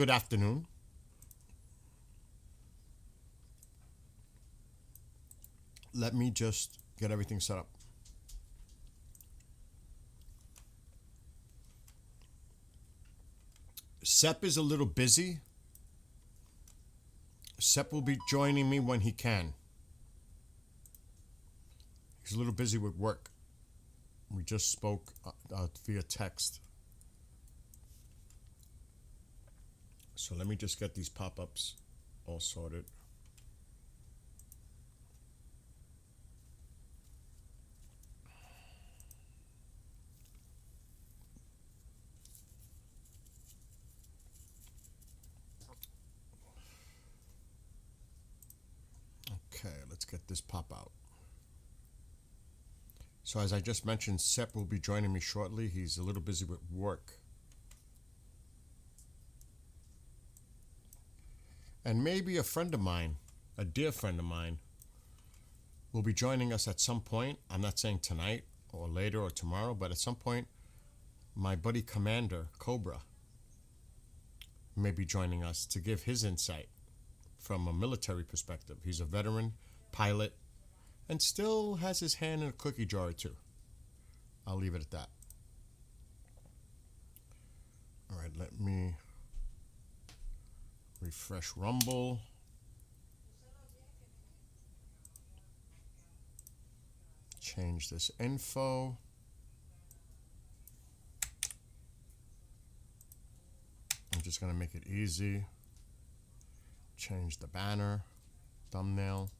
Good afternoon. Let me just get everything set up. Sep is a little busy. Sep will be joining me when he can. He's a little busy with work. We just spoke via text. So let me just get these pop-ups all sorted. Okay, let's get this pop out. So as I just mentioned, Sep will be joining me shortly. He's a little busy with work. And maybe a friend of mine, a dear friend of mine, will be joining us at some point. I'm not saying tonight or later or tomorrow, but at some point, my buddy Commander Cobra may be joining us to give his insight from a military perspective. He's a veteran pilot and still has his hand in a cookie jar or two. I'll leave it at that. All right, let me refresh Rumble. Change this info. I'm just going to make it easy. Change the banner, thumbnail.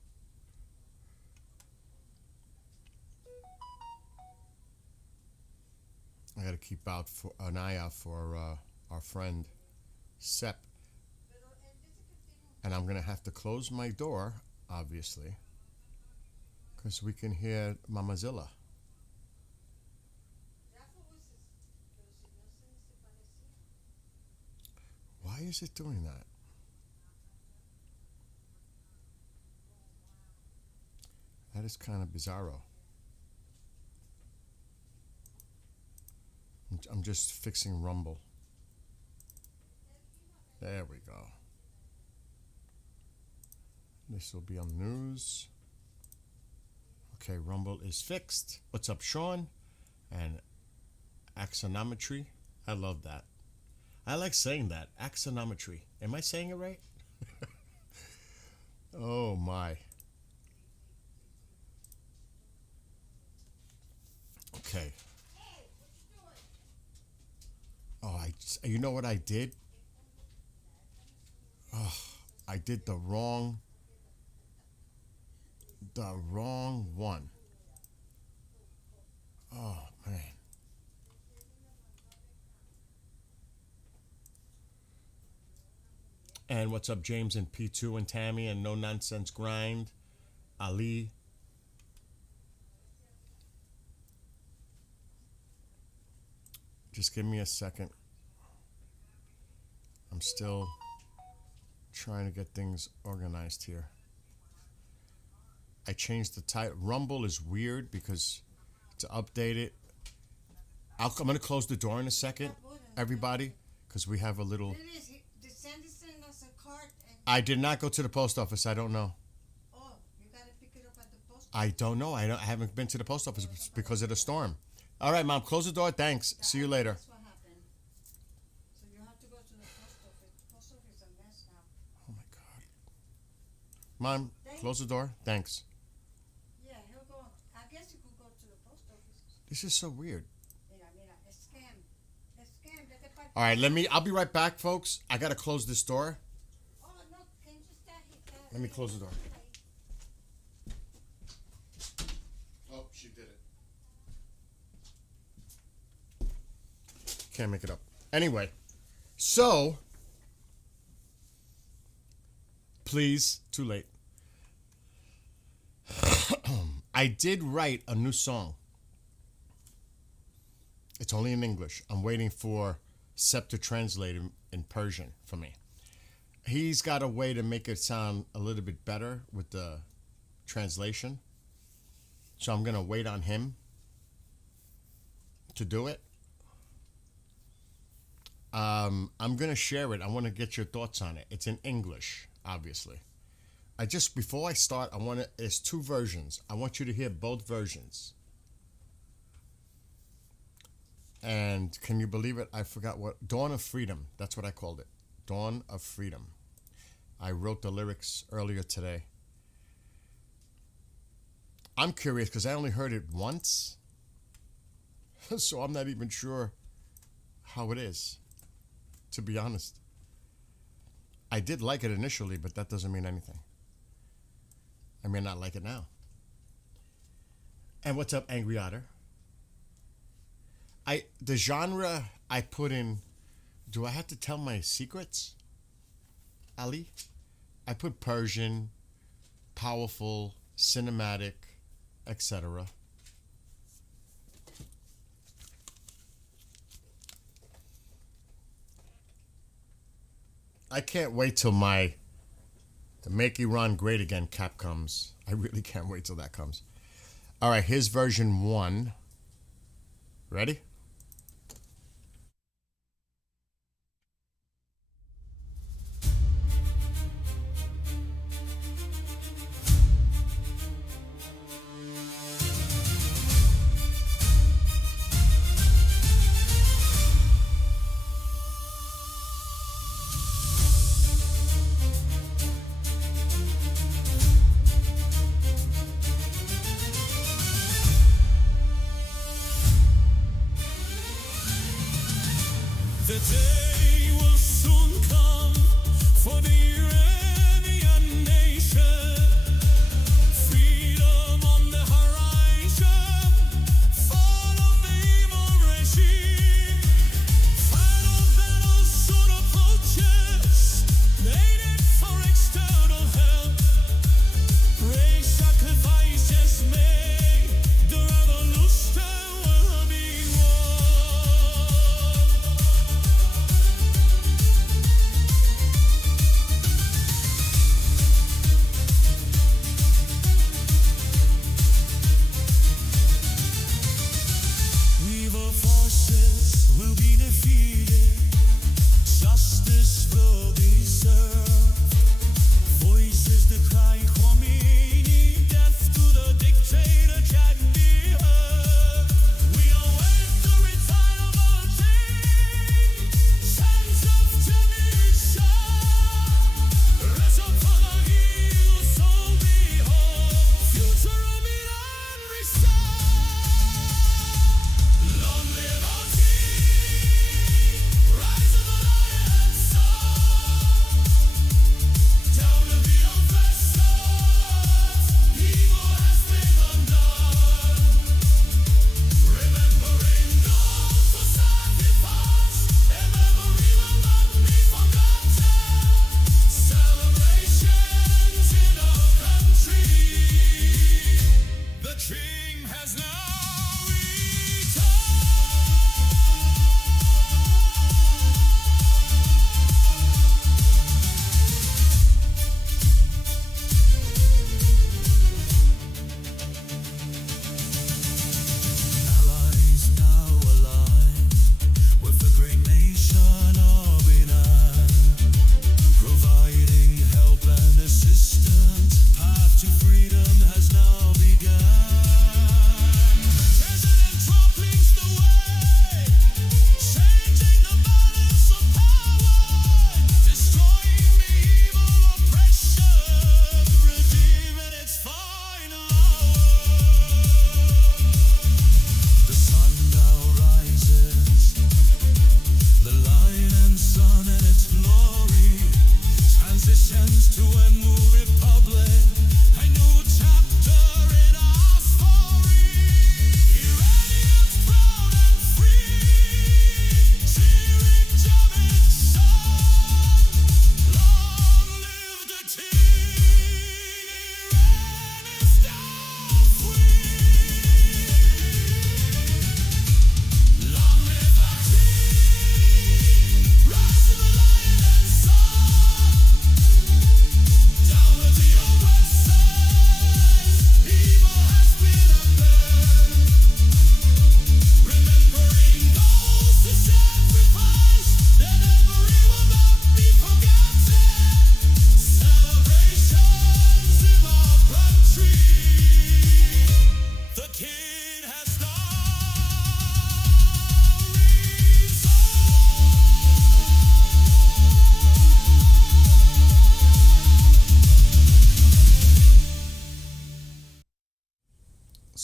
I got to keep an eye out for our friend Sep. And I'm going to have to close my door, obviously, because we can hear Mamazilla. Why is it doing that? That is kind of bizarro. I'm just fixing Rumble. There we go. This will be on the news. Okay, Rumble is fixed. What's up, Sean? And axonometry. I love that. I like saying that. Axonometry. Am I saying it right? Oh my. Okay. Oh, you know what I did? Oh, I did the wrong one. Oh man. And what's up, James and P2 and Tammy and No Nonsense Grind, Ali. Just give me a second. I'm still trying to get things organized here. I changed the title. Rumble is weird because to update it, I'm going to close the door in a second, everybody, because we have a little. I did not go to the post office. I don't know. Oh, you gotta pick it up at the post office. I don't know. I haven't been to the post office because of the storm. All right, Mom, close the door. Thanks. See you later. That's what happened. So you have to go to the post office. The post office is a mess now. Oh my God. Mom, close the door. Thanks. Yeah, he'll go. I guess you could go to the post office. This is so weird. Mira, a scam. A scam. All right, I'll be right back, folks. I got to close this door. Oh, no, can you stay here? Let me close the door. Oh, she did it. Can't make it up. Anyway, so please, too late. I did write a new song. It's only in English. I'm waiting for Sep to translate it in Persian for me. He's got a way to make it sound a little bit better with the translation. So I'm going to wait on him to do it. I'm gonna share it. I want to get your thoughts on it. It's in English, obviously. I just before I start, I want to. There's two versions. I want you to hear both versions. And can you believe it? I forgot what Dawn of Freedom. That's what I called it. Dawn of Freedom. I wrote the lyrics earlier today. I'm curious because I only heard it once, so I'm not even sure how it is. To be honest, I did like it initially, but that doesn't mean anything. I may not like it now. And what's up, Angry Otter? The genre I put in. Do I have to tell my secrets, Ali? I put Persian, powerful, cinematic, etc. I can't wait till my Make Iran Great Again cap comes. I really can't wait till that comes. All right, here's version 1. Ready?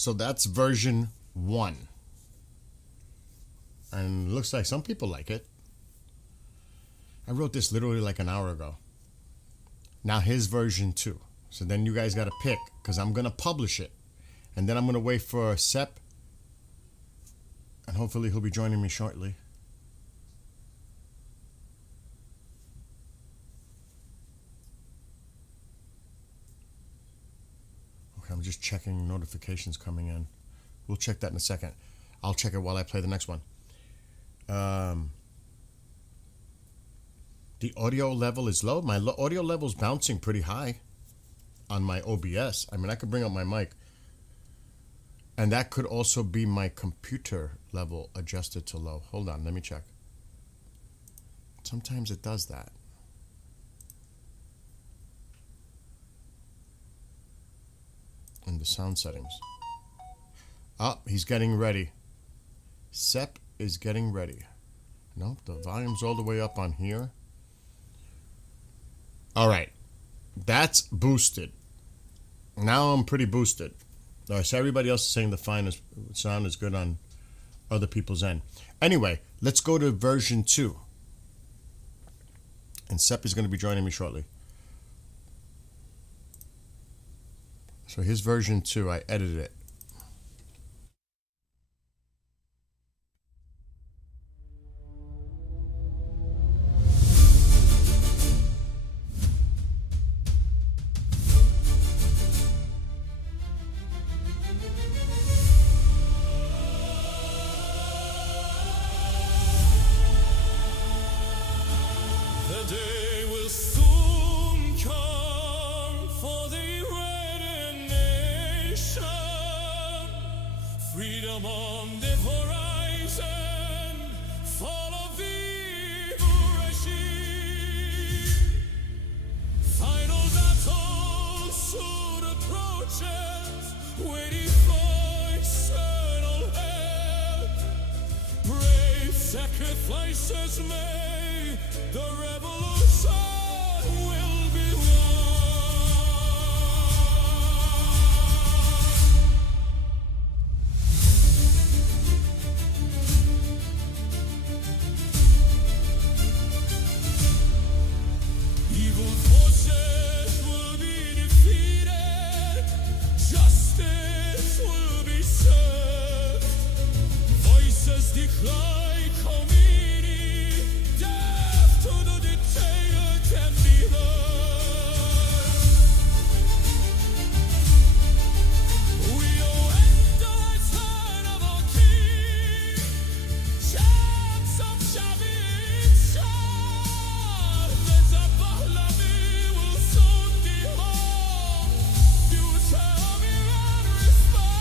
So that's version 1. And it looks like some people like it. I wrote this literally like an hour ago. Now here's version 2. So then you guys got to pick, because I'm going to publish it. And then I'm going to wait for Sep. And hopefully he'll be joining me shortly. Okay, I'm just checking notifications coming in. We'll check that in a second. I'll check it while I play the next one. The audio level is low. My audio level is bouncing pretty high on my OBS. I mean, I could bring up my mic. And that could also be my computer level adjusted to low. Hold on, let me check. Sometimes it does that. In the sound settings. Oh, he's getting ready. Sep is getting ready. Nope, the volume's all the way up on here. All right, that's boosted. Now I'm pretty boosted. All right, so everybody else is saying the sound is good on other people's end. Anyway, let's go to version 2. And Sep is going to be joining me shortly. So here's version 2. I edited it. Freedom on the horizon, fall of evil regime. Final battle soon approaches, waiting for eternal help. Brave sacrifices made, the revolution will be won. Decline community, death to the dictator can be heard. We await the return of our king, chants of Javid Shah. The Pahlavi will soon be home, future of Iran response.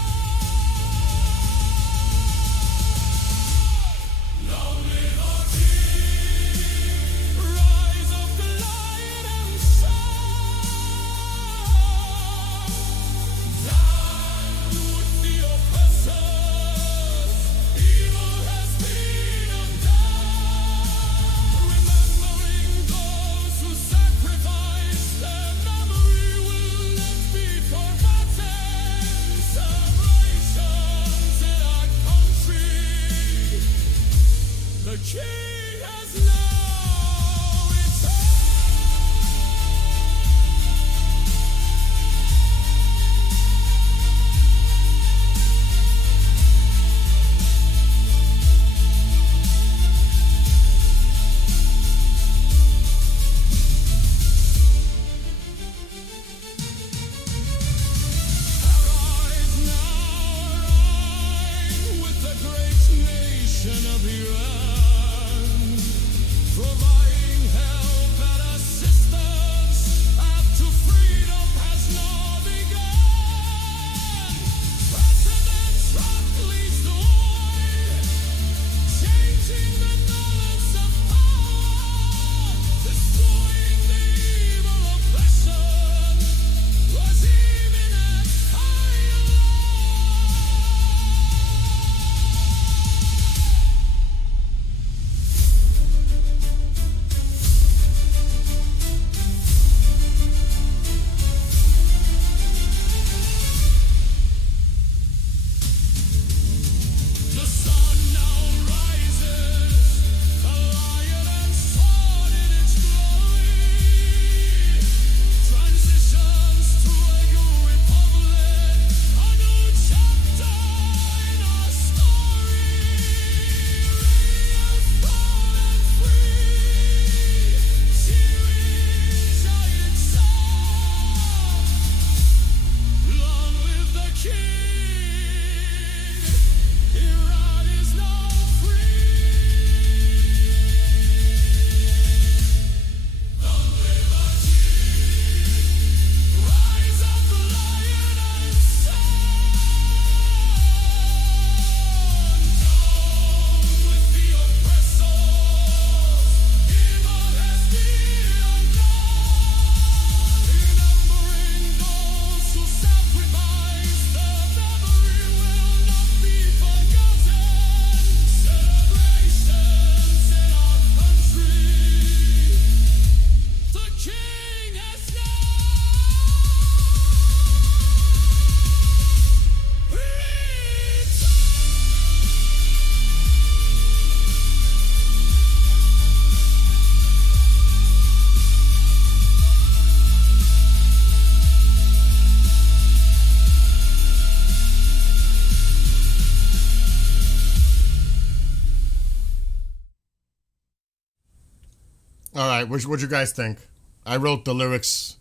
right, what'd you guys think? I wrote the lyrics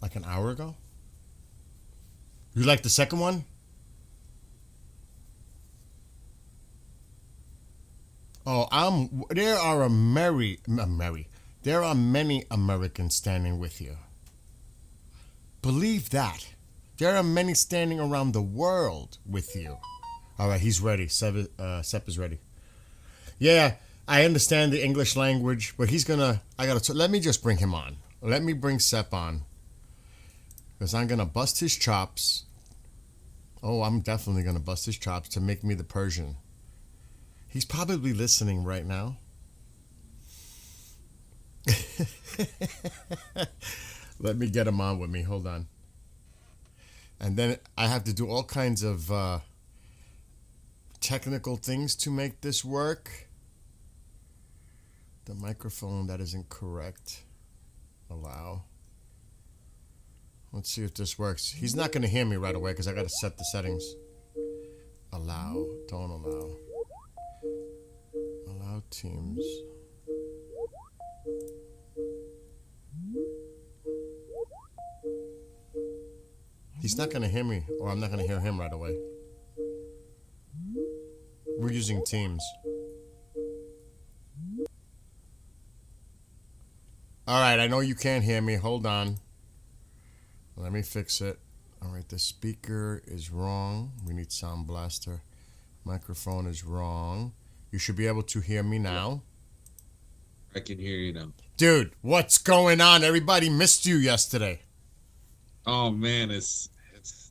like an hour ago. You like the second one? Oh, there are there are many Americans standing with you. Believe that. There are many standing around the world with you. All right, he's ready. Sep is ready. Yeah, I understand the English language, but let me just bring him on. Let me bring Sep on. Because I'm going to bust his chops. Oh, I'm definitely going to bust his chops to make me the Persian. He's probably listening right now. Let me get him on with me. Hold on. And then I have to do all kinds of technical things to make this work. The microphone, that isn't correct. Allow. Let's see if this works. He's not going to hear me right away because I got to set the settings. Allow. Don't allow. Allow teams. He's not going to hear me, or I'm not going to hear him right away. We're using Teams. All right, I know you can't hear me. Hold on. Let me fix it. All right, the speaker is wrong. We need Sound Blaster. Microphone is wrong. You should be able to hear me now. I can hear you now. Dude, what's going on? Everybody missed you yesterday. Oh man, it's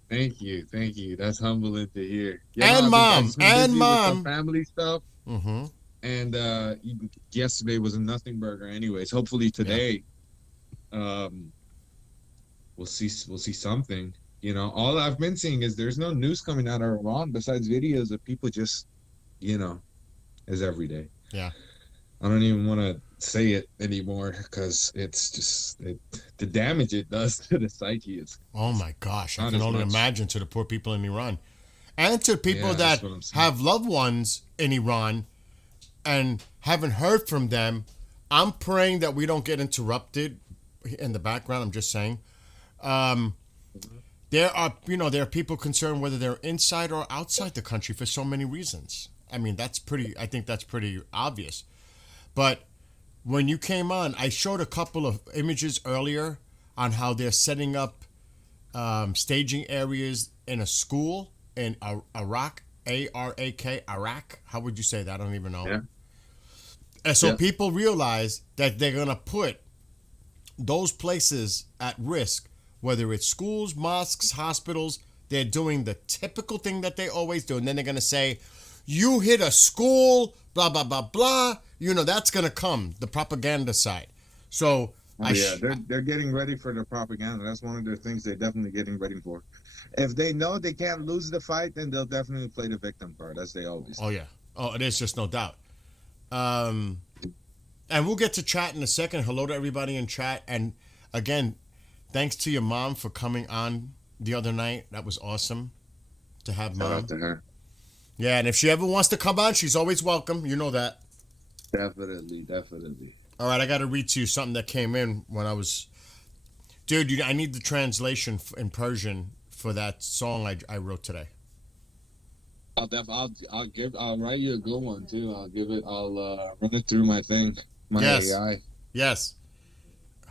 thank you. That's humbling to hear. And Mom, I've been busy with Mom. some family stuff. Mm-hmm. And yesterday was a nothing burger. Anyways, hopefully today, we'll see something. You know, all I've been seeing is there's no news coming out of Iran besides videos of people just, as every day. Yeah. I don't even want to say it anymore because it's just the damage it does to the psyche is. Oh my gosh, I Not can as only much. imagine to the poor people in Iran. And to people Yeah, that that's what I'm saying. have loved ones in Iran and haven't heard from them. I'm praying that we don't get interrupted in the background. I'm just saying. There are people concerned whether they're inside or outside the country for so many reasons. I mean, I think that's pretty obvious. But when you came on, I showed a couple of images earlier on how they're setting up staging areas in a school in Iraq, A-R-A-K, Iraq. How would you say that? I don't even know. Yeah. And so Yeah. people realize that they're going to put those places at risk, whether it's schools, mosques, hospitals. They're doing the typical thing that they always do. And then they're going to say, you hit a school, blah, blah, blah, blah. That's going to come, the propaganda side. So, They're getting ready for the propaganda. That's one of the things they're definitely getting ready for. If they know they can't lose the fight, then they'll definitely play the victim card, as they always do. Oh, yeah. Oh, there's just no doubt. And we'll get to chat in a second. Hello to everybody in chat. And again, thanks to your mom for coming on the other night. That was awesome to have Shout mom. out to her. Yeah, and if she ever wants to come on, she's always welcome. You know that. Definitely. All right, I got to read to you something that came in when I was... Dude, I need the translation in Persian for that song I wrote today. I'll write you a good one too. I'll run it through my thing. My Yes. AI. Yes.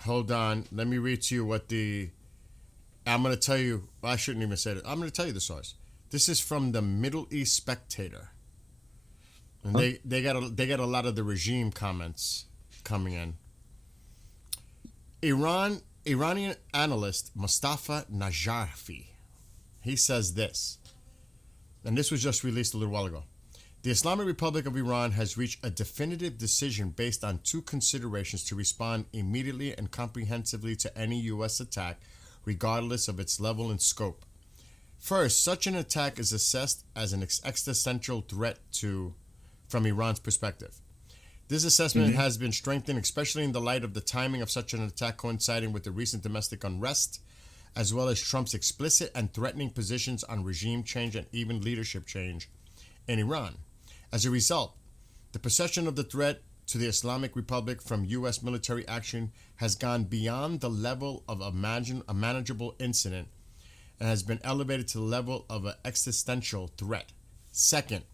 Hold on. Let me read to you what I'm going to tell you... I shouldn't even say it. I'm going to tell you the source. This is from the Middle East Spectator. And they got a lot of the regime comments coming in. Iranian analyst Mustafa Najafi, he says this, and this was just released a little while ago. The Islamic Republic of Iran has reached a definitive decision based on two considerations to respond immediately and comprehensively to any U.S. attack, regardless of its level and scope. First, such an attack is assessed as an existential threat from Iran's perspective. This assessment has been strengthened, especially in the light of the timing of such an attack coinciding with the recent domestic unrest, as well as Trump's explicit and threatening positions on regime change and even leadership change in Iran. As a result, the perception of the threat to the Islamic Republic from U.S. military action has gone beyond the level of a manageable incident and has been elevated to the level of an existential threat. Second,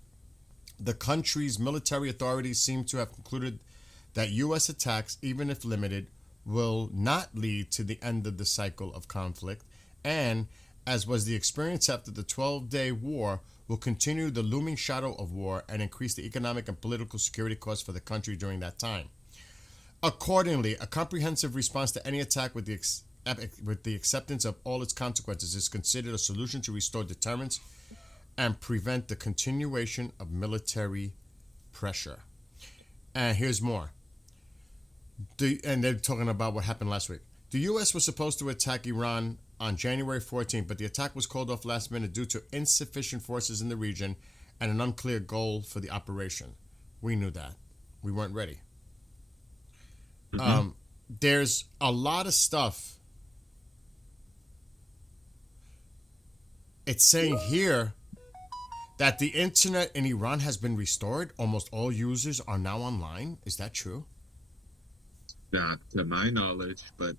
the country's military authorities seem to have concluded that U.S. attacks, even if limited, will not lead to the end of the cycle of conflict, and, as was the experience after the 12-day war, will continue the looming shadow of war and increase the economic and political security costs for the country during that time. Accordingly, a comprehensive response to any attack with the acceptance of all its consequences is considered a solution to restore deterrence and prevent the continuation of military pressure. And here's more. And they're talking about what happened last week. The U.S. was supposed to attack Iran on January 14th, but the attack was called off last minute due to insufficient forces in the region and an unclear goal for the operation. We knew that. We weren't ready. There's a lot of stuff. It's saying here that the internet in Iran has been restored. Almost all users are now online. Is that true? Not to my knowledge, but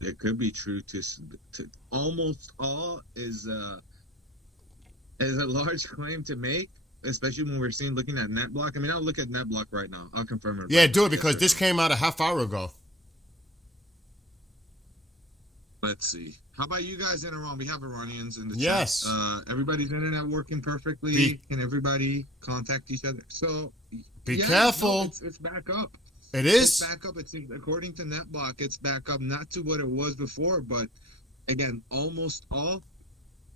it could be true to almost all is a large claim to make, especially when we're looking at NetBlock. I mean, I'll look at NetBlock right now. I'll confirm it. Yeah, do it because this came out a half hour ago. Let's see. How about you guys in Iran? We have Iranians in the Yes. chat. Everybody's internet working perfectly. Can everybody contact each other? So Be careful. No, it's back up. It It's is? back up. It's according to NetBlock. It's back up, not to what it was before, but again, almost all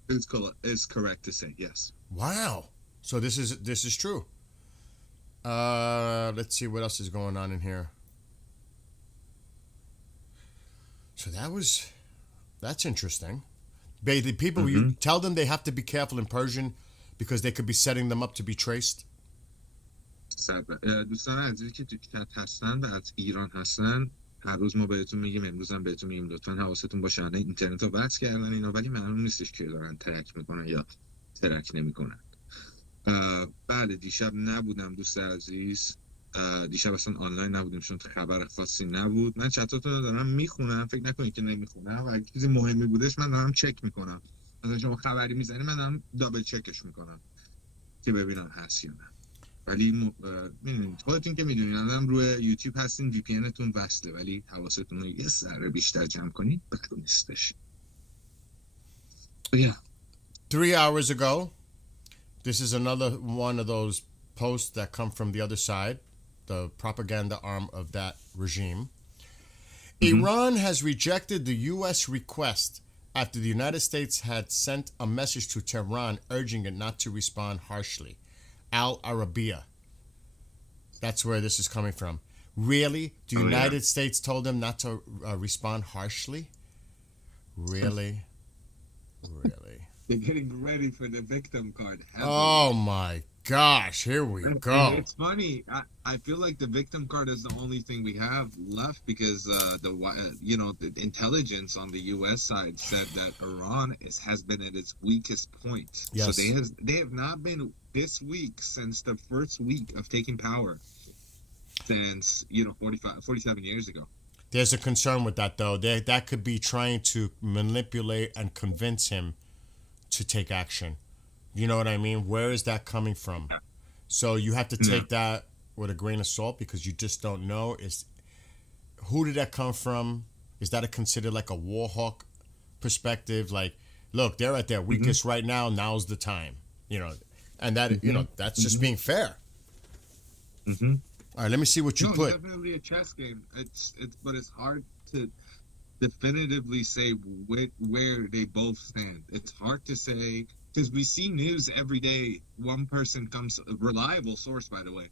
is correct to say. Yes. Wow. So this is true. Let's see what else is going on in here. So that's interesting. The people, you tell them they have to be careful in Persian because they could be setting them up to be traced. دوستان عزیزی که تو چت هستن و از ایران هستن، هر روز ما بهتون میگیم، امروز هم بهتون میگیم لطفا حواستون باشه. اینترنت رو وصل کردن اینا، ولی معلوم نیستش که دارن ترک میکنن یا ترک نمیکنن. بله، دیشب نبودم دوست عزیز. دیشب اصلا آنلاین نبودیم چون خبر خاصی نبود. من چتاتون رو دارم میخونم، فکر نکنید که نمیخونم. و اگه چیزی مهمی بودش من دارم چک میکنم. مثلا شما خبری میزنی من دارم دابل چکش میکنم که ببینم هست یا نه. ولی میدونید، خودتون که میدونید الان روی یوتیوب هستین، وی پی انتون وصله، ولی حواستون رو یه ذره بیشتر جمع کنید بد نیستش. Yeah. 3 hours ago, this is another one of those posts that come from the other side, the propaganda arm of that regime. Iran has rejected the U.S. request after the United States had sent a message to Tehran urging it not to respond harshly. Al Arabiya. That's where this is coming from. Really? The United States told them not to respond harshly? Really? Really? They're getting ready for the victim card. Oh my gosh, here we go. It's funny. I feel like the victim card is the only thing we have left because the intelligence on the U.S. side said that Iran47 been at its weakest point. Yes. So they have not been this weak since the first week of taking power since 47 years ago. There's a concern with that though. That could be trying to manipulate and convince him to take action. You know what I mean? Where is that coming from? So you have to take that with a grain of salt because you just don't know. Who did that come from? Is that considered like a war hawk perspective? Like, look, they're at their weakest right now. Now's the time. And that that's just being fair. All right, let me see what you put. It's definitely a chess game. But it's hard to definitively say where they both stand. It's hard to say because we see news every day. One person comes, a reliable source, by the way,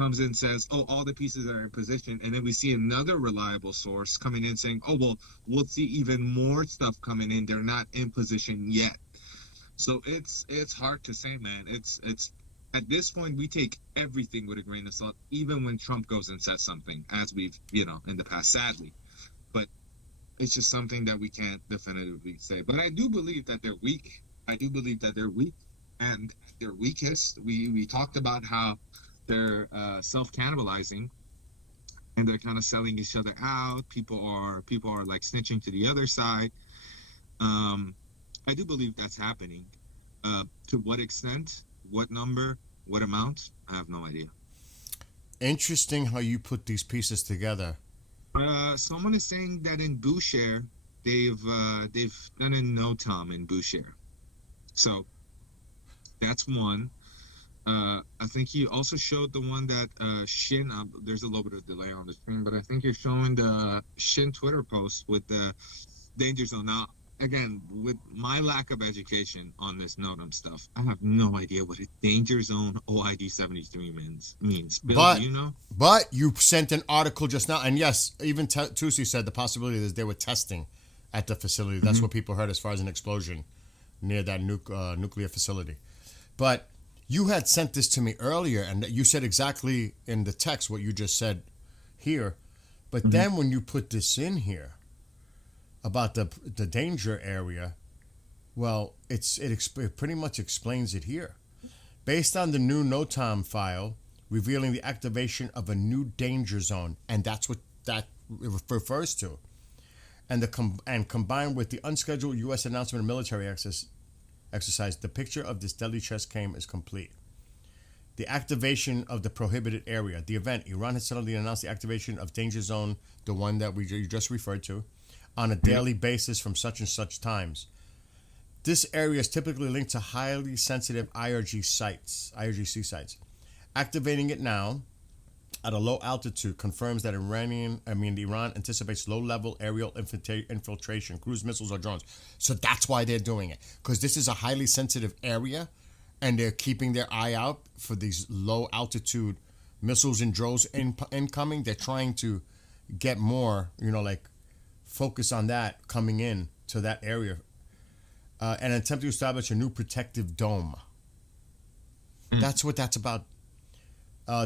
comes in and says, "Oh, all the pieces are in position," and then we see another reliable source coming in saying, "Oh, well, we'll see even more stuff coming in. They're not in position yet." So it's hard to say, man. It's at this point we take everything with a grain of salt, even when Trump goes and says something, as we've in the past, sadly. But it's just something that we can't definitively say. But I do believe that they're weak. I do believe that they're weak, and their weakest. We talked about how they're self-cannibalizing, and they're kind of selling each other out. People are like snitching to the other side. I do believe that's happening. To what extent, what number, what amount, I have no idea. Interesting how you put these pieces together. Someone is saying that in Boucher, they've done a no Tom in Boucher, so that's one. I think you also showed the one that Shin. There's a little bit of delay on the screen, but I think you're showing the Shin Twitter post with the danger zone. Now, again, with my lack of education on this NOTAM stuff, I have no idea what a danger zone OID 73 means. Bill, But- do you know? But you sent an article just now, and yes, even Tusi said the possibility is they were testing at the facility. That's what people heard as far as an explosion near that nuclear facility. But you had sent this to me earlier, and you said exactly in the text what you just said here. But then when you put this in here about the danger area, well, it pretty much explains it here. Based on the new NOTAM file revealing the activation of a new danger zone, and that's what that refers to, and combined with the unscheduled U.S. announcement of military exercise, the picture of this deadly chess game is complete. The activation of the prohibited area. The event, Iran has suddenly announced the activation of danger zone, the one that you just referred to, on a daily basis from such and such times. This area is typically linked to highly sensitive IRGC sites. Activating it now at a low altitude confirms that Iran anticipates low-level aerial infiltration, cruise missiles or drones. So that's why they're doing it, because this is a highly sensitive area, and they're keeping their eye out for these low-altitude missiles and drones incoming. They're trying to get more, focus on that coming in to that area, and attempt to establish a new protective dome. That's what that's about.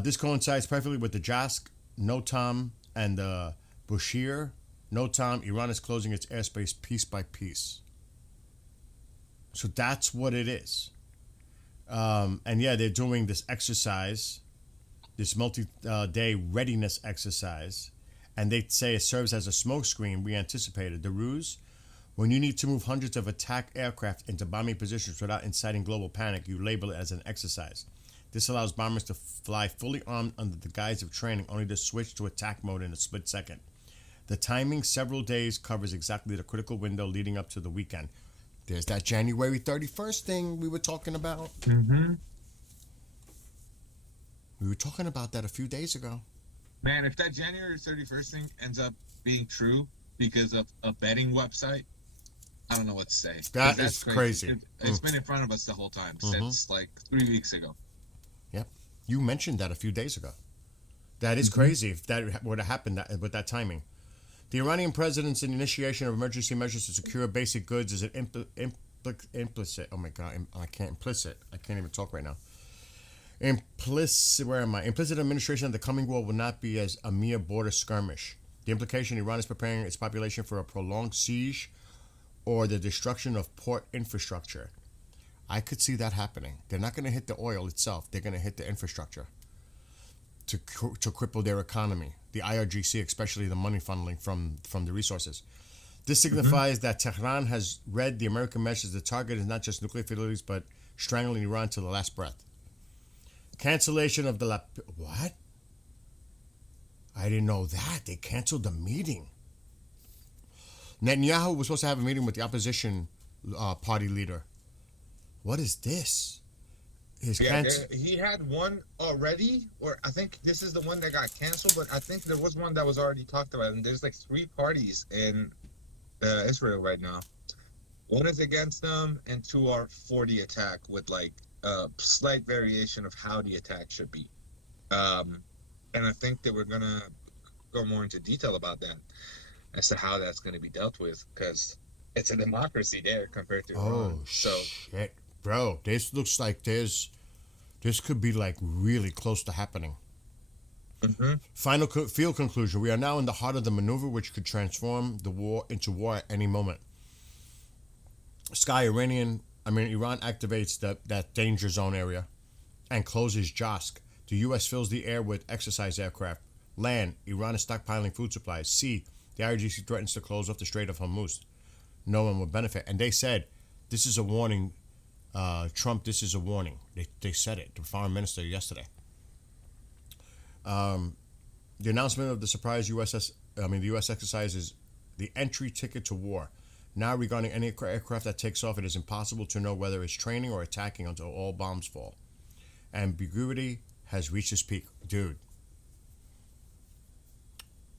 This coincides perfectly with the JASC, NOTAM, and the Boucher. NOTAM, Iran is closing its airspace piece by piece. So that's what it is. And yeah, they're doing this exercise, this multi-day readiness exercise, and they say it serves as a smokescreen. We anticipated the ruse. When you need to move hundreds of attack aircraft into bombing positions without inciting global panic, you label it as an exercise. This allows bombers to fly fully armed under the guise of training, only to switch to attack mode in a split second. The timing, several days, covers exactly the critical window leading up to the weekend. There's that January 31st thing we were talking about. Mm-hmm. We were talking about that a few days ago. Man, if that January 31st thing ends up being true because of a betting website, I don't know what to say. That That's is crazy. It's been in front of us the whole time, since like 3 weeks ago. Yep. You mentioned that a few days ago. That is crazy if that would have happened with that timing. The Iranian president's initiation of emergency measures to secure basic goods is an implicit. Oh my God, I can't even talk right now. Implicit administration of the coming war will not be as a mere border skirmish. The implication: Iran is preparing its population for a prolonged siege or the destruction of port infrastructure. I could see that happening. They're not going to hit the oil itself. They're going to hit the infrastructure to cripple their economy. The IRGC, especially the money funneling from the resources. This signifies that Tehran has read the American message. The target is not just nuclear facilities, but strangling Iran to the last breath. Cancellation of the what? I didn't know that. They canceled the meeting. Netanyahu was supposed to have a meeting with the opposition party leader. What is this? He had one already, or I think this is the one that got canceled, but I think there was one that was already talked about, and there's like 3 parties in Israel right now. One is against them, and 2 are for the attack with like a slight variation of how the attack should be. And I think that we're going to go more into detail about that as to how that's going to be dealt with, because it's a democracy there compared to Iran. Shit. Bro, this looks like this could be like really close to happening. Final field conclusion. We are now in the heart of the maneuver which could transform the war into war at any moment. Iran activates that danger zone area and closes JASC. The U.S. fills the air with exercise aircraft, Land, Iran is stockpiling food supplies. C, the IRGC threatens to close off the Strait of Hormuz. No one will benefit. And they said, this is a warning, Trump, this is a warning. They said it, the foreign minister yesterday. The announcement of the surprise the U.S. exercise is the entry ticket to war. Now, regarding any aircraft that takes off, it is impossible to know whether it's training or attacking until all bombs fall. Ambiguity has reached its peak. Dude,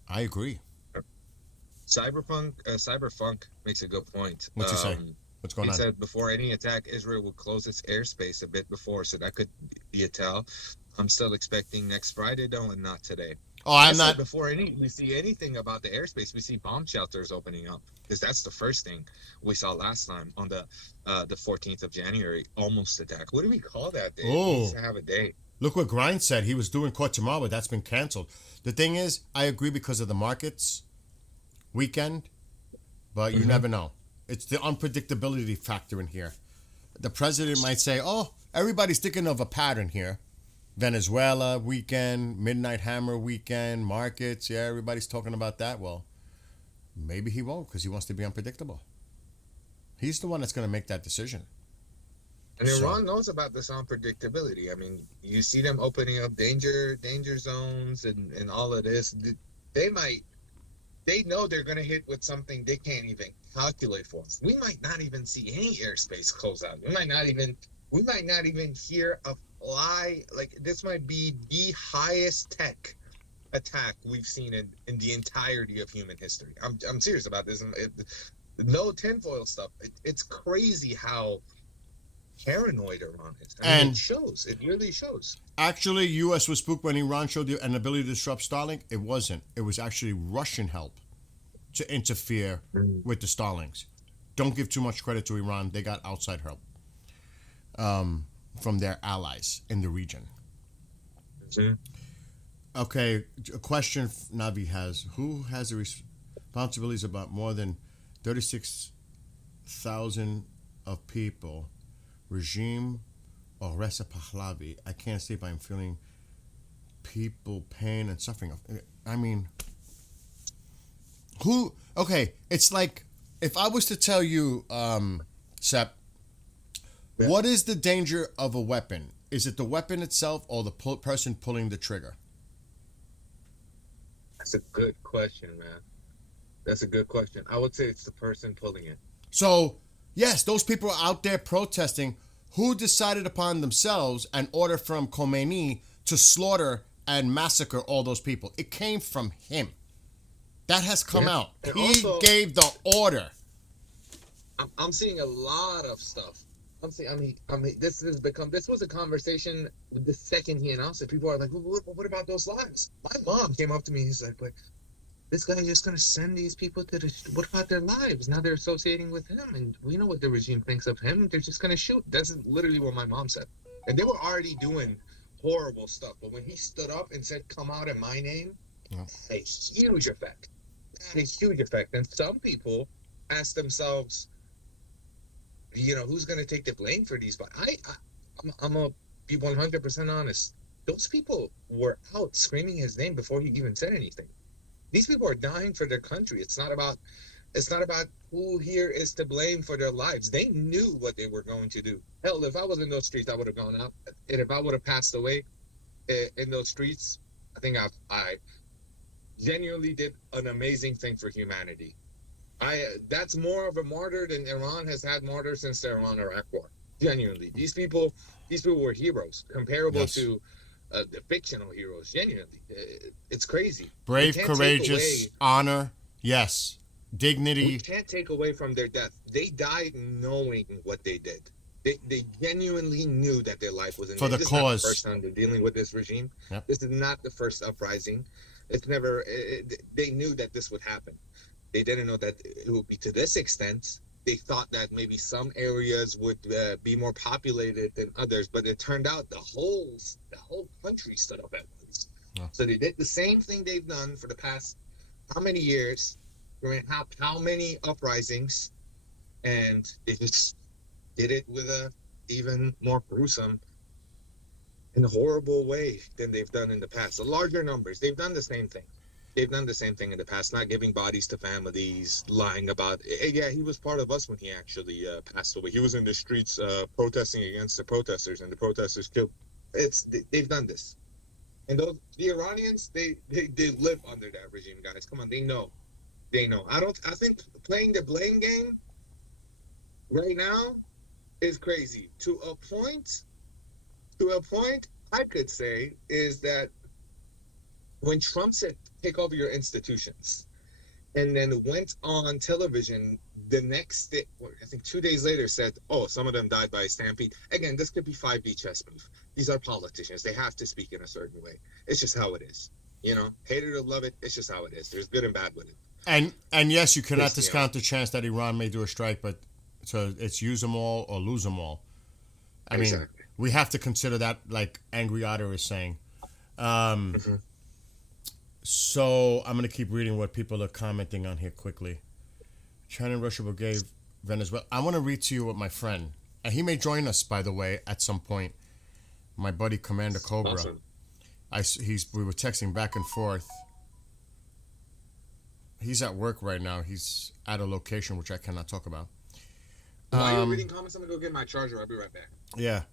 I agree. Cyberpunk makes a good point. What's he say? What's going on? He said before any attack, Israel will close its airspace a bit before, so that could be a tell. I'm still expecting next Friday, though, and not today. Oh, I'm not. Before we see anything about the airspace, we see bomb shelters opening up, because that's the first thing we saw last time on the 14th of January, almost attack. What do we call that day? Oh. It needs to have a day. Look what Grind said. He was doing court tomorrow, but that's been canceled. The thing is, I agree because of the markets weekend, but you never know. It's the unpredictability factor in here. The president might say, oh, everybody's thinking of a pattern here. Venezuela weekend, Midnight Hammer weekend, markets. Yeah, everybody's talking about that. Well, maybe he won't because he wants to be unpredictable. He's the one that's going to make that decision. And Iran knows about this unpredictability. I mean, you see them opening up danger zones and all of this. They know they're going to hit with something they can't even calculate for. We might not even see any airspace close out. We might not even hear a fly. Like, this might be the highest tech attack we've seen in the entirety of human history. I'm serious about this. No tinfoil stuff. It's crazy how paranoid Iran is. I mean, it shows. It really shows. Actually, U.S. was spooked when Iran showed an ability to disrupt Starlink. It wasn't. It was actually Russian help to interfere with the Starlinks. Don't give too much credit to Iran. They got outside help from their allies in the region. Okay, a question Navi has. Who has the responsibilities about more than 36,000 of people? Regime or Reza Pahlavi? I can't sleep. I'm feeling people pain and suffering. I mean, who? Okay, it's like if I was to tell you, Sep, what is the danger of a weapon? Is it the weapon itself or the person pulling the trigger? That's a good question, man. That's a good question. I would say it's the person pulling it. So, yes, those people are out there protesting. Who decided upon themselves an order from Khomeini to slaughter and massacre all those people? It came from him. That has come out. And He also, gave the order. I'm seeing a lot of stuff. I mean, this was a conversation the second he announced it. People are like, what about those lives? My mom came up to me and he's like, but this guy is just going to send these people what about their lives? Now they're associating with him, and we know what the regime thinks of him. They're just going to shoot. That's literally what my mom said. And they were already doing horrible stuff. But when he stood up and said, come out in my name, that's a huge effect. That is huge effect. And some people ask themselves, who's going to take the blame for these? But I'm going to be 100% honest. Those people were out screaming his name before he even said anything. These people are dying for their country. It's not about who here is to blame for their lives. They knew what they were going to do. Hell, if I was in those streets, I would have gone out. And if I would have passed away in those streets, I think I genuinely did an amazing thing for humanity. That's more of a martyr than Iran has had martyrs since the Iran-Iraq war. Genuinely, these people were heroes, comparable to the fictional heroes. Genuinely, it's crazy. Brave, courageous, honor, yes, dignity. We can't take away from their death. They died knowing what they did. They genuinely knew that their life was in for the this cause. Is not the first time they're dealing with this regime. Yep. This is not the first uprising. It's never. They knew that this would happen. They didn't know that it would be to this extent. They thought that maybe some areas would be more populated than others, but it turned out the whole country stood up at once. Yeah. So they did the same thing they've done for the past how many years, how many uprisings, and they just did it with a even more gruesome in a horrible way than they've done in the past. The larger numbers, they've done the same thing. They've done the same thing in the past, not giving bodies to families, lying about. Yeah, he was part of us when he actually passed away. He was in the streets protesting against the protesters, and the protesters killed. They've done this, and the Iranians, they live under that regime, guys. Come on, they know. I think playing the blame game right now is crazy. To a point, I could say is that when Trump said take over your institutions, and then went on television the next day, I think 2 days later, said, "Oh, some of them died by a stampede." Again, this could be 5D chess move. These are politicians; they have to speak in a certain way. It's just how it is. Hate it or love it, it's just how it is. There's good and bad with it. And yes, you cannot discount the chance that Iran may do a strike, but so it's use them all or lose them all. I mean, we have to consider that, like Angry Otter is saying. So I'm going to keep reading what people are commenting on here quickly. China and Russia will give Venezuela. I want to read to you what my friend, and he may join us, by the way, at some point. My buddy Commander Cobra. Awesome. We were texting back and forth. He's at work right now. He's at a location which I cannot talk about. While you're reading comments, I'm gonna go get my charger. I'll be right back. Yeah.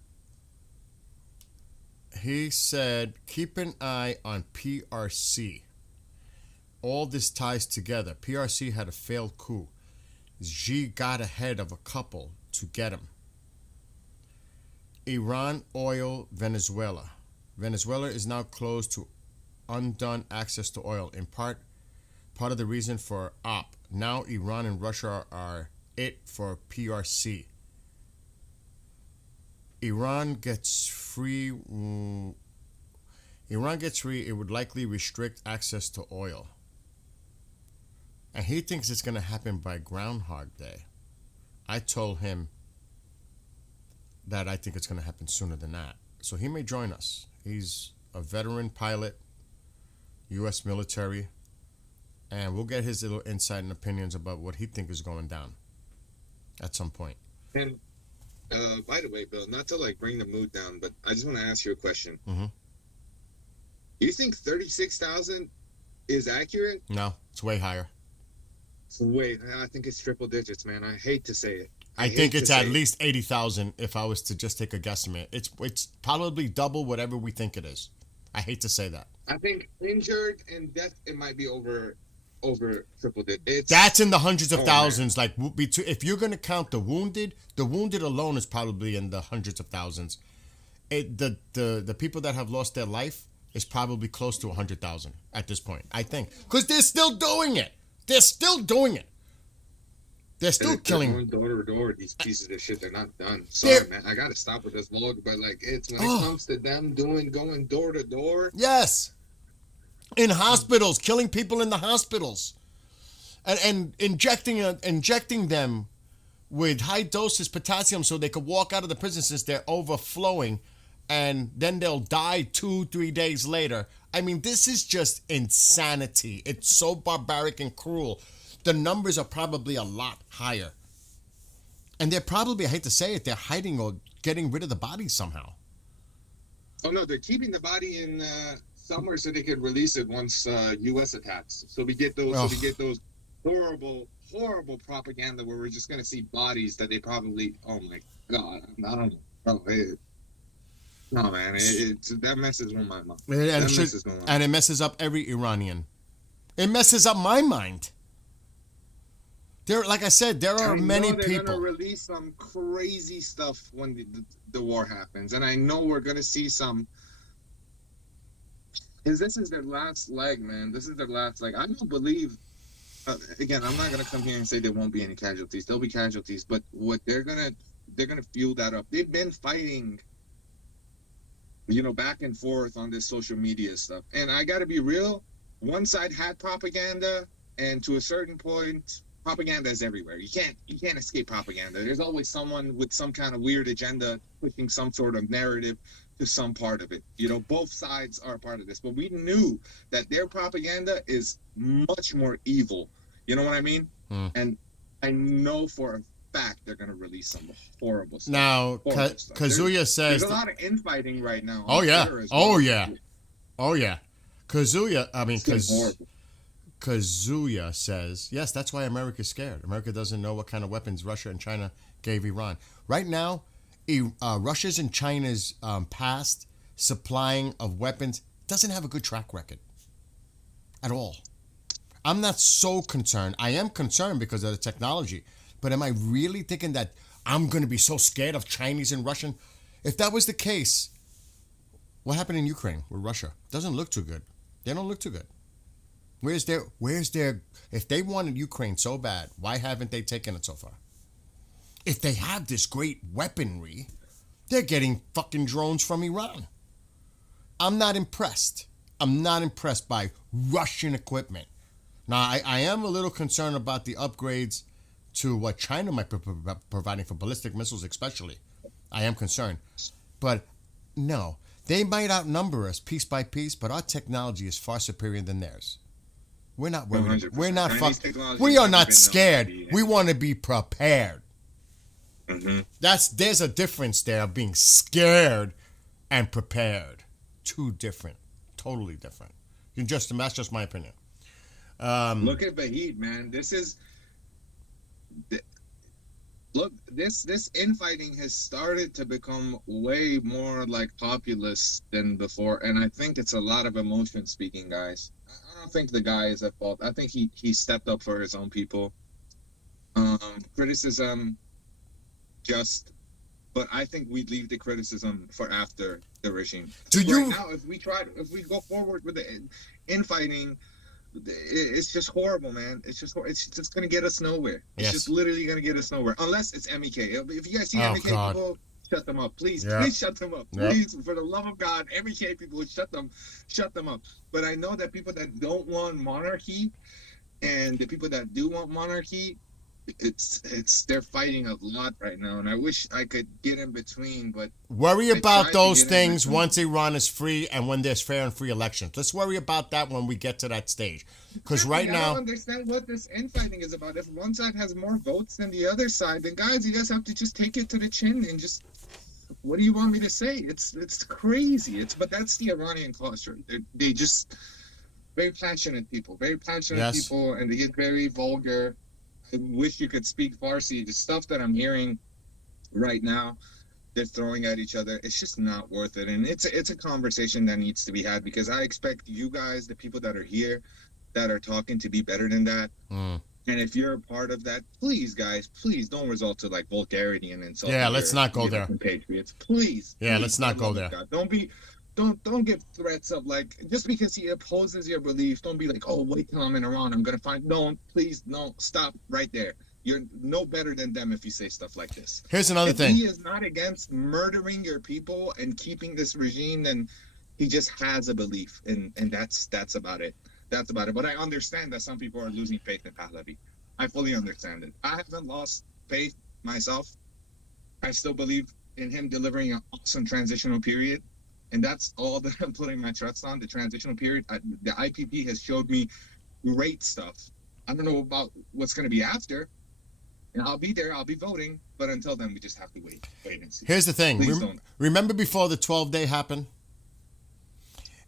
He said, keep an eye on PRC. All this ties together. PRC had a failed coup. Xi got ahead of a couple to get him. Iran, oil, Venezuela. Venezuela is now closed to undone access to oil. In part of the reason for OP. Now Iran and Russia are it for PRC. Iran gets free, it would likely restrict access to oil. And he thinks it's going to happen by Groundhog Day. I told him that I think it's going to happen sooner than that. So he may join us. He's a veteran pilot, U.S. military, and we'll get his little insight and opinions about what he thinks is going down at some point. And by the way, Bill, not to bring the mood down, but I just want to ask you a question. Mm-hmm. You think 36,000 is accurate? No, it's way higher. Wait, I think it's triple digits, man. I hate to say it. I think it's at least 80,000 if I was to just take a guesstimate. It's probably double whatever we think it is. I hate to say that. I think injured and death, it might be over triple digits. That's in the hundreds of thousands. Man. If you're going to count the wounded alone is probably in the hundreds of thousands. The people that have lost their life is probably close to 100,000 at this point, I think. Because they're still doing it. They're still killing. Going door to door, these pieces of shit, they're not done. Sorry, man. I got to stop with this vlog, but it's when it comes to them going door to door. Yes. In hospitals, killing people in the hospitals, and injecting them with high doses potassium so they could walk out of the prison since they're overflowing, and then they'll die 2-3 days later. I mean, this is just insanity. It's so barbaric and cruel. The numbers are probably a lot higher, and they're probably, I hate to say it, they're hiding or getting rid of the bodies somehow. Oh no, they're keeping the body in somewhere so they could release it once U.S. attacks. So we get those. So we get those horrible propaganda where we're just gonna see bodies that they probably. Oh my God, I don't know. No man, that messes with my mind. And it messes up every Iranian. It messes up my mind. Like I said, there are many people. They're gonna release some crazy stuff when the war happens, and I know we're gonna see some. Because this is their last leg, man. This is their last leg. I don't believe. Again, I'm not gonna come here and say there won't be any casualties. There'll be casualties, but what they're gonna fuel that up. They've been fighting, back and forth on this social media stuff, and I gotta be real. One side had propaganda, and to a certain point, propaganda is everywhere. You can't escape propaganda. There's always someone with some kind of weird agenda pushing some sort of narrative to some part of it. Both sides are a part of this, but we knew that their propaganda is much more evil. You know what I mean? And I know for fact they're gonna release some horrible stuff. Now, Horrible stuff. Kazuya says. There's a lot of infighting right now. Oh on yeah. Twitter as Oh well. yeah. Oh yeah. Kazuya. I mean, It's getting horrible. Kazuya says, yes, that's why America's scared. America doesn't know what kind of weapons Russia and China gave Iran. Right now, Russia's and China's past supplying of weapons doesn't have a good track record at all. I'm not so concerned. I am concerned because of the technology. But am I really thinking that I'm going to be so scared of Chinese and Russian? If that was the case, what happened in Ukraine with Russia? Doesn't look too good. They don't look too good. Where's their, if they wanted Ukraine so bad, why haven't they taken it so far? If they have this great weaponry, they're getting fucking drones from Iran. I'm not impressed. I'm not impressed by Russian equipment. Now, I am a little concerned about the upgrades to what China might be providing for ballistic missiles especially. I am concerned. But no, they might outnumber us piece by piece, but our technology is far superior than theirs. We're not worried. 100%. We're not Chinese fucking. technology We are has not been scared. known to be- We want to be prepared. Mm-hmm. There's a difference there of being scared and prepared. Two different, totally different. That's just my opinion. Look at Vahid, man. This infighting has started to become way more like populist than before, and I think it's a lot of emotion speaking, guys. I don't think the guy is at fault. I think he stepped up for his own people. Criticism, but I think we'd leave the criticism for after the regime. Right now, if we go forward with the infighting, it's just horrible, man. It's just gonna get us nowhere. It's just literally gonna get us nowhere, unless it's MEK. If you guys see MEK people, shut them up, please. Please shut them up, please. For the love of God, MEK people, shut them up. But I know that people that don't want monarchy, and the people that do want monarchy, they're fighting a lot right now, and I wish I could get in between, but worry about those things once Iran is free and when there's fair and free elections. Let's worry about that when we get to that stage, because right now I don't understand what this infighting is about. If one side has more votes than the other side, then guys, you guys have to just take it to the chin and just. What do you want me to say? It's crazy. But that's the Iranian culture. They just very passionate people, and they get very vulgar. I wish you could speak Farsi. The stuff that I'm hearing right now, they're throwing at each other. It's just not worth it. And it's a conversation that needs to be had, because I expect you guys, the people that are here, that are talking, to be better than that. And if you're a part of that, please, guys, please don't resort to like vulgarity and insult. Yeah, let's not go there. Patriots, please. Yeah, please, let's not go there. God. Don't give threats of like, just because he opposes your beliefs, don't be like, oh, wait till I'm in Iran, I'm gonna find. No, please, no, stop right there. You're no better than them if you say stuff like this. Here's another thing. He is not against murdering your people and keeping this regime, then he just has a belief, and that's about it. That's about it. But I understand that some people are losing faith in Pahlavi. I fully understand it. I haven't lost faith myself. I still believe in him delivering an awesome transitional period. And that's all that I'm putting my trust on, the transitional period. The IPP has showed me great stuff. I don't know about what's going to be after. And I'll be there. I'll be voting. But until then, we just have to wait and see. Here's the thing. Remember before the 12-day happened?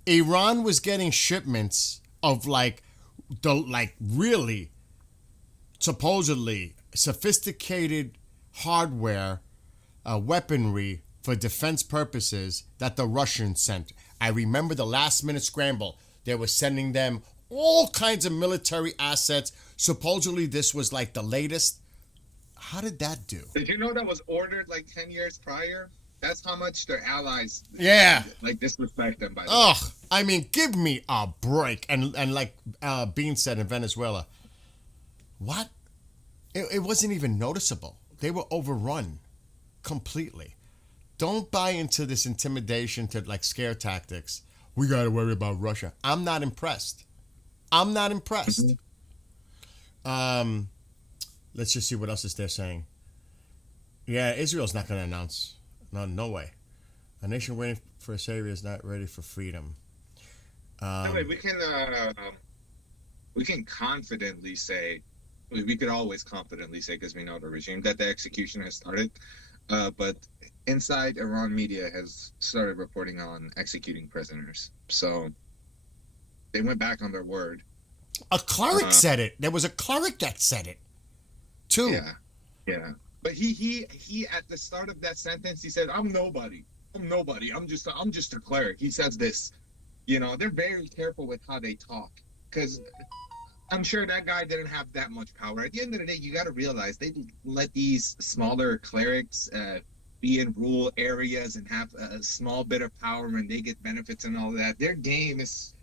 Iran was getting shipments of really supposedly sophisticated hardware, weaponry for defense purposes that the Russians sent. I remember the last-minute scramble. They were sending them all kinds of military assets. Supposedly this was like the latest. How did that do? Did you know that was ordered like 10 years prior? That's how much their allies disrespect them, by the way. Ugh, I mean, give me a break. And like Bean said in Venezuela, what? It wasn't even noticeable. They were overrun completely. Don't buy into this intimidation to like scare tactics. We got to worry about Russia. I'm not impressed. Let's just see what else is there saying. Yeah, Israel's not going to announce. No way. A nation waiting for a savior is not ready for freedom. We can confidently say we could always confidently say, because we know the regime, that the execution has started. But inside Iran media has started reporting on executing prisoners. So they went back on their word. A cleric said it. There was a cleric that said it, too. Yeah. But he at the start of that sentence, he said, I'm nobody. I'm just a cleric. He says this. You know, they're very careful with how they talk, because I'm sure that guy didn't have that much power. At the end of the day, you got to realize they let these smaller clerics be in rural areas and have a small bit of power, and they get benefits and all of that. Their game is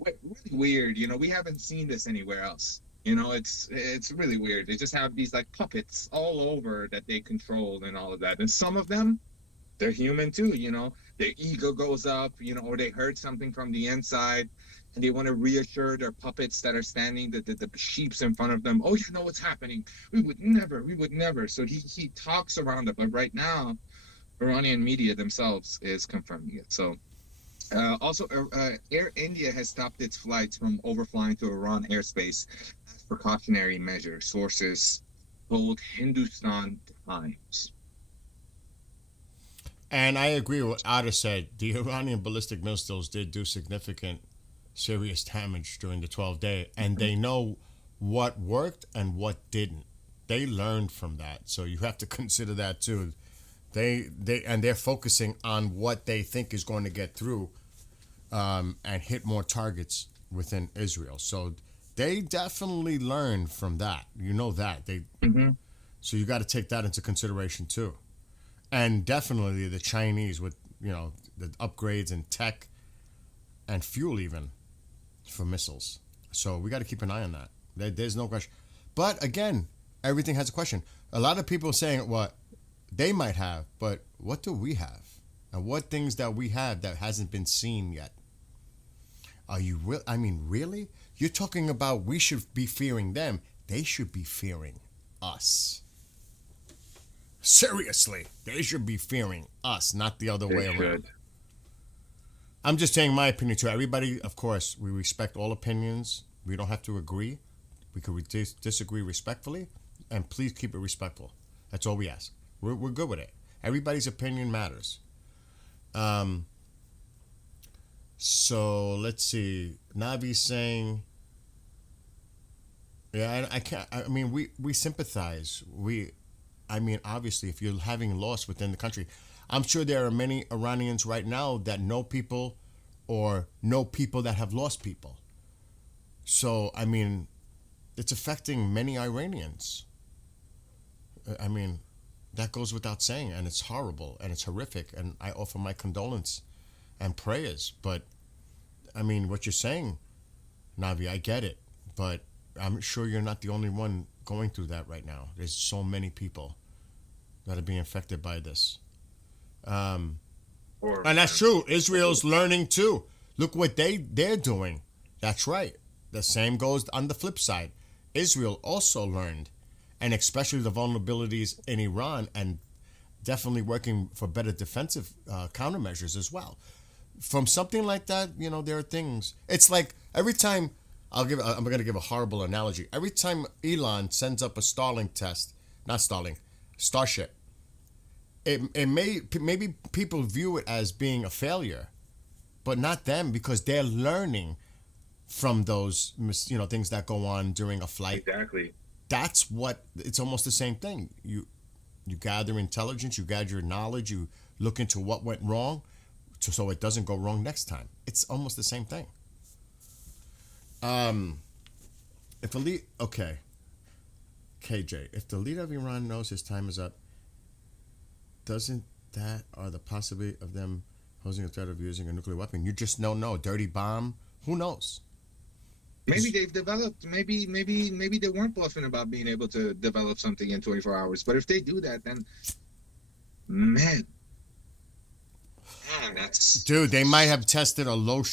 really weird. You know, we haven't seen this anywhere else. You know, it's really weird. They just have these like puppets all over that they control and all of that. And some of them, they're human too, you know. Their ego goes up, you know, or they heard something from the inside and they want to reassure their puppets that are standing, the sheeps in front of them. Oh, you know what's happening. We would never. So he talks around it. But right now, Iranian media themselves is confirming it. So also, Air India has stopped its flights from overflying to Iran airspace as precautionary measure, sources told Hindustan Times. And I agree with what Ada said. The Iranian ballistic missiles did do significant, serious damage during the 12-day, and they know what worked and what didn't. They learned from that, so you have to consider that too. They're focusing on what they think is going to get through, and hit more targets within Israel. So they definitely learned from that. You know that So you got to take that into consideration too. And definitely the Chinese with, you know, the upgrades in tech and fuel even for missiles. So we got to keep an eye on that. There's no question. But again, everything has a question. A lot of people are saying what they might have, but what do we have? And what things that we have that hasn't been seen yet? Are you real? I mean, really? You're talking about we should be fearing them. They should be fearing us. Seriously, they should be fearing us, not the other way around. I'm just saying my opinion to everybody. Of course, we respect all opinions. We don't have to agree. We could disagree respectfully, and please keep it respectful. That's all we ask. We're good with it. Everybody's opinion matters. So let's see. Navi's saying, yeah, I can't. I mean, we sympathize. I mean, obviously, if you're having loss within the country, I'm sure there are many Iranians right now that know people or know people that have lost people. So, I mean, it's affecting many Iranians. I mean, that goes without saying, and it's horrible, and it's horrific, and I offer my condolence and prayers. But, I mean, what you're saying, Navi, I get it, but I'm sure you're not the only one going through that right now. There's so many people that are being affected by this. And that's true. Israel's learning too. Look what they're doing. That's right. The same goes on the flip side. Israel also learned, and especially the vulnerabilities in Iran, and definitely working for better defensive countermeasures as well. From something like that, you know, there are things. It's like every time I'm going to give a horrible analogy. Every time Elon sends up a Starship, maybe people view it as being a failure, but not them, because they're learning from those, you know, things that go on during a flight. Exactly. That's what, it's almost the same thing. You gather intelligence, you gather your knowledge, you look into what went wrong, so it doesn't go wrong next time. It's almost the same thing. KJ, if the leader of Iran knows his time is up, doesn't that are the possibility of them posing a threat of using a nuclear weapon? You just don't know. Dirty bomb? Who knows? Maybe they've developed. Maybe they weren't bluffing about being able to develop something in 24 hours. But if they do that, then man, that's dude. They might have tested a low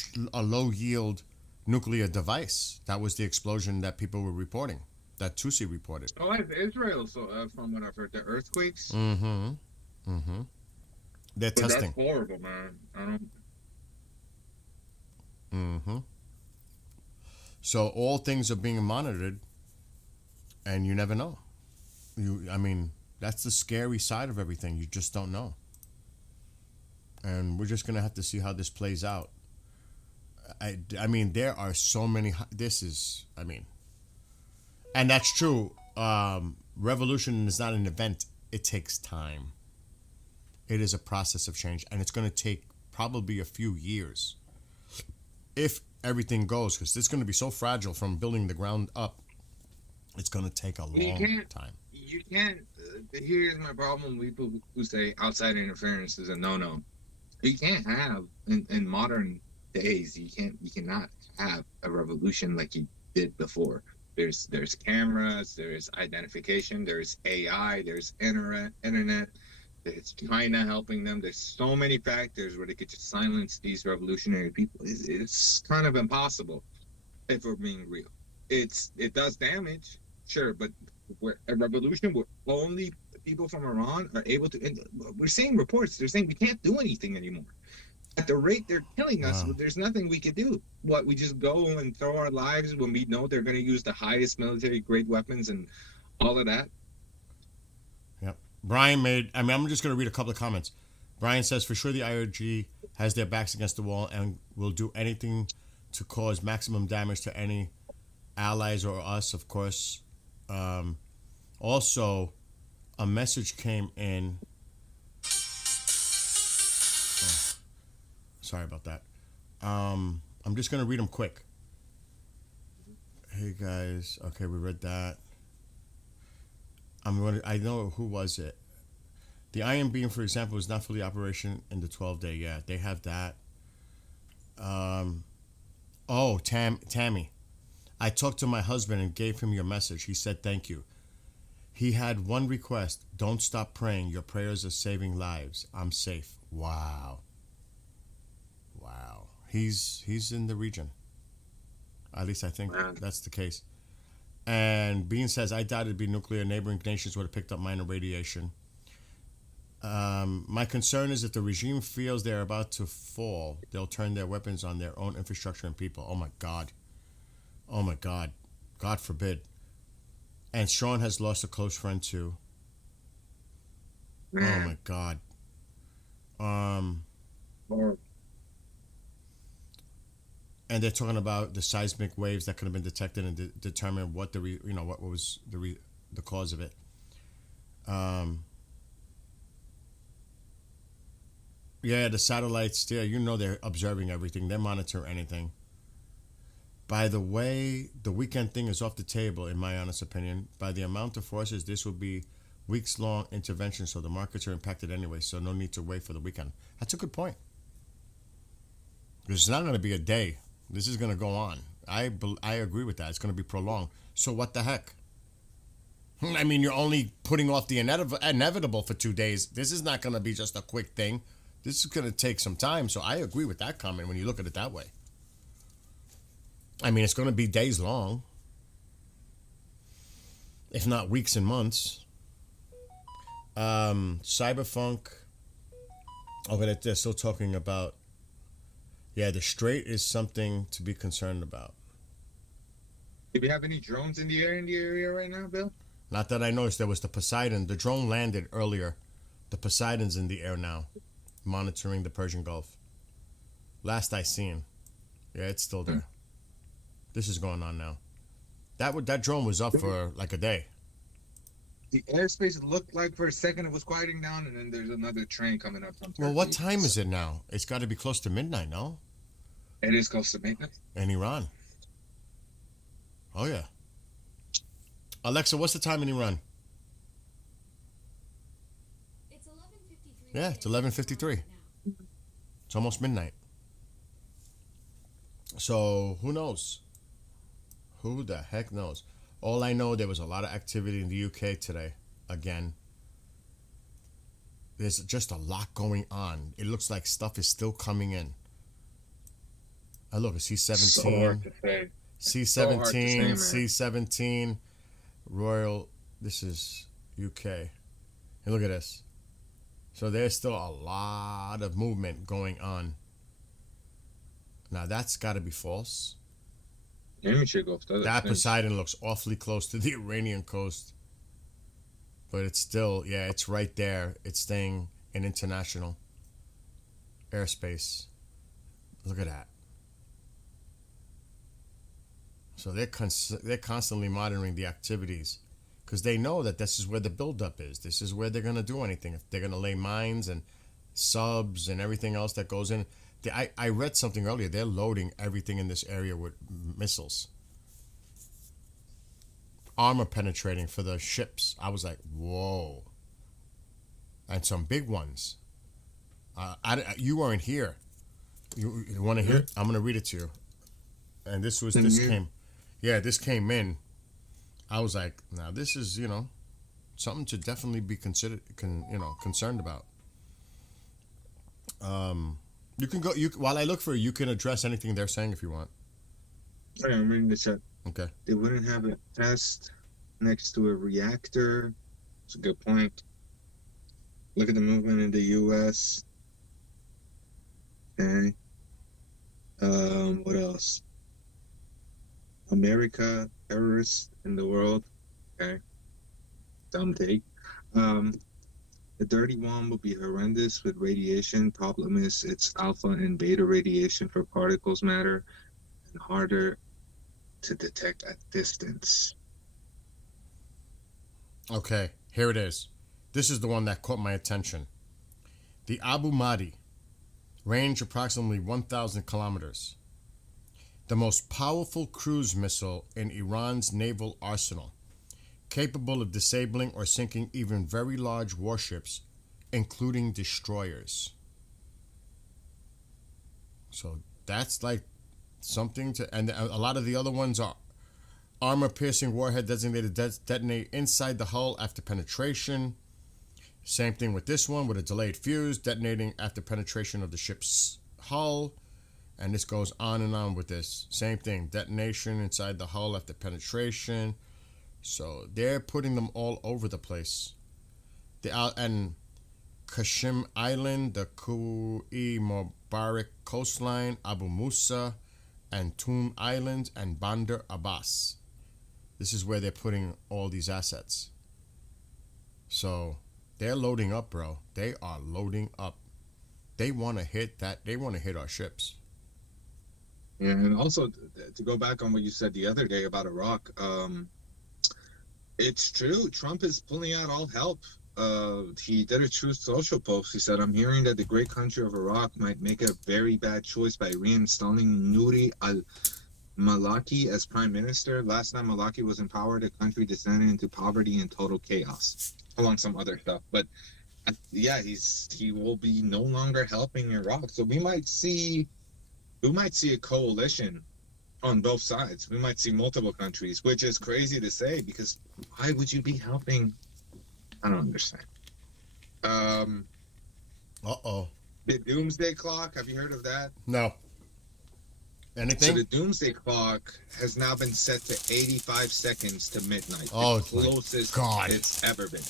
yield nuclear device. That was the explosion that people were reporting. That Tusi reported. Oh, Israel. So from what I've heard, the earthquakes. They're testing. That's horrible, man. So all things are being monitored, and you never know. I mean, that's the scary side of everything. You just don't know. And we're just gonna have to see how this plays out. I mean, there are so many. This is, I mean, and that's true. Revolution is not an event. It takes time. It is a process of change, and it's going to take probably a few years if everything goes, because it's going to be so fragile from building the ground up. It's going to take a long time. You can't. Here's my problem with people who say outside interference is a no-no. You can't have in modern days. You cannot have a revolution like you did before. There's cameras, there's identification, there's AI, there's internet. There's China helping them. There's so many factors where they could just silence these revolutionary people. It's kind of impossible if we're being real. It does damage, sure, but a revolution where only people from Iran are able to. And we're seeing reports. They're saying we can't do anything anymore. At the rate they're killing us, Wow. there's nothing we could do. What, we just go and throw our lives when we know they're going to use the highest military grade weapons and all of that? Yep. Brian made. I mean, I'm just going to read a couple of comments. Brian says, for sure the IRG has their backs against the wall and will do anything to cause maximum damage to any allies or us, of course. Also, a message came in. Oh, sorry about that. I'm just going to read them quick. Hey, guys. Okay, we read that. I know, who was it? The Iron Beam, for example, is not fully operation in the 12-day. Yeah, they have that. Tammy. I talked to my husband and gave him your message. He said thank you. He had one request. Don't stop praying. Your prayers are saving lives. I'm safe. Wow. He's in the region. At least I think that's the case. And Bean says, I doubt it'd be nuclear. Neighboring nations would have picked up minor radiation. My concern is if the regime feels they're about to fall, they'll turn their weapons on their own infrastructure and people. Oh my God. God forbid. And Sean has lost a close friend too. Oh my God. And they're talking about the seismic waves that could have been detected and determine what what was the cause of it. Yeah, the satellites. Yeah, they're observing everything. They monitor anything. By the way, the weekend thing is off the table, in my honest opinion. By the amount of forces, this will be weeks-long intervention, so the markets are impacted anyway, so no need to wait for the weekend. That's a good point. It's not going to be a day. This is going to go on. I agree with that. It's going to be prolonged. So what the heck? I mean, you're only putting off the inevitable for 2 days. This is not going to be just a quick thing. This is going to take some time. So I agree with that comment when you look at it that way. I mean, it's going to be days long, if not weeks and months. Cyberfunk. Oh, but they're still talking about. Yeah, the Strait is something to be concerned about. Do we have any drones in the area right now, Bill? Not that I noticed. There was the Poseidon. The drone landed earlier. The Poseidon's in the air now, monitoring the Persian Gulf. Last I seen. Yeah, it's still there. This is going on now. That drone was up for like a day. The airspace looked like for a second it was quieting down, and then there's another train coming up from Turkey. Well, what time is it now? It's got to be close to midnight, no? It is close to midnight. In Iran. Oh, yeah. Alexa, what's the time in Iran? It's 11:53. Yeah, it's 11:53. It's almost midnight. So, who knows? Who the heck knows? All I know, there was a lot of activity in the UK today. Again. There's just a lot going on. It looks like stuff is still coming in. Oh, look, it's C-17. So hard to say. C-17, man. C-17, Royal, this is UK. And look at this. So there's still a lot of movement going on. Now that's got to be false. Maybe we should go for That Poseidon looks awfully close to the Iranian coast. But it's still, yeah, it's right there. It's staying in international airspace. Look at that. So they're constantly monitoring the activities because they know that this is where the buildup is. This is where they're going to do anything. If they're going to lay mines and subs and everything else that goes in. I read something earlier. They're loading everything in this area with missiles. Armor penetrating for the ships. I was like, whoa. And some big ones. You weren't here. You want to hear it? I'm going to read it to you. And this came in. I was like, now this is, something to definitely be concerned about. You can go. While I look for it, you can address anything they're saying if you want. Sorry, I'm reading the chat. Okay. They wouldn't have a test next to a reactor. It's a good point. Look at the movement in the U.S. Okay. What else? America, terrorists in the world. Okay. Dumb take. The dirty one will be horrendous with radiation. Problem is it's alpha and beta radiation for particles matter and harder to detect at distance. Okay, here it is. This is the one that caught my attention. The Abu Mahdi, range approximately 1,000 kilometers. The most powerful cruise missile in Iran's naval arsenal, capable of disabling or sinking even very large warships, including destroyers. So that's like something to, and a lot of the other ones are armor-piercing warhead designated detonate inside the hull after penetration. Same thing with this one, with a delayed fuse detonating after penetration of the ship's hull. And this goes on and on with this. Same thing, detonation inside the hull after penetration. So they're putting them all over the place. And Kashim Island, the Kui Mubarak coastline, Abu Musa, and Toom Island, and Bandar Abbas. This is where they're putting all these assets. So they're loading up, bro. They are loading up. They want to hit that. They want to hit our ships. Yeah, and also to go back on what you said the other day about Iraq, it's true. Trump is pulling out all help. He did a Truth Social post. He said, "I'm hearing that the great country of Iraq might make a very bad choice by reinstalling Nouri al-Maliki as prime minister. Last time Maliki was in power, the country descended into poverty and total chaos, along some other stuff. But yeah, he will be no longer helping Iraq. So we might see a coalition on both sides. We might see multiple countries, which is crazy to say because why would you be helping? I don't understand. The Doomsday Clock. Have you heard of that? No. Anything? So the Doomsday Clock has now been set to 85 seconds to midnight. Oh, the closest God. it's ever been.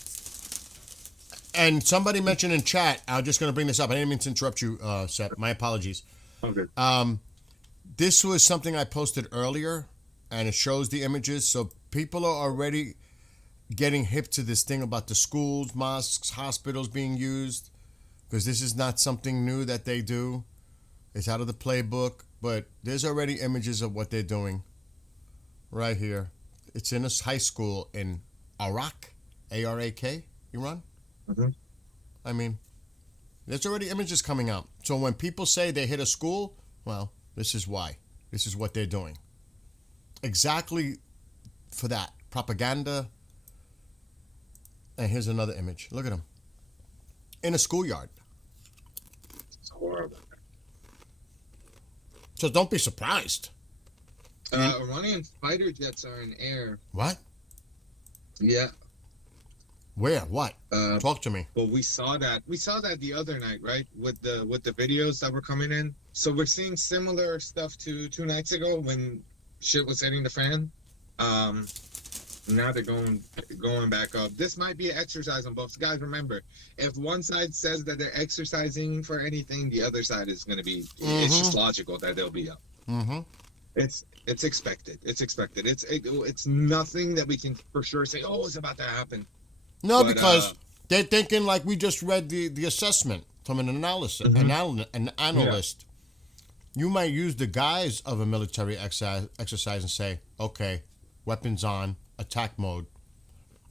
And somebody mentioned in chat, I'm just going to bring this up. I didn't mean to interrupt you, Seth. My apologies. Okay. This was something I posted earlier, and it shows the images. So people are already getting hip to this thing about the schools, mosques, hospitals being used, because this is not something new that they do. It's out of the playbook, but there's already images of what they're doing right here. It's in a high school in Arak, A-R-A-K, Iran. Mm-hmm. I mean, there's already images coming out. So when people say they hit a school, well, this is why. This is what they're doing. Exactly for that. Propaganda. And here's another image. Look at him. In a schoolyard. It's horrible. So don't be surprised. Iranian fighter jets are in air. What? Yeah. Where? What? Talk to me. Well, we saw that the other night, right? With the videos that were coming in. So we're seeing similar stuff to 2 nights ago when shit was hitting the fan. Now they're going back up. This might be an exercise on both. Guys, remember, if one side says that they're exercising for anything, the other side is going to be. Mm-hmm. It's just logical that they'll be up. Mm-hmm. It's expected. It's expected. It's nothing that we can for sure say. Oh, it's about to happen. No, But, because they're thinking like we just read the assessment from an an analyst. You might use the guise of a military exercise and say, okay, weapons on, attack mode.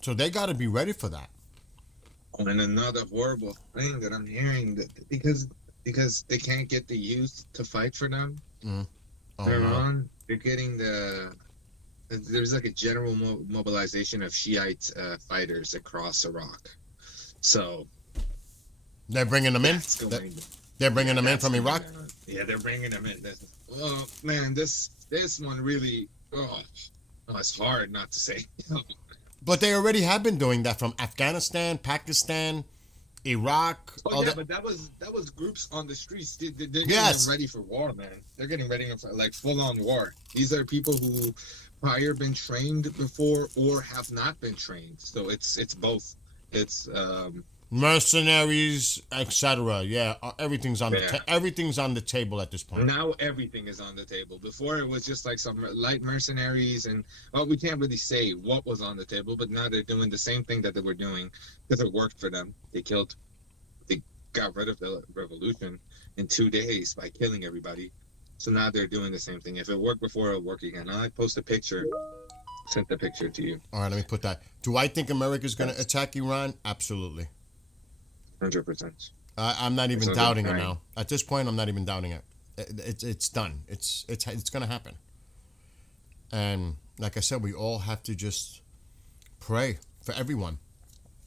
So they got to be ready for that. And another horrible thing that I'm hearing that because they can't get the youth to fight for them. Oh, They're no. on. They're getting there's like a general mobilization of Shiite fighters across Iraq. So They're bringing them in. that's going. They're bringing them in That's from going Iraq. on. Yeah, they're bringing them in. Oh man, this one really. Oh, it's hard not to say. But they already have been doing that from Afghanistan, Pakistan, Iraq. Oh all yeah, that- but that was groups on the streets. They're getting Yes. ready for war, man. They're getting ready for like full on war. These are people who prior been trained before or have not been trained. So it's both. It's mercenaries, etc. Yeah, everything's on Yeah. everything's on the table at this point. now everything is on the table. Before it was just like some light mercenaries, and well, we can't really say what was on the table. But now they're doing the same thing that they were doing because it worked for them. They got rid of the revolution in 2 days by killing everybody. So now they're doing the same thing. If it worked before, it'll work again. I post a picture. Sent the picture to you. All right, let me put that. Do I think America's going to attack Iran? Absolutely. 100%. I'm not even It's not doubting it right. now. At this point, I'm not even doubting it. It's done. It's going to happen. And like I said, we all have to just pray for everyone,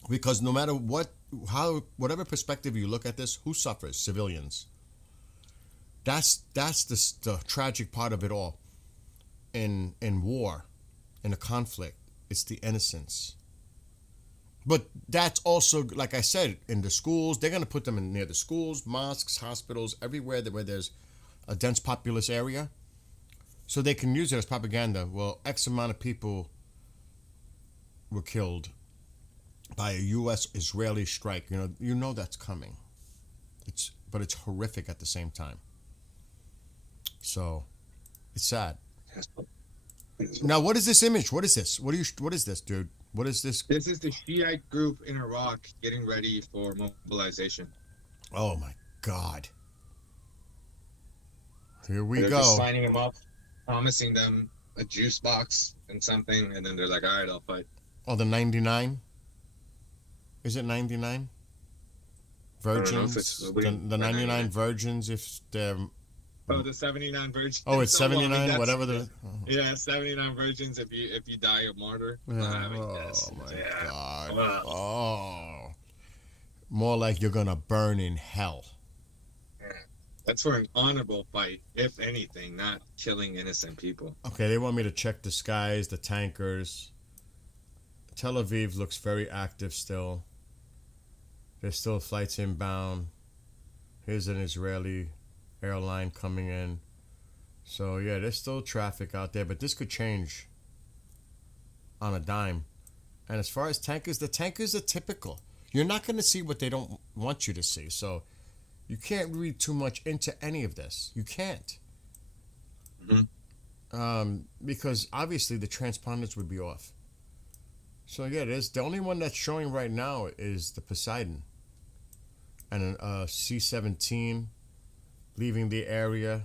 because no matter whatever perspective you look at this, who suffers? Civilians. That's the tragic part of it all. In war, in a conflict, it's the innocence. But that's also, like I said, in the schools. They're going to put them in near the schools, mosques, hospitals, everywhere where there's a dense populous area, so they can use it as propaganda. Well, X amount of people were killed by a U.S.-Israeli strike. You know that's coming. But it's horrific at the same time. So, it's sad. Now, what is this image? What is this? What is this, dude? What is this? This is the Shiite group in Iraq getting ready for mobilization. Oh my God! Here we They're go. just signing them up, promising them a juice box and something, and then they're like, "All right, I'll fight." Oh, the 99. Is it 99? don't know if Virgins. it's The, the the 99 virgins. If they're Oh, the 79 virgins. oh, it's So, well, I mean, 79. that's- Whatever the. Yeah, 79 virgins. If you die a martyr. Yeah, I mean, oh yes. my Yeah. God! Wow. Oh, more like you're gonna burn in hell. That's for an honorable fight, if anything, not killing innocent people. Okay, they want me to check the skies, the tankers. Tel Aviv looks very active still. There's still flights inbound. Here's an Israeli airline coming in. So, yeah, there's still traffic out there, but this could change on a dime. And as far as tankers, the tankers are typical. You're not going to see what they don't want you to see. So, you can't read too much into any of this. You can't. Because obviously the transponders would be off. So yeah, there's the only one that's showing right now is the Poseidon and a C-17 leaving the area,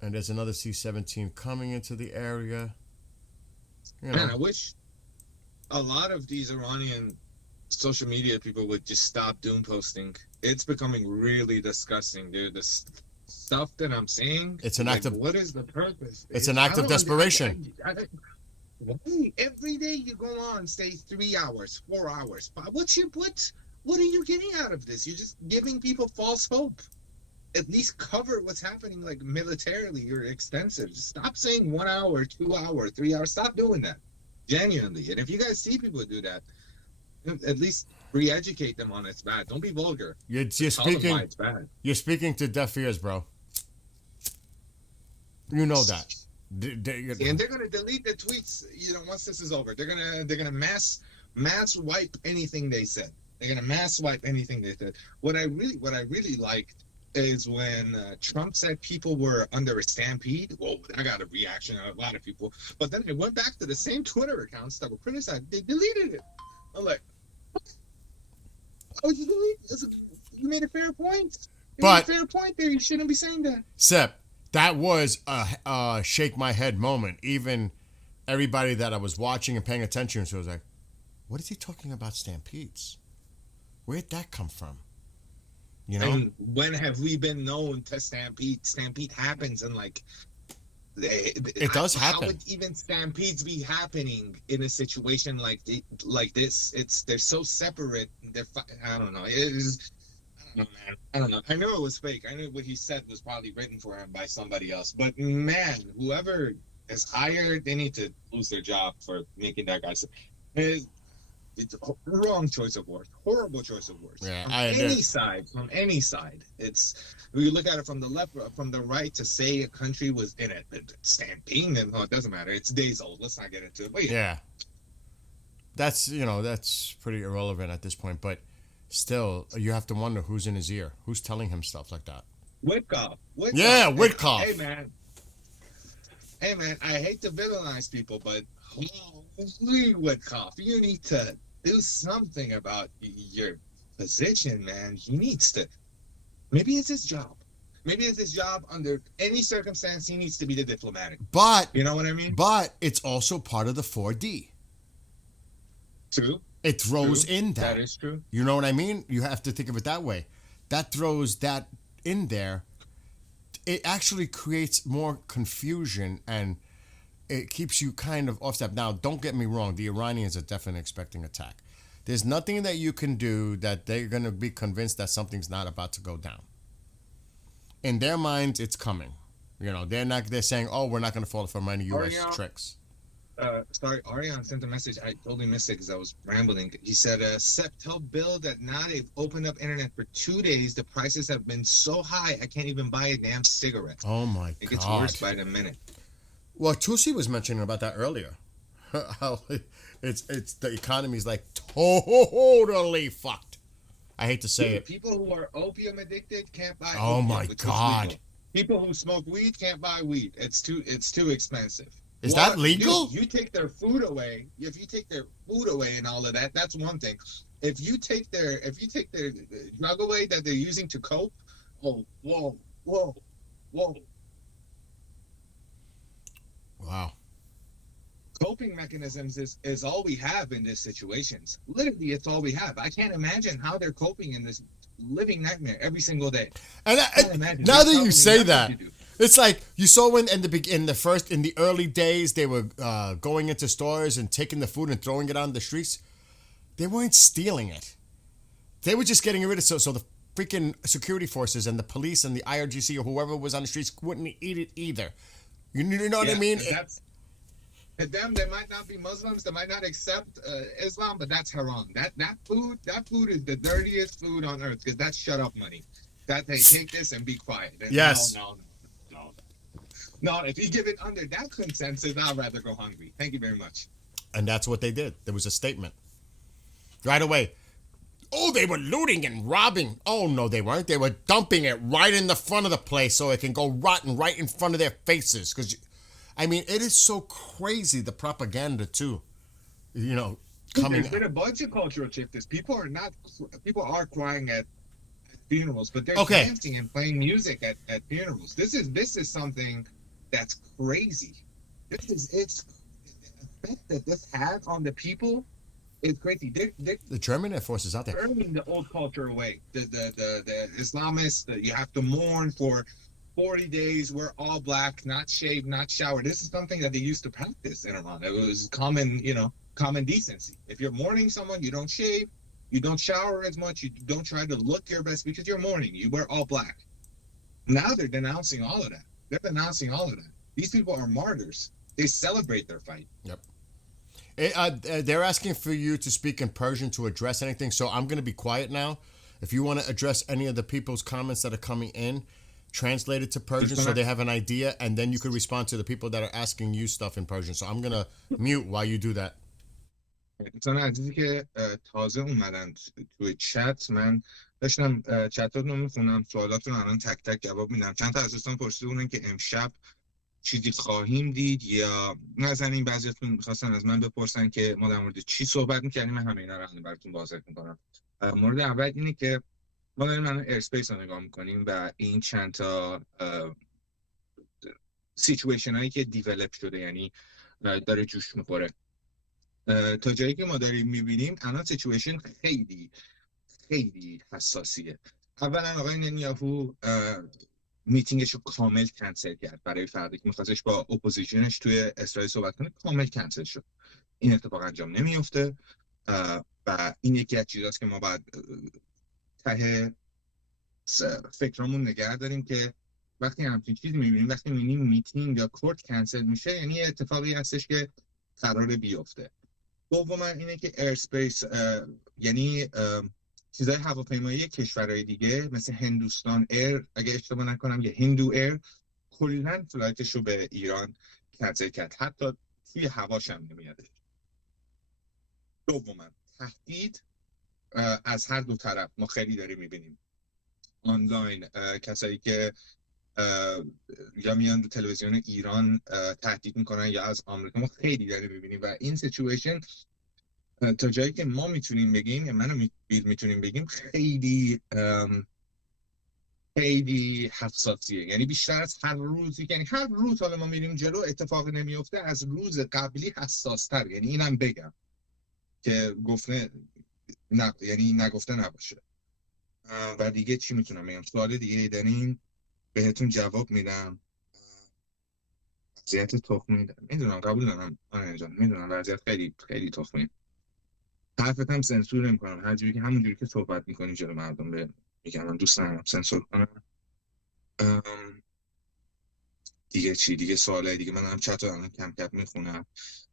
and there's another C-17 coming into the area. You Man, I know, wish a lot of these Iranian social media people would just stop doom posting. It's becoming really disgusting, dude. This stuff that I'm seeing. It's an like, act of- what is the purpose? it's an act of desperation. Why every day you go on, stay 3 hours, 4 hours? What are you getting out of this? You're just giving people false hope. At least cover what's happening, like militarily or extensive. Stop saying 1 hour, 2 hours, 3 hours. Stop doing that. Genuinely. And if you guys see people do that, at least re-educate them on it's bad. Don't be vulgar. you're Tell them speaking. why it's bad. You're speaking to deaf ears, bro. You know that. And they're gonna delete the tweets. Once this is over, they're gonna mass wipe anything they said. They're gonna mass wipe anything they said. What I really liked is when Trump said people were under a stampede. Whoa, I got a reaction of a lot of people. But then I went back to the same Twitter accounts that were criticized. They deleted it. I'm like, oh, you deleted? You made a fair point. You made a fair point there. You shouldn't be saying that. Sep, that was a shake my head moment. Even everybody that I was watching and paying attention to was like, what is he talking about stampedes? Where'd that come from? You know? And when have we been known to stampede? Stampede happens and like it does happen. How would even stampedes be happening in a situation like this? They're so separate. I don't know. It is. I don't know, man. I don't know. I know it was fake. I knew what he said was probably written for him by somebody else. But man, whoever is hired, they need to lose their job for making that guy. It's a wrong choice of words. Horrible choice of words. Yeah, from any side. It's we look at it from the left, from the right, to say a country was in a stampede, and it doesn't matter. It's days old. Let's not get into it. But yeah. That's pretty irrelevant at this point. But still, you have to wonder who's in his ear, who's telling him stuff like that. Witkoff. Yeah, Witkoff. Hey man, I hate to villainize people, but holy Witkoff, you need to do something about your position, man. He needs to. Maybe it's his job. Maybe it's his job under any circumstance. He needs to be the diplomatic. But you know what I mean. But it's also part of the 4D. True. It throws in that. That is true. You know what I mean? You have to think of it that way. That throws that in there. It actually creates more confusion and it keeps you kind of off step. Now, don't get me wrong. The Iranians are definitely expecting attack. There's nothing that you can do that they're going to be convinced that something's not about to go down. In their minds, it's coming. You know, they're saying, oh, we're not going to fall for many U.S. tricks. Sorry, Ariane sent a message. I totally missed it because I was rambling. He said, Sep, tell Bill that now they've opened up internet for 2 days. The prices have been so high, I can't even buy a damn cigarette. Oh, my God. It gets worse by the minute. Well, Tusi was mentioning about that earlier. How it's the economy's like totally fucked. I hate to say it. People who are opium addicted can't buy Oh, opium, my God. People who smoke weed can't buy weed. It's too expensive. Is that legal? You take their food away. If you take their food away and all of that, that's one thing. If you take their drug away that they're using to cope, whoa. Wow. Coping mechanisms is all we have in these situations. Literally, it's all we have. I can't imagine how they're coping in this living nightmare every single day. And now that you say that, it's like you saw when in the early days they were going into stores and taking the food and throwing it on the streets. They weren't stealing it. They were just getting rid of it so the freaking security forces and the police and the IRGC or whoever was on the streets wouldn't eat it either. You know what I mean? To them, they might not be Muslims, they might not accept Islam, but that's haram. That food is the dirtiest food on earth because that's shut up money. That they take this and be quiet. And yes. No, if you give it under that consensus, I'd rather go hungry. Thank you very much. And that's what they did. There was a statement. Right away. Oh, they were looting and robbing. Oh, no, they weren't. They were dumping it right in the front of the place so it can go rotten right in front of their faces. Because, I mean, it is so crazy, the propaganda, too. You know, coming. There's been a bunch of cultural shifters. People are crying at funerals, but they're dancing and playing music at funerals. This is something that's crazy. It's the effect that this has on the people is crazy. The German Air Force is out there turning the old culture away. The Islamists, you have to mourn for 40 days. We're all black, not shaved, not showered. This is something that they used to practice in Iran. It was common decency. If you're mourning someone, you don't shave, you don't shower as much, you don't try to look your best because you're mourning. You wear all black. Now they're denouncing all of that. These people are martyrs. They celebrate their fight. Yep. They're asking for you to speak in Persian to address anything, so I'm going to be quiet now. If you want to address any of the people's comments that are coming in, translate it to Persian so they have an idea, and then you could respond to the people that are asking you stuff in Persian. So I'm going to mute while you do that. دوستان عزیزی که تازه اومدن توی چت، من داشتم چتاتون رو میخونم، سوالاتون رو الان تک تک جواب میدم. چند تا از دوستان پرسیدن که امشب چیزی خواهیم دید یا نزنین. بعضیاتون میخواستن از من بپرسن که ما در مورد چی صحبت میکنیم. من همه اینا رو براتون واضح میکنم. مورد اول اینه که ما داریم الان ایرسپیس رو نگاه میکنیم و این چند تا سیچویشن هایی که دیولپ شده، یعنی داره جوش میخوره. تا جایی که ما داریم میبینیم الان سیچویشن خیلی خیلی حساسیه. اولا آقای نتانیاهو میتینگش رو کامل کنسل کرد برای فردی که میخواستش با اپوزیشنش توی اسرائیل صحبت کنه. کامل کنسل شد. این اتفاق انجام نمیفته و این یکی از چیزاست که ما باید ته فکرامون نگه داریم که وقتی همچین چیزی میبینیم، وقتی میبینیم میتینگ یا کورت کنسل میشه، یعنی اتفاقی هستش که قرار بیفته. دوما اینه که ایرسپیس یعنی چیزای هواپیمایی کشورهای دیگه مثل هندوستان ایر، اگه اشتباه نکنم، یا هندو ایر، کلا فلایتش رو به ایران کنسل کرد، حتی توی هواش هم نمیادش. دوما تهدید از هر دو طرف ما خیلی داریم میبینیم آنلاین، کسایی که یا میان رو تلویزیون ایران تهدید میکنن یا از آمریکا، ما خیلی داریم میبینیم و این سیچویشن تا جایی که ما میتونیم بگیم، یا منو میتونیم بگیم، خیلی خیلی حساسیه. یعنی بیشتر از هر روزی، یعنی هر روز حالا ما میریم جلو اتفاقی نمیفته، از روز قبلی حساستر. یعنی اینم بگم که گفته یعنی نگفته نباشه. و دیگه چی میتونم بگم؟ سوال دیگه دارین بهتون جواب میدم. وضعیت تخمی میدونم، قبول دارم آنها جان، میدونم وضعیت خیلی خیلی تخمی. حرفت هم سنسور نمی‌کنم، هر جوری که همونجوری که صحبت می‌کنی جلو مردم به میگم. من دوست ندارم سنسور کنم. دیگه چی؟ دیگه سوالای دیگه من هم چت رو الان کم کم میخونم.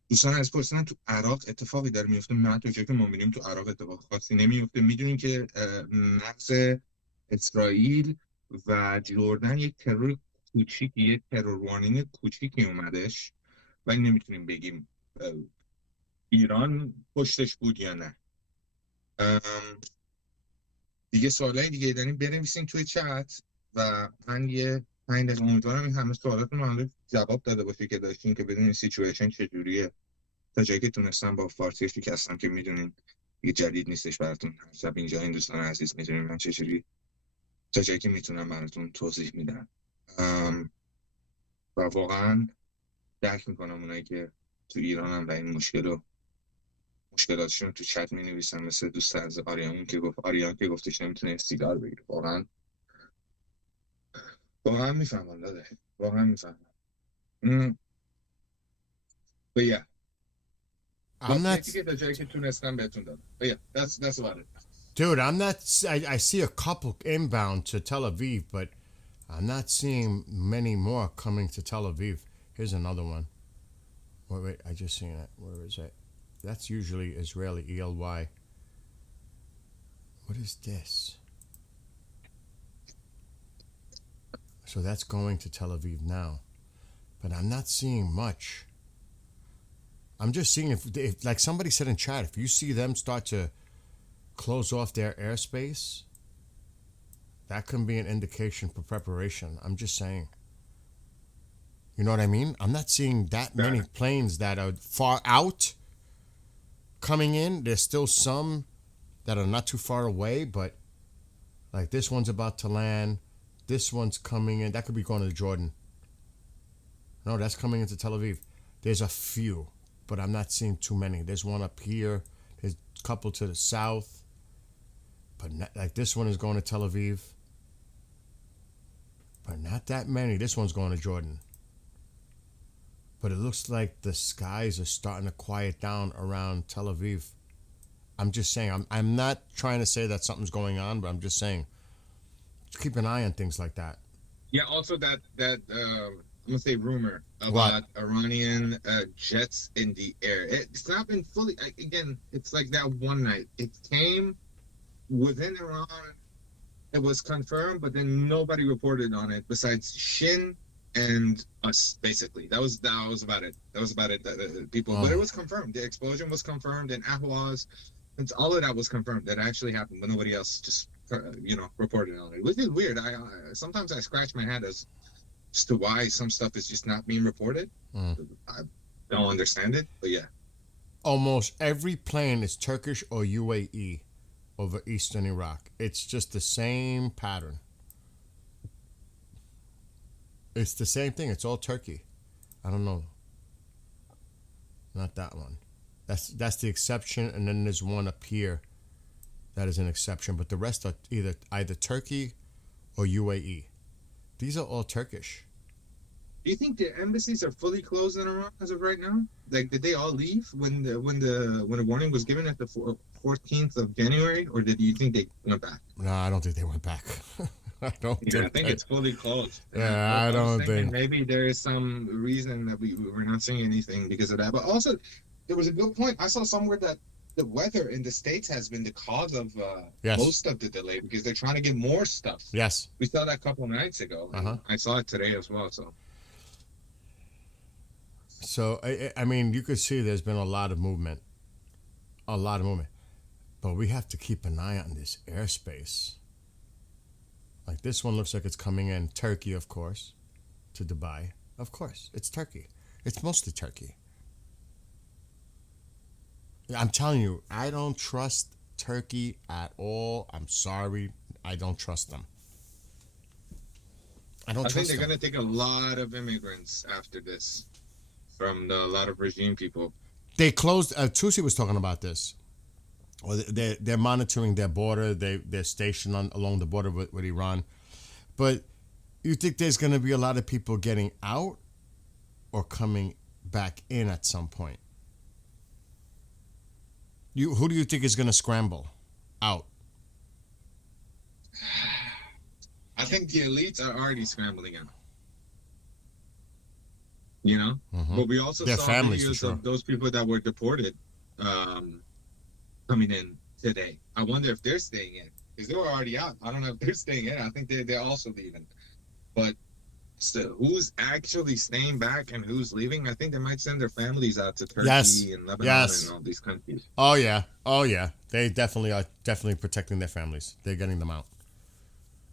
دوستان از پرسیدن تو عراق اتفاقی داره میفته. من تو جایی که ما می‌بینیم تو عراق اتفاق خاصی نمیفته. میدونین که مرز اسرائیل و جردن یک ترور کوچیک، یک ترور وارنینگ کوچیکی اومدش، ولی نمیتونیم بگیم ایران پشتش بود یا نه. دیگه سوالای دیگه داریم بنویسین توی چت و من یه 5 دقیقه امیدوارم این همه سوالاتون رو جواب داده باشه که داشتین، که بدونین سیچویشن چجوریه. تا جایی که تونستم با فارسی شکستم که میدونین یه جدید نیستش براتون. هر شب اینجا این دوستان عزیز میدونین من چجوری تا جایی که میتونم براتون توضیح میدم. و واقعا درک میکنم اونایی که تو ایرانن و این مشکلاتشون تو چت می نویسن، مثل دوست از آریان که گفتش نمیتونه سیگار بگیره. واقعا میفهمم داده، واقعا میفهمم. But yeah, I'm not, تا جایی که تونستم بهتون دادم. But yeah, that's about it. dude. I'm not. I see a couple inbound to Tel Aviv, but I'm not seeing many more coming to Tel Aviv. Here's another one. Wait, I just seen it. Where is it? That's usually Israeli ELY. What is this? So that's going to Tel Aviv now, but I'm not seeing much. I'm just seeing if like somebody said in chat, if you see them start to close off their airspace, that can be an indication for preparation. I'm just saying. You know what I mean? I'm not seeing that many planes that are far out coming in. There's still some that are not too far away, but like this one's about to land. This one's coming in. That could be going to Jordan. No, that's coming into Tel Aviv. There's a few, but I'm not seeing too many. There's one up here. There's a couple to the south. But not, like this one is going to Tel Aviv. But not that many. This one's going to Jordan. But it looks like the skies are starting to quiet down around Tel Aviv. I'm just saying. I'm not trying to say that something's going on, but I'm just saying. Just keep an eye on things like that. Yeah, also that I'm gonna say rumor about Iranian jets in the air. It's not been fully. Again, it's like that one night. It came within Iran. It was confirmed, but then nobody reported on it besides Shin and us, basically. That was about it. That was about it. The people, but it was confirmed. The explosion was confirmed, and Ahwaz, and all of that was confirmed that actually happened, but nobody else just reported on it, which is weird. I sometimes I scratch my head as to why some stuff is just not being reported. I don't understand it, but yeah. Almost every plane is Turkish or UAE over eastern Iraq. It's just the same pattern. It's the same thing. It's all Turkey. I don't know. Not that one. That's the exception, and then there's one up here that is an exception. But the rest are either Turkey or UAE. These are all Turkish. Do you think the embassies are fully closed in Iran as of right now? Like, did they all leave when the warning was given at the 14th of January, or did you think they went back? No, I don't think they went back. I think it's fully closed. Yeah, I don't think. Maybe there is some reason that we're not seeing anything because of that. But also, there was a good point. I saw somewhere that the weather in the States has been the cause of most of the delay because they're trying to get more stuff. Yes. We saw that a couple of nights ago. I saw it today as well. So, I mean, you could see there's been a lot of movement. But we have to keep an eye on this airspace. Like, this one looks like it's coming in Turkey, of course, to Dubai. Of course, it's Turkey. It's mostly Turkey. I'm telling you, I don't trust Turkey at all. I'm sorry. I don't trust them. I think they're going to take a lot of immigrants after this from a lot of regime people. They closed. Tusi was talking about this. Well, they're monitoring their border. They're stationed along the border with Iran. But you think there's going to be a lot of people getting out or coming back in at some point? Who do you think is going to scramble out? I think the elites are already scrambling out. You know? Mm-hmm. But we also Their saw families, videos for sure. of those people that were deported coming in today. I wonder if they're staying in. Because they were already out. I don't know if they're staying in. I think they're also leaving. But still, who's actually staying back and who's leaving? I think they might send their families out to Turkey and Lebanon and all these countries. Oh yeah. They definitely are protecting their families. They're getting them out.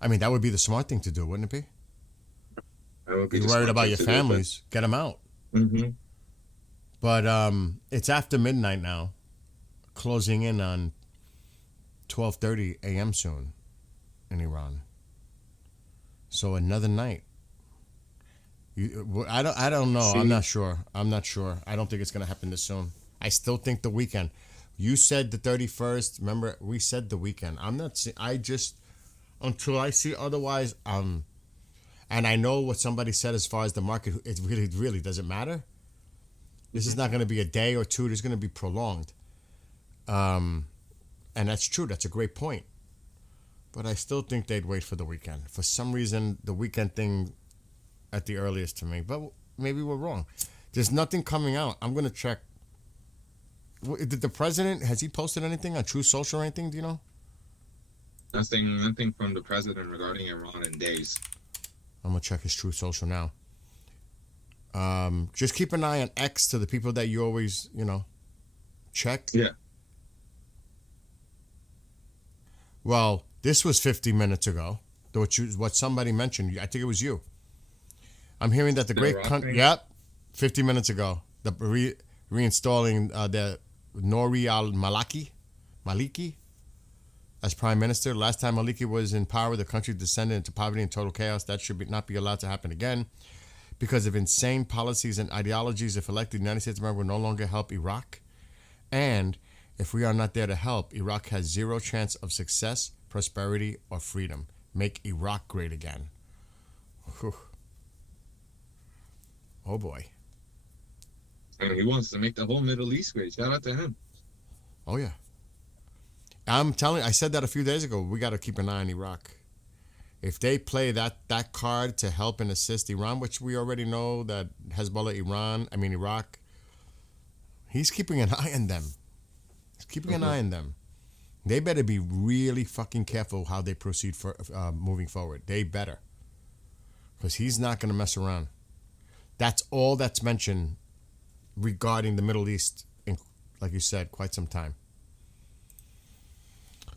I mean, that would be the smart thing to do, wouldn't it be? You're worried about your families, get them out. Mm-hmm. But it's after midnight now, closing in on 12:30 a.m. soon in Iran. So another night. I don't know. See? I'm not sure. I don't think it's gonna happen this soon. I still think the weekend. You said the 31st. Remember, we said the weekend. I'm not. I just until I see otherwise. And I know what somebody said as far as the market. It really doesn't matter. This is not going to be a day or two. It's going to be prolonged. And that's true. That's a great point. But I still think they'd wait for the weekend. For some reason, the weekend thing at the earliest to me. But maybe we're wrong. There's nothing coming out. I'm going to check. Did the president, has he posted anything on True Social or anything? Do you know? Nothing from the president regarding Iran in days. I'm going to check his True Social now. Just keep an eye on X to the people that you always, check. Yeah. Well, this was 50 minutes ago. What somebody mentioned. I think it was you. I'm hearing that the great country. Yep. 50 minutes ago. The reinstalling the Nouri al-Maliki as prime minister. Last time Maliki was in power, the country descended into poverty and total chaos. That should not be allowed to happen again. Because of insane policies and ideologies, if elected, the United States of America will no longer help Iraq. And if we are not there to help, Iraq has zero chance of success, prosperity, or freedom. Make Iraq great again. Whew. Oh boy. And he wants to make the whole Middle East great. Shout out to him. Oh yeah. I'm telling you, I said that a few days ago. We got to keep an eye on Iraq. If they play that card to help and assist Iran, which we already know that Hezbollah, Iraq, he's keeping an eye on them. He's keeping an eye on them. They better be really fucking careful how they proceed for moving forward. They better. because he's not going to mess around. That's all that's mentioned regarding the Middle East in, like you said, quite some time.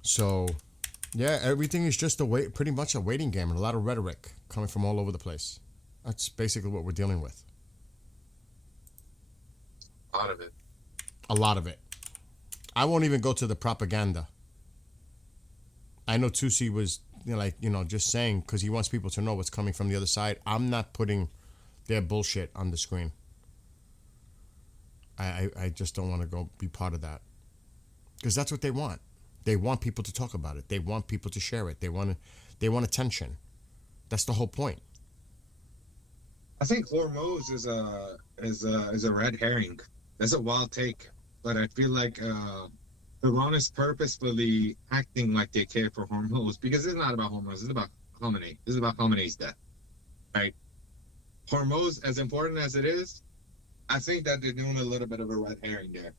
So, yeah, everything is just pretty much a waiting game and a lot of rhetoric coming from all over the place. That's basically what we're dealing with. A lot of it. A lot of it. I won't even go to the propaganda. I know Tusi was, just saying, because he wants people to know what's coming from the other side. I'm not putting their bullshit on the screen. I just don't want to go be part of that. Because that's what they want. They want people to talk about it. They want people to share it. They want attention. That's the whole point. I think Hormuz is a red herring. That's a wild take, but I feel like Iran is purposefully acting like they care for Hormuz because it's not about Hormuz. It's about Khamenei. This is about Khamenei's death, right? Hormuz, as important as it is, I think that they're doing a little bit of a red herring there,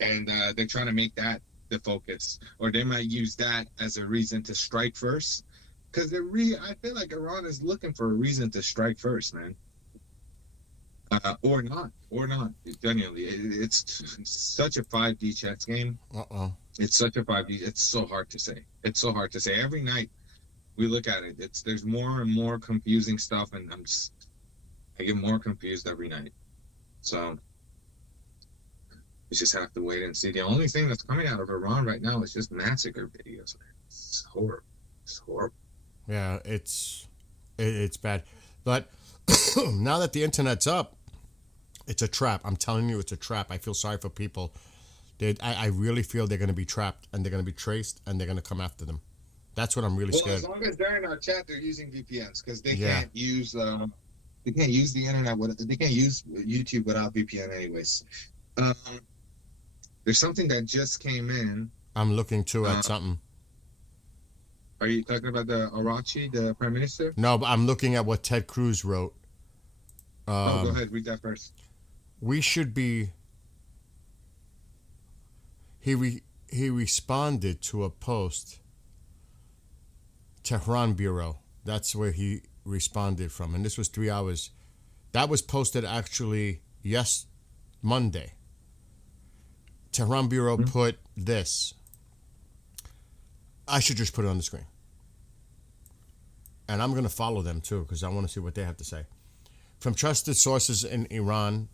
and they're trying to make that the focus, or they might use that as a reason to strike first, because I feel like Iran is looking for a reason to strike first, man. Or not. Genuinely, it's such a 5D chess game. It's such a 5D. It's so hard to say. Every night we look at it, there's more and more confusing stuff, and I get more confused every night. So we just have to wait and see. The only thing that's coming out of Iran right now is just massacre videos, man. It's horrible. Yeah, it's bad. But now that the internet's up, it's a trap. I'm telling you, it's a trap. I feel sorry for people. I really feel they're going to be trapped, and they're going to be traced, and they're going to come after them. That's what I'm really scared. As long as they're in our chat, they're using VPNs because they can't use the internet. They can't use YouTube without VPN, anyways. There's something that just came in. I'm looking too at something. Are you talking about the Arachi, the Prime Minister? No, but I'm looking at what Ted Cruz wrote. Go ahead, read that first. We should be. He responded to a post. Tehran Bureau. That's where he responded from, and this was 3 hours. That was posted actually Monday. Tehran Bureau put this. I should just put it on the screen. And I'm going to follow them too because I want to see what they have to say. From a trusted source in Iran,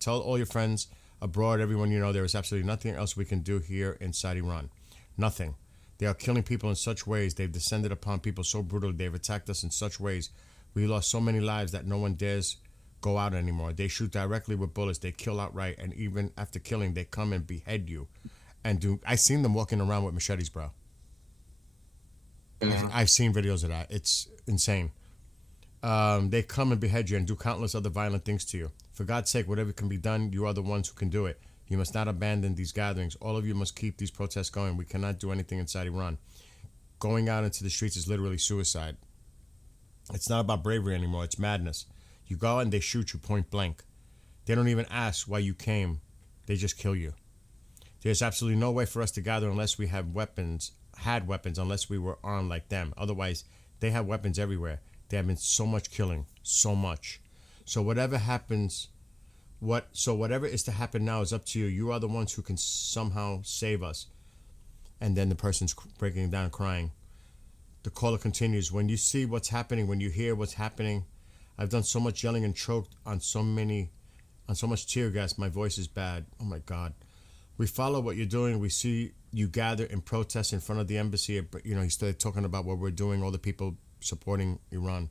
tell all your friends abroad, everyone you know, there is absolutely nothing else we can do here inside Iran. Nothing. They are killing people in such ways. They've descended upon people so brutally. They've attacked us in such ways. We lost so many lives that no one dares go out anymore. They shoot directly with bullets. They kill outright. And even after killing, they come and behead you. And I seen them walking around with machetes, bro. Yeah. I've seen videos of that. It's insane. They come and behead you and do countless other violent things to you. For God's sake, whatever can be done, you are the ones who can do it. You must not abandon these gatherings. All of you must keep these protests going. We cannot do anything inside Iran. Going out into the streets is literally suicide. It's not about bravery anymore. It's madness. You go out and they shoot you point blank. They don't even ask why you came. They just kill you. There's absolutely no way for us to gather unless we had weapons, unless we were armed like them. Otherwise, they have weapons everywhere. There have been so much killing, so much. So whatever happens, whatever is to happen now is up to you. You are the ones who can somehow save us. And then the person's breaking down crying. The caller continues. When you see what's happening, when you hear what's happening, I've done so much yelling and choked on so much tear gas. My voice is bad. Oh my God. We follow what you're doing. We see you gather in protest in front of the embassy. He started talking about what we're doing, all the people supporting Iran.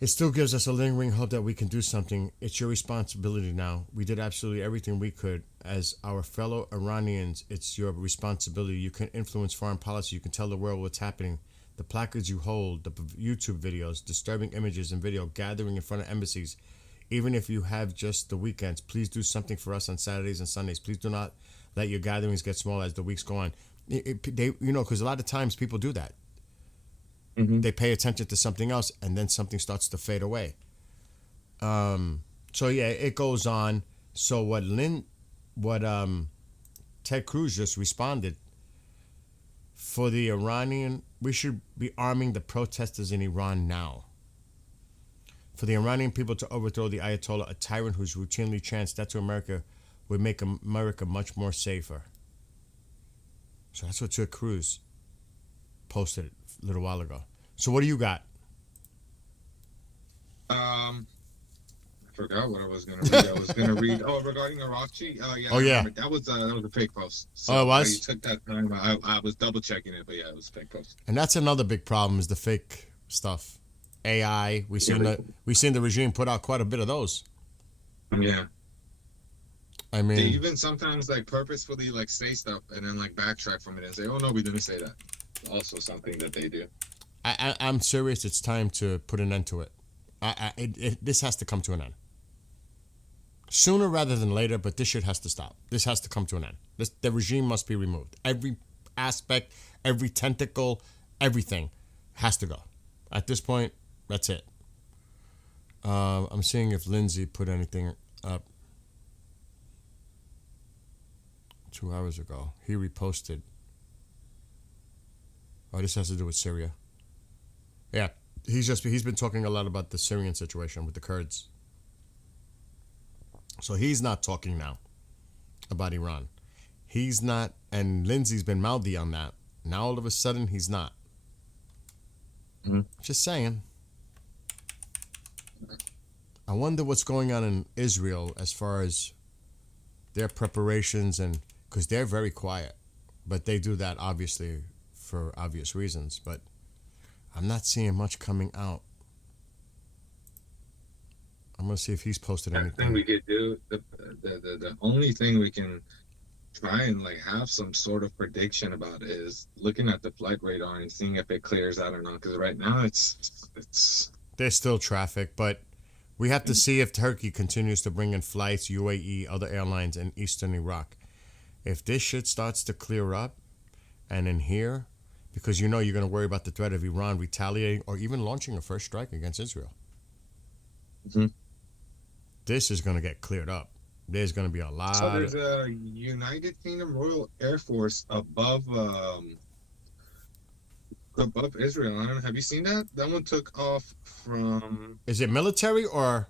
It still gives us a lingering hope that we can do something. It's your responsibility now. We did absolutely everything we could. As our fellow Iranians, it's your responsibility. You can influence foreign policy. You can tell the world what's happening. The placards you hold, the YouTube videos, disturbing images and video, gathering in front of embassies. Even if you have just the weekends, please do something for us on Saturdays and Sundays. Please do not let your gatherings get smaller as the weeks go on. Because a lot of times people do that. Mm-hmm. They pay attention to something else, and then something starts to fade away. So yeah, it goes on. So what Ted Cruz just responded for the Iranian we should be arming the protesters in Iran now. For the Iranian people to overthrow the Ayatollah, a tyrant who's routinely chants that to America would make America much more safer. So that's what Ted Cruz posted a little while ago. So what do you got? I forgot what I was gonna read. I was gonna read. Oh, regarding Arachi. Yeah. Oh, I yeah. remember. That was a fake post. So, Oh, it was? You took that time. I was double checking it, but yeah, it was a fake post. And that's another big problem is the fake stuff. AI. We seen the regime put out quite a bit of those. Yeah. I They mean, even sometimes like purposefully like say stuff and then like backtrack from it and say, "Oh no, we didn't say that." Also something that they do. I'm serious. It's time to put an end to it. This has to come to an end. Sooner rather than later, but this shit has to stop. This has to come to an end. The regime must be removed. Every aspect, every tentacle, everything has to go. At this point, that's it. I'm seeing if Lindsay put anything up 2 hours ago. He reposted. Oh, this has to do with Syria. Yeah, he's been talking a lot about the Syrian situation with the Kurds. So he's not talking now about Iran. He's not, and Lindsay's been mouthy on that. Now all of a sudden he's not. Just saying. I wonder what's going on in Israel as far as their preparations, and because they're very quiet, but they do that obviously for obvious reasons. But I'm not seeing much coming out. I'm gonna see if he's posted The anything. thing we could do, the only thing we can try and like have some sort of prediction about is looking at the flight radar and seeing if it clears out or not. Because right now it's There's still traffic, but we have to see if Turkey continues to bring in flights, UAE, other airlines in eastern Iraq. If this shit starts to clear up, and in here, because you're going to worry about the threat of Iran retaliating or even launching a first strike against Israel. Mhm. This is going to get cleared up. There's going to be a lot. So there's a United Kingdom Royal Air Force above Israel. I don't know. Have you seen that? That one took off from. Is it military or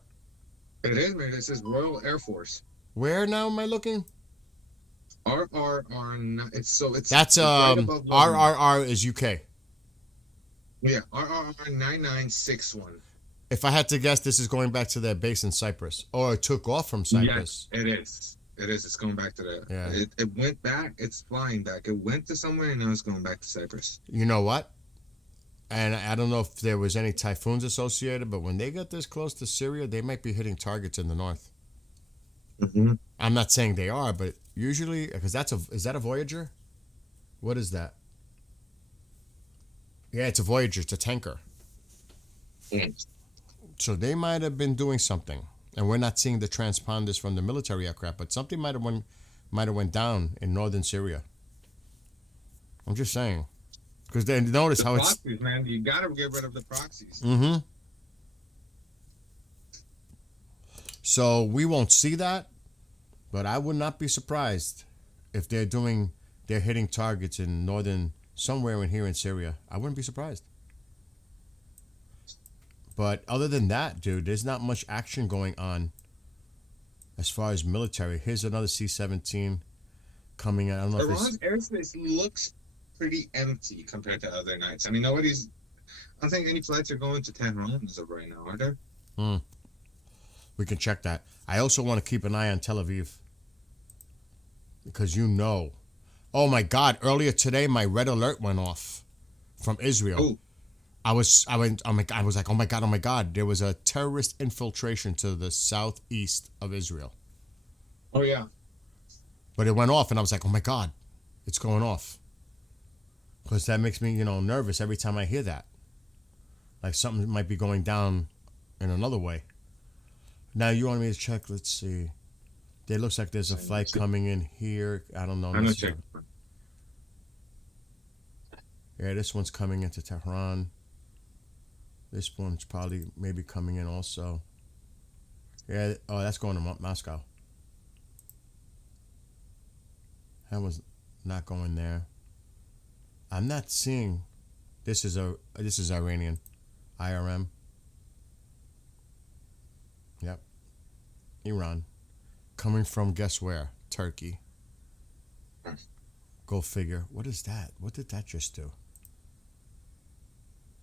It is, man. It says Royal Air Force. where now am I looking? RRR. It's That's right above London. RRR is UK. Yeah, RRR 9961. If I had to guess, this is going back to their base in Cyprus, or it took off from Cyprus. Yes, it is. It is. It's going back to that. Yeah. It went back. It's flying back. It went to somewhere and now it's going back to Cyprus. You know what? And I don't know if there was any typhoons associated, but when they get this close to Syria, they might be hitting targets in the north. Mm-hmm. I'm not saying they are, but usually, because is that a Voyager? What is that? Yeah, it's a Voyager. It's a tanker. So they might have been doing something, and we're not seeing the transponders from the military aircraft, but something might have went down in northern Syria. I'm just saying, because then notice The how it's. proxies, man. You gotta get rid of the proxies. Mm-hmm. So we won't see that, but I would not be surprised if they're hitting targets in northern, somewhere in here in Syria. I wouldn't be surprised. But other than that, dude, there's not much action going on as far as military. Here's another C-17 coming in. I don't know if Iran's it's... airspace looks pretty empty compared to other nights. I mean, I don't think any flights are going to Tehran as of right now, are there? We can check that. I also want to keep an eye on Tel Aviv. Because oh my God, earlier today my red alert went off from Israel. Oh. I was like, oh my God, there was a terrorist infiltration to the southeast of Israel. Oh, yeah. But it went off and I was like, oh my God, it's going off. Because that makes me, nervous every time I hear that. Like something might be going down in another way. Now you want me to check, let's see. It looks like there's a flight coming in here. I don't know. I'm gonna check. Yeah, this one's coming into Tehran. This one's probably maybe coming in also. Yeah, oh, that's going to Moscow. That was not going there. I'm not seeing This is Iranian. IRM. Yep. Iran. Coming from guess where? Turkey. Go figure. What is that? What did that just do?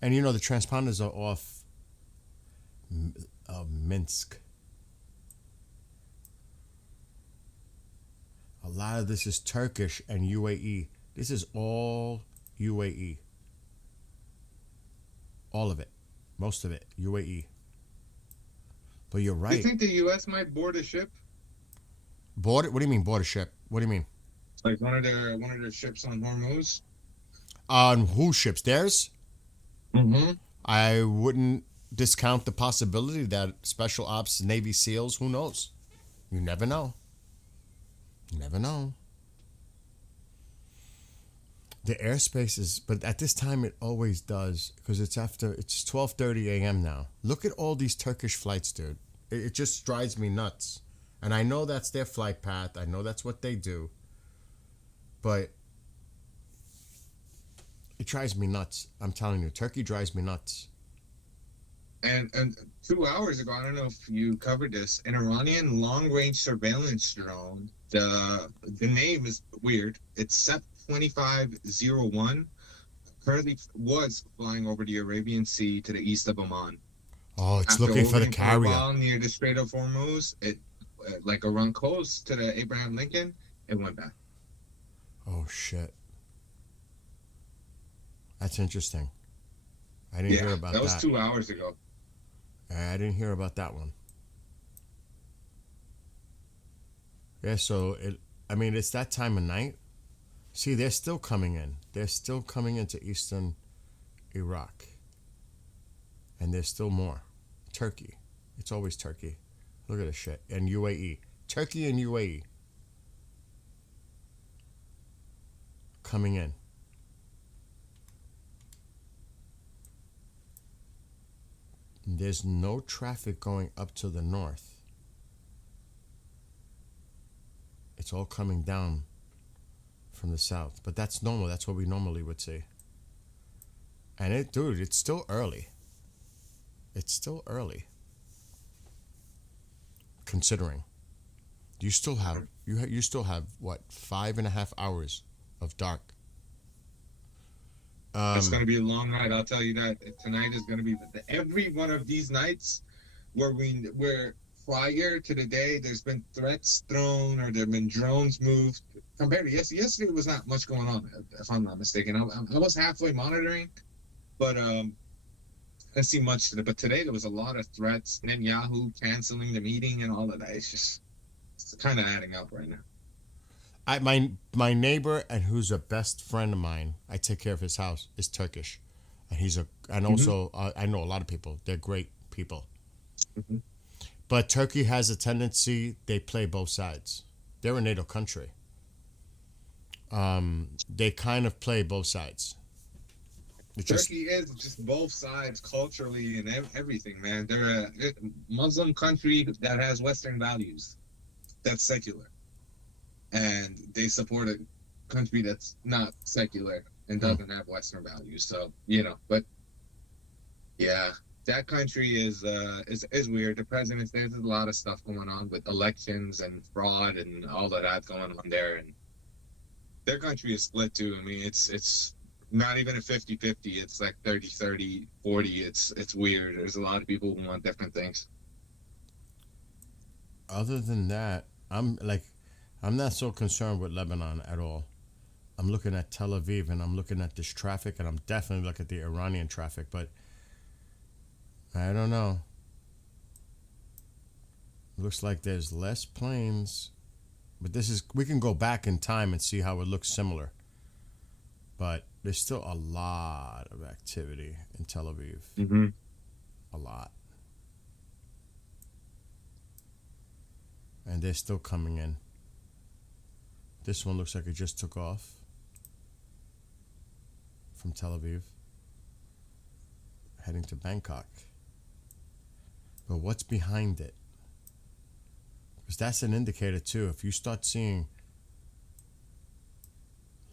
And you know the transponders are off Minsk. A lot of this is Turkish and UAE. This is all UAE. All of it. Most of it. UAE. But you're Do right. you think the U.S. might board a ship, Board it? What do you mean board a ship? What do you mean? like one of their ships on Hormuz? On whose ships? Theirs? Mm-hmm. I wouldn't discount the possibility that Special Ops, Navy SEALs, who knows? You never know. You never know. The airspace is, but at this time it always does because it's 12:30 a.m. now. Look at all these Turkish flights, dude. It just drives me nuts. And I know that's their flight path. I know that's what they do. But it drives me nuts. I'm telling you, Turkey drives me nuts. And 2 hours ago, I don't know if you covered this, an Iranian long-range surveillance drone. The name is weird. It's SEP 2501. Currently was flying over the Arabian Sea to the east of Oman. Oh, it's After looking for the orbiting a carrier. while near the Strait of Hormuz, it like around close to the Abraham Lincoln, it went back. Oh shit. That's interesting. I didn't hear about that that. was 2 hours ago. I didn't hear about that one. Yeah, so it's that time of night. See, they're still coming in. They're still coming into eastern Iraq. And there's still more. Turkey. It's always Turkey. Look at this shit. And UAE. Turkey and UAE. Coming in. There's no traffic going up to the north. It's all coming down from the south. But that's normal. That's what we normally would see. And it's still early. It's still early. Considering. You still have what, 5.5 hours of dark. It's going to be a long night. I'll tell you that. Tonight is going to be every one of these nights where prior to the day there's been threats thrown or there've been drones moved. Compared to yesterday was not much going on, if I'm not mistaken. I was halfway monitoring, but I didn't see much today. But today there was a lot of threats. Netanyahu canceling the meeting and all of that. It's kind of adding up right now. My neighbor and who's a best friend of mine, I take care of his house, is Turkish, and also I know a lot of people. They're great people, but Turkey has a tendency they play both sides. They're a NATO country. They kind of play both sides. Turkey is just both sides culturally and everything, man. They're a Muslim country that has Western values, that's secular. And they support a country that's not secular and doesn't have Western values. So, but yeah, that country is weird. The president's there's a lot of stuff going on with elections and fraud and all of that going on there. And their country is split too. I mean, it's not even a 50-50. It's like 30-30, 40. It's weird. There's a lot of people who want different things. Other than that, I'm not so concerned with Lebanon at all. I'm looking at Tel Aviv and I'm looking at this traffic and I'm definitely looking at the Iranian traffic, but I don't know. Looks like there's less planes, but we can go back in time and see how it looks similar. But there's still a lot of activity in Tel Aviv. Mm-hmm. A lot. And they're still coming in. This one looks like it just took off from Tel Aviv, heading to Bangkok. But what's behind it? Because that's an indicator too. If you start seeing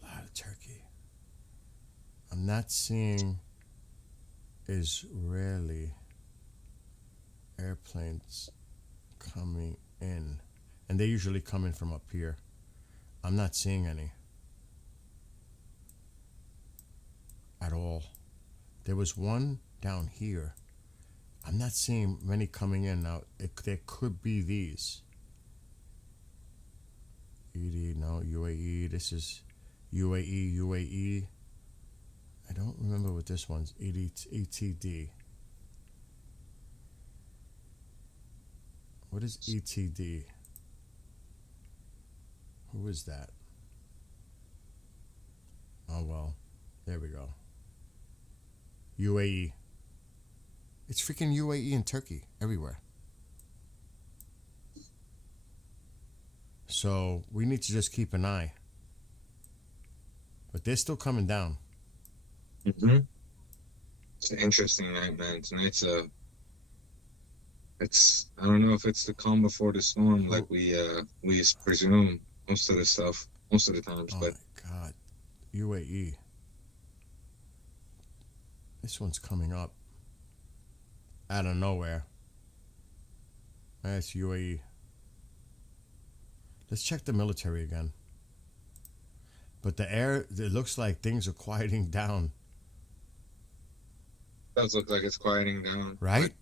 a lot of Turkey, I'm not seeing Israeli airplanes coming in. And they usually come in from up here. I'm not seeing any. At all. There was one down here. I'm not seeing many coming in now. There could be these. ED, no, UAE. This is UAE. I don't remember what this one's. ETD. What is ETD? Who is that? Oh, well. There we go. UAE. It's freaking UAE and Turkey everywhere. So we need to just keep an eye. But they're still coming down. Mm-hmm. It's an interesting night, man. Tonight's it's I don't know if it's the calm before the storm, like we presume most of the times, Oh but my God. UAE. This one's coming up. Out of nowhere. That's UAE. Let's check the military again. But the air, it looks like things are quieting down. does look like it's quieting down. Right?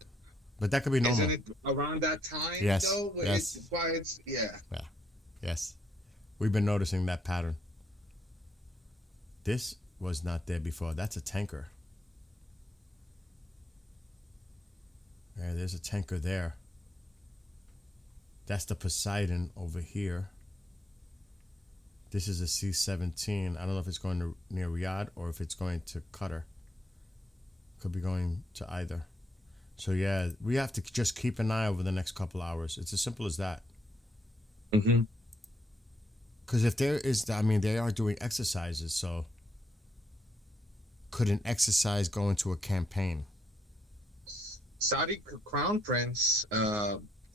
But that could be normal. Isn't it around that time Yes, though? Where yes. it's quiets? Yeah. Yes. We've been noticing that pattern. This was not there before. That's a tanker. Yeah, there's a tanker there. That's the Poseidon over here. This is a C-17. I don't know if it's going to near Riyadh or if it's going to Qatar. Could be going to either. So yeah, we have to just keep an eye over the next couple hours. It's as simple as that. Mm-hmm. Because if there is, I mean, they are doing exercises, so could an exercise go into a campaign? Saudi Crown Prince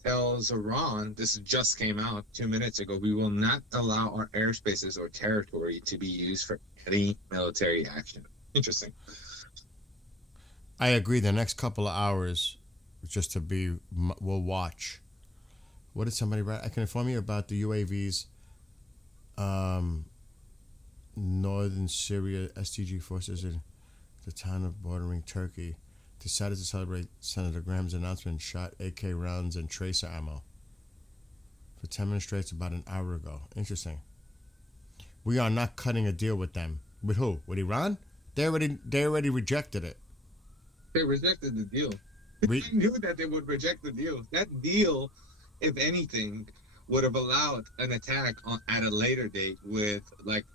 tells Iran, this just came out 2 minutes ago, we will not allow our airspaces or territory to be used for any military action. Interesting. I agree. The next couple of hours, just to be, we'll watch. What did somebody write? I can inform you about the UAVs. Northern Syria STG forces in the town of bordering Turkey decided to celebrate Senator Graham's announcement, shot AK rounds and tracer ammo for 10 minutes straight about an hour ago. Interesting. We are not cutting a deal with them. With who? With Iran? They already rejected it. They rejected the deal. We- They knew that they would reject the deal. That deal, if anything, would have allowed an attack at a later date with like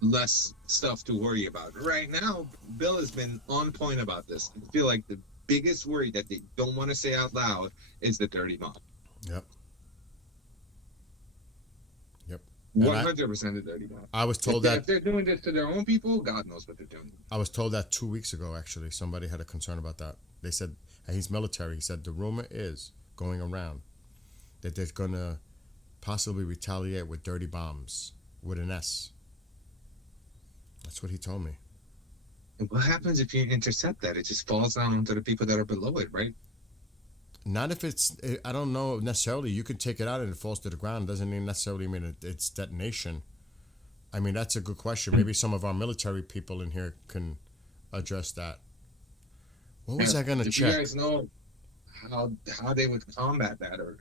less stuff to worry about. Right now, Bill has been on point about this. I feel like the biggest worry that they don't want to say out loud is the dirty bomb. Yep. And 100% the dirty bomb. I was told if that they're doing this to their own people, God knows what they're doing. I was told that 2 weeks ago, actually. Somebody had a concern about that. They said, and he's military, he said the rumor is going around that they're going to possibly retaliate with dirty bombs, with an S. That's what he told me. And what happens if you intercept that? It just falls down to the people that are below it, right? Not if it's, I don't know necessarily. You can take it out and it falls to the ground. Doesn't necessarily mean it's detonation. I mean, that's a good question. Maybe some of our military people in here can address that. What was I going to If check? you guys know how they would combat that, or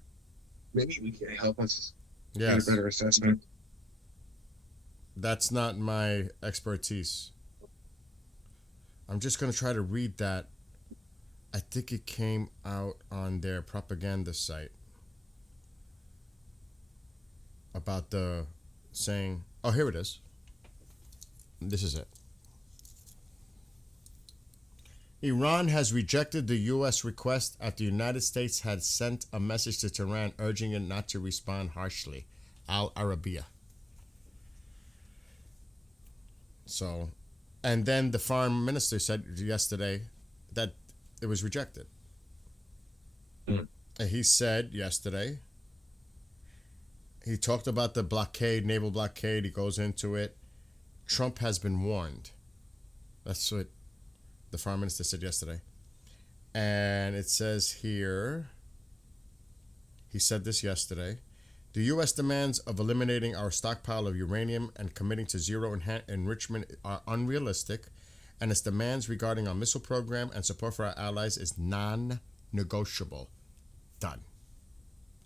maybe we can help us Yes, get a better assessment. that's not my expertise. I'm just going to try to read that. I think it came out on their propaganda site about the saying, oh, here it is. This is it. Iran has rejected the U.S. request after the United States had sent a message to Tehran urging it not to respond harshly. Al Arabiya. So, and then the foreign minister said yesterday that it was rejected. Mm. And he said yesterday, he talked about the blockade, naval blockade. He goes into it. Trump has been warned. That's what the foreign minister said yesterday. And it says here, he said this yesterday. The U.S. demands of eliminating our stockpile of uranium and committing to zero enrichment are unrealistic, and its demands regarding our missile program and support for our allies is non-negotiable. Done.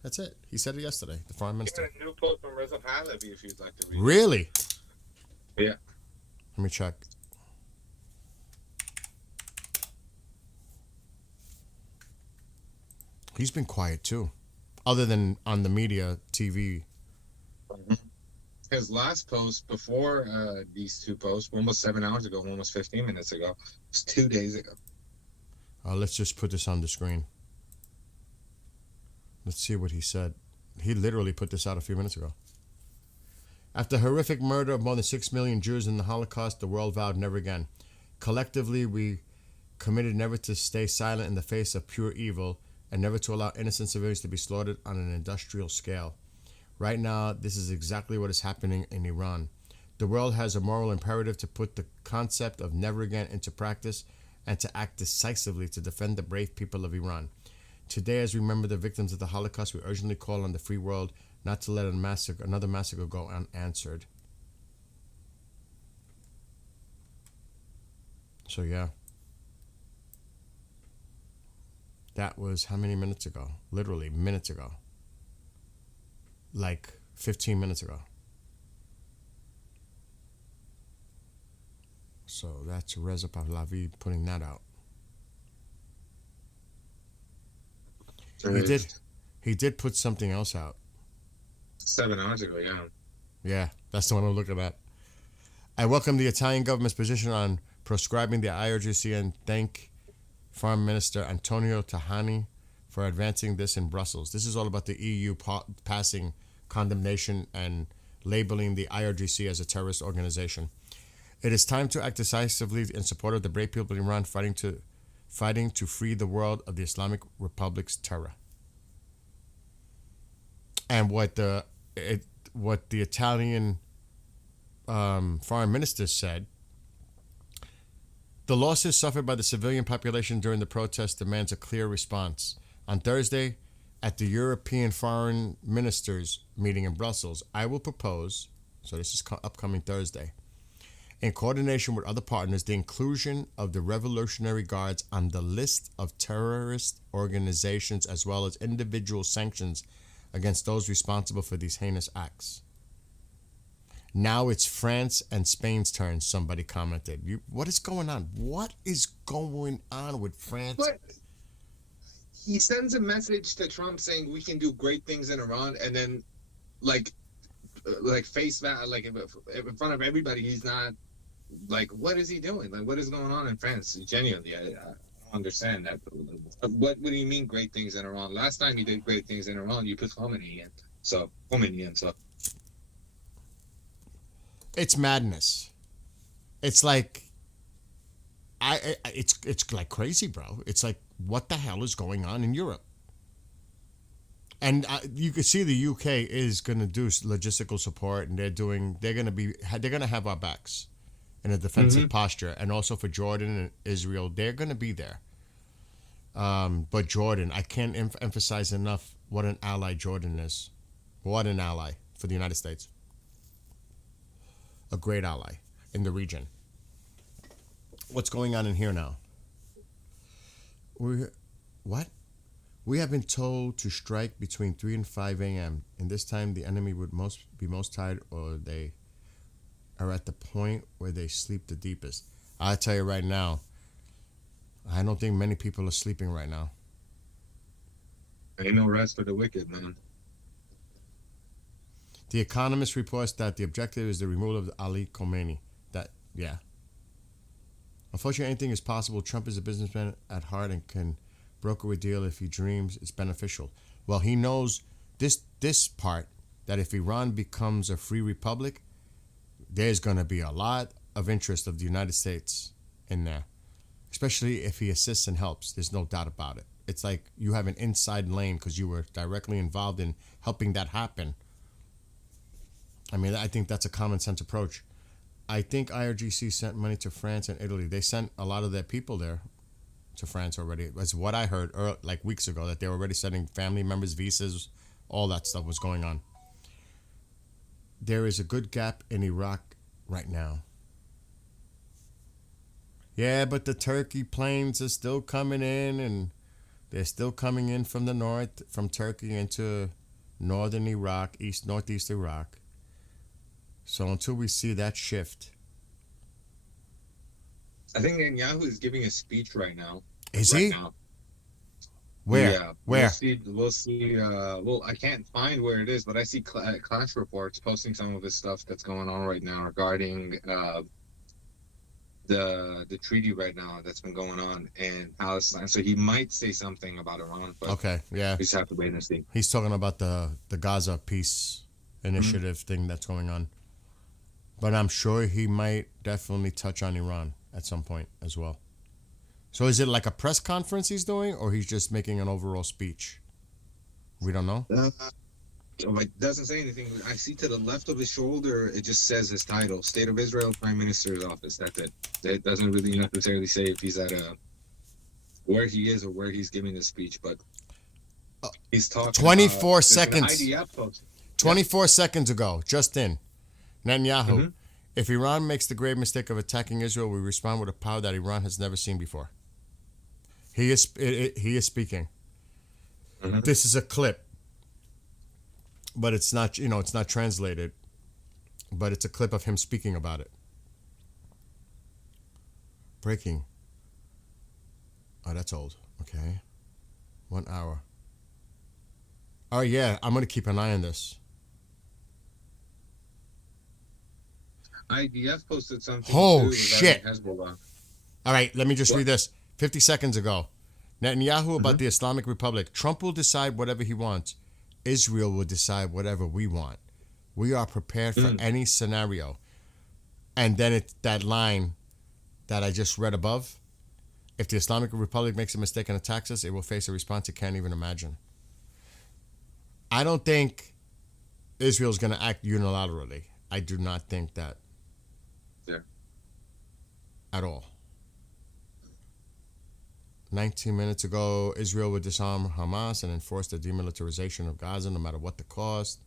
That's it. He said it yesterday, the foreign You minister. got a new post from Reza Pahlavi if you'd like to read. Really? Yeah. Let me check. He's been quiet too, other than on the media TV. His last post before these two posts, one was 7 hours ago, one was 15 minutes ago. It was 2 days ago. Let's just put this on the screen. Let's see what he said. He literally put this out a few minutes ago. After horrific murder of more than 6 million Jews in the Holocaust, the world vowed never again. Collectively, we committed never to stay silent in the face of pure evil and never to allow innocent civilians to be slaughtered on an industrial scale. Right now, this is exactly what is happening in Iran. The world has a moral imperative to put the concept of never again into practice and to act decisively to defend the brave people of Iran. Today, as we remember the victims of the Holocaust, we urgently call on the free world not to let another massacre go unanswered. So yeah. That was how many minutes ago? Literally minutes ago. Like 15 minutes ago. So that's Reza Pahlavi putting that out. He did put something else out. 7 hours ago, yeah. Yeah, that's the one I'm looking at. I welcome the Italian government's position on proscribing the IRGC and thank Foreign Minister Antonio Tajani for advancing this in Brussels. This is all about the EU passing condemnation and labeling the IRGC as a terrorist organization. It is time to act decisively in support of the brave people in Iran fighting to free the world of the Islamic Republic's terror. And what the Italian foreign minister said, the losses suffered by the civilian population during the protest demands a clear response. On Thursday, at the European Foreign Ministers meeting in Brussels, I will propose, so this is upcoming Thursday, in coordination with other partners, the inclusion of the Revolutionary Guards on the list of terrorist organizations as well as individual sanctions against those responsible for these heinous acts. Now it's France and Spain's turn, somebody commented. What is going on? What is going on with France? But he sends a message to Trump saying we can do great things in Iran, and then like face that, like in front of everybody, he's not like, what is he doing? Like, what is going on in France? Genuinely, I don't understand that. What do you mean great things in Iran? Last time you did great things in Iran, you put Khomeini in. So it's madness. It's like it's like crazy, bro. It's like, what the hell is going on in Europe? And you can see the UK is going to do logistical support, and they're going to have our backs in a defensive posture, and also for Jordan and Israel, they're going to be there. But Jordan, I can't emphasize enough what an ally Jordan is. What an ally for the United States. A great ally in the region. What's going on in here now? We have been told to strike between 3 and 5 a.m. In this time, the enemy would be most tired, or they are at the point where they sleep the deepest. I'll tell you right now, I don't think many people are sleeping right now. ain't no rest for the wicked, man. The Economist reports that the objective is the removal of Ali Khamenei. Unfortunately, anything is possible. Trump is a businessman at heart and can broker a deal if he dreams it's beneficial. Well, he knows this part, that if Iran becomes a free republic, there's going to be a lot of interest of the United States in there, especially if he assists and helps. There's no doubt about it. It's like you have an inside lane because you were directly involved in helping that happen. I mean, I think that's a common sense approach. I think IRGC sent money to France and Italy. They sent a lot of their people there to France already. That's what I heard like weeks ago, that they were already sending family members, visas, all that stuff was going on. There is a good gap in Iraq right now. Yeah, but the Turkey planes are still coming in, and they're still coming in from the north, from Turkey into northern Iraq, northeast Iraq. So until we see that shift. I think Netanyahu is giving a speech right now. Is right he? Now. Where? Yeah. Where? We'll see. Well, I can't find where it is, but I see Clash Reports posting some of his stuff that's going on right now regarding the treaty right now that's been going on in Palestine. So he might say something about Iran, but Okay, yeah. we just have to wait and see. He's talking about the Gaza peace initiative thing that's going on. But I'm sure he might definitely touch on Iran at some point as well. So is it like a press conference he's doing, or he's just making an overall speech? We don't know. It doesn't say anything. I see to the left of his shoulder, it just says his title, State of Israel Prime Minister's Office. That's it. It doesn't really necessarily say if he's at where he is or where he's giving the speech, but he's talking 24 about, seconds. IDF post. 24 seconds ago, just in. Netanyahu, if Iran makes the grave mistake of attacking Israel, we respond with a power that Iran has never seen before. He is speaking. This is a clip, but it's not, it's not translated, but it's a clip of him speaking about it. Breaking. Oh, that's old. Okay. 1 hour. Oh, yeah, I'm going to keep an eye on this. IDF posted something. Oh, too, regarding shit. Hezbollah. All right, let me just What? read this. 50 seconds ago. Netanyahu about the Islamic Republic. Trump will decide whatever he wants. Israel will decide whatever we want. We are prepared for any scenario. And then it's that line that I just read above. If the Islamic Republic makes a mistake and attacks us, it will face a response it can't even imagine. I don't think Israel's going to act unilaterally. I do not think that. Yeah. At all. 19 minutes ago, Israel would disarm Hamas and enforce the demilitarization of Gaza no matter what the cost.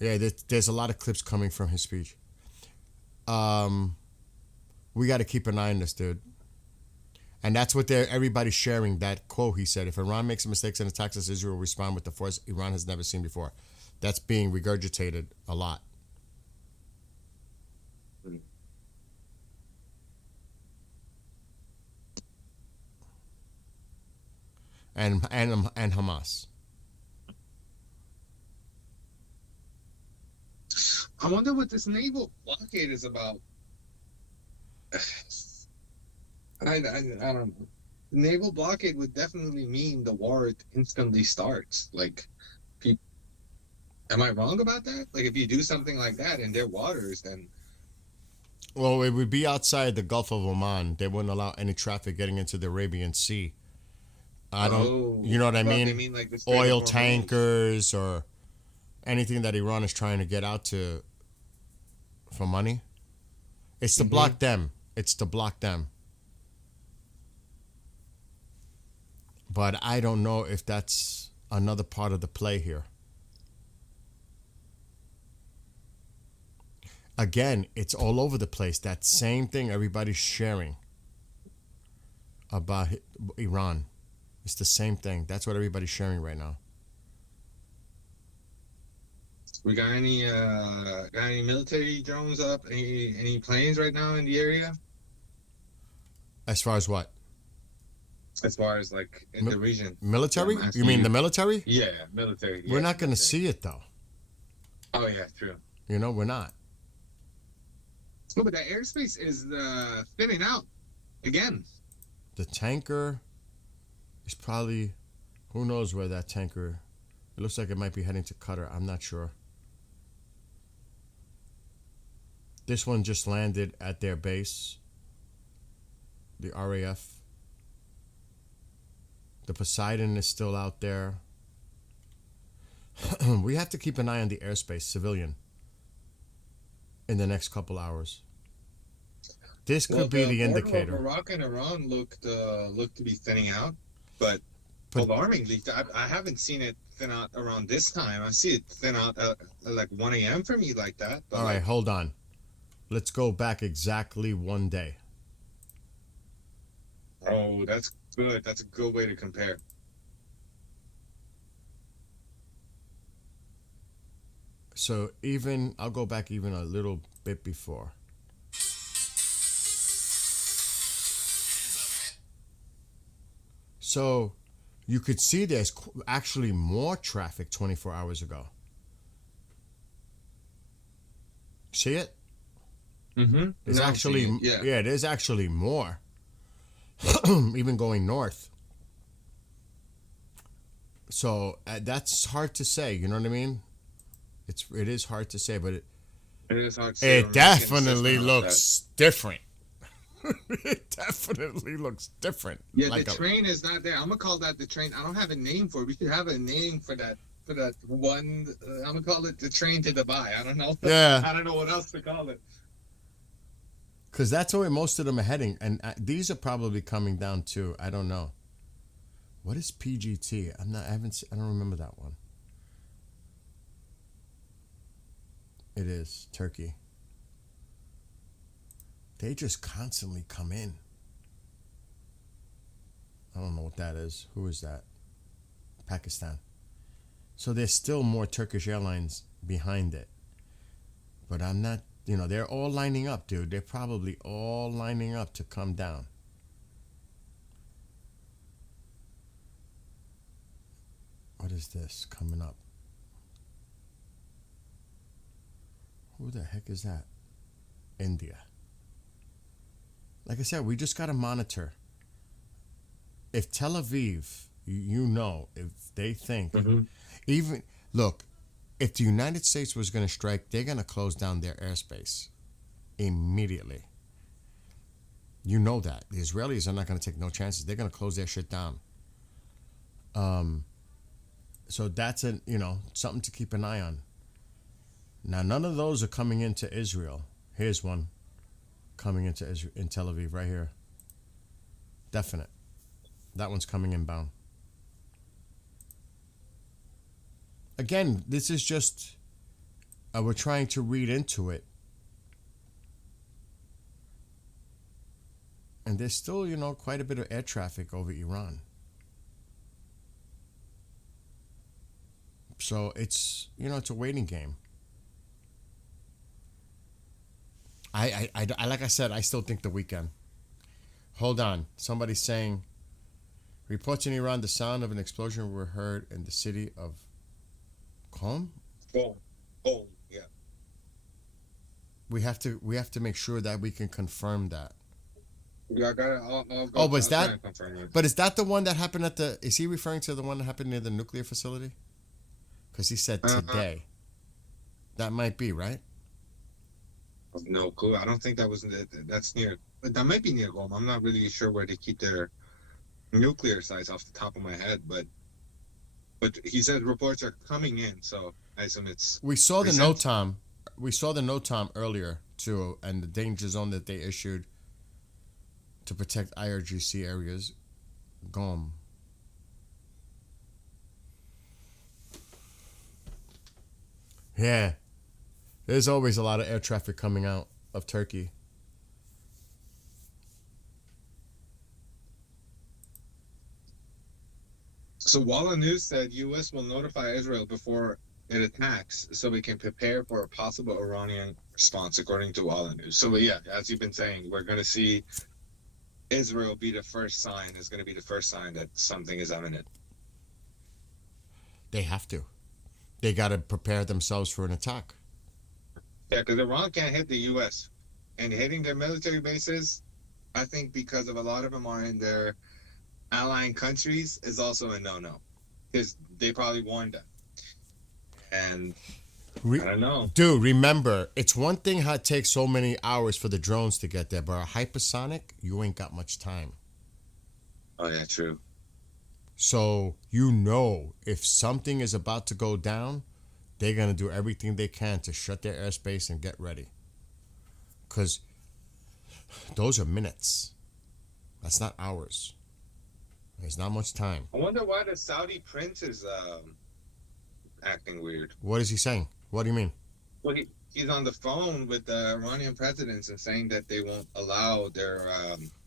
Yeah, there's a lot of clips coming from his speech. We got to keep an eye on this, dude. And that's what everybody's sharing, that quote he said. If Iran makes mistakes and attacks us, Israel will respond with the force Iran has never seen before. That's being regurgitated a lot. And Hamas. I wonder what this naval blockade is about. I don't know. Naval blockade would definitely mean the war instantly starts. Like, am I wrong about that? Like, if you do something like that in their waters, then... Well, it would be outside the Gulf of Oman. They wouldn't allow any traffic getting into the Arabian Sea. You know what I mean? They mean like the Strait of Oil Hormuz. tankers or anything that Iran is trying to get out to for money. It's to block them. It's to block them. But I don't know if that's another part of the play here. Again, it's all over the place. That same thing everybody's sharing about Iran. It's the same thing. That's what everybody's sharing right now. We got any military drones up? Any planes right now in the area? As far as what? As far as like in the region. Military? I'm asking You mean you. the military? Yeah, military. We're yeah, not going to military. see it though. Oh yeah, true. We're not. No, but that airspace is thinning out again. The tanker is probably, who knows where that tanker, it looks like it might be heading to Qatar. I'm not sure. This one just landed at their base, the RAF. The Poseidon is still out there. We have to keep an eye on the airspace, civilian. in the next couple hours. This could Well, be the border of indicator. Iraq and Iran looked to be thinning out, but But- alarmingly, I haven't seen it thin out around this time. I see it thin out like 1 a.m. for me like that. But All right, hold on. Let's go back exactly 1 day. Oh, that's good. That's a good way to compare. So I'll go back even a little bit before. So you could see there's actually more traffic 24 hours ago. See it? Mm-hmm. There's actually, yeah. there's actually more. Even going north. So that's hard to say. You know what I mean? It is hard to say, but It is hard to say. it definitely looks different. It definitely looks different. Yeah, Like the train is not there. I'm gonna call that the train. I don't have a name for it. We should have a name for that. For that one, I'm gonna call it the train to Dubai. I don't know. Yeah. I don't know what else to call it. Because that's where most of them are heading, and these are probably coming down too. I don't know. What is PGT? I don't remember that one. It is Turkey. They just constantly come in. I don't know what that is. Who is that? Pakistan. So there's still more Turkish Airlines behind it. But I'm not, they're all lining up, dude. They're probably all lining up to come down. What is this coming up? Who the heck is that? India. Like I said, we just got to monitor. If Tel Aviv, if they think, even, look, if the United States was going to strike, they're going to close down their airspace immediately. You know that. The Israelis are not going to take no chances. They're going to close their shit down. So that's something to keep an eye on. Now, none of those are coming into Israel. Here's one coming into Israel, in Tel Aviv right here. Definite. That one's coming inbound. Again, this is just, we're trying to read into it. And there's still, quite a bit of air traffic over Iran. So it's, it's a waiting game. I like I said, I still think the weekend. Hold on. Somebody's saying, reports in Iran, the sound of an explosion were heard in the city of Qom. Oh, yeah. We have to make sure that we can confirm that. Yeah, I gotta. I'll go, Oh, but is I'll try that? and confirm it. But is that the one that happened at the? Is he referring to the one that happened near the nuclear facility? Because he said today. That might be right. No clue. I don't think that was. That's near. But that might be near Guam. I'm not really sure where they keep their nuclear sites off the top of my head, but he said reports are coming in, so I assume it's. We saw the recent. NOTAM. We saw the NOTAM earlier too, and the danger zone that they issued to protect IRGC areas. Gom. Yeah. There's always a lot of air traffic coming out of Turkey. So Walla News said U.S. will notify Israel before it attacks, so we can prepare for a possible Iranian response, according to Walla News. So yeah, as you've been saying, we're going to see Israel be the first sign. Is going to be the first sign that something is imminent. They have to. They got to prepare themselves for an attack. Yeah, because Iran can't hit the U.S. and hitting their military bases, I think because of a lot of them are in their allying countries, is also a no-no. Because they probably warned them. And I don't know. Dude, remember, it's one thing how it takes so many hours for the drones to get there, but a hypersonic, you ain't got much time. Oh, yeah, true. So, if something is about to go down, they're going to do everything they can to shut their airspace and get ready. because those are minutes. That's not hours. There's not much time. I wonder why the Saudi prince is acting weird. What is he saying? What do you mean? Well, he's on the phone with the Iranian presidents and saying that they won't allow their.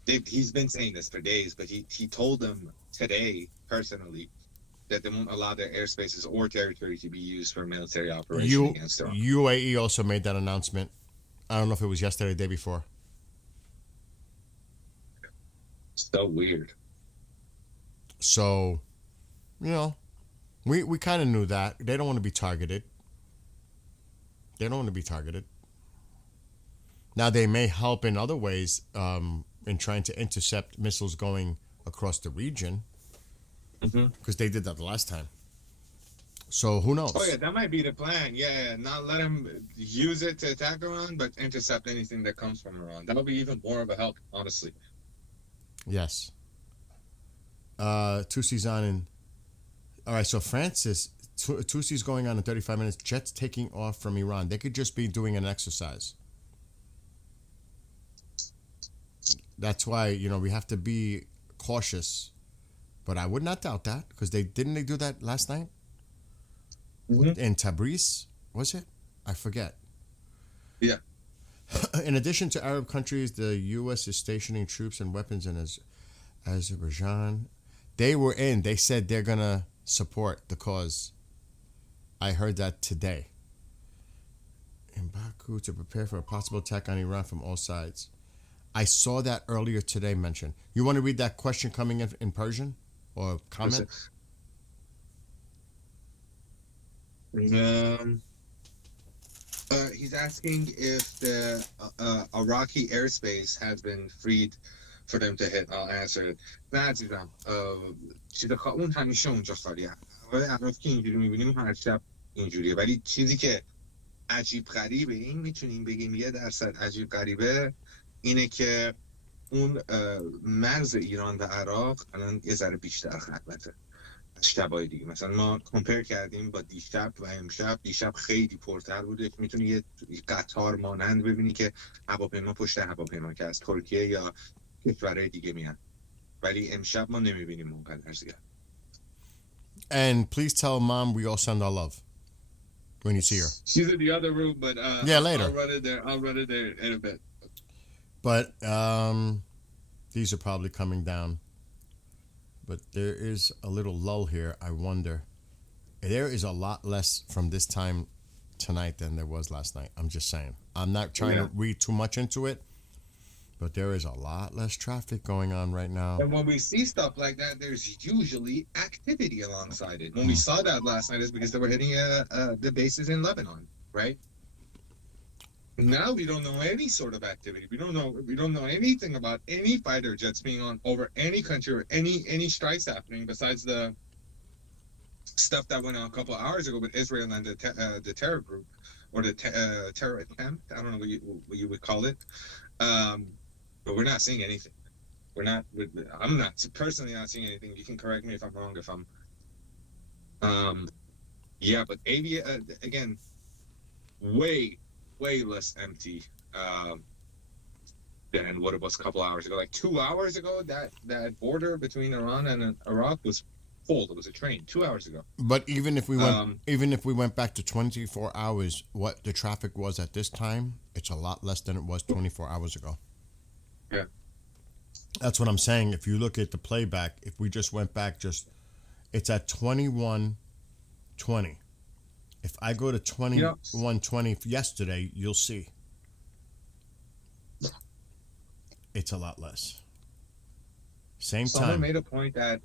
He's been saying this for days, but he told them today personally that they won't allow their airspaces or territory to be used for military operations against Iran. UAE also made that announcement. I don't know if it was yesterday or the day before. So weird. So, we kind of knew that. They don't want to be targeted. They don't want to be targeted. Now, they may help in other ways in trying to intercept missiles going across the region, because they did that the last time. So, who knows? Oh, yeah, that might be the plan. Yeah, not let them use it to attack Iran, but intercept anything that comes from Iran. That would be even more of a help, honestly. Yes. Tusi's on in. All right, so Francis, Tusi's going on in 35 minutes. Jets taking off from Iran. They could just be doing an exercise. That's why, we have to be cautious. But I would not doubt that, because they do that last night? In Tabriz, was it? I forget. Yeah. In addition to Arab countries, the U.S. is stationing troops and weapons in Azerbaijan. They said they're going to support the cause. I heard that today. In Baku to prepare for a possible attack on Iran from all sides. I saw that earlier today mentioned. You want to read that question coming in Persian? Or comment? He's asking if the Iraqi airspace has been freed for them to hit. I'll answer it. نه عزیزم اون همیشه اونجا خالیه. عراق که اینجوری میبینیم هر شب اینجوریه، ولی چیزی که عجیب غریبه، این میتونیم بگیم 1% عجیب غریبه، اینه که اون مرز ایران و عراق الان یه ذره بیشتر خلوته شبای دیگه. مثلا ما کمپیر کردیم با دیشب و امشب. دیشب خیلی پرتر بوده که میتونی یه قطار مانند ببینی که هواپیما پشت هواپیما که از ترکیه یا کشورهای دیگه میان، ولی امشب ما نمیبینیم اونقدر زیاد. And please tell Mom we all send our love when you see her. She's in the other room, but yeah, later. I'll run it there in a bit. But these are probably coming down. But there is a little lull here. I wonder. There is a lot less from this time tonight than there was last night. I'm just saying. I'm not trying to read too much into it, but there is a lot less traffic going on right now. And when we see stuff like that, there's usually activity alongside it. When we saw that last night, is because they were hitting the bases in Lebanon, right? Now we don't know any sort of activity. We don't know anything about any fighter jets being on over any country or any strikes happening besides the stuff that went on a couple of hours ago with Israel and the terror group or the terror attempt. I don't know what you would call it. But we're not seeing anything. I'm not personally not seeing anything. You can correct me if I'm wrong. But again, way less empty than what it was a couple hours ago. Like 2 hours ago, that border between Iran and Iraq was full. It was a train 2 hours ago. But even if we went back to 24 hours, what the traffic was at this time, it's a lot less than it was 24 hours ago. Yeah. That's what I'm saying. If you look at the playback, if we just went back, it's at 21:20. If I go to 21:20 yesterday, you'll see. It's a lot less. Same time. Someone made a point that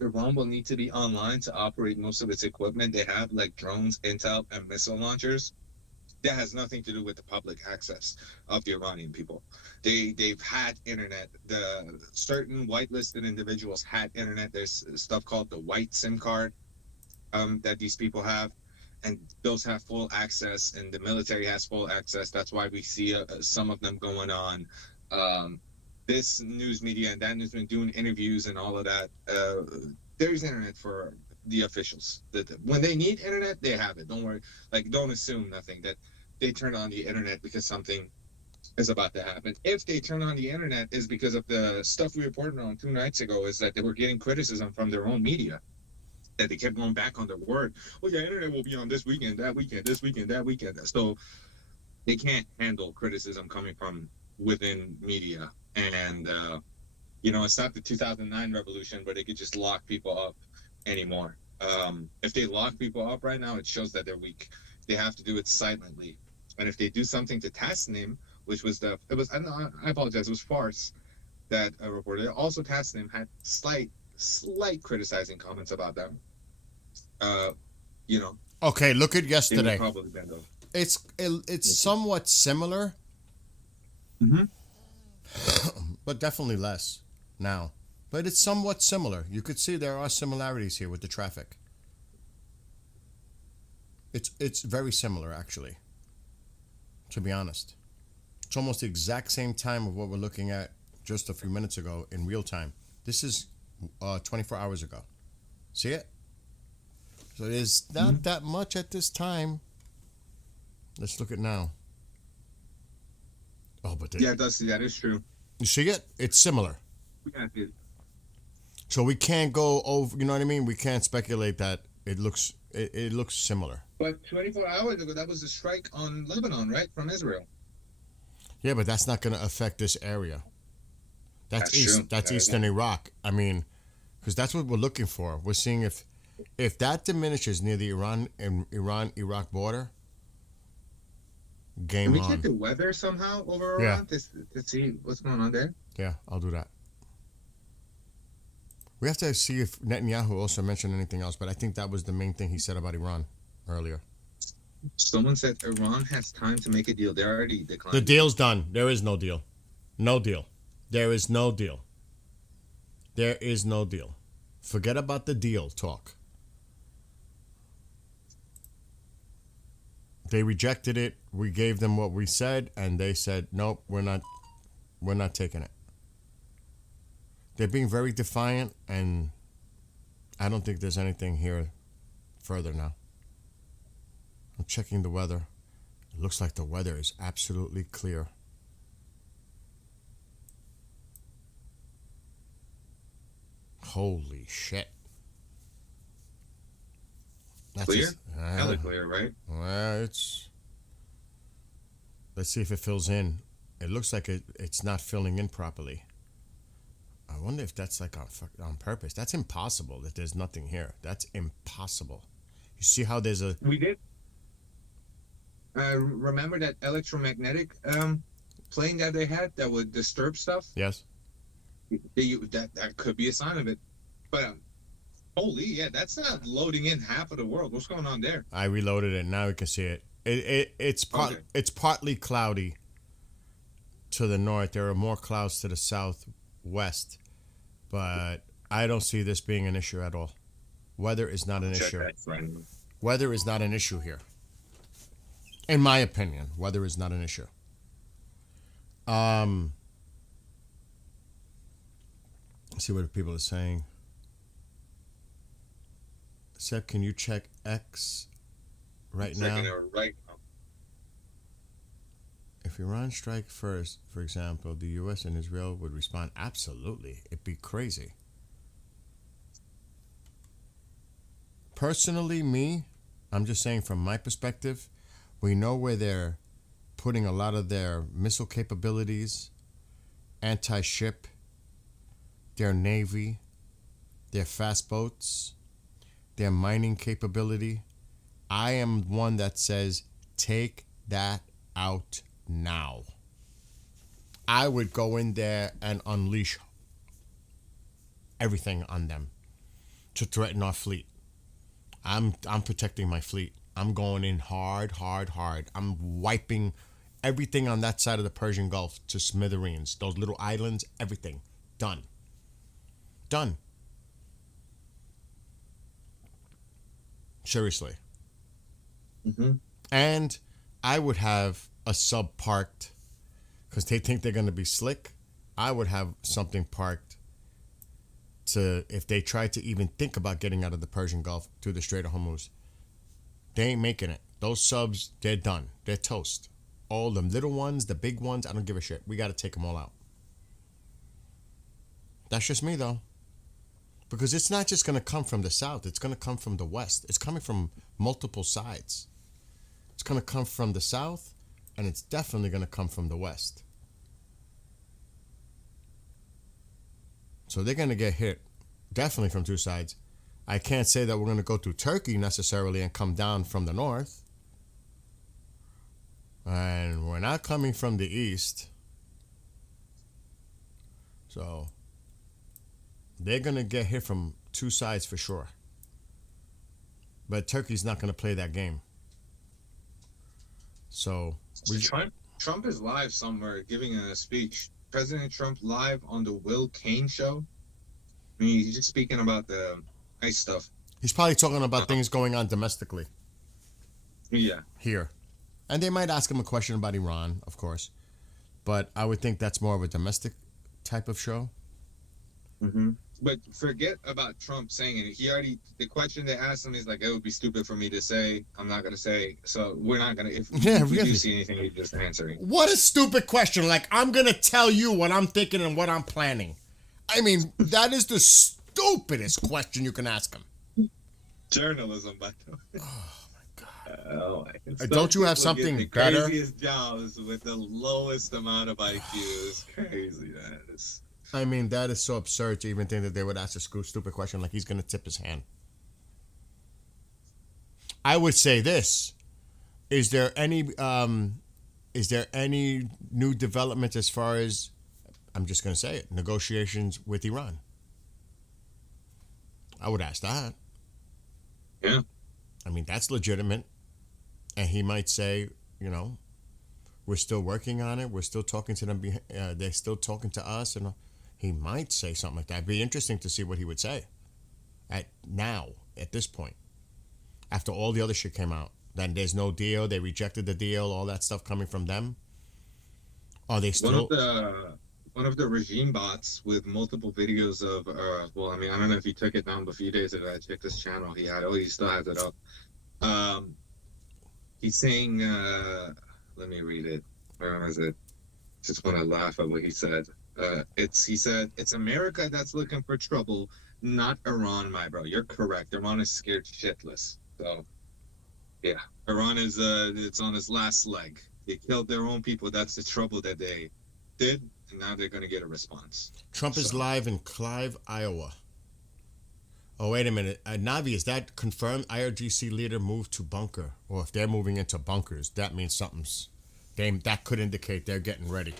Iran will need to be online to operate most of its equipment. They have like drones, intel, and missile launchers. That has nothing to do with the public access of the Iranian people. They've had internet. The certain whitelisted individuals had internet. There's stuff called the white SIM card that these people have. And those have full access, and the military has full access. That's why we see some of them going on this news media and that news media doing interviews and all of that. There's internet for the officials. When they need internet, they have it. Don't worry. Like, don't assume nothing that they turn on the internet because something is about to happen. If they turn on the internet, is because of the stuff we reported on 2 nights ago. Is that they were getting criticism from their own media, that they kept going back on their word. Well, yeah, internet will be on this weekend, that weekend, this weekend, that weekend. So they can't handle criticism coming from within media. And it's not the 2009 revolution where they could just lock people up anymore. If they lock people up right now, it shows that they're weak. They have to do it silently. And if they do something to Tasnim, which was I apologize, it was Farce that reported it. Also, Tasnim had slight criticizing comments about them. Okay, look at They would yesterday. probably bend over. It's somewhat similar, Mhm. but definitely less now. But it's somewhat similar. You could see there are similarities here with the traffic. It's very similar, actually. To be honest, it's almost the exact same time of what we're looking at just a few minutes ago in real time. This is 24 hours ago. See it? So there's not that much at this time. Let's look at now. Oh, but Yeah, that is true. you see it? It's similar. We got it. So we can't go over. You know what I mean? We can't speculate that it looks similar. But 24 hours ago, that was a strike on Lebanon, right, from Israel. Yeah, but that's not going to affect this area. That's east. true. That's Yeah, eastern Iraq. I mean, because that's what we're looking for. We're seeing if that diminishes near the Iran-Iraq border. Can Game we on. check the weather somehow over Yeah. Iran to see what's going on there? Yeah, I'll do that. We have to see if Netanyahu also mentioned anything else, but I think that was the main thing he said about Iran earlier. Someone said Iran has time to make a deal. They already declined. The deal's done. There is no deal. No deal. There is no deal. There is no deal. Forget about the deal talk. They rejected it. We gave them what we said, and they said, "Nope, we're not taking it." They're being very defiant, and I don't think there's anything here further now. I'm checking the weather. It looks like the weather is absolutely clear. Holy shit. That's Clear? just- Hella clear, right? well, it's. Let's see if it fills in. It looks like it's not filling in properly. I wonder if that's like on purpose. That's impossible that there's nothing here. That's impossible. You see how there's a. We did. Remember that electromagnetic plane that they had that would disturb stuff? Yes? That could be a sign of it. But holy, yeah, that's not loading in half of the world. What's going on there? I reloaded it. Now we can see it. It's Okay. it's partly cloudy to the north. There are more clouds to the southwest, but I don't see this being an issue at all. Weather is not an Check issue. that, friend. Weather is not an issue here. In my opinion, weather is not an issue. Let's see what people are saying. Seb, can you check X right now? Checking it right now. If Iran strike first, for example, the U.S. and Israel would respond. Absolutely. It'd be crazy. Personally, I'm just saying from my perspective, we know where they're putting a lot of their missile capabilities, anti-ship, their navy, their fast boats, their mining capability. I am one that says, take that out now. I would go in there and unleash everything on them to threaten our fleet. I'm protecting my fleet. I'm going in hard. I'm wiping everything on that side of the Persian Gulf to smithereens. Those little islands, everything. Done. Seriously. Mm-hmm. And I would have a sub parked because they think they're going to be slick. I would have something parked to, if they try to even think about getting out of the Persian Gulf through the Strait of Hormuz, they ain't making it. Those subs, they're done. They're toast. all the little ones, the big ones. I don't give a shit. We got to take them all out. That's just me, though. Because it's not just going to come from the south. It's going to come from the west. It's coming from multiple sides. It's going to come from the south, and it's definitely going to come from the west. So they're going to get hit definitely from two sides. I can't say that we're going to go through Turkey necessarily and come down from the north. And we're not coming from the east. So they're going to get hit from two sides for sure. But Turkey's not going to play that game. So Trump is live somewhere giving a speech. President Trump live on the Will Kane show. I mean, he's just speaking about the nice stuff. he's probably talking about things going on domestically Yeah. here. And they might ask him a question about Iran, of course. But I would think that's more of a domestic type of show. Mm-hmm. But forget about Trump saying it. The question they asked him is like, it would be stupid for me to say. I'm not going to say. So we're not going to, if we really. do see anything, we just answer it. What a stupid question. Like, I'm going to tell you what I'm thinking and what I'm planning. I mean, that is the stupidest question you can ask him. Journalism, by the way. Oh, my God. Oh, Don't you have some something people get better? the craziest jobs with the lowest amount of IQ. It's crazy, man. I mean, that is so absurd to even think that they would ask a stupid question like he's going to tip his hand. I would say this. Is there any new development as far as, I'm just going to say it, negotiations with Iran? I would ask that. Yeah. I mean, that's legitimate. And he might say, we're still working on it. We're still talking to them. They're still talking to us. And he might say something like that. It'd be interesting to see what he would say at this point. After all the other shit came out. Then there's no deal. They rejected the deal. All that stuff coming from them. Are they still... One of the regime bots with multiple videos of, I don't know if he took it down, but a few days ago, I checked his channel. He still has it up. He's saying, let me read it. Where is it? Just want to laugh at what he said. He said, it's America that's looking for trouble, not Iran, my bro. You're correct. Iran is scared shitless. So, yeah. Iran is, it's on its last leg. They killed their own people. That's the trouble that they did. And now they're going to get a response. Trump is live in Clive, Iowa. Oh, wait a minute. Navi, is that confirmed? IRGC leader moved to bunker. Or if they're moving into bunkers, that means that could indicate they're getting ready.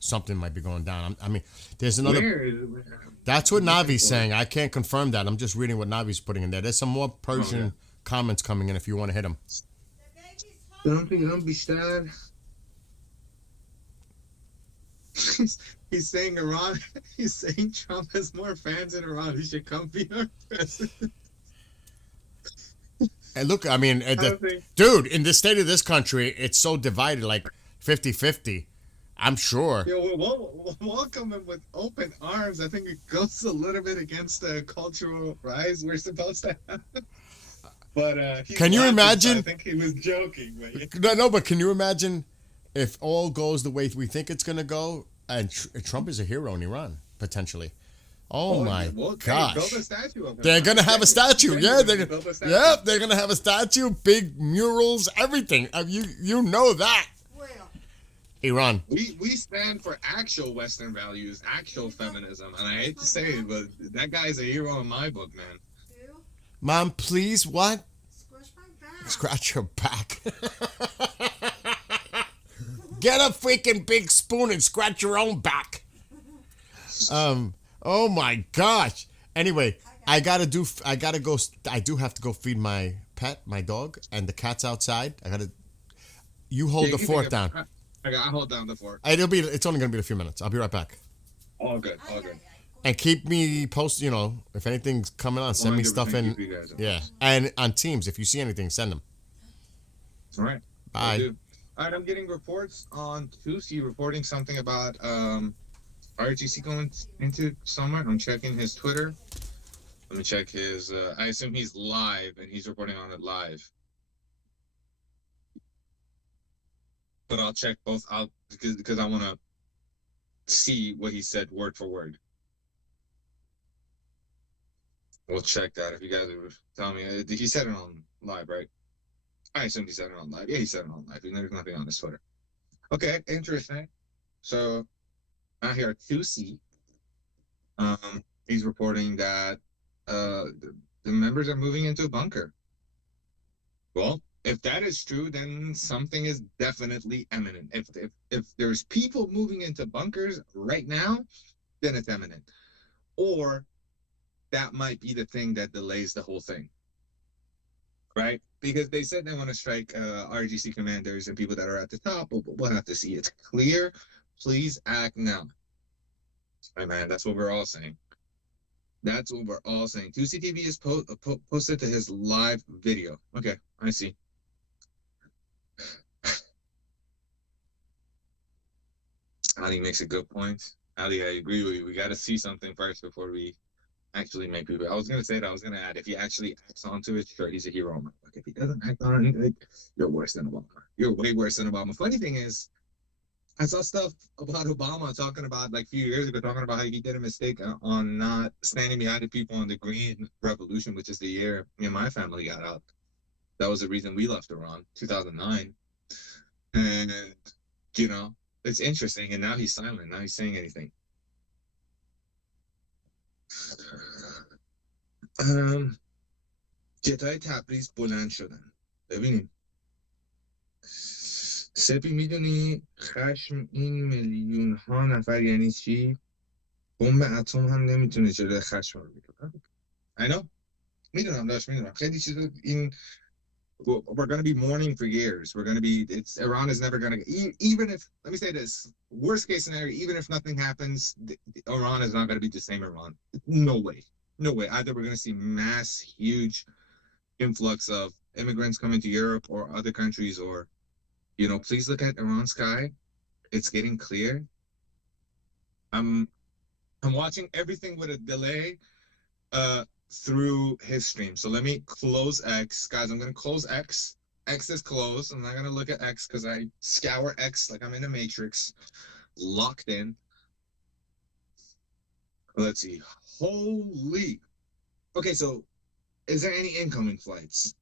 Something might be going down. I mean, there's another... That's what Navi's saying. I can't confirm that. I'm just reading what Navi's putting in there. There's some more Persian comments coming in if you want to hit them. Don't be sad. He's saying Iran. He's saying Trump has more fans in Iran. He should come be our president. And look, I mean, dude, in the state of this country, it's so divided, like 50-50. I'm sure. We'll welcome him with open arms. I think it goes a little bit against the cultural rise we're supposed to have. But can you imagine? I think he was joking. But no, but can you imagine if all goes the way we think it's going to go, and Trump is a hero in Iran, potentially? Oh my gosh. Build a statue of him. They're going to have a statue. Yeah, they're going to have a statue, big murals, everything. You know that. Where? Iran. We stand for actual Western values, actual feminism. And I hate to say it, but that guy's a hero in my book, man. You? Mom, please, what? Scratch my back. Scratch your back. Get a freaking big spoon and scratch your own back. Oh my gosh. Anyway, I do have to go feed my pet, my dog, and the cat's outside. You hold the fork down. I hold down the fork. It's only gonna be a few minutes. I'll be right back. All good. And keep me posted, if anything's coming on, send me stuff in. Yeah. And on Teams, if you see anything, send them. All right. Bye. All right, I'm getting reports on Tuesday reporting something about RGC going into somewhere. I'm checking his Twitter. Let me check his. I assume he's live and he's reporting on it live. but I'll check both out because I want to see what he said word for word. We'll check that if you guys would tell me. He said it on live, right? I assume he said it on live. Yeah, he said it on live. There's nothing on his Twitter. Okay, interesting. So out here, 2C. He's reporting that the members are moving into a bunker. Well, if that is true, then something is definitely imminent. If there's people moving into bunkers right now, then it's imminent. Or that might be the thing that delays the whole thing. Right? Because they said they want to strike RGC commanders and people that are at the top. We'll have to see. It's clear. Please act now. Hey, man, that's what we're all saying. That's what we're all saying. 2CTV is posted to his live video. Okay, I see. Ali makes a good point. Ali, I agree with you. We got to see something first before we actually make people. I was going to say that. I was going to add, if he actually acts onto it, sure, he's a hero. Like, if he doesn't act on it, like, you're worse than Obama. You're way worse than Obama. Funny thing is, I saw stuff about Obama talking about, like, a few years ago, talking about how he did a mistake on not standing behind the people on the Green Revolution, which is the year me and my family got out. That was the reason we left Iran, 2009. And, you know, it's interesting. And now he's silent. Now he's saying anything. جتای تبریز بلند شدن. ببینیم. سپی میدونی خشم این میلیون ها نفر یعنی چی؟ بمب اتم هم نمیتونه جلوی خشم رو بگیره. I know. میدونم خیلی چیز این we're going to be mourning for years. We're going to be Iran is never going to even if, let me say this, worst case scenario, even if nothing happens, Iran is not going to be the same Iran. No way. Either we're going to see mass huge influx of immigrants coming to Europe or other countries, or, you know, please look at Iran's sky. It's getting clear. I'm watching everything with a delay through his stream. So let me close X. Guys, I'm going to close X. X is closed. I'm not going to look at X because I scour X like I'm in a matrix. Locked in. Let's see. Holy. Okay, so is there any incoming flights?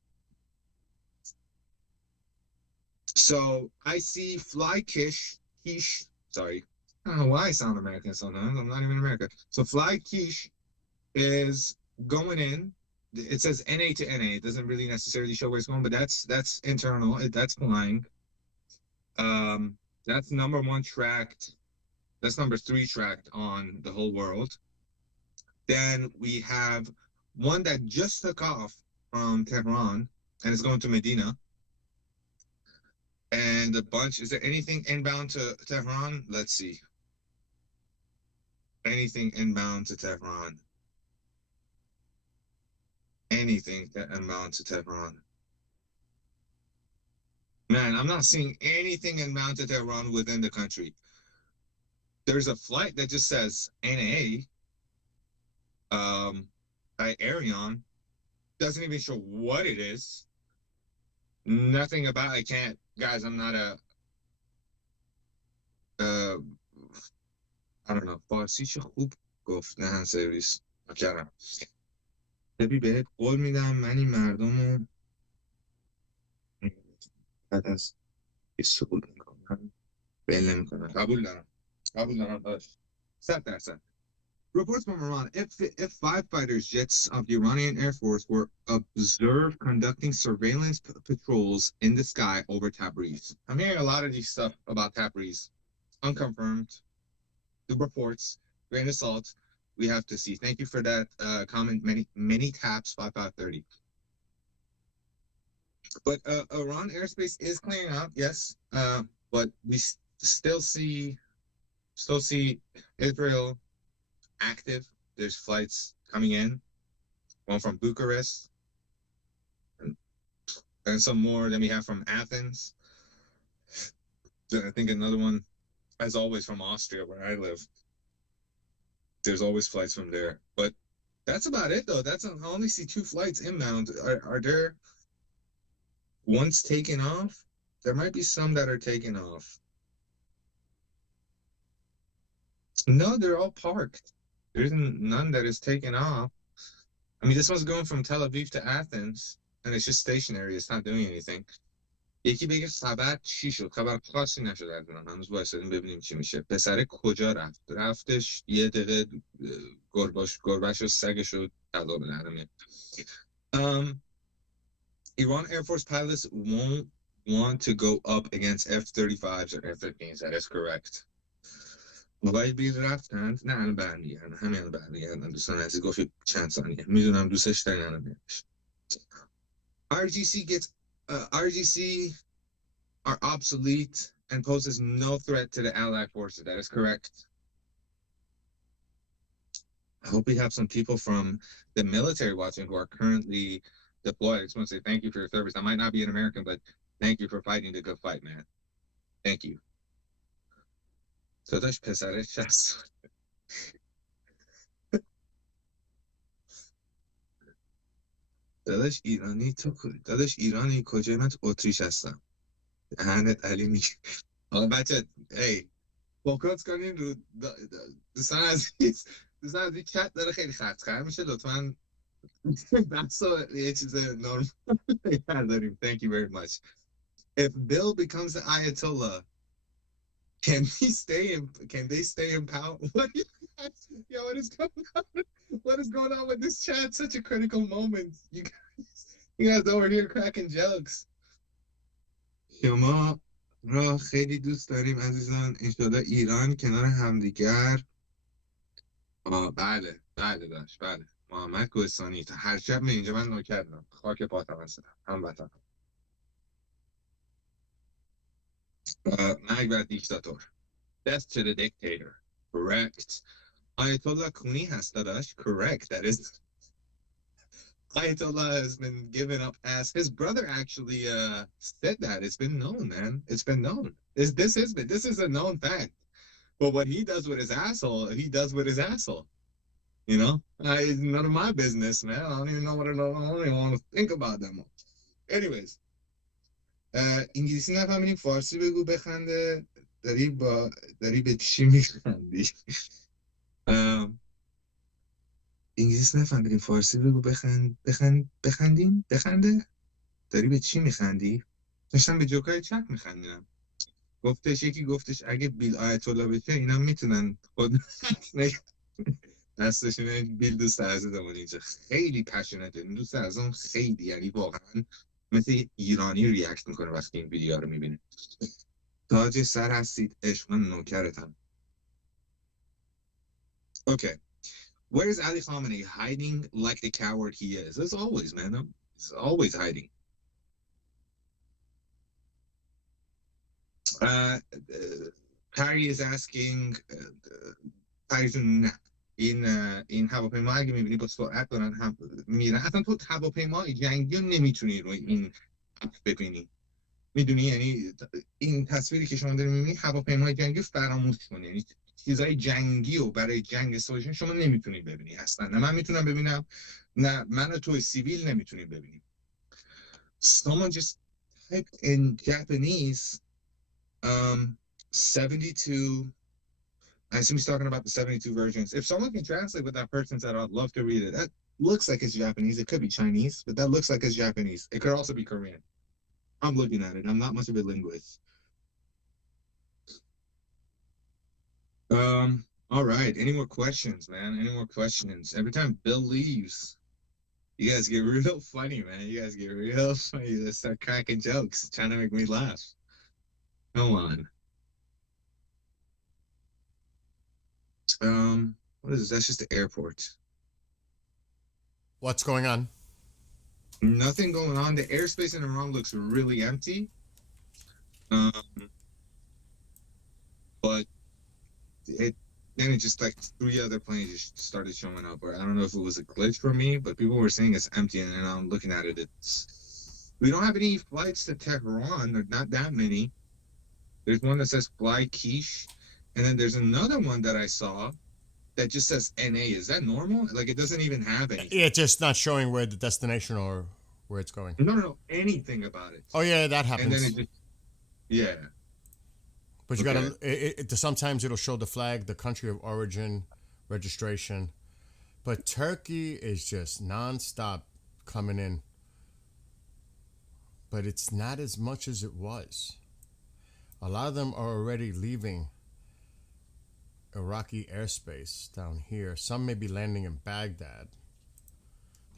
So I see Quiche. Sorry. I don't know why I sound American sometimes. I'm not even American. So Quiche is going in. It says NA to NA. It doesn't really necessarily show where it's going, but that's internal. That's flying. That's number 1 tracked. That's number 3 tracked on the whole world. Then we have one that just took off from Tehran and is going to Medina. And a bunch. Is there anything inbound to Tehran? Let's see. Anything inbound to Tehran? Anything that inbound to Tehran? Man, I'm not seeing anything inbound to Tehran within the country. There's a flight that just says NA by Arion. Doesn't even show what it is. Nothing about, I can't, guys, I'm not a I don't know. فارسی چه خوب گفت نه سرویس کردم. ببین بهت قول میدم من این مردم رو بعد از سهول میکنم بله میکنم. قبول دارم داشت 100%. Reports from Iran, F-5 fighters jets of the Iranian Air Force were observed conducting surveillance patrols in the sky over Tabriz. I'm hearing a lot of these stuff about Tabriz. Unconfirmed. The reports, grain of salt. We have to see. Thank you for that comment. Many taps, 5530. But Iran airspace is clearing out, yes. But we still see Israel active. There's flights coming in, one from Bucharest, and some more than we have from Athens. Then I think another one, as always, from Austria, where I live. There's always flights from there, but that's about it, though. I only see 2 flights inbound. Are there ones taken off? There might be some that are taking off. No, they're all parked. There's none that is taking off. I mean, this one's going from Tel Aviv to Athens, and it's just stationary. It's not doing anything. یکی بگه خبر چی شد؟ خبر خاصی نشد از من. هنوز وایسادیم ببینیم چی میشه. پسر کجا رفت؟ رفتش یه دقیقه گربهش و سگش رو طلا به نرمه. Iran Air Force pilots won't want to go up against F-35s or F-15s. That is correct. موبایل بیل رفتند. نه الان برمیگردن. همین الان برمیگردن. دوستان عزیز گفت چند ثانیه. میدونم دوستش دارین الان میادش. RGC are obsolete and poses no threat to the Allied forces. That is correct. I hope we have some people from the military watching who are currently deployed. I just want to say thank you for your service. I might not be an American, but thank you for fighting the good fight, man. Thank you. داداش پسرش 60 داداش ایرانی کجای من تو اتریش هستم دهنت علی میگه آقا بچه فوکس کنین رو دوستان عزیز چت داره خیلی خرد میشه لطفاً بحثا یه چیز نرمال داریم. Thank you very much. If Bill becomes the Ayatollah, can they stay in power? What is going on? What is going on with this chat? Such a critical moment. You guys over here cracking jokes. شما را خیلی دوست داریم عزیزان. انشالله ایران کنار همدیگر. بله محمد کوهستانی تا هر شب می اینجا من نوکرم. خاک پاتم هستم هموطنم. مرگ بر دیکتاتور. Death to the dictator. Correct. Ayatollah Khomeini has dadash. Correct. That is. Ayatollah has been given up as his brother actually said that. It's been known, man. It's been known. This is a known fact. But what he does with his asshole, he does with his asshole. You know, it's none of my business, man. I don't even know what I don't even want to think about that much. Anyways, انگلیسی نفهمیدیم فارسی بگو بخنده. داری به چی میخندی؟ انگلیسی نفهمیدیم فارسی بگو بخنده؟ داری به چی میخندی؟ داشتم به جوکای چک میخندیدم. یکی گفتش اگه بیل آیت الله بشه اینا میتونن خود دستشونه. بیل دوست عزیزمون اینجا خیلی پشنته. دوست عزیزم خیلی یعنی واقعا مثل ایرانی ریاکت میکنه وقتی این ویدیو رو میبینه. تاج سر هستید عشق من نوکرتم. Okay. Where is Ali Khamenei hiding like the coward he is? As always, man. He's always hiding. Perry is asking Perry این هواپیما اگه میبینی با سرعت دارن هم میرن. اصلا تو هواپیمای جنگی رو نمیتونی روی این اپ ببینی. میدونی یعنی این تصویری که شما دارید میبینی هواپیمای جنگی فراموش کنی. یعنی چیزای جنگی و برای جنگ استفاده شما نمیتونید ببینی اصلا. نه من میتونم ببینم نه من تو سیویل نمیتونید ببینیم. Someone just typed in Japanese 72. I assume he's talking about the 72 versions. If someone can translate what that person said, I'd love to read it. That looks like it's Japanese. It could be Chinese, but that looks like it's Japanese. It could also be Korean. I'm looking at it. I'm not much of a linguist. All right. Any more questions, man? Any more questions? Every time Bill leaves, you guys get real funny, man. You guys get real funny. You just start cracking jokes, trying to make me laugh. Come on. What is this? That's just the airport. What's going on? Nothing going on. The airspace in Iran looks really empty. But then it just like 3 other planes just started showing up. Or I don't know if it was a glitch for me, but people were saying it's empty, and then I'm looking at it. We don't have any flights to Tehran. There's not that many. There's one that says fly quiche, and then there's another one that I saw that just says NA. Is that normal? Like it doesn't even have anything. It's just not showing where the destination or where it's going. No, anything about it. Oh yeah, that happens. And then Yeah. But you Okay. gotta. Sometimes it'll show the flag, the country of origin, registration. But Turkey is just nonstop coming in. But it's not as much as it was. A lot of them are already leaving Iraqi airspace down here. Some may be landing in Baghdad.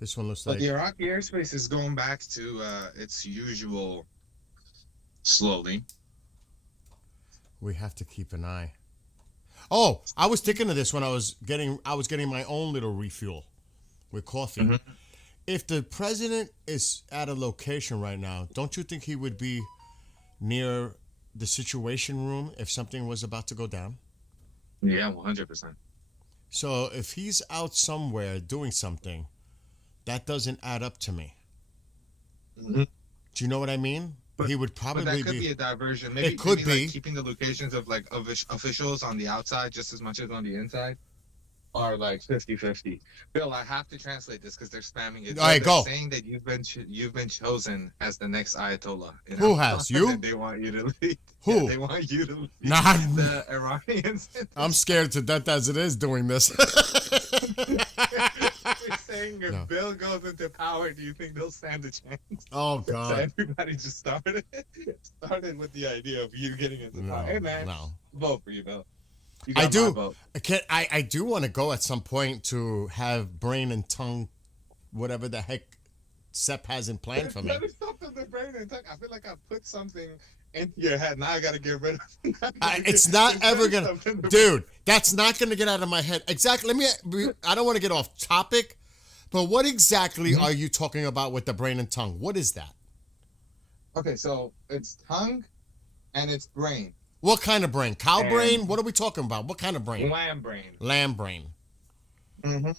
This one looks But like the Iraqi airspace is going back to its usual slowly. we have to keep an eye. Oh, I was thinking of this when I was getting my own little refuel with coffee. Mm-hmm. If the president is at a location right now, don't you think he would be near the situation room if something was about to go down? Yeah, 100%. So if he's out somewhere doing something, that doesn't add up to me. Mhm. Do you know what I mean? He would But probably that could be. be a diversion. Maybe It could maybe, like, be. keeping the locations of like officials on the outside just as much as on the inside are like 50-50. Bill, I have to translate this because they're spamming it. All right, They're go. saying that you've been chosen as the next Ayatollah. in Who Afghanistan, has? You? and they want you to lead. Who? Yeah, they want you to lead Nah. the Iranians. I'm scared to death as it is doing this. They're saying if No. Bill goes into power, do you think they'll stand a chance? Oh So God. everybody just started with the idea of you getting into No, power. Hey man, no. vote for you, Bill. You I got do. my vote. I do want to go at some point to have brain and tongue, whatever the heck Sepp hasn't planned for me. Let me stop in the brain and talk. I feel like I put something into your head. Now I gotta get rid of it. It's not ever There's gonna, something in the dude. That's not gonna get out of my head. Exactly. I don't want to get off topic, but what exactly are you talking about with the brain and tongue? What is that? Okay, so it's tongue and it's brain. What kind of brain? Cow And- brain? What are we talking about? What kind of brain? Lamb brain. Lamb brain. Mm-hmm.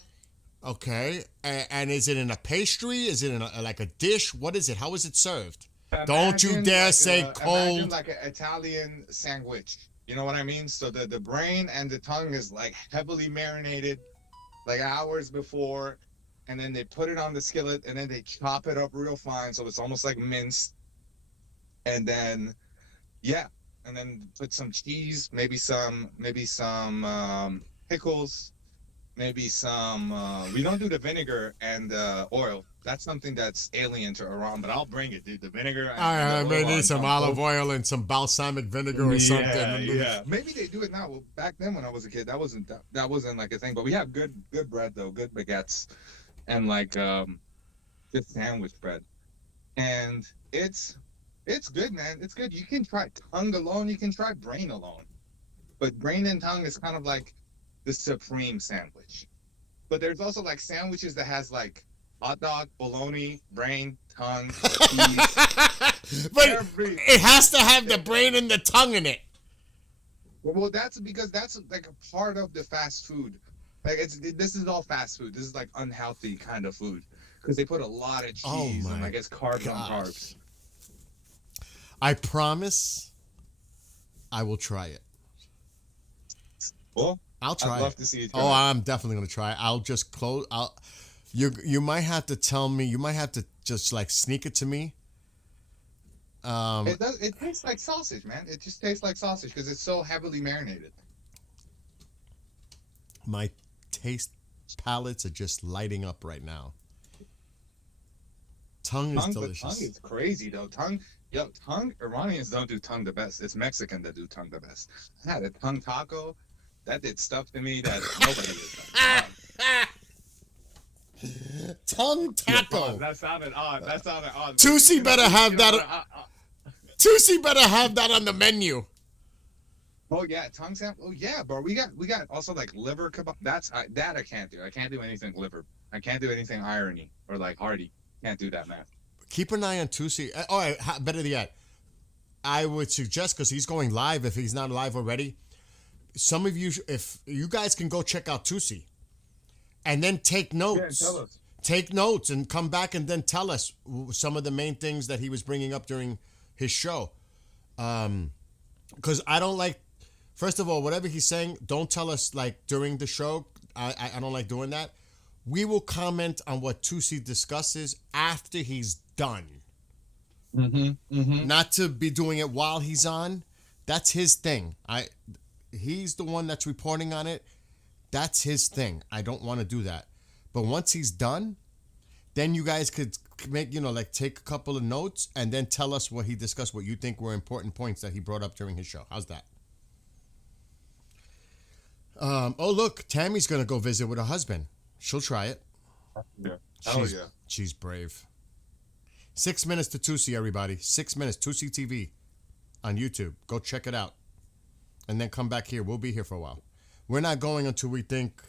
Okay. And is it in a pastry? Is it in like a dish? What is it? How is it served? Don't you dare say Imagine cold. like an Italian sandwich. You know what I mean? So the brain and the tongue is like heavily marinated, like hours before, and then they put it on the skillet, and then they chop it up real fine, so it's almost like minced. And then, yeah, and then put some cheese, maybe some pickles, maybe some. We don't do the vinegar and oil. That's something that's alien to Iran, but I'll bring it, dude. The vinegar. And I the may oil on need some top. olive oil and some balsamic vinegar or something. Yeah. Maybe they do it now. Well, back then when I was a kid, that wasn't like a thing. But we have good bread though, good baguettes, and like just sandwich bread, and it's good, man. It's good. You can try tongue alone. You can try brain alone, but brain and tongue is kind of like the supreme sandwich. But there's also like sandwiches that has like hot dog, bologna, brain, tongue, cheese. But Every- it has to have the brain and the tongue in it. Well, that's because that's like a part of the fast food. Like this is all fast food. This is like unhealthy kind of food because they put a lot of cheese Oh and my I guess carbs on gosh. carbs. I promise I will try it. Well, I'll try I'd love it. to see it. Oh, I'm definitely gonna try it. I'll just close. You might have to tell me. You might have to just like sneak it to me. It does. It tastes like sausage, man. It just tastes like sausage because it's so heavily marinated. My taste palates are just lighting up right now. Tongue is Tongue, but delicious. tongue is crazy though. Tongue. Iranians don't do tongue the best. It's Mexican that do tongue the best. I had a tongue taco that did stuff to me that nobody did. Tongue taco. That sounded odd. Tusi better have that. Tusi better have that on the menu. Oh yeah, tongue sample. Oh yeah, bro. We got also like liver kebab. That I can't do. I can't do anything liver. I can't do anything irony or like hearty. Can't do that, man. Keep an eye on Tusi. All right, better yet, I would suggest, because he's going live, if he's not live already, some of you, if you guys can go check out Tusi and then take notes. Yeah, tell us. Take notes and come back and then tell us some of the main things that he was bringing up during his show. Because I don't like, first of all, whatever he's saying, don't tell us like during the show. I don't like doing that. We will comment on what Tusi discusses after he's done. not to be doing it while he's on. That's his thing. He's the one that's reporting on it. That's his thing. I don't want to do that. But once he's done, then you guys could make, like take a couple of notes and then tell us what he discussed, what you think were important points that he brought up during his show. How's that? Oh, look, Tammy's going to go visit with her husband. She'll try it. Yeah. Hell yeah. She's brave. 6 minutes to Tusi, everybody. 6 minutes. Tusi TV on YouTube. Go check it out. And then come back here. We'll be here for a while. We're not going until we think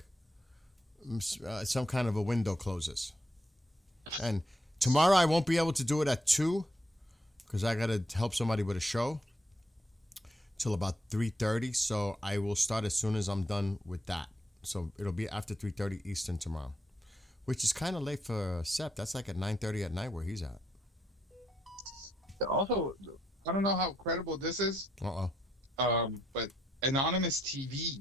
some kind of a window closes. And tomorrow I won't be able to do it at 2 because I got to help somebody with a show till about 3:30. So I will start as soon as I'm done with that. So it'll be after 3:30 Eastern tomorrow, which is kind of late for Sep. That's like at 9:30 at night where he's at. Also, I don't know how credible this is. But Anonymous TV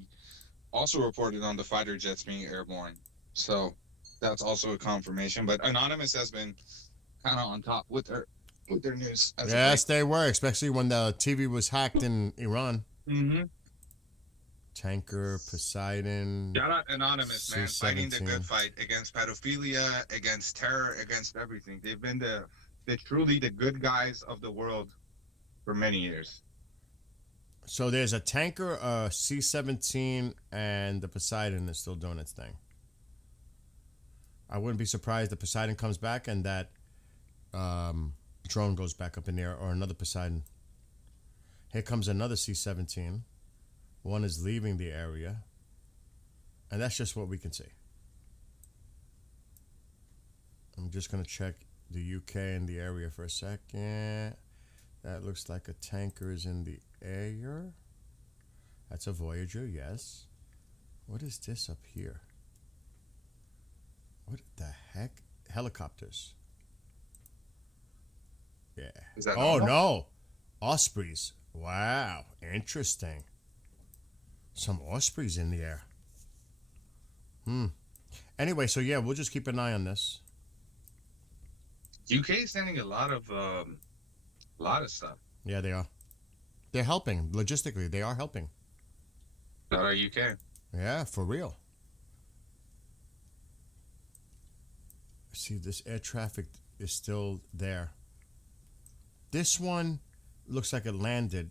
also reported on the fighter jets being airborne. So that's also a confirmation. But Anonymous has been kind of on top with their news. Yes, they were, especially when the TV was hacked in Iran. Mm-hmm. Tanker, Poseidon. Shout out Anonymous, man, fighting the C-17. good fight against pedophilia, against terror, against everything. They've been they're truly the good guys of the world for many years. So there's a tanker, a C-17, and the Poseidon is still doing its thing. I wouldn't be surprised if Poseidon comes back and that drone goes back up in the air, or another Poseidon. Here comes another C-17. One is leaving the area. And that's just what we can see. I'm just going to check the UK and the area for a second. That looks like a tanker is in the air. That's a Voyager, yes. What is this up here? What the heck? Helicopters. Yeah. Is that Oh, normal? no. Ospreys. Wow. Interesting. Some Ospreys in the air. Anyway, so yeah, we'll just keep an eye on this. UK is sending a lot of stuff. Yeah, they are. They're helping. Logistically, they are helping. Shout out UK. Yeah, for real. See, this air traffic is still there. This one looks like it landed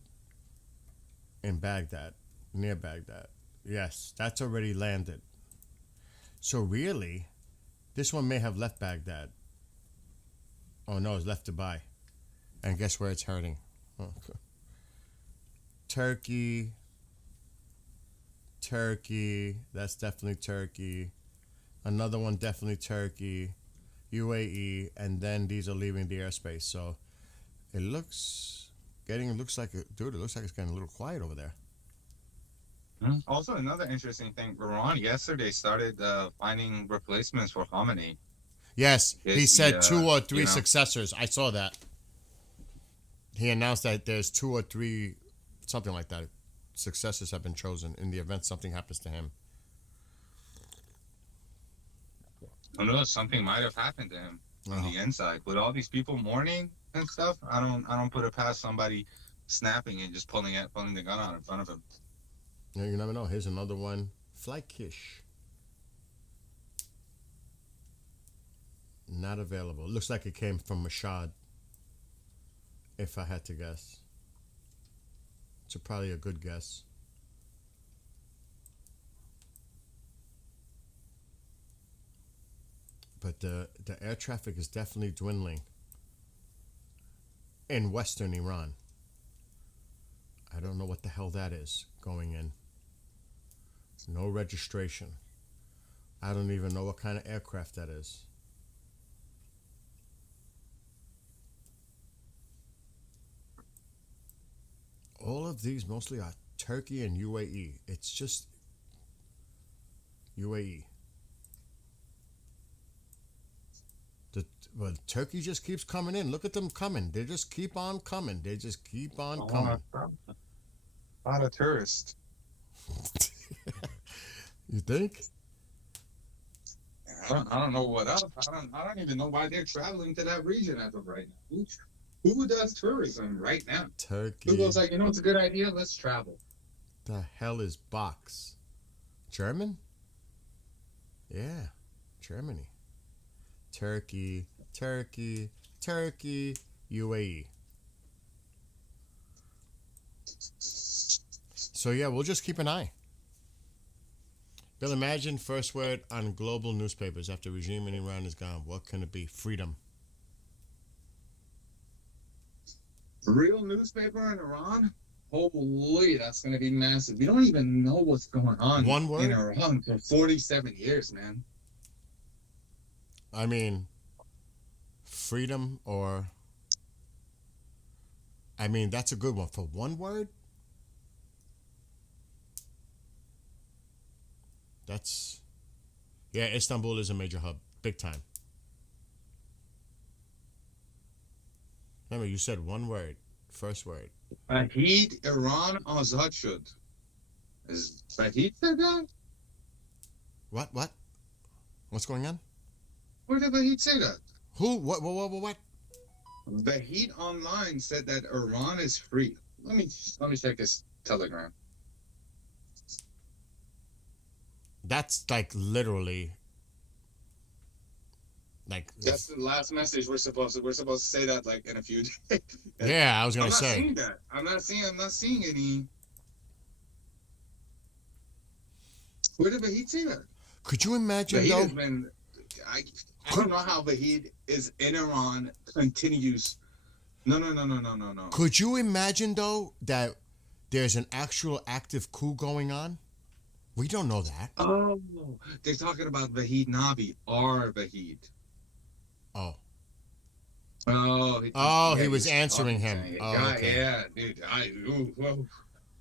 in Baghdad, near Baghdad. Yes, that's already landed. So really, this one may have left Baghdad. Oh no, it's left Dubai. And guess where it's heading? Oh, okay. Turkey. That's definitely Turkey. Another one definitely Turkey. UAE, and then these are leaving the airspace. So it looks like it's getting a little quiet over there. Also, another interesting thing, Iran yesterday started finding replacements for Khamenei. Yes, he said 2 or 3 you know. successors. I saw that. He announced that there's 2 or 3, something like that, successors have been chosen in the event something happens to him. Who knows? Something might have happened to him on the inside. With all these people mourning and stuff, I don't put it past somebody snapping and just pulling the gun out in front of him. Yeah, you never know. Here's another one. Flykish. Not available. Looks like it came from Mashhad, if I had to guess. It's probably a good guess. But the air traffic is definitely dwindling in western Iran. I don't know what the hell that is going in. No registration. I don't even know what kind of aircraft that is. All of these mostly are Turkey and UAE. It's just UAE. But Turkey just keeps coming in. Look at them coming. They just keep on coming. They just keep on coming. A lot of tourists. You think? I don't know what else. I don't even know why they're traveling to that region as of right now. Who does tourism right now? Turkey. Who goes like, you know, it's a good idea. Let's travel. The hell is Box? German? Yeah, Germany. Turkey, Turkey, Turkey, UAE. So yeah, we'll just keep an eye. Bill, imagine first word on global newspapers after regime in Iran is gone. What can it be? Freedom. Real newspaper in Iran? Holy, that's gonna be massive. We don't even know what's going on One word? in Iran for 47 years, man. I mean, freedom or... I mean, that's a good one. For one word? That's... Yeah, Istanbul is a major hub. Big time. Remember, you said one word. First word. Vahid Iran Azad Shud. Is Vahid said that? What? What? What's going on? Where did Vahid say that? Who? What? Vahid online said that Iran is free. Let me check his Telegram. That's like literally... Like... That's the last message we're supposed to say that like in a few days. Yeah, I was I'm going not to say. seeing that. I'm not seeing any. Where did Vahid say that? Could you imagine, Vahid though? has been. I don't know how Vahid is in Iran continues. No. Could you imagine, though, that there's an actual active coup going on? We don't know that. Oh, they're talking about Vahid Nabi, our Vahid. Oh. Oh, he was answering him. Okay. Yeah, dude.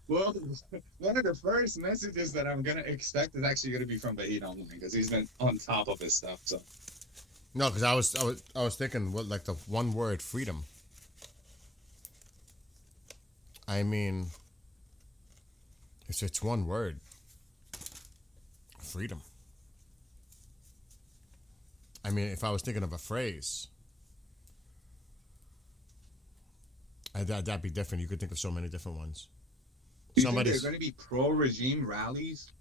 Well, one of the first messages that I'm gonna expect is actually gonna be from Vahid online because he's been on top of his stuff. So No, because I was thinking, what, like the one word, freedom. I mean, it's one word. Freedom. I mean, if I was thinking of a phrase, that'd be different. You could think of so many different ones. do you think there's gonna be pro-regime rallies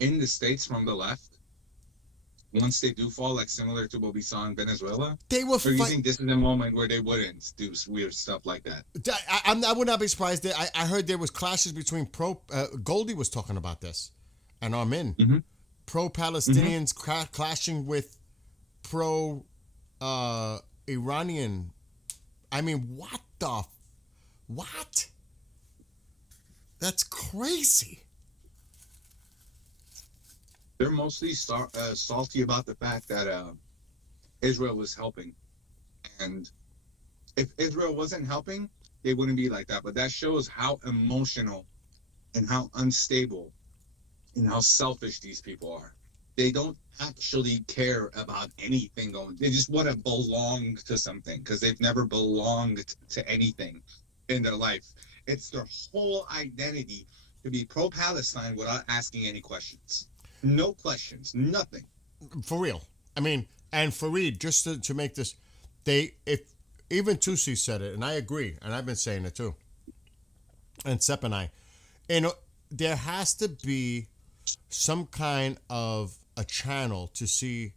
in the States from the left once they do fall, like similar to what we saw in Venezuela? They were Or do you fight. think this is the moment where they wouldn't do weird stuff like that? I would not be surprised. I heard there was clashes between Goldie was talking about this, and Armin. Mhm. Pro-Palestinians clashing with pro-Iranian. I mean, what? That's crazy. They're mostly salty about the fact that Israel was helping, and if Israel wasn't helping, they wouldn't be like that. But that shows how emotional and how unstable and how selfish these people are. They don't actually care about anything going. They just want to belong to something because they've never belonged to anything in their life. It's their whole identity to be pro-Palestine without asking any questions. No questions, nothing. For real. I mean, and Fareed, just to make this, if even Tusi said it, and I agree, and I've been saying it too, and Sepp and I, there has to be some kind of a channel to see,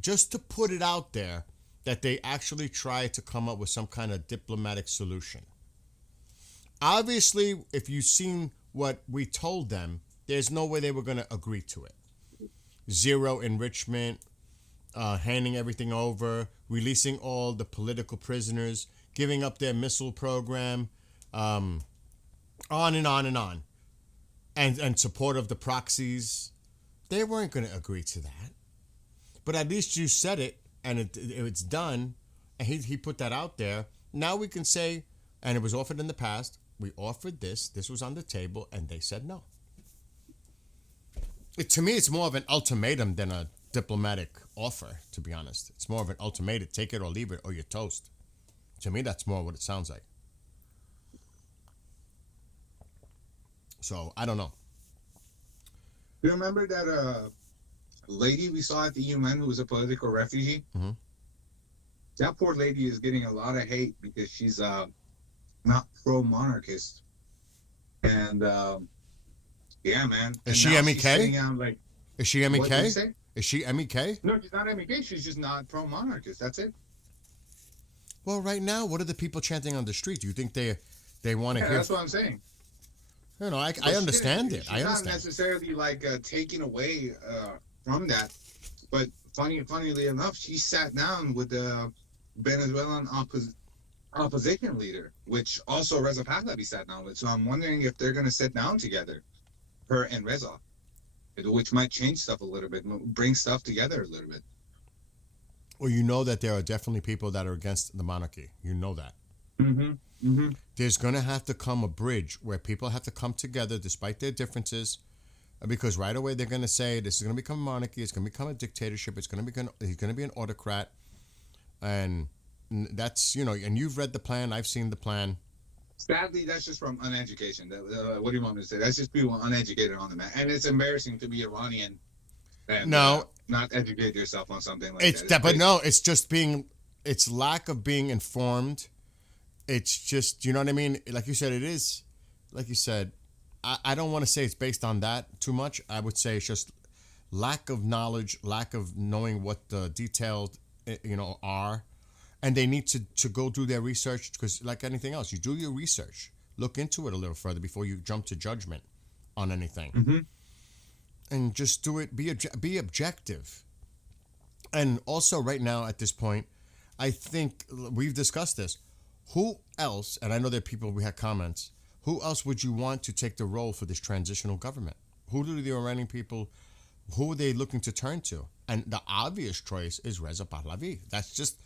just to put it out there, that they actually try to come up with some kind of diplomatic solution. Obviously, if you've seen what we told them, there's no way they were going to agree to it. Zero enrichment, handing everything over, releasing all the political prisoners, giving up their missile program, on and on and on. And support of the proxies. They weren't going to agree to that. But at least you said it, and it's done, and he put that out there. Now we can say, and it was offered in the past, we offered this was on the table, and they said no. To me, it's more of an ultimatum than a diplomatic offer, to be honest. It's more of an ultimatum, take it or leave it, or you're toast. To me, that's more what it sounds like. So, I don't know. You remember that lady we saw at the UN who was a political refugee? Mhm. that poor lady is getting a lot of hate because she's not pro-monarchist, and yeah, man. Is And she now MEK? she's sitting out like, Is she what did you MEK? say? Is she MEK? No, she's not MEK. She's just not pro-monarchist. That's it. Well, right now, what are the people chanting on the street? Do you think they want to Yeah, hear? that's what I'm saying. You know, I But understand she's it. I not understand. necessarily like taking away from that, but funnily enough, she sat down with the Venezuelan opposition leader, which also Reza Pahlavi sat down with. So I'm wondering if they're going to sit down together, her and Reza, which might change stuff a little bit, bring stuff together a little bit. Well, you know that there are definitely people that are against the monarchy. You know that. Mm-hmm. Mm-hmm. There's going to have to come a bridge where people have to come together despite their differences, because right away they're going to say this is going to become a monarchy, it's going to become a dictatorship, he's going to be an autocrat, and that's, you know, and you've read the plan, I've seen the plan. Sadly, that's just from uneducation. What do you want me to say? That's just people uneducated on the man, and it's embarrassing to be Iranian and No. not educate yourself on something like It's that. that, but crazy. no, it's just it's lack of being informed. It's just, you know what I mean? Like you said, it is, like you said, I don't want to say it's based on that too much. I would say it's just lack of knowledge, lack of knowing what the details, you know, are. And they need to go do their research, because like anything else, you do your research, look into it a little further before you jump to judgment on anything. Mm-hmm. And just do it, be objective. And also right now at this point, I think we've discussed this. Who else, and I know there are people, we had comments, who else would you want to take the role for this transitional government? Who do the Iranian people, who are they looking to turn to? And the obvious choice is Reza Pahlavi. That's just,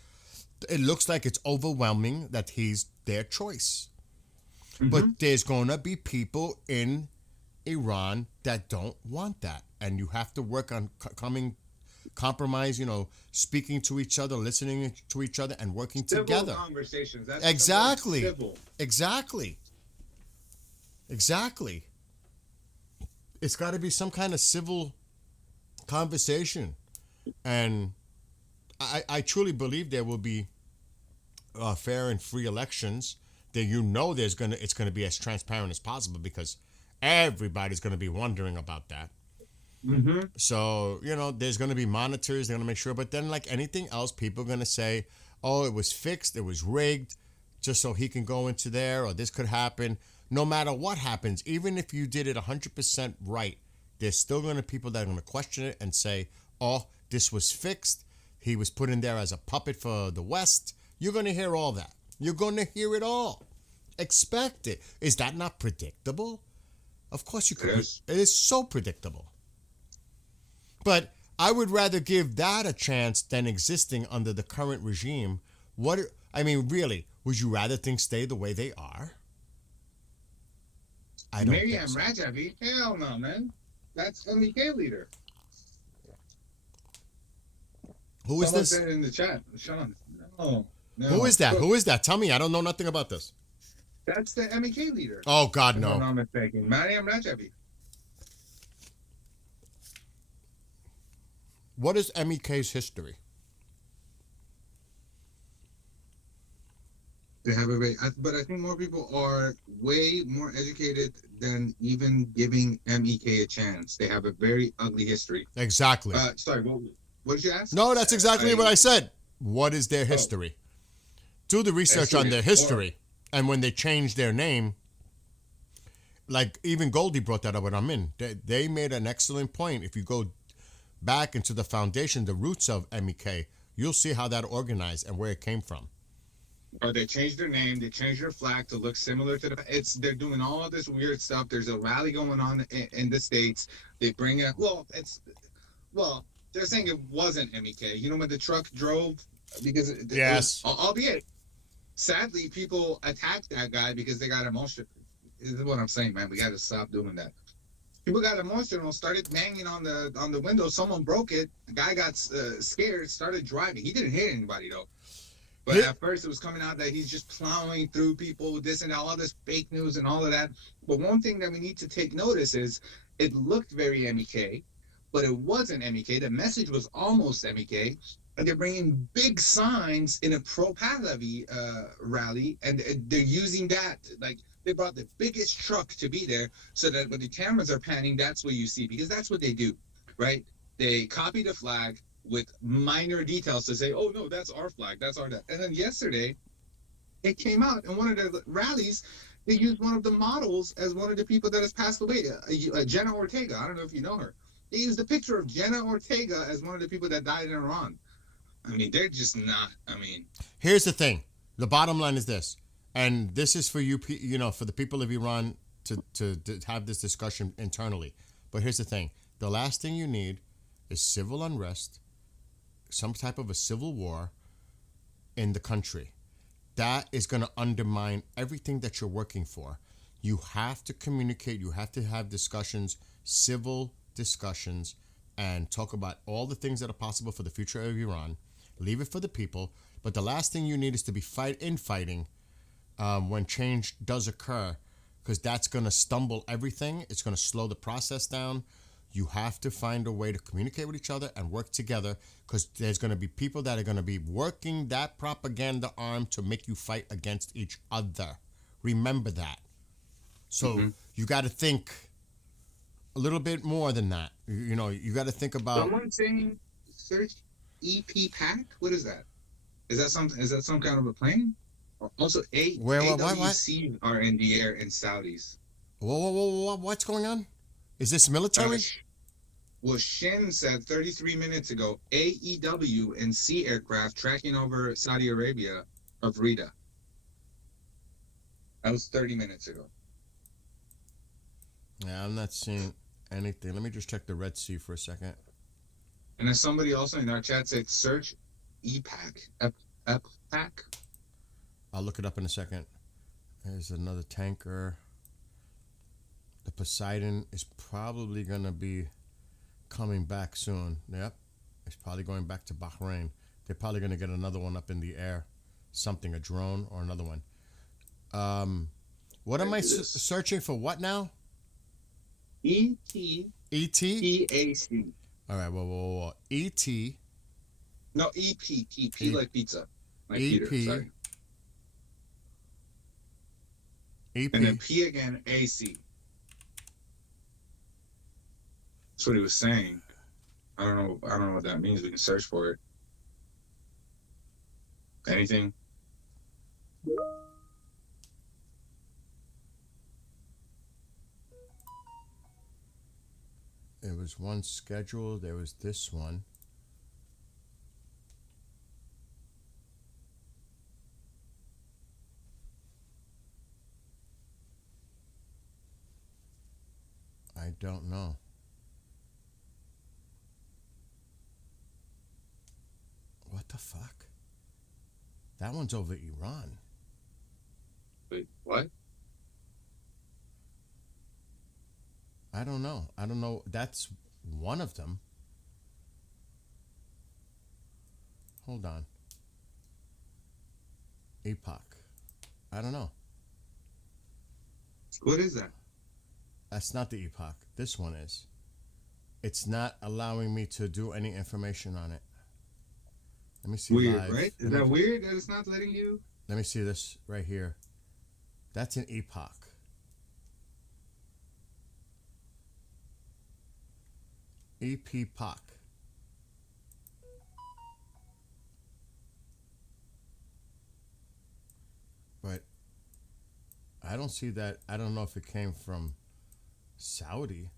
it looks like it's overwhelming that he's their choice. Mm-hmm. But there's going to be people in Iran that don't want that. And you have to work on compromise, you know, speaking to each other, listening to each other, and working Civil together. conversations. That's Exactly. Civil. Exactly. It's got to be some kind of civil conversation. And I truly believe there will be fair and free elections. That, you know, it's going to be as transparent as possible, because everybody's going to be wondering about that. Mm-hmm. So, you know, there's going to be monitors. They're going to make sure. But then, like anything else, people are going to say, oh, it was fixed, it was rigged, just so he can go into there, or this could happen. No matter what happens, even if you did it 100% right, there's still going to be people that are going to question it and say, oh, this was fixed. He was put in there as a puppet for the West. You're going to hear all that. You're going to hear it all. Expect it. Is that not predictable? Of course you could. Yes. It is so predictable. But I would rather give that a chance than existing under the current regime. Really, would you rather things stay the way they are? I don't Maryam think so. Rajavi? Hell no, man. That's MEK leader. Who is Someone this? said it in the chat. Sean. No. Who is that? Who is that? Tell me. I don't know nothing about this. That's the MEK leader. Oh, God, If I'm no. not mistaken. Maryam Rajavi. What is MEK's history? They have a but I think more people are way more educated than even giving MEK a chance. They have a very ugly history. Exactly. Sorry, what did you ask? No, that's exactly what I said. What is their history? Do the research on their history. And when they changed their name, like even Goldie brought that up with Amin. They made an excellent point. If you go back into the foundation, the roots of MEK, you'll see how that organized and where it came from. Or they changed their name, they changed their flag to look similar to they're doing all this weird stuff. There's a rally going on in the States. They bring it, they're saying it wasn't MEK. You know when the truck drove? Because Yes. albeit, sadly, people attacked that guy because they got emotional. This is what I'm saying, man. We got to stop doing that. People got emotional, started banging on the window. Someone broke it. The guy got scared, started driving. He didn't hit anybody though. But at first it was coming out that he's just plowing through people, this and that, all this fake news and all of that. But one thing that we need to take notice is it looked very MEK, but it wasn't MEK. The message was almost MEK. and they're bringing big signs in a pro Pahlavi rally, and they're using that. Like they brought the biggest truck to be there, so that when the cameras are panning, that's what you see, because that's what they do, right? They copy the flag with minor details to say, "Oh no, that's our flag, that's our that." And then yesterday, it came out in one of the rallies. They used one of the models as one of the people that has passed away, Jenna Ortega. I don't know if you know her. They used a picture of Jenna Ortega as one of the people that died in Iran. I mean, they're just not. I mean, Here's the thing. The bottom line is this, and this is for you, for the people of Iran to have this discussion internally. But here's the thing. The last thing you need is civil unrest, some type of a civil war in the country. That is going to undermine everything that you're working for. You have to communicate. You have to have discussions, civil discussions, and talk about all the things that are possible for the future of Iran. Leave it for the people. But the last thing you need is to be fighting when change does occur, because that's going to stumble everything. It's going to slow the process down. You have to find a way to communicate with each other and work together, because there's going to be people that are going to be working that propaganda arm to make you fight against each other. Remember that. So you got to think a little bit more than that. You got to think about. someone saying search EP pack. What is that? Is that some kind of a plane? Also, What? AWC are in the air in Saudis. Whoa, what's going on? Is this military? Well, Shin said 33 minutes ago, AEW and C aircraft tracking over Saudi Arabia of Rita. That was 30 minutes ago. Yeah, I'm not seeing anything. Let me just check the Red Sea for a second. And then somebody also in our chat said search EPAC. EPAC? I'll look it up in a second. There's another tanker. The Poseidon is probably going to be coming back soon. Yep. It's probably going back to Bahrain. They're probably going to get another one up in the air. Something, a drone or another one. What am I searching for? What now? ET. ET? All right, whoa. ET. No, EP. P like pizza. Like EP. Peter, sorry. EP. And then P again, AC. That's what he was saying. I don't know what that means. We can search for it. Anything? There was one scheduled. There was this one. I don't know. What the fuck? That one's over Iran. Wait, what? I don't know. That's one of them. Hold on. Epoch. I don't know. What is that? That's not the Epoch. This one is. It's not allowing me to do any information on it. Let me see. Weird, live. right? Is that weird that it's not letting you? Let me see this right here. That's an Epoch. Epoch. But I don't see that. I don't know if it came from Saudi.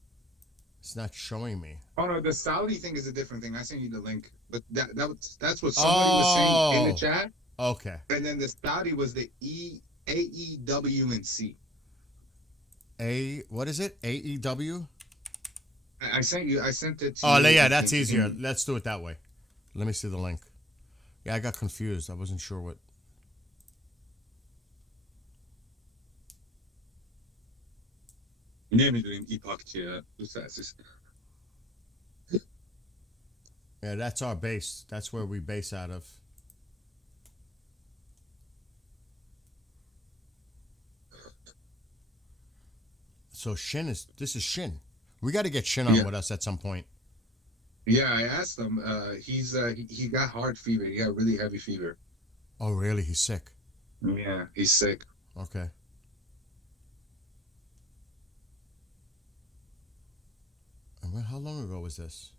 It's not showing me. Oh no, the Saudi thing is a different thing. I sent you the link, but that's what somebody was saying in the chat. Okay. And then the Saudi was the AEW and C. What is it? AEW? I sent it to Oh, you. yeah, that's easier. Let's do it that way. Let me see the link. Yeah, I got confused. I wasn't sure what. نمیدونیم ایپاک چیه. Yeah, that's our base. That's where we base out of. So this is Shin. We got to get Shin on with us at some point. Yeah, I asked him. He got heart fever. He got really heavy fever. Oh, really? He's sick. Yeah, he's sick. Okay. And how long ago was this?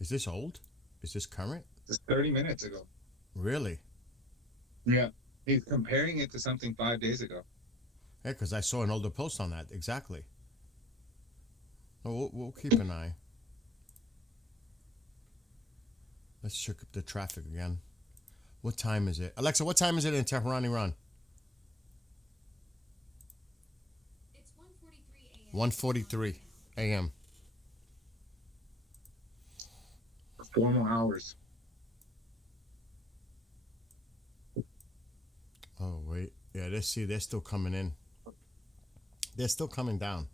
Is this old? Is this current? Just 30 minutes ago. Really? Yeah. He's comparing it to something 5 days ago. Yeah, because I saw an older post on that. Exactly. Oh, we'll keep an eye. Let's check up the traffic again. What time is it? Alexa, what time is it in Tehran, Iran? It's 1:43 a.m. 1:43 a.m. 4 more hours. Oh, wait. Yeah, they're still coming in. They're still coming down.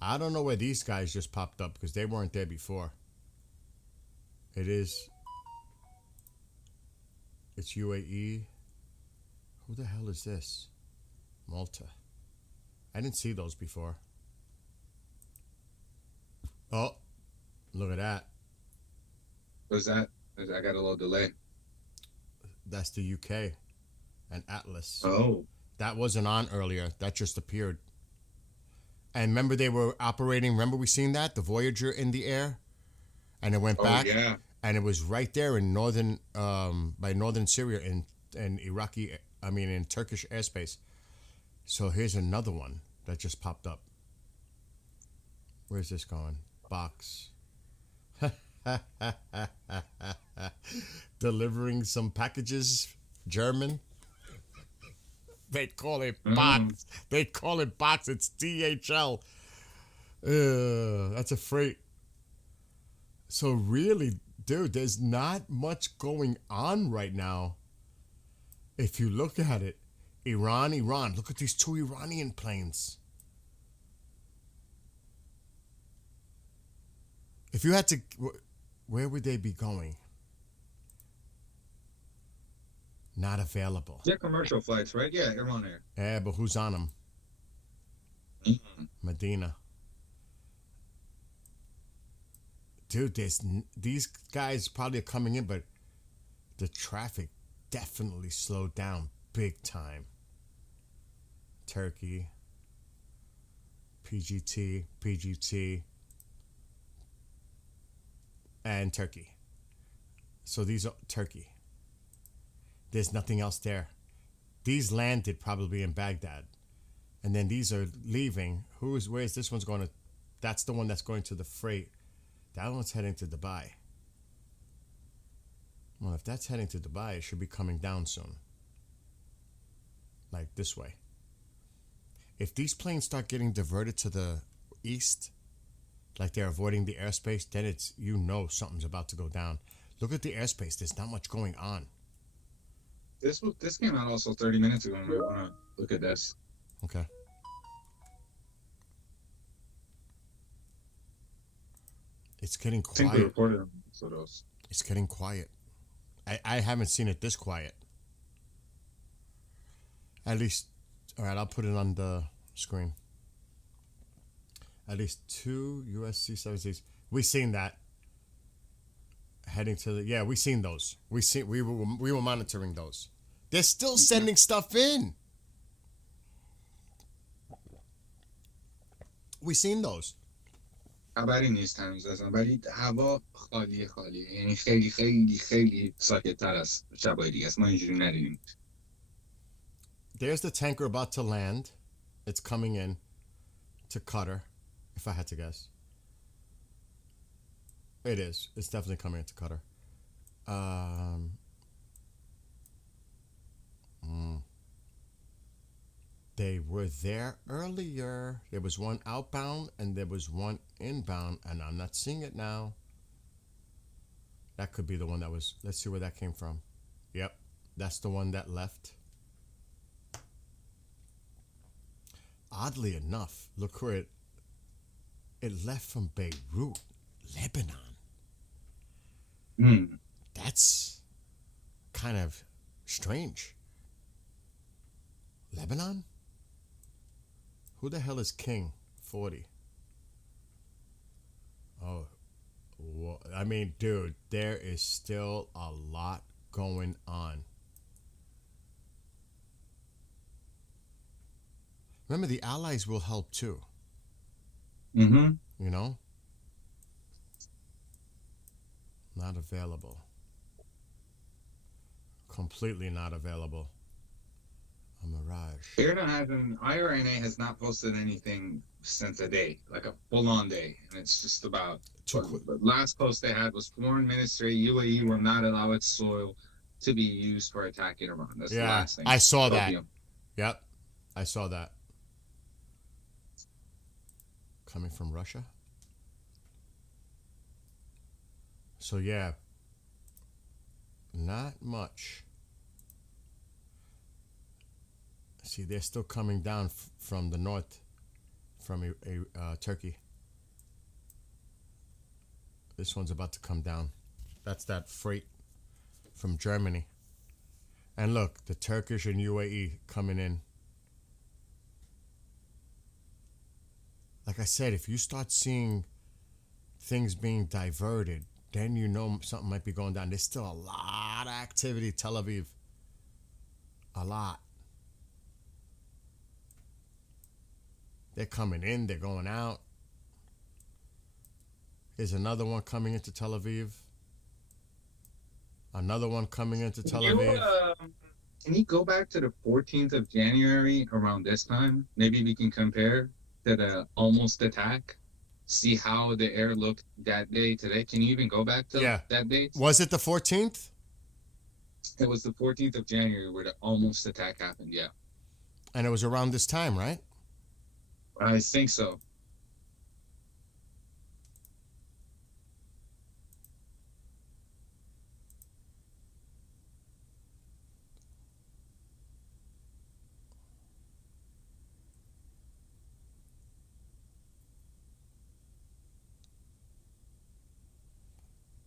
I don't know where these guys just popped up because they weren't there before. It's UAE. Who the hell is this? Malta. I didn't see those before. Oh, look at that. What's that? I got a little delay. That's the UK and Atlas. Oh. That wasn't on earlier. That just appeared. And remember they were operating, remember we seen that? The Voyager in the air? And it went back. Yeah. And it was right there in northern, by northern Syria in in Turkish airspace. So here's another one that just popped up. Where's this going? Box. Delivering some packages, German. They call it box. They call it box. It's DHL. That's a freight. So really, dude, there's not much going on right now. If you look at it, Iran. Look at these two Iranian planes. If you had to, where would they be going? Not available. Yeah, commercial flights, right? Yeah, Iran Air. Yeah, but who's on them? Medina. Dude, these guys probably are coming in, but the traffic definitely slowed down big time. Turkey, PGT, and Turkey. So these are Turkey. There's nothing else there. These landed probably in Baghdad. And then these are leaving. Where's this one's going to? That's the one that's going to the freight. That one's heading to Dubai. Well, if that's heading to Dubai, it should be coming down soon. Like this way. If these planes start getting diverted to the east, like they're avoiding the airspace, then it's, something's about to go down. Look at the airspace. There's not much going on. This came out also 30 minutes ago. We want to look at this. Okay. It's getting I think we quiet. reported on so those. It's getting quiet. I haven't seen it this quiet. At least, all right, I'll put it on the screen. At least 2 USC 76. We seen that. Heading to we seen those. We were monitoring those. They're still sending stuff in. We seen those. خبری نیست هنوز ازم ولی هوا خالیه یعنی خیلی خیلی خیلی ساکت‌تر از شبای دیگه است ما اینجوری ندیدیم. There's the tanker about to land. It's coming in to Qatar, if I had to guess. It is. It's definitely coming into Qatar. They were there earlier. There was one outbound and there was one inbound, and I'm not seeing it now. That could be the one that was. Let's see where that came from. Yep, that's the one that left. Oddly enough, look where it left from Beirut, Lebanon. That's kind of strange. Lebanon? Who the hell is King 40? Oh, I mean, dude, there is still a lot going on. Remember, the Allies will help too. Mm-hmm. You know, not available. Completely not available. A mirage. IRNA has not posted anything since a day, like a full-on day, and it's just about. The last post they had was Foreign Ministry UAE will not allow its soil to be used for attacking Iran. That's the Yeah, last thing. I saw that. Opium. Yep, I saw that. Coming from Russia. So yeah, not much. See, they're still coming down from the north, from Turkey. This one's about to come down. That's that freight from Germany. And look, the Turkish and UAE coming in. Like I said, if you start seeing things being diverted, then you know something might be going down. There's still a lot of activity, Tel Aviv. A lot. They're coming in, they're going out. Here's another one coming into Tel Aviv. Another one coming into Tel Aviv. Can you go back to the 14th of January around this time? Maybe we can compare to the almost attack. See how the air looked that day today. Can you even go back to that date? Was it the 14th? It was the 14th of January where the almost attack happened, yeah. And it was around this time, right? I think so.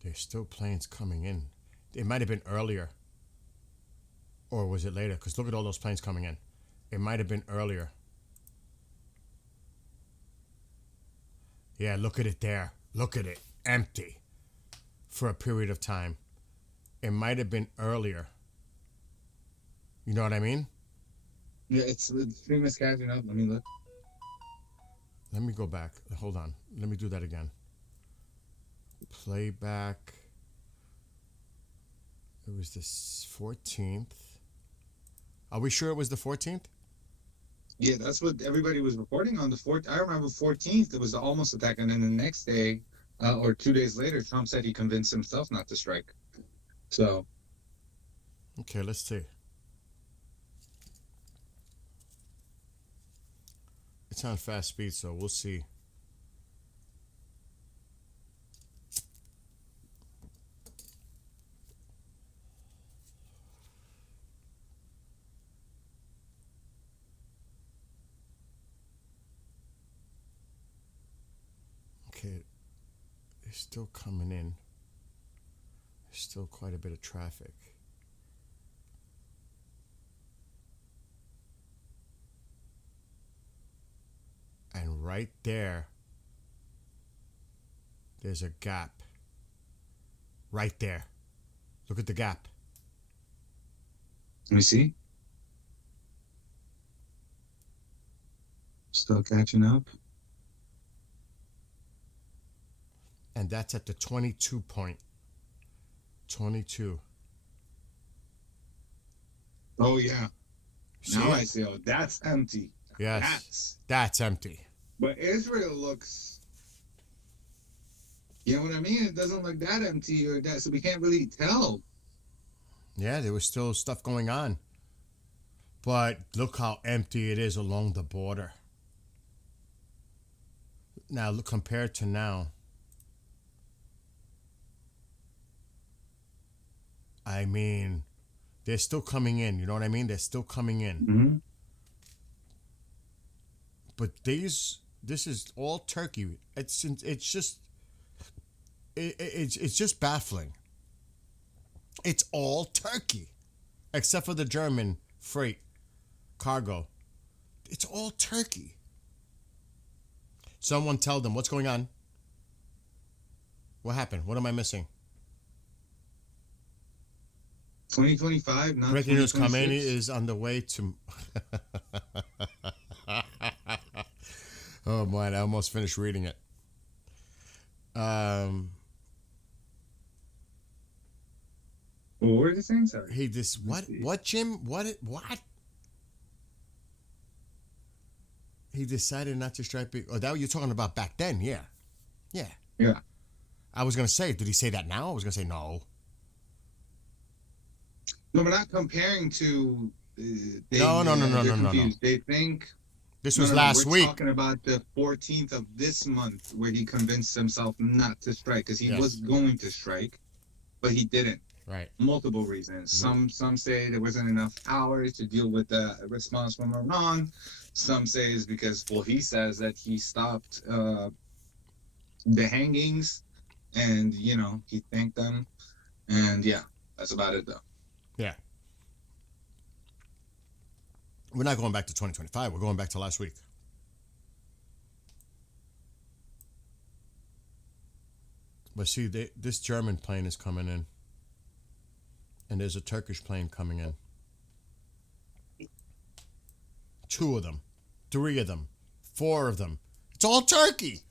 There's still planes coming in. It might have been earlier. Or was it later? Because look at all those planes coming in. It might have been earlier. Yeah, look at it there. Look at it. Empty. For a period of time. It might have been earlier. You know what I mean? Yeah, it's pretty much catching up. Let me look. Let me go back. Hold on. Let me do that again. Playback. It was the 14th. Are we sure it was the 14th? Yeah, that's what everybody was reporting on the 4th. I remember 14th, it was the almost attack. And then the next day, or 2 days later, Trump said he convinced himself not to strike. So. Okay, let's see. It's on fast speed, so we'll see. Okay, they're still coming in. There's still quite a bit of traffic. And right there, there's a gap. Right there. Look at the gap. Let me see. Still catching up. And that's at the 22 point. 22. Oh, yeah. See Now it? I see. Oh, that's empty. Yes. That's empty. But Israel looks. You know what I mean? It doesn't look that empty or that, so we can't really tell. Yeah, there was still stuff going on. But look how empty it is along the border. Now, look, compared to now. I mean, they're still coming in. You know what I mean? They're still coming in. Mm-hmm. But this is all Turkey. It's just baffling. It's all Turkey, except for the German freight cargo. It's all Turkey. Someone tell them what's going on. What happened? What am I missing? 2025, not Breaking news: 2026. Khamenei is on the way to. Oh man, I almost finished reading it. Well, what are the saying? Sorry. He this what see. what Jim what he decided not to strike big. Oh, that what you're talking about back then? Yeah. Yeah. I was gonna say, did he say that now? I was gonna say no. No, we're not comparing to. No. They're confused. They think. This No, was no, no, last we're week. talking about the 14th of this month where he convinced himself not to strike because he Yes. was going to strike, but he didn't. Right. Multiple reasons. Some say there wasn't enough hours to deal with the response from Iran. Some say it's because, well, he says that he stopped the hangings, and he thanked them, and yeah, that's about it though. We're not going back to 2025. We're going back to last week. But see, this German plane is coming in. And there's a Turkish plane coming in. 2 of them. 3 of them. 4 of them. It's all Turkey.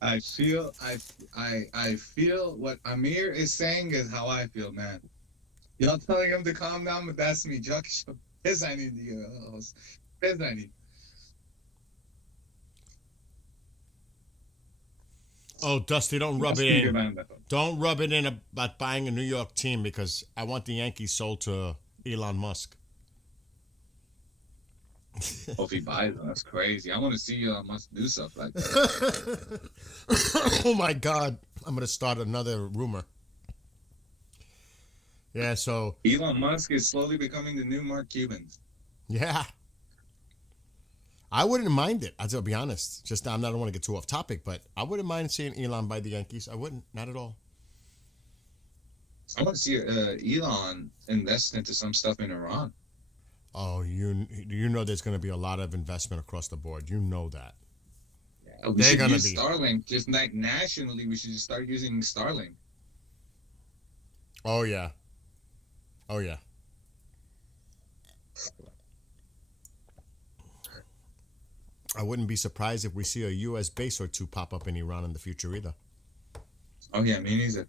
I feel what Amir is saying is how I feel, man. Y'all telling him to calm down, but that's me. بزنید دیگه. بزنید. Oh, Dusty, don't rub That's it me, in. man. Don't rub it in about buying a New York team because I want the Yankees sold to Elon Musk. Oh, if he buys them, that's crazy. I want to see Elon Musk do stuff like that. Oh my God. I'm going to start another rumor. Yeah, so, Elon Musk is slowly becoming the new Mark Cuban. yeah. I wouldn't mind it, I'll be honest. Just, I don't want to get too off topic, but I wouldn't mind seeing Elon buy the Yankees. I wouldn't, not at all. I want to see Elon invest into some stuff in Iran. Oh, you know there's going to be a lot of investment across the board. You know that. We They're should gonna use be. Starlink. Just like nationally, we should just start using Starlink. Oh, yeah. Oh, yeah. I wouldn't be surprised if we see a U.S. base or 2 pop up in Iran in the future either. Oh yeah, me neither.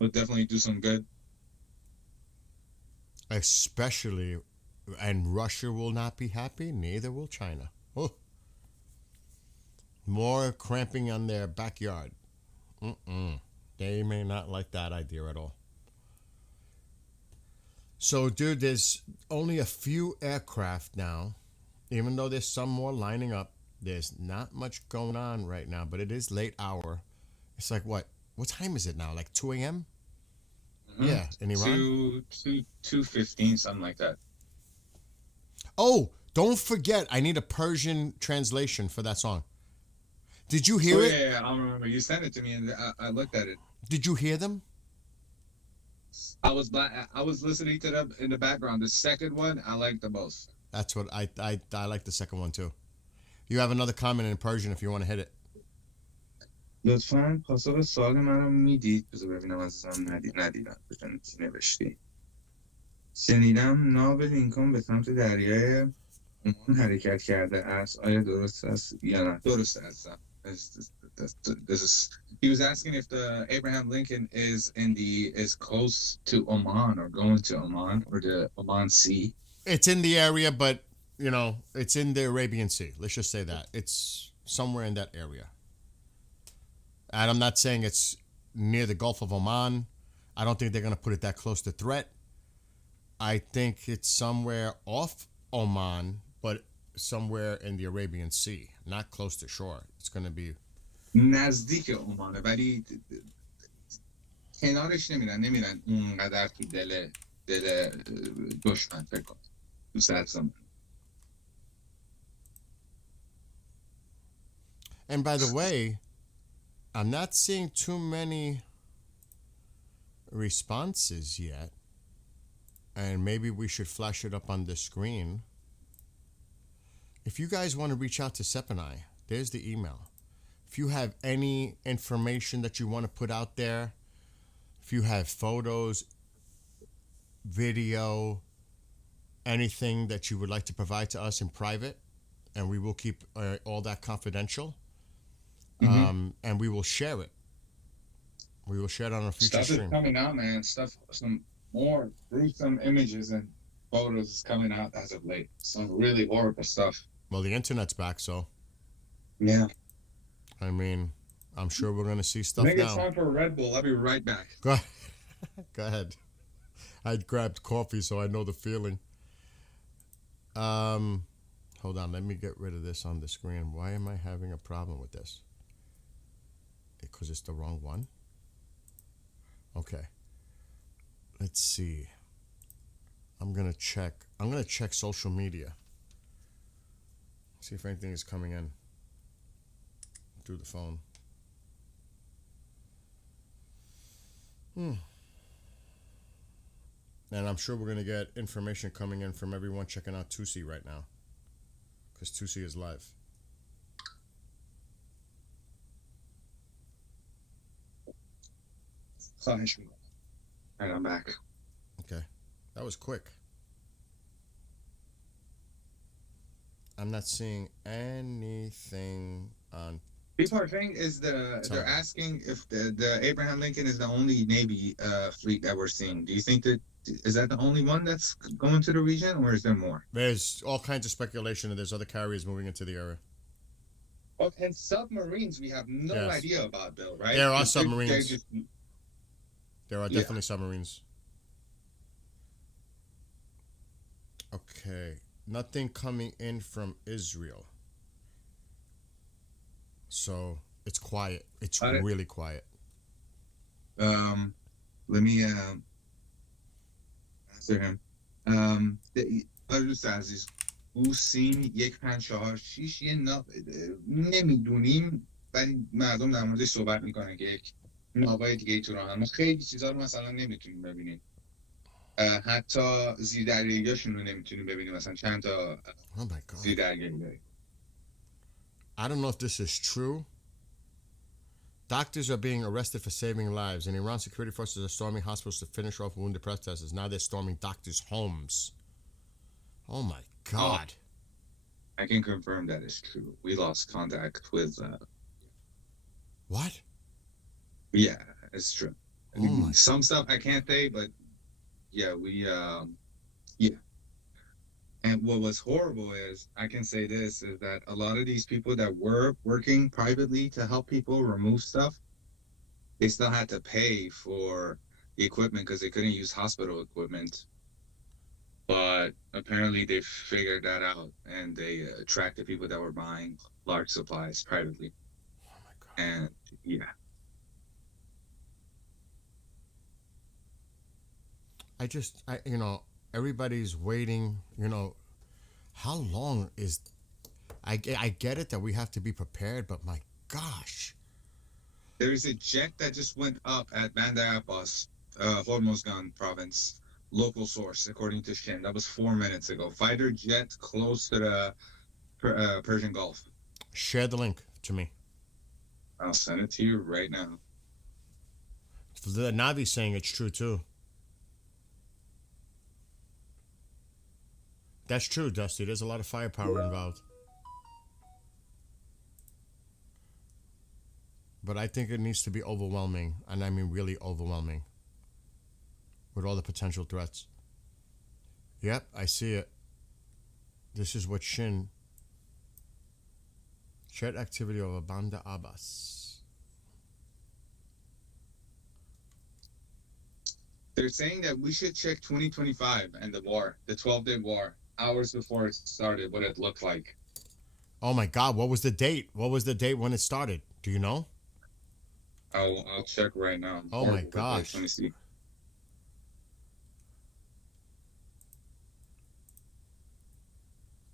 We'll definitely do some good. Especially, and Russia will not be happy, neither will China. Oh. More cramping on their backyard. They may not like that idea at all. So, dude, there's only a few aircraft now. Even though there's some more lining up, there's not much going on right now, but it is late hour. It's like, what time is it now? Like 2 a.m.? Yeah, in Iran. 2:15, something like that. Oh, don't forget, I need a Persian translation for that song. Did you hear it? Yeah, I remember. You sent it to me, and I looked at it. Did you hear them? I was listening to them in the background. The second one, I liked the most. That's what I like the second one too. You have another comment in Persian if you want to hit it. لطفاً پاسخ سوال منو میدید بذار ببینم ازم ندیدم بزن چی نوشتی شنیدم ناو لینکن به سمت دریای عمان حرکت کرده است آیا درست است یا نه درست است he was asking if the Abraham Lincoln is close to Oman or going to Oman or the Oman Sea. It's in the area, but it's in the Arabian Sea. Let's just say that it's somewhere in that area. And I'm not saying it's near the Gulf of Oman. I don't think they're going to put it that close to threat. I think it's somewhere off Oman, but somewhere in the Arabian Sea, not close to shore. It's going to be نزدیک عمانه ولی کنارش نمیرن اونقدر تو دل دشمن فکر کن تو سرزمین. And by the way, I'm not seeing too many responses yet. And maybe we should flash it up on the screen. If you guys want to reach out to Sep and I, there's the email. If you have any information that you want to put out there, if you have photos, video, anything that you would like to provide to us in private, and we will keep all that confidential, and we will share it. We will share it on a future Stuff is stream. coming out, man. Some more gruesome images and photos is coming out as of late. Some really horrible stuff. Well, the internet's back, so Yeah. I mean, I'm sure we're gonna see I stuff think it's now. time for a Red Bull. I'll be right back. Go Go ahead. I grabbed coffee, so I know the feeling. Hold on. Let me get rid of this on the screen. Why am I having a problem with this? Because it's the wrong one? Okay. Let's see. I'm gonna check social media. See if anything is coming in through the phone. And I'm sure we're gonna get information coming in from everyone checking out Tusi right now, because Tusi is live. And I'm back. Okay, that was quick. I'm not seeing anything on. People are saying they're asking if the Abraham Lincoln is the only Navy fleet that we're seeing. Do you think is that the only one that's going to the region, or is there more? There's all kinds of speculation that there's other carriers moving into the area. Oh, and submarines we have no Yes. idea about, Bill, right? There are They're submarines. just- There are Yeah. definitely submarines. Okay, nothing coming in from Israel. So it's quiet. It's Got it. really quiet. let me answer him. دوست عزیز بوسیم 154 یه نمیدونیم، ولی مردم در موردش صحبت میکنن که یک ناوای دیگه تو راهن. ما خیلی چیزا رو مثلا نمیتونیم ببینیم، حتی زیردریاییاشون رو نمیتونیم ببینیم، مثلا چند تا Oh my God. زیردریایی داریم. I don't know if this is true. Doctors are being arrested for saving lives, and Iran security forces are storming hospitals to finish off wounded protesters. Now they're storming doctors' homes. Oh my God. I can confirm that is true. We lost contact with What? yeah, it's true. Oh my- Some stuff I can't say, but yeah, we yeah. And what was horrible is, I can say this, is that a lot of these people that were working privately to help people remove stuff, they still had to pay for the equipment because they couldn't use hospital equipment. But apparently they figured that out, and they tracked the people that were buying large supplies privately. Oh my God. And yeah, everybody's waiting, how long is, I get it that we have to be prepared, but my gosh. there's a jet that just went up at Bandar Abbas, Hormozgan province. Local source, according to Shin. That was 4 minutes ago. Fighter jet close to the Persian Gulf. Share the link to me. I'll send it to you right now. The Navi's saying it's true too. That's true, Dusty. There's a lot of firepower involved. But I think it needs to be overwhelming, and I mean really overwhelming, with all the potential threats. Yep, I see it. This is what Shin. Jet activity over Bandar Abbas. They're saying that we should check 2025 and the war, the 12-day war, hours before it started, what it looked like. Oh my God, what was the date? What was the date when it started? Do you know? I'll check right now. Oh my Horrible, gosh. Let me see.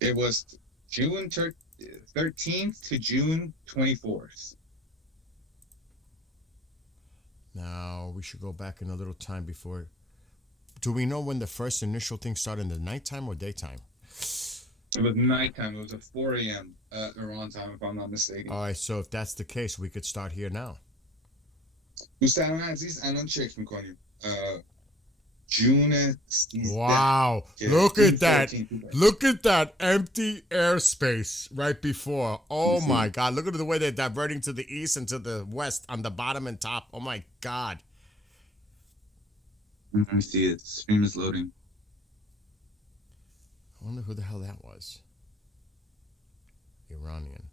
It was June 13th to June 24th. Now, we should go back in a little time before. Do we know when the first initial thing started, in the nighttime or daytime? It was nighttime. It was at 4 a.m. Iran time, if I'm not mistaken. All right, so if that's the case, we could start here now. دوستان عزیز الان چک میکنیم جون 13 Wow. که Look June at that. 14th. Look at that empty airspace right before. Oh Mhm. my God. Look at the way they're diverting to the east and to the west on the bottom and top. Oh my God. Let me see it. Stream is loading. I wonder who the hell that was. Iranian.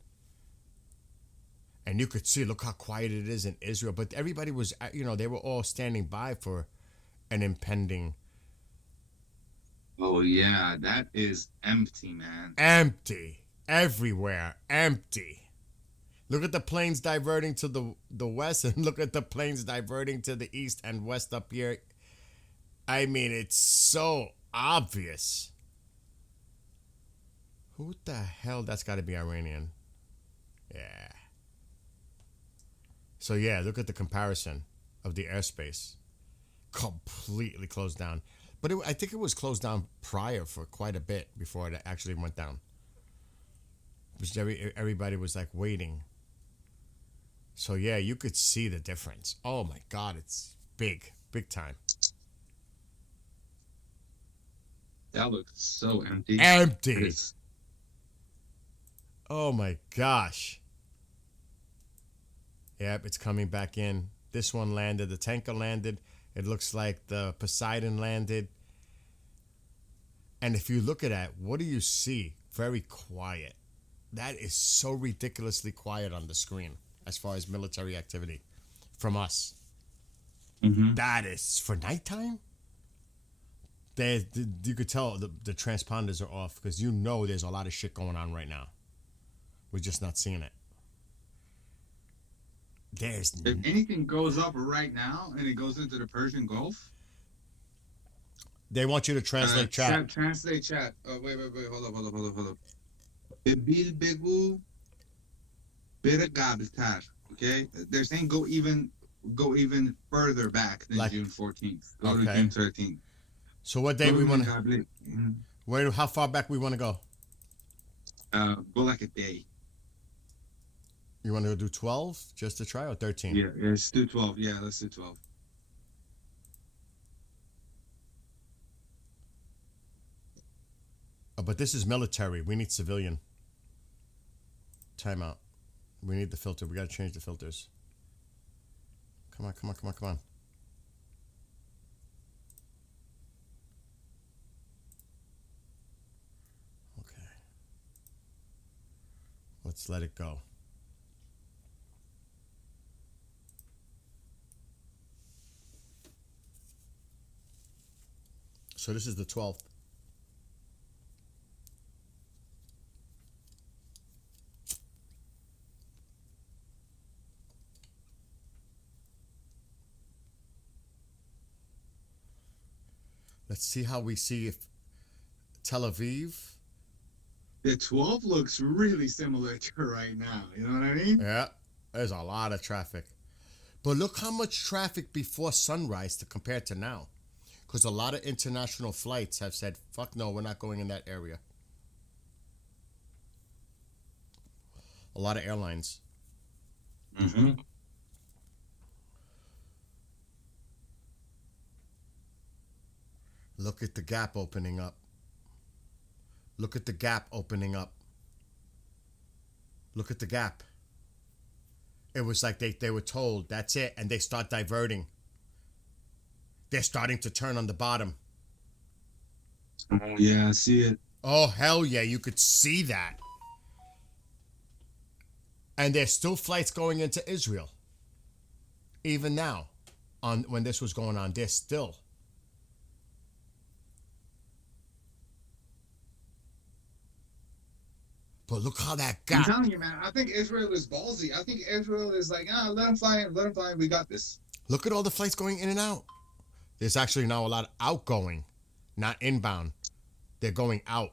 And you could see, look how quiet it is in Israel. But everybody was, they were all standing by for an impending. Oh yeah, that is empty, man. Empty. Everywhere. Empty. Look at the planes diverting to the west and look at the planes diverting to the east and west up here. I mean, it's so obvious. Who the hell? That's got to be Iranian. Yeah. So yeah, look at the comparison of the airspace. Completely closed down. But I think it was closed down prior for quite a bit before it actually went down. Because everybody was like waiting. So yeah, you could see the difference. Oh my God, it's big, big time. That looks so empty. Empty. It's- Oh my gosh. Yep, it's coming back in. This one landed. The tanker landed. It looks like the Poseidon landed. And if you look at that, what do you see? Very quiet. That is so ridiculously quiet on the screen as far as military activity from us. Mhm. That is for nighttime? You could tell the transponders are off because there's a lot of shit going on right now. We're just not seeing it. There's If anything goes up right now and it goes into the Persian Gulf, They want you to translate chat. Translate chat. Oh, wait. Hold up. Bil begu bere qabltar. Okay? They're saying go even further back than Like- June 14th. Go to Okay. June 13th. So what day we want to? How far back we want to go? Go like a day. You want to do 12 just to try or 13? Yeah, let's do 12. Yeah, let's do 12. Oh, but this is military. We need civilian. Timeout. We need the filter. We got to change the filters. Come on. Okay. Let's let it go. So this is the 12th. Let's see how we see if Tel Aviv. The 12 looks really similar to right now. You know what I mean? Yeah, there's a lot of traffic. But look how much traffic before sunrise to compare to now. Because a lot of international flights have said, fuck no, we're not going in that area. A lot of airlines. Mm-hmm. Look at the gap opening up. Look at the gap opening up. Look at the gap. It was like they were told, that's it, and they start diverting. They're starting to turn on the bottom. Oh, yeah, I see it. Oh, hell yeah, you could see that. And there's still flights going into Israel. Even now, when this was going on, there's still. But look how that I'm got. telling you, man. I think Israel is ballsy. I think Israel is like, let them fly in. We got this. Look at all the flights going in and out. There's actually now a lot of outgoing, not inbound. They're going out.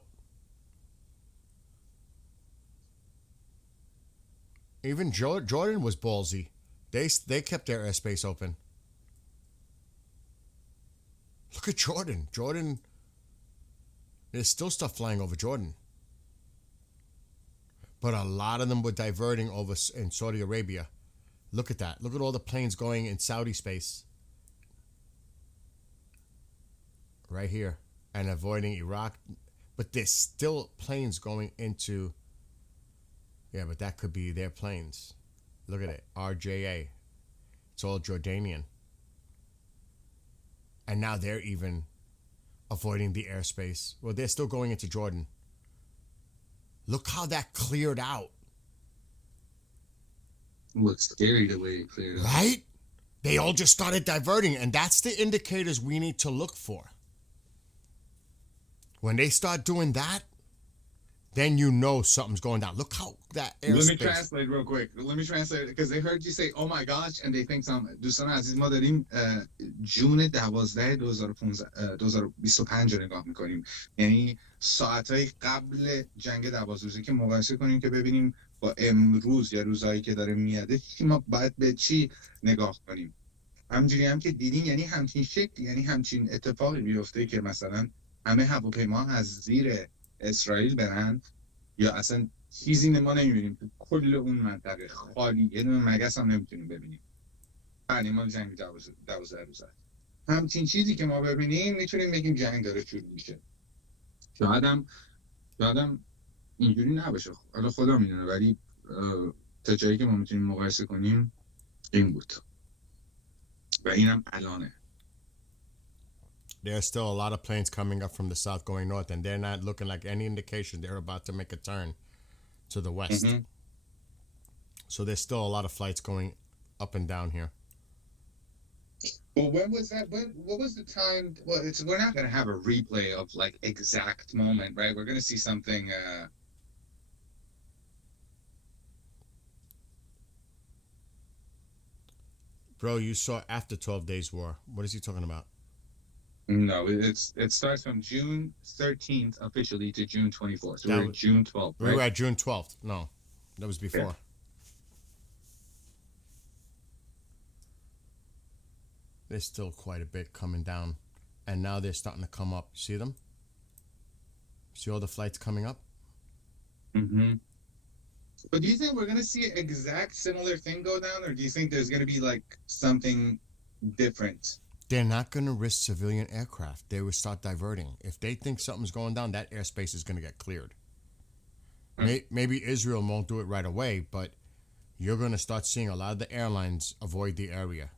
Even Jordan was ballsy. They kept their airspace open. Look at Jordan. There's still stuff flying over Jordan. but a lot of them were diverting over in Saudi Arabia. Look at that. Look at all the planes going in Saudi space. Right here. And avoiding Iraq. But there's still planes going into... Yeah, but that could be their planes. Look at it. RJA. It's all Jordanian. And now they're even avoiding the airspace. Well, they're still going into Jordan. Look how that cleared out. Looks scary the way it cleared up. Right? They all just started diverting, and that's the indicators we need to look for. When they start doing that, then you know something's going down. Look how that airspace... Let me translate real quick. Let me translate because they heard you say oh my gosh and they think some دوستان عزیز ما داریم جون 12 2025 رو نگاه میکنیم، یعنی ساعتهای قبل جنگ 12 روزه که مقایسه کنیم که ببینیم با امروز یا روزایی که داره میاده چی ما باید به چی نگاه کنیم. همونجوری هم که دیدین یعنی همچین شکل، یعنی همچین اتفاقی بیفته که مثلا همه هواپیما از زیر اسرائیل برن یا اصلا چیزی ما نمیبینیم تو کل اون منطقه خالی، یه دونه مگس هم نمیتونیم ببینیم. یعنی ما جنگ 12 روزه همچین چیزی که ما ببینیم میتونیم بگیم جنگ داره شروع میشه. شاید هم اینجوری نباشه، حالا خدا میدونه، ولی تا جایی که ما میتونیم مقایسه کنیم این بود و اینم الانه. There's still a lot of planes coming up from the south going north, and they're not looking like any indication they're about to make a turn to the west. Mm-hmm. So there's still a lot of flights going up and down here. Well, when was that? What was the time? Well, we're not going to have a replay of like exact moment, right? We're going to see something. Bro, you saw after 12 Days War. What is he talking about? No, it starts from June 13th officially to June 24th. So That we're was- June 12th, We right? were at June 12th. No, that was before. There's still quite a bit coming down, and now they're starting to come up. See them? See all the flights coming up? Mm-hmm. But do you think we're going to see an exact similar thing go down, or do you think there's going to be like something different? They're not going to risk civilian aircraft. They will start diverting. If they think something's going down, that airspace is going to get cleared. Maybe Israel won't do it right away, but you're going to start seeing a lot of the airlines avoid the area.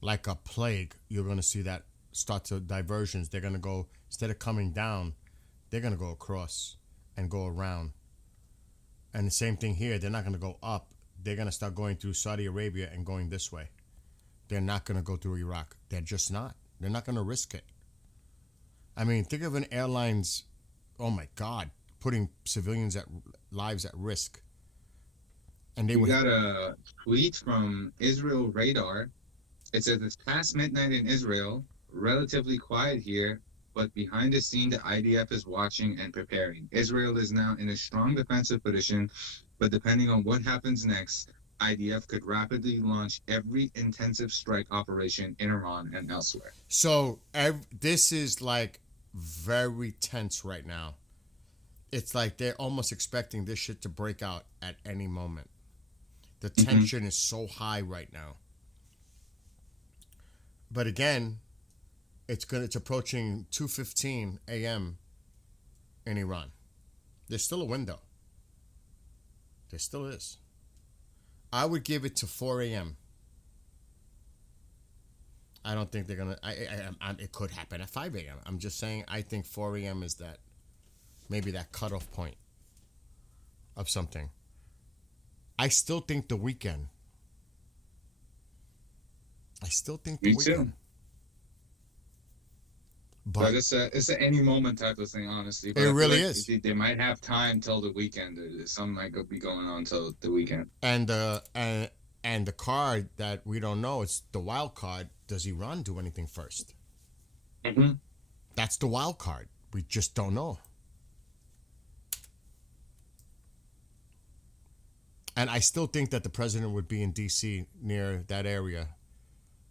Like a plague, you're going to see that start to diversions. They're going to go, instead of coming down, they're going to go across and go around. And the same thing here. They're not going to go up. They're going to start going through Saudi Arabia and going this way. They're not going to go through Iraq. They're just not. They're not going to risk it. I mean, think of an airline's, oh my God, putting civilians' lives at risk. And they We would. got a tweet from Israel Radar. It says it's past midnight in Israel, relatively quiet here, but behind the scene, the IDF is watching and preparing. Israel is now in a strong defensive position, but depending on what happens next, IDF could rapidly launch every intensive strike operation in Iran and elsewhere. So this is like very tense right now. It's like they're almost expecting this shit to break out at any moment. The tension is so high right now. But again, it's approaching 2:15 a.m. in Iran. There's still a window. There still is. I would give it to 4 a.m. I don't think they're gonna. It could happen at 5 a.m. I'm just saying. I think 4 a.m. is that maybe that cutoff point of something. I still think the weekend. Me too. But But it's a any moment type of thing, honestly. But It I feel really like is. They might have time till the weekend. Something might be going on till the weekend. and the card that we don't know, it's the wild card. Does Iran do anything first? Mm-hmm. That's the wild card. We just don't know. And I still think that the president would be in D.C. near that area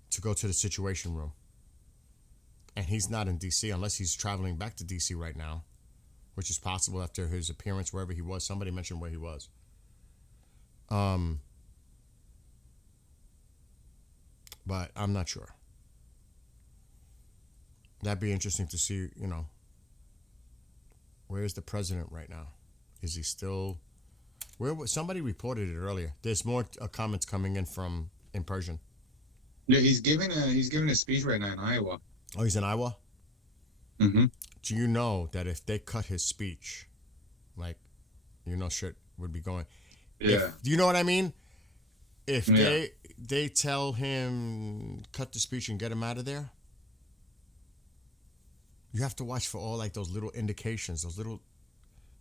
to go to the Situation Room. And he's not in D.C. unless he's traveling back to D.C. right now. which is possible after his appearance wherever he was. Somebody mentioned where he was. But I'm not sure. That'd be interesting to see, where is the president right now? Is he still... Somebody reported it earlier. There's more comments coming in Persian. Yeah, he's giving a speech right now in Iowa. Oh, he's in Iowa? Mm-hmm. Do you know that if they cut his speech, shit would be going... Yeah. Do you know what I mean? If Yeah. they tell him, cut the speech and get him out of there, you have to watch for all those little indications, those little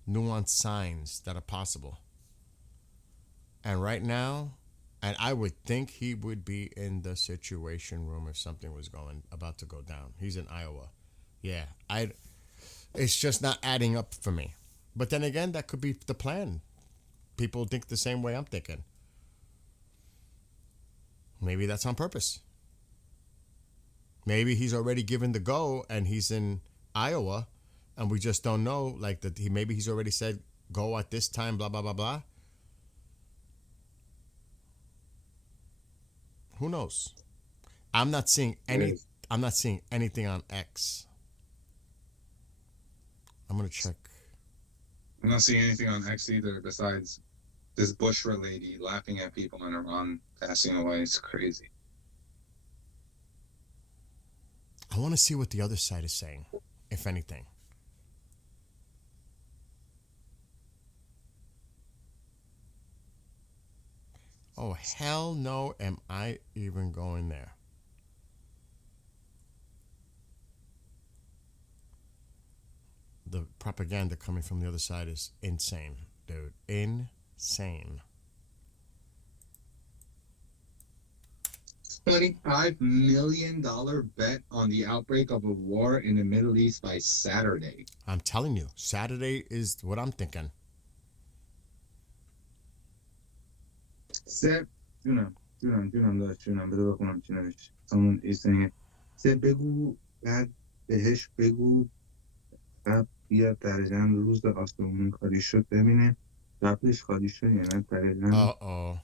nuanced signs that are possible. And right now, and I would think he would be in the Situation Room if something was about to go down. He's in Iowa. Yeah, it's just not adding up for me. But then again, that could be the plan. People think the same way I'm thinking. Maybe that's on purpose. Maybe he's already given the go and he's in Iowa and we just don't know. Maybe he's already said go at this time, blah, blah, blah, blah. Who knows? I'm not seeing anything on X. I'm gonna check. I'm not seeing anything on X either besides this Bushra lady laughing at people in Iran passing away. It's crazy. I want to see what the other side is saying, if anything. Oh, hell no, am I even going there? The propaganda coming from the other side is insane, dude. Insane. $25 million bet on the outbreak of a war in the Middle East by Saturday. I'm telling you, Saturday is what I'm thinking. جونم داشت جونم بده بخونم چی نوشت همون ایستنیه بگو بعد بهش بگو بعد بیاد در جمع روز آسمون خالی شد ببینه قبلش خالی شد یعنی در جمع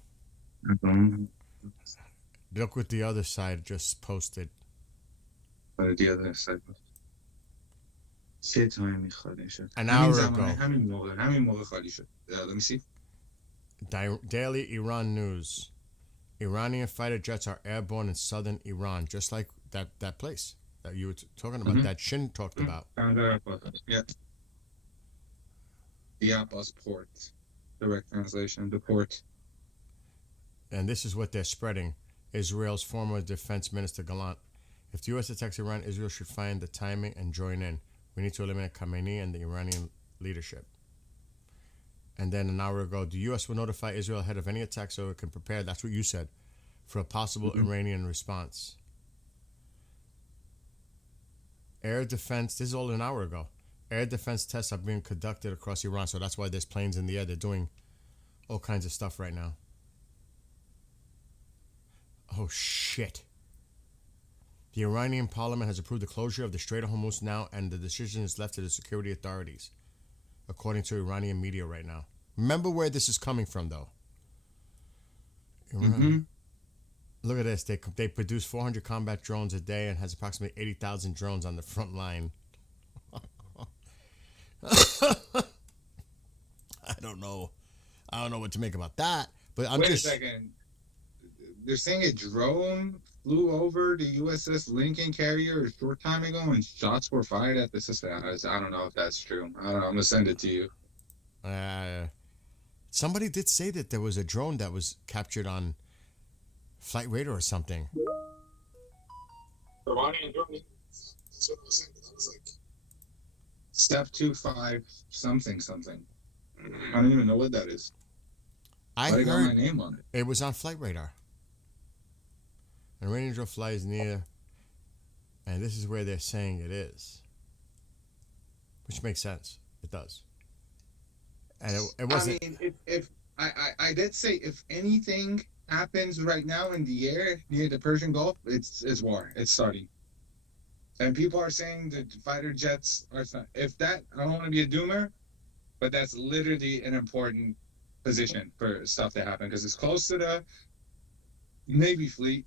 Look what the other side just posted. the other side چه تایمی خالی شد An hour ago. همین موقع خالی شد. Let me see. Daily Iran News. Iranian fighter jets are airborne in southern Iran, just like that place that you were talking about, that Shin talked about. Yeah. The Abbas port. Direct translation, the port. And this is what they're spreading. Israel's former defense minister Gallant. If the U.S. attacks Iran, Israel should find the timing and join in. We need to eliminate Khamenei and the Iranian leadership. And then an hour ago, the U.S. will notify Israel ahead of any attack so it can prepare, that's what you said, for a possible Iranian response. Air defense, this is all an hour ago. Air defense tests are being conducted across Iran, so that's why there's planes in the air. They're doing all kinds of stuff right now. Oh, shit. The Iranian parliament has approved the closure of the Strait of Hormuz now, and the decision is left to the security authorities, according to Iranian media right now. Remember where this is coming from, though. Iran. Look at this. They produce 400 combat drones a day and has approximately 80,000 drones on the front line. I don't know what to make about that, but Wait a second. They're saying a drone flew over the USS Lincoln carrier a short time ago and shots were fired at the system. I don't know if that's true. I don't know. I'm gonna send it to you. Somebody did say that there was a drone that was captured on Flight Radar or something. Iranian drone. That's what I was saying. That was like Step 2.5 something. I don't even know what that is. I got my heard name on it. It was on Flight Radar. An Iranian drone flies near, and this is where they're saying it is, which makes sense. It does. And it wasn't. I mean, if I did say if anything happens right now in the air near the Persian Gulf, it's war. It's starting. And people are saying that fighter jets are. If that, I don't want to be a doomer, but that's literally an important position for stuff to happen because it's close to the Navy fleet,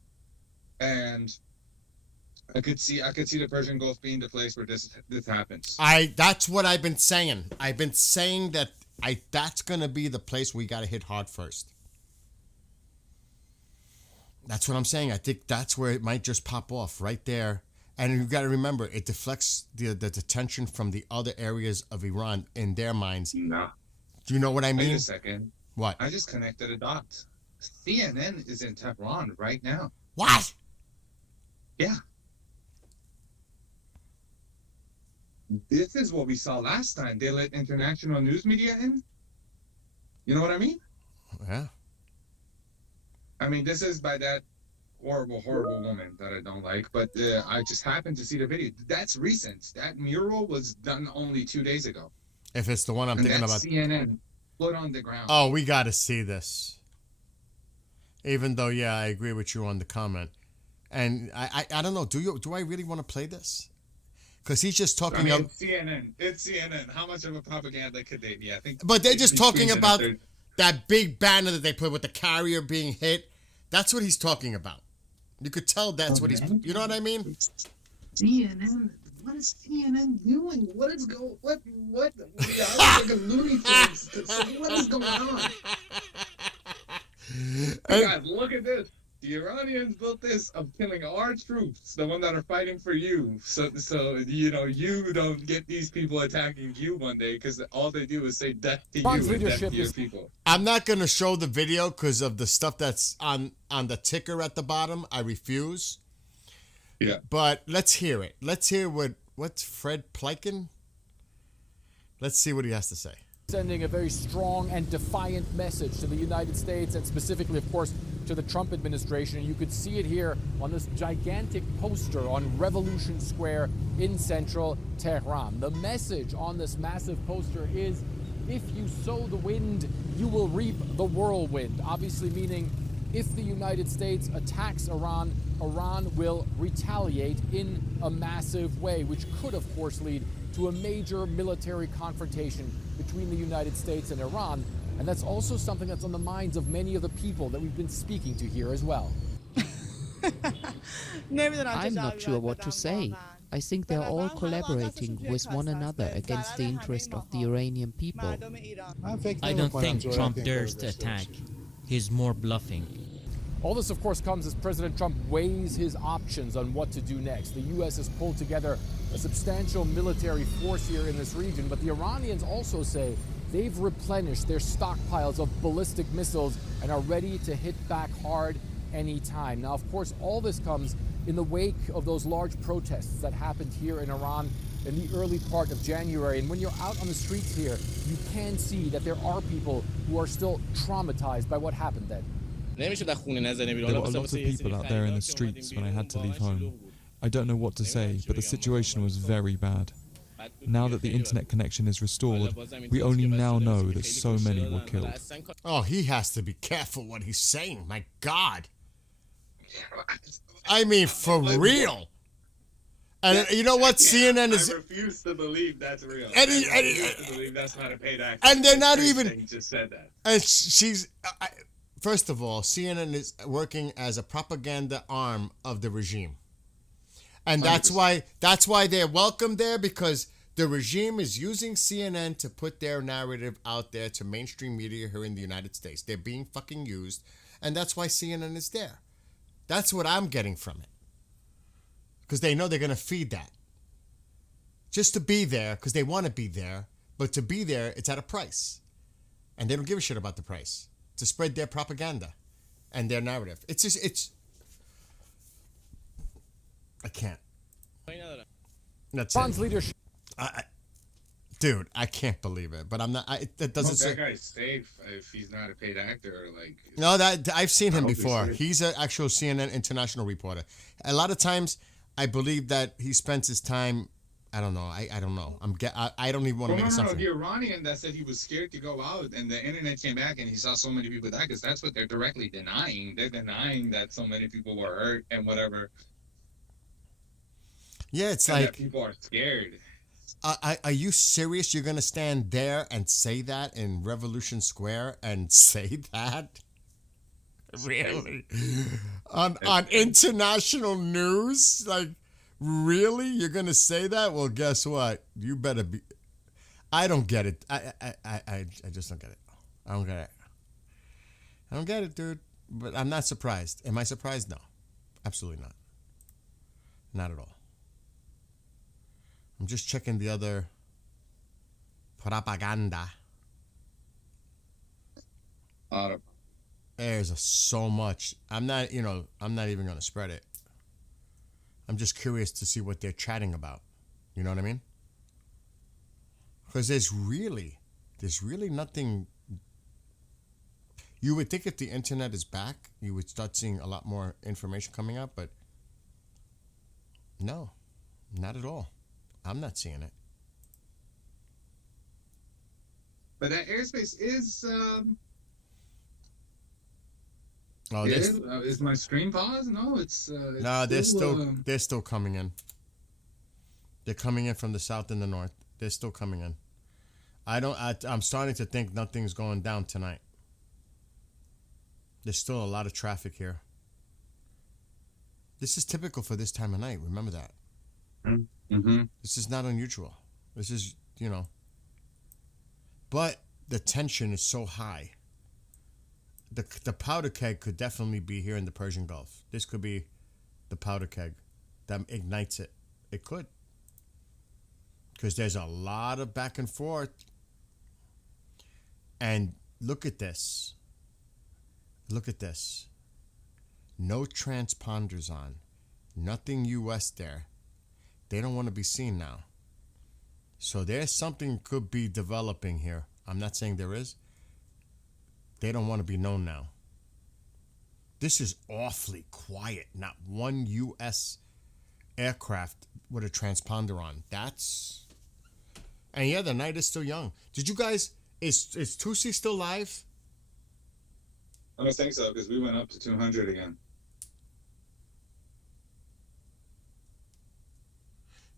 and I could see the Persian Gulf being the place where this happens. That's what I've been saying. I've been saying that that's gonna be the place we gotta hit hard first. That's what I'm saying. I think that's where it might just pop off right there. And you got to remember, it deflects the attention from the other areas of Iran in their minds. No. Do you know what I mean? Wait a second. What? I just connected a dot. CNN is in Tehran right now. What? Yeah. This is what we saw last time. They let international news media in. You know what I mean? Yeah. I mean, this is by that horrible woman that I don't like, but I just happened to see the video. That's recent. That mural was done only 2 days ago. If it's the one I'm thinking about. CNN put on the ground. Oh, we got to see this. Even though, yeah, I agree with you on the comment. And I don't know. Do I really want to play this? Because he's just talking about. It's CNN. It's CNN. How much of a propaganda could they be? I think. But they're just talking between about the- that big banner that they put with the carrier being hit. That's what he's talking about. You could tell that's what he's. You know what I mean? CNN. What is CNN doing? What is going? What? I was like a Looney Tunes. What is going on? God, look at this. The Iranians built this of killing our troops, the one that are fighting for you. So you know you don't get these people attacking you one day because all they do is say death to you and death to your people. I'm not gonna show the video because of the stuff that's on the ticker at the bottom. I refuse. Yeah. But let's hear it. Let's hear what's Fred Pliken. Let's see what he has to say. Sending a very strong and defiant message to the United States and specifically, of course, to the Trump administration. And you could see it here on this gigantic poster on Revolution Square in central Tehran. The message on this massive poster is, if you sow the wind, you will reap the whirlwind. Obviously meaning if the United States attacks Iran, Iran will retaliate in a massive way, which could, of course, lead to a major military confrontation between the United States and Iran. And that's also something that's on the minds of many of the people that we've been speaking to here as well. I'm not sure what to say. I think they're all collaborating with one another against the interest of the Iranian people. I don't think Trump dares to attack. He's more bluffing. All this, of course, comes as President Trump weighs his options on what to do next. The U.S. has pulled together a substantial military force here in this region, but the Iranians also say they've replenished their stockpiles of ballistic missiles and are ready to hit back hard anytime. Now, of course, all this comes in the wake of those large protests that happened here in Iran in the early part of January. And when you're out on the streets here, you can see that there are people who are still traumatized by what happened then. There were a lot of people out there in the streets when I had to leave home. I don't know what to say, but the situation was very bad. Now that the internet connection is restored, we only now know that so many were killed. Oh, he has to be careful what he's saying. My God. I mean, for real. And you know what? CNN is. I refuse to believe that's real. I refuse to believe that's not a paid actor. And they're not even. He just said that. And she's. First of all, CNN is working as a propaganda arm of the regime. And that's 100%. why they're welcome there, because the regime is using CNN to put their narrative out there to mainstream media here in the United States. They're being fucking used, and that's why CNN is there. That's what I'm getting from it. Because they know they're going to feed that. Just to be there, because they want to be there, but to be there, it's at a price. And they don't give a shit about the price. To spread their propaganda and their narrative. I can't. That's Iran's it. leadership. Dude, I can't believe it. But I'm not. That doesn't say. That guy's safe if he's not a paid actor. No, that I've seen him I hope he's before. safe. He's an actual CNN international reporter. A lot of times, I believe that he spends his time. I don't know. I don't know. I don't even want to make assumptions. The Iranian that said he was scared to go out, and the internet came back, and he saw so many people die, because that's what they're directly denying. They're denying that so many people were hurt and whatever. Yeah, it's and that like, people are scared. are you serious? You're gonna stand there and say that in Revolution Square and say that? Really? On international news? Like, really? You're gonna say that? Well, guess what? You better be. I don't get it. I just don't get it. I don't get it. I don't get it, dude. But I'm not surprised. Am I surprised? No. Absolutely not. Not at all. I'm just checking the other propaganda. There's so much. I'm not even going to spread it. I'm just curious to see what they're chatting about. You know what I mean? Because there's really nothing. You would think if the internet is back, you would start seeing a lot more information coming out, but no, not at all. I'm not seeing it. But that airspace is. Oh, is my stream paused? No, it's no, they're still coming in. They're coming in from the south and the north. They're still coming in. I'm starting to think nothing's going down tonight. There's still a lot of traffic here. This is typical for this time of night. Remember that. Mm-hmm. This is not unusual. This is, but the tension is so high. The powder keg could definitely be here in the Persian Gulf. This could be the powder keg that ignites it. It could. Because there's a lot of back and forth. And look at this. Look at this. No transponders on. Nothing US there. They don't want to be seen now. So there's something could be developing here. I'm not saying there is. They don't want to be known now. This is awfully quiet. Not one US aircraft with a transponder on. And yeah, the night is still young. Did you guys, is Tusi still live? I don't think so, because we went up to 200 again.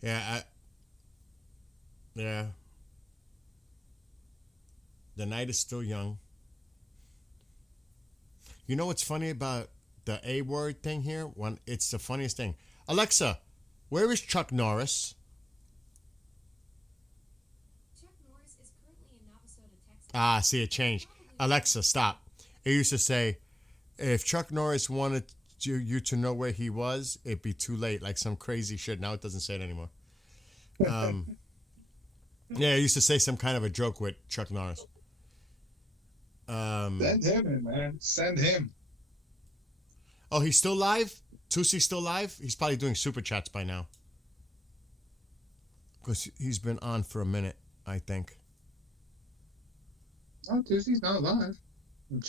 Yeah, the night is still young. You know what's funny about the A word thing here? It's the funniest thing. Alexa, where is Chuck Norris? Chuck Norris is currently in Navasota, Texas. See, it changed. Alexa, stop. It used to say, if Chuck Norris wanted you to know where he was, it'd be too late, like some crazy shit. Now it doesn't say it anymore. Yeah, it used to say some kind of a joke with Chuck Norris. Send him in, man. Send him. Oh, he's still live? Tusi's still live? He's probably doing super chats by now. Because he's been on for a minute, I think. Oh, Tusi's not live.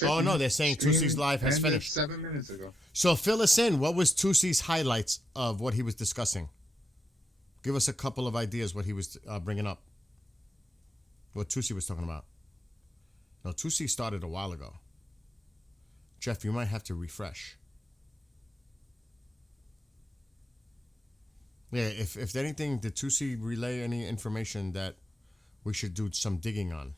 Oh, no, they're saying Tusi's live has finished. 7 minutes ago. So fill us in. What was Tusi's highlights of what he was discussing? Give us a couple of ideas what he was bringing up. What Tusi was talking about. No, Tusi started a while ago. Jeff, you might have to refresh. Yeah, if anything, did Tusi relay any information that we should do some digging on?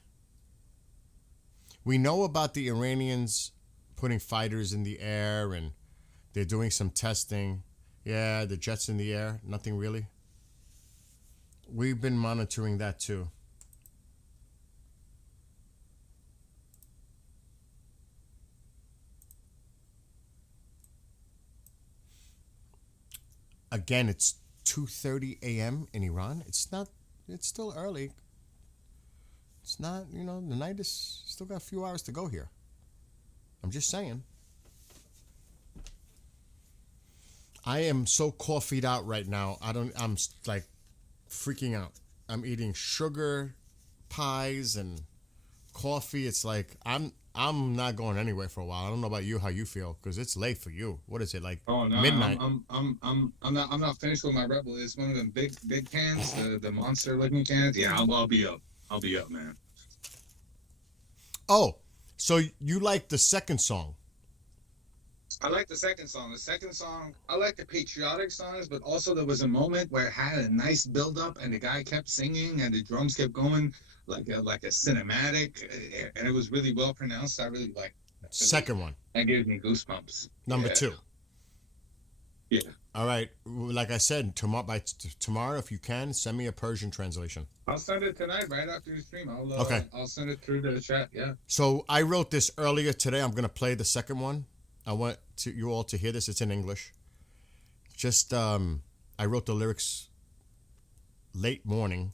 We know about the Iranians putting fighters in the air and they're doing some testing. Yeah, the jets in the air, nothing really. We've been monitoring that too. Again, it's 2:30 a.m. in Iran. It's still early. It's not, the night is still got a few hours to go here. I'm just saying. I am so coffeeed out right now. I'm like freaking out. I'm eating sugar pies and coffee. It's like I'm not going anywhere for a while. I don't know about you, how you feel, because it's late for you. What is it, like midnight? I'm not finished with my Rebel. It's one of them big cans, the monster looking cans. Yeah, I'll be up. I'll be up, man. Oh, so you like the second song? I like the second song. The second song, I like the patriotic songs, but also there was a moment where it had a nice build up, and the guy kept singing, and the drums kept going like a cinematic, and it was really well pronounced. I really liked it. Second one. That gives me goosebumps. Number Yeah. 2. Yeah. All right. Like I said, tomorrow, if you can, send me a Persian translation. I'll send it tonight, right after the stream. Okay. I'll send it through the chat. Yeah. So I wrote this earlier today. I'm going to play the second one. I want you all to hear this. It's in English. Just, I wrote the lyrics late morning.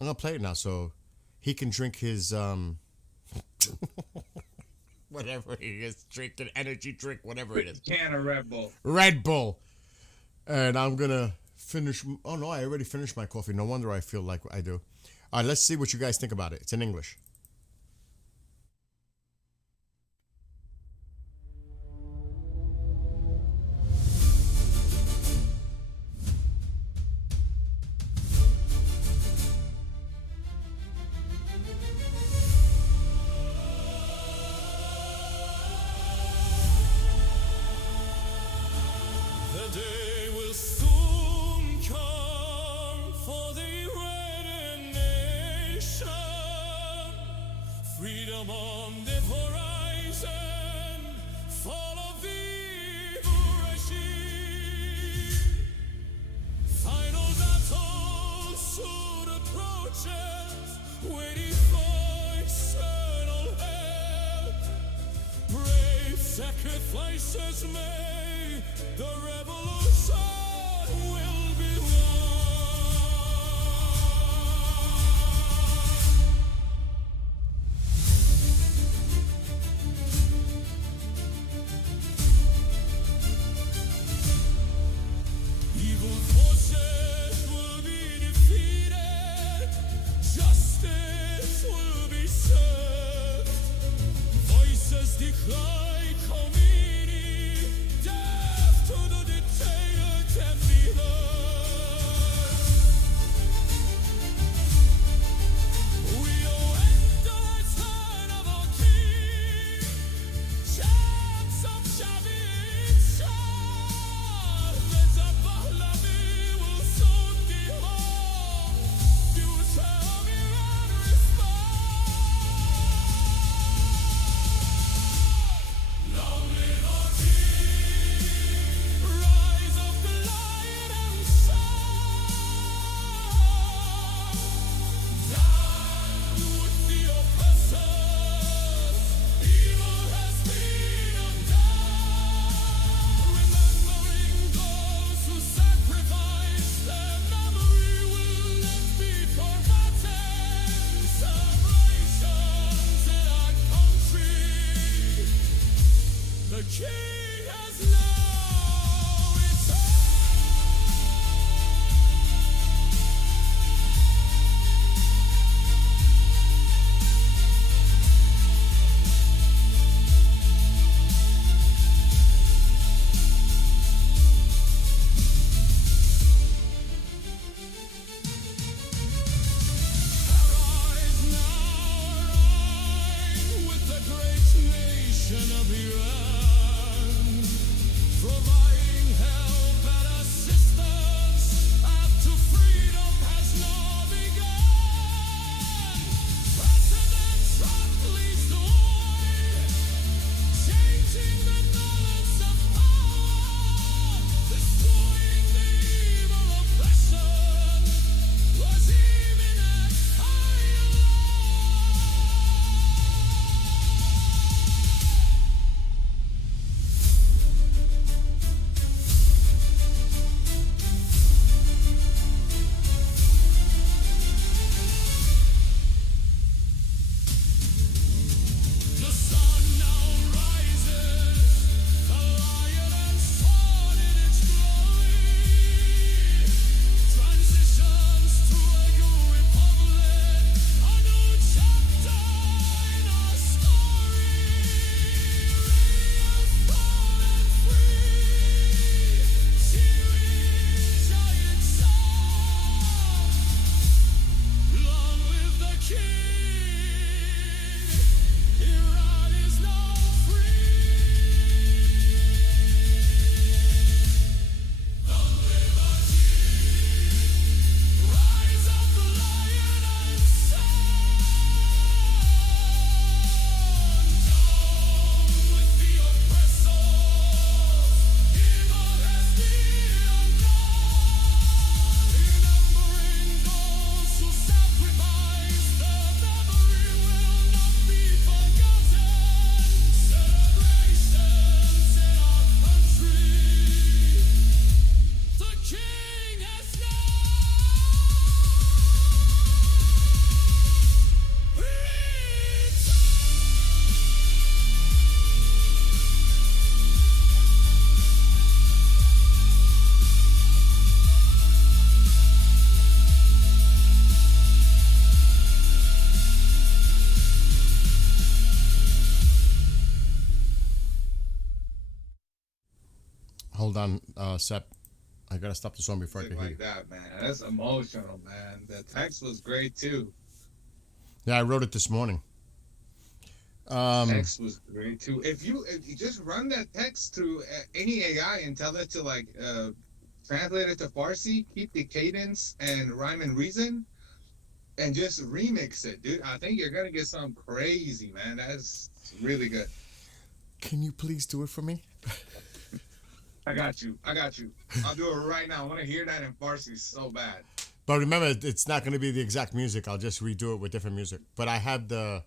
I'm going to play it now so he can drink his, whatever he is drinking, energy drink, whatever it is. Can of Red Bull. Red Bull. And I'm going to finish. Oh, no, I already finished my coffee. No wonder I feel like I do. All right, let's see what you guys think about it. It's in English. The day will soon come for the Iranian nation. Freedom on the horizon, fall of the evil regime. Final battle soon approaches, waiting for eternal help. Brave sacrifices made, the revolution will be won. Evil forces will be defeated, justice will be served. Voices declare community, death to the dictator can be heard. We await the return of our king, chants of Shavit Shah. The Pahlavi will soon be home, future of Iran respond. Long live our king, rise of the lion and sun. Down with the oppressors, evil has been undone. Remembering those who sacrificed, their memory will not be forgotten. Celebrations in our country, the king has now returned. Arise now, align with the great nation of Iran, providing help and assistance after freedom has now begun. President Trump leads the way, changing the balance of power, destroying the evil oppression, regime in exile. Hold on, Sep. I gotta stop the song before I can hear you. Like that, man. That's emotional, man. The text was great too. Yeah, I wrote it this morning. Text was great too. If you just run that text through any AI and tell it to like translate it to Farsi, keep the cadence and rhyme and reason, and just remix it, dude. I think you're gonna get something crazy, man. That's really good. Can you please do it for me? I got you. I'll do it right now. I want to hear that in Farsi so bad. But remember, it's not going to be the exact music. I'll just redo it with different music. But I have the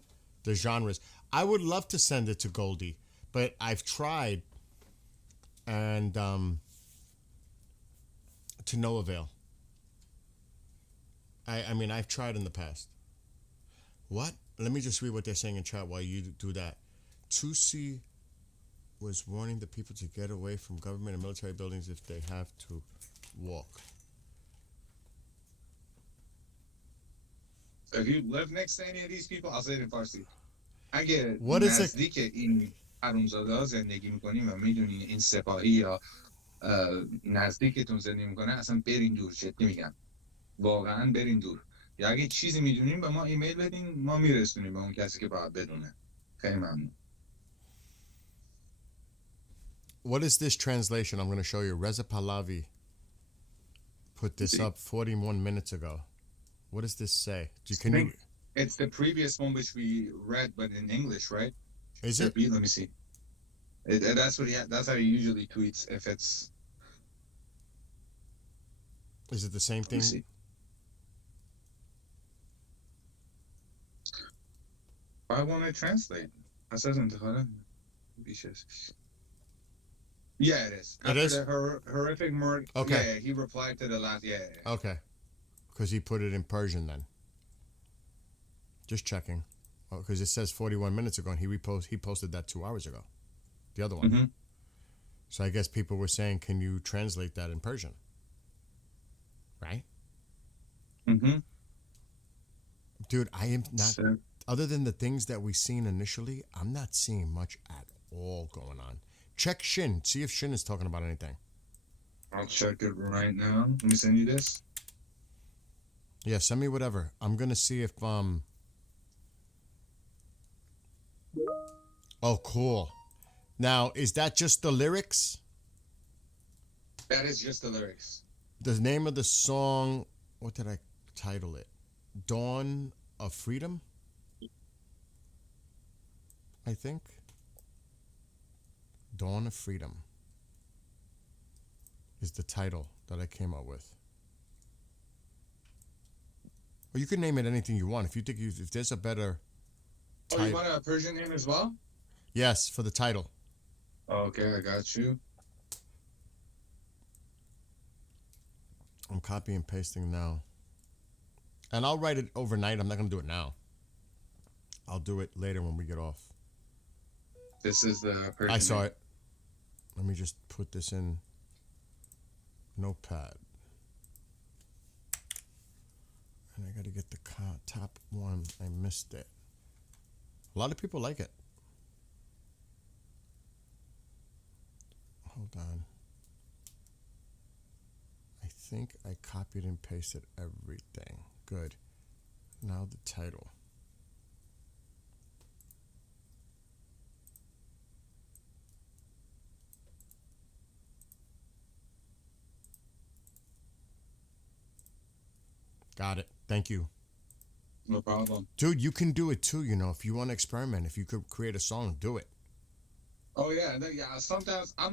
genres. I would love to send it to Goldie, but I've tried, and to no avail. I mean, I've tried in the past. What? Let me just read what they're saying in chat while you do that. Tusi was warning the people to get away from government and military buildings if they have to walk. If you live next to any of these people, I'll say it in Farsi. اگه What is it? نزدیک این حرومزاده ها زندگی میکنیم و میدونین این سپاهی یا نزدیکتون زندگی میکنه اصلا برین دور. جدی میگم، واقعا برین دور. یا اگه چیزی میدونین به ما ایمیل بدین، ما میرسونیم به اون کسی که باید بدونه. خیلی ممنون. What is this translation? I'm going to show you. Reza Pahlavi put this up 41 minutes ago. What does this say? It's the previous one which we read, but in English, right? Is it? Let me see. That's what that's how he usually tweets. If it's. Is it the same thing? I want to translate. Yeah, it is. It is? The horrific murder. Okay. Yeah, he replied to the last. Yeah. Okay. Because he put it in Persian then. Just checking. Because it says 41 minutes ago, and he posted that 2 hours ago. The other one. Mm-hmm. So I guess people were saying, can you translate that in Persian? Right? Mm-hmm. Dude, I am not... Other than the things that we've seen initially, I'm not seeing much at all going on. Check Shin. See if Shin is talking about anything. I'll check it right now. Let me send you this. Yeah, send me whatever. I'm going to see if... Oh, cool. Now, is that just the lyrics? That is just the lyrics. The name of the song... What did I title it? Dawn of Freedom? I think. Dawn of Freedom is the title that I came up with. Or you can name it anything you want. If you think if there's a better title. Oh, you want a Persian name as well? Yes, for the title. Okay, I got you. I'm copy and pasting now. And I'll write it overnight. I'm not going to do it now. I'll do it later when we get off. This is the Persian I saw name. it. Let me just put this in Notepad. And I got to get the top one. I missed it. A lot of people like it. Hold on. I think I copied and pasted everything. Good. Now the title. Got it. Thank you. No problem. Dude, you can do it too, you know. If you want to experiment, if you could create a song, do it. Oh, yeah. Sometimes I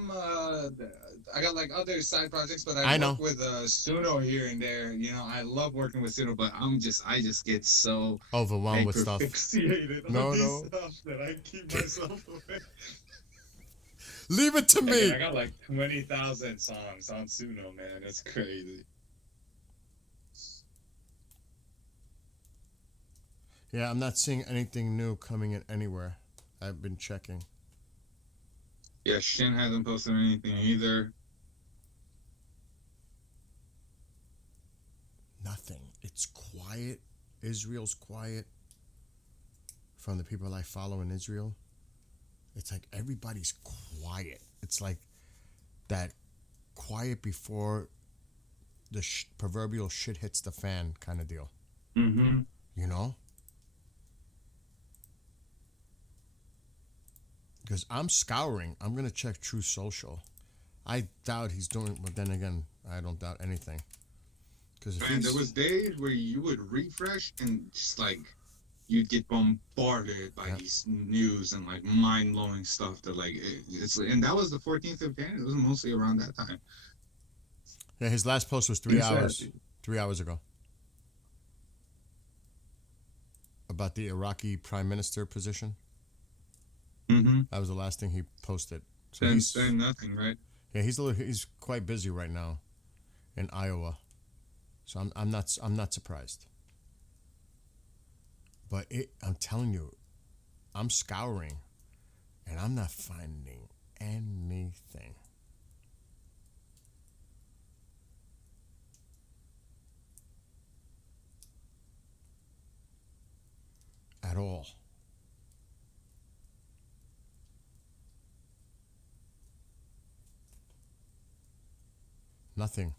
got like other side projects, but I know. work with Suno here and there. You know, I love working with Suno, but I just get so overwhelmed with stuff. Fixated on this stuff that I keep myself away. Leave it to me. I got like 20,000 songs on Suno, man. It's crazy. Yeah, I'm not seeing anything new coming in anywhere. I've been checking. Yeah, Shin hasn't posted anything either. Nothing. It's quiet. Israel's quiet. From the people I follow in Israel, it's like everybody's quiet. It's like that quiet before the proverbial shit hits the fan kind of deal. Mm-hmm. You know? Because I'm scouring. I'm going to check True Social. I doubt he's doing, but then again, I don't doubt anything. Because Man, there was days where you would refresh and just like you'd get bombarded by these news and like mind-blowing stuff that like it's, and that was the 14th of January. It was mostly around that time. Yeah, his last post was 3 hours. 3 hours ago. About the Iraqi prime minister position. Mm-hmm. That was the last thing he posted. So Then he's saying nothing, right? Yeah, he's quite busy right now in Iowa. So I'm not surprised. But I'm telling you, I'm scouring and I'm not finding anything. At all. Nothing.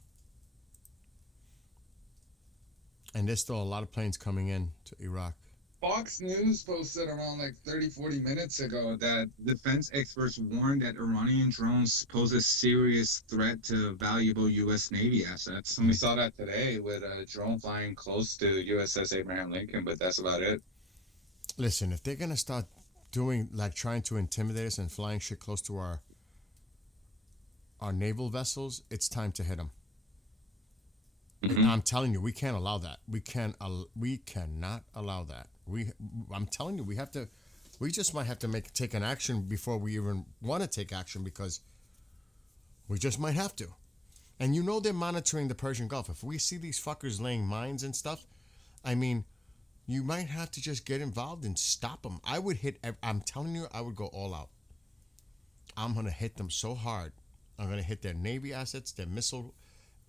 And there's still a lot of planes coming in to Iraq. Fox News posted around like 30, 40 minutes ago that defense experts warned that Iranian drones pose a serious threat to valuable U.S. Navy assets. And we saw that today with a drone flying close to USS Abraham Lincoln, but that's about it. Listen, if they're going to start doing, like trying to intimidate us and flying shit close to our naval vessels, it's time to hit them. Mm-hmm. I'm telling you, we can't allow that. We cannot allow that. I'm telling you, we just might have to take an action before we even want to take action, because we just might have to. And you know they're monitoring the Persian Gulf. If we see these fuckers laying mines and stuff, I mean, you might have to just get involved and stop them. I'm telling you, I would go all out. I'm going to hit them so hard. I'm going to hit their Navy assets, their missile,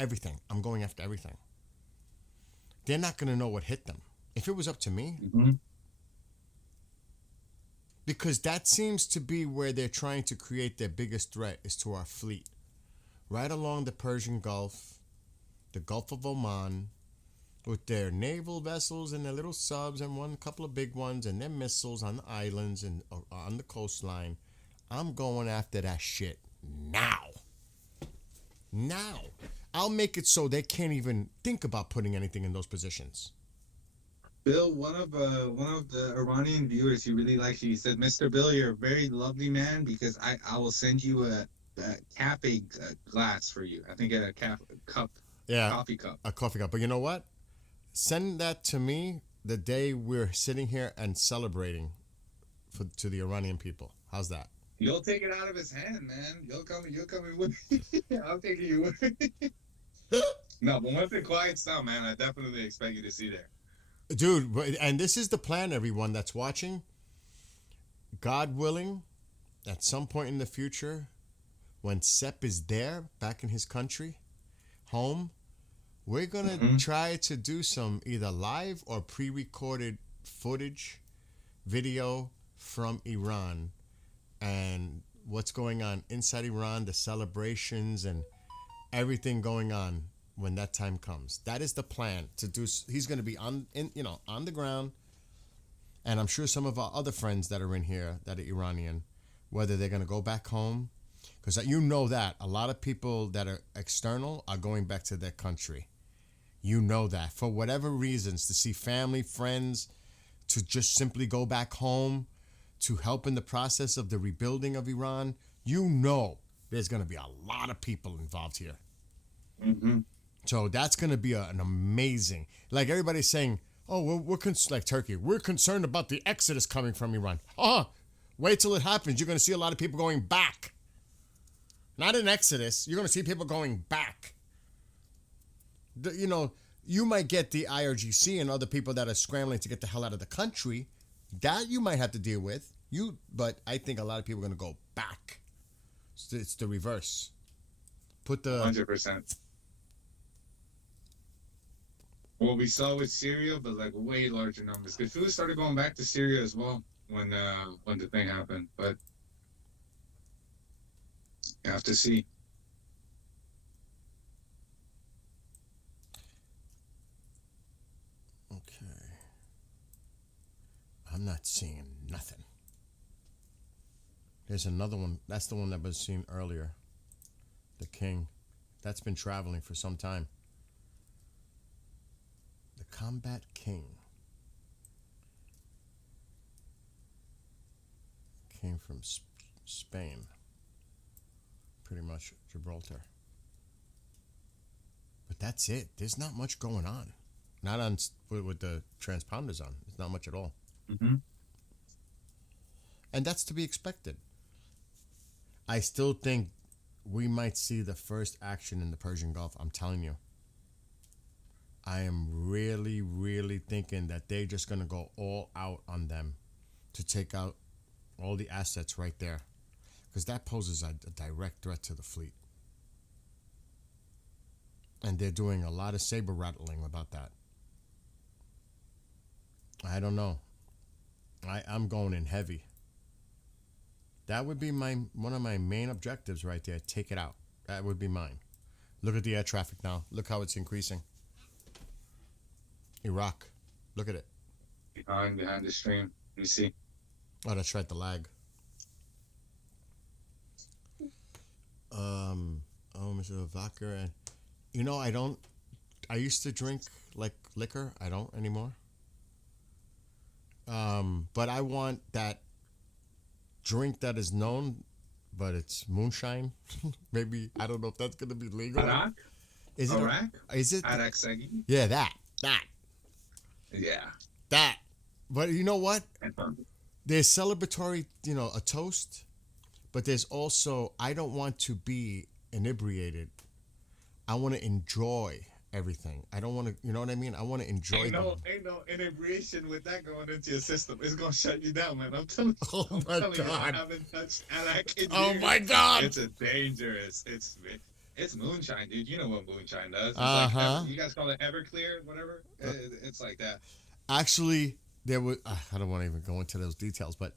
everything. I'm going after everything. They're not going to know what hit them. If it was up to me, because that seems to be where they're trying to create their biggest threat, is to our fleet. Right along the Persian Gulf, the Gulf of Oman, with their naval vessels and their little subs and couple of big ones and their missiles on the islands and on the coastline. I'm going after that shit now. I'll make it so they can't even think about putting anything in those positions. Bill, one of the Iranian viewers, he really likes you. He said, "Mr. Bill, you're a very lovely man, because I will send you a cafe glass for you. I think a cup. Yeah, coffee cup. A coffee cup. But you know what? Send that to me the day we're sitting here and celebrating to the Iranian people. How's that? You'll take it out of his hand, man. You'll come in with me. I'll take you with me. No, but once it quiets down, man, I definitely expect you to see there. Dude, and this is the plan, everyone that's watching. God willing, at some point in the future, when Sepp is there, back in his country, home, we're going to try to do some either live or pre-recorded footage, video from Iran, and what's going on inside Iran, the celebrations and everything going on when that time comes. That is the plan to do. He's going to be on the ground, and I'm sure some of our other friends that are in here that are Iranian, whether they're going to go back home, because you know that a lot of people that are external are going back to their country. You know that for whatever reasons, to see family, friends, to just simply go back home, to help in the process of the rebuilding of Iran. You know there's going to be a lot of people involved here. Mm-hmm. So that's going to be an amazing, like everybody's saying, oh, we're like Turkey, we're concerned about the exodus coming from Iran. Wait till it happens. You're going to see a lot of people going back. Not an exodus. You're going to see people going back. You might get the IRGC and other people that are scrambling to get the hell out of the country. That you might have to deal with. But I think a lot of people are going to go back. It's the reverse. Put the 100%. What we saw with Syria, but like way larger numbers. Because people started going back to Syria as well when the thing happened. But you have to see. I'm not seeing nothing. There's another one. That's the one that was seen earlier. The King. That's been traveling for some time. The Combat King. Came from Spain. Pretty much Gibraltar. But that's it. There's not much going on. Not on with the transponders on. There's not much at all. Mm-hmm. And that's to be expected. I still think we might see the first action in the Persian Gulf. I'm telling you. I am really, really thinking that they're just going to go all out on them to take out all the assets right there. Because that poses a direct threat to the fleet. And they're doing a lot of saber rattling about that. I don't know. I'm going in heavy. That would be one of my main objectives right there. Take it out. That would be mine. Look at the air traffic now. Look how it's increasing. Iraq. Look at it. Behind the stream. Let me see. Oh, that's right. The lag. Mr. Vodka. And you know, I used to drink like liquor. I don't anymore. But I want that drink that is known, but it's moonshine. Maybe, I don't know if that's going to be legal. Arak? Is it? Arak? Is it? Arak Sagi? Yeah, that. Yeah. That. But you know what? There's celebratory, a toast, but there's also, I don't want to be inebriated. I want to enjoy everything. I don't want to, you know what I mean? I want to enjoy them. Ain't no inebriation with that going into your system. It's gonna shut you down, man. I'm telling you. Oh my God. You, I haven't touched Arak in Oh years. my God. It's a dangerous. It's moonshine, dude. You know what moonshine does. It's Uh-huh. like you guys call it Everclear, whatever. It's like that. Actually, there was, I don't want to even go into those details, but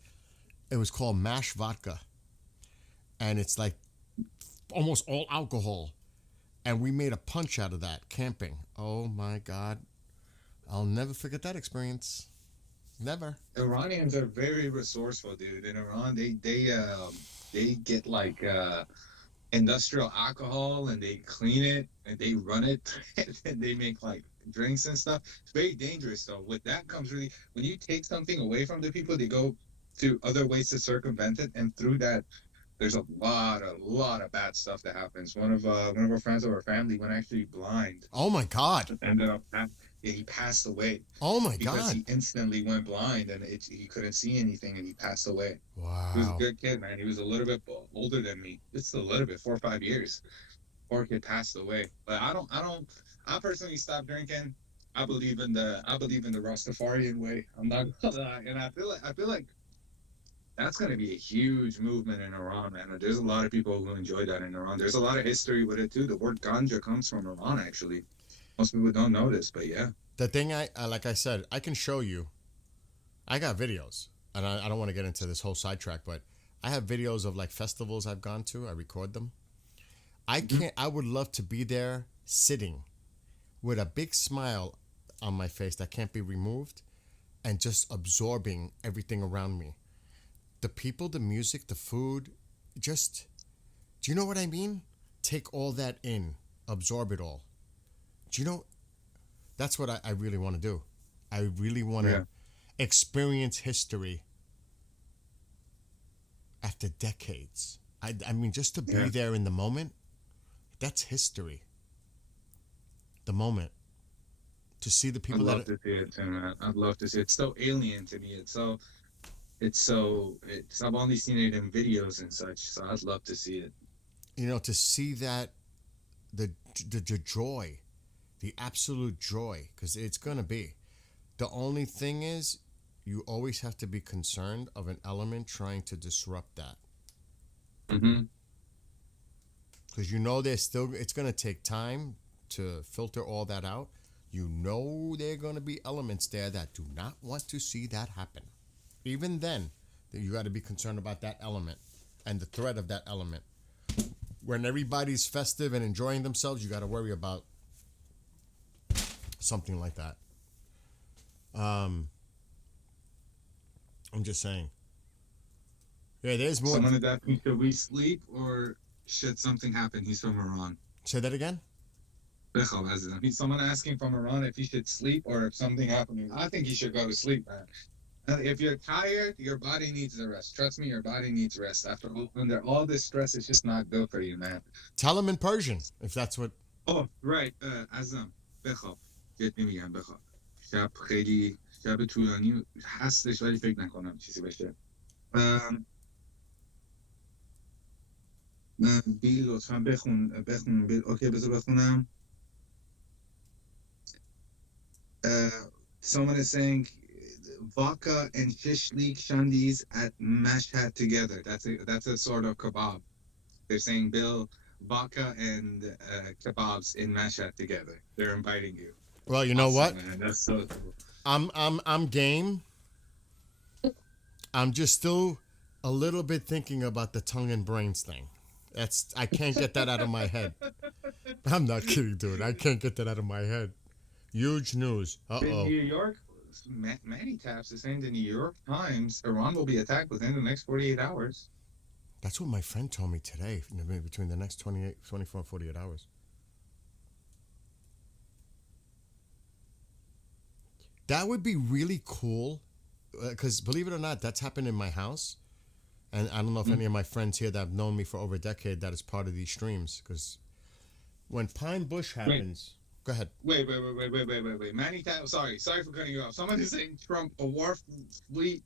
it was called mash vodka. And it's like almost all alcohol. And we made a punch out of that camping. Oh my God. I'll never forget that experience. Never. Iranians are very resourceful, dude. In Iran, they get like industrial alcohol and they clean it and they run it and they make like drinks and stuff. It's very dangerous though. With that comes really, when you take something away from the people, they go to other ways to circumvent it, and through that there's a lot of bad stuff that happens. One of our friends of our family went actually blind. Oh my God. Ended up, he passed away. Oh my because God. he instantly went blind and he couldn't see anything and he passed away. Wow. He was a good kid, man. He was a little bit older than me, just a little bit, 4 or 5 years. Poor kid passed away. But I personally stopped drinking. I believe in the Rastafarian way. I'm not gonna lie. And I feel like that's going to be a huge movement in Iran, man. There's a lot of people who enjoy that in Iran. There's a lot of history with it, too. The word ganja comes from Iran, actually. Most people don't know this, but yeah. The thing like I said, I can show you. I got videos. And I don't want to get into this whole sidetrack, but I have videos of like festivals I've gone to. I record them. I would love to be there sitting with a big smile on my face that can't be removed and just absorbing everything around me. The people, the music, the food, do you know what I mean? Take all that in, absorb it all. Do you know? That's what I really want to do. I really want to experience history after decades. I mean, just to be there in the moment, that's history. The moment. To see the people I'd love to see it too, man. I'd love to see it. It's so alien to me. I've only seen it in videos and such, so I'd love to see it. To see that, the joy, the absolute joy, because it's going to be. The only thing is, you always have to be concerned of an element trying to disrupt that. Mm-hmm. Because it's going to take time to filter all that out. There are going to be elements there that do not want to see that happen. Even then, you got to be concerned about that element and the threat of that element. When everybody's festive and enjoying themselves, you got to worry about something like that. I'm just saying. Yeah, there's more. Someone is asking, should we sleep or should something happen? He's from Iran. Say that again? Someone asking from Iran if he should sleep or if something happened. I think he should go to sleep, man. If you're tired, your body needs the rest. Trust me, your body needs rest. After under all this stress, it's just not good for you, man. Tell him in Persian, if that's what... Oh, right. عزیزم بخواب. جدی میگم بخواب. شب خیلی شب طولانی هستش ولی فکر نکنم چیزی بشه. بیل لطفا بخون بیل. اوکی بذار بخونم. Someone is saying vodka and shishlik shandis at Mashhad together. That's a sort of kebab. They're saying Bill, vodka and kebabs in Mashhad together. They're inviting you. Well, you know what? Man, that's so cool. I'm game. I'm just still a little bit thinking about the tongue and brains thing. I can't get that out of my head. I'm not kidding, dude. I can't get that out of my head. Huge news. In New York, Manny Taps is saying the New York Times, Iran will be attacked within the next 48 hours. That's what my friend told me today, between the next 24 and 48 hours. That would be really cool, because believe it or not, that's happened in my house. And I don't know if any of my friends here that have known me for over a decade that is part of these streams, because when Pine Bush happens... Go ahead. Wait. Manny Taps, sorry for cutting you off. Someone is saying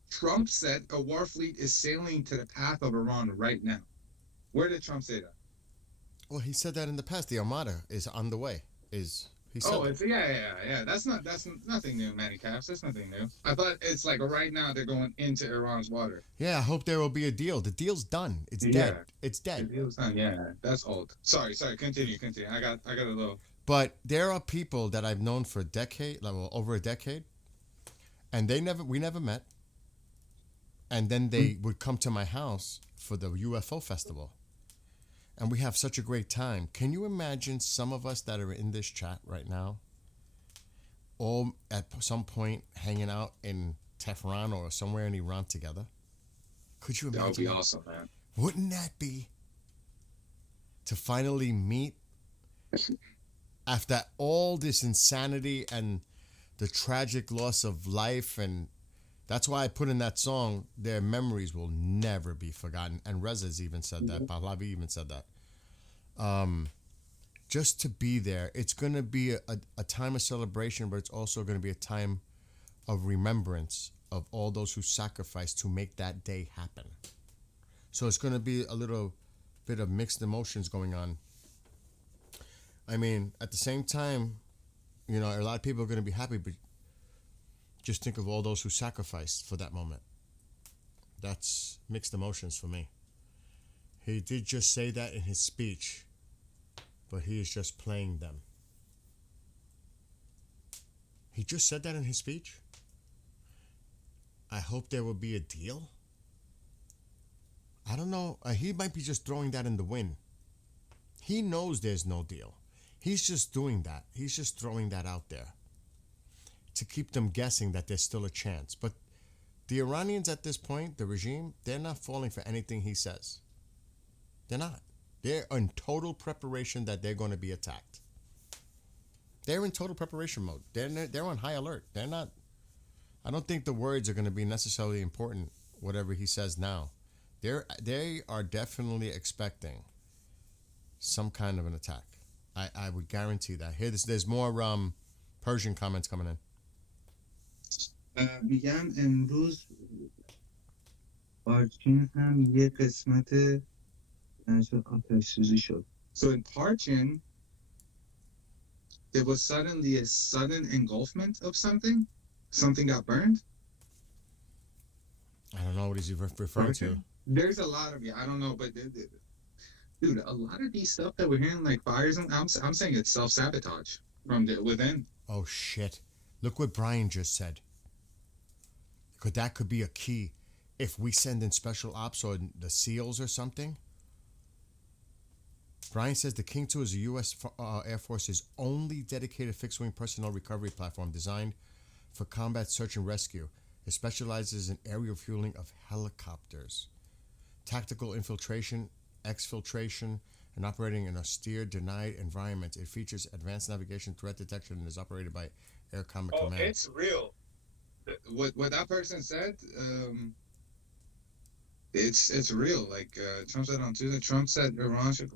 Trump said a war fleet is sailing to the path of Iran right now. Where did Trump say that? Well, he said that in the past. The Armada is on the way. He said yeah. That's nothing new, Manny Caps. That's nothing new. I thought it's like right now they're going into Iran's water. Yeah, I hope there will be a deal. The deal's done. It's dead. It's dead. The deal's done. Yeah, that's old. Sorry. Continue. I got a little. But there are people that I've known for over a decade, and we never met. And then they would come to my house for the UFO festival. And we have such a great time. Can you imagine some of us that are in this chat right now, all at some point hanging out in Tehran or somewhere in Iran together? Could you imagine? That would be awesome, man. Wouldn't that be? To finally meet after all this insanity and the tragic loss of life, and that's why I put in that song, their memories will never be forgotten. And Reza's even said that. Pahlavi even said that. Just to be there, it's going to be a time of celebration, but it's also going to be a time of remembrance of all those who sacrificed to make that day happen. So it's going to be a little bit of mixed emotions going on. I mean, at the same time, a lot of people are going to be happy, but just think of all those who sacrificed for that moment. That's mixed emotions for me. He did just say that in his speech, but he is just playing them. He just said that in his speech? I hope there will be a deal? I don't know. He might be just throwing that in the wind. He knows there's no deal. He's just doing that. He's just throwing that out there to keep them guessing that there's still a chance. But the Iranians at this point, the regime, they're not falling for anything he says. They're not. They're in total preparation that they're going to be attacked. They're in total preparation mode. They're on high alert. They're not. I don't think the words are going to be necessarily important, whatever he says now. They are definitely expecting some kind of an attack. I would guarantee that. Here, there's more Persian comments coming in. میگم امروز پارچین هم یه قسمت آتش سوزی شد. So in Parchin, there was suddenly a sudden engulfment of something. Something got burned. I don't know what he's referring to. There's a lot of I don't know, but dude, a lot of these stuff that we're hearing, like fires, I'm saying it's self-sabotage from within. Oh shit! Look what Brian just said. That could be a key. If we send in special ops or the SEALs or something. Brian says the King 2 is the U.S. Air Force's only dedicated fixed-wing personnel recovery platform designed for combat search and rescue. It specializes in aerial fueling of helicopters, tactical infiltration, exfiltration, and operating in austere, denied environments. It features advanced navigation, threat detection, and is operated by Air Combat Oh, Command. it's real. What that person said, it's real. Like Trump said on Tuesday. Trump said Iran should.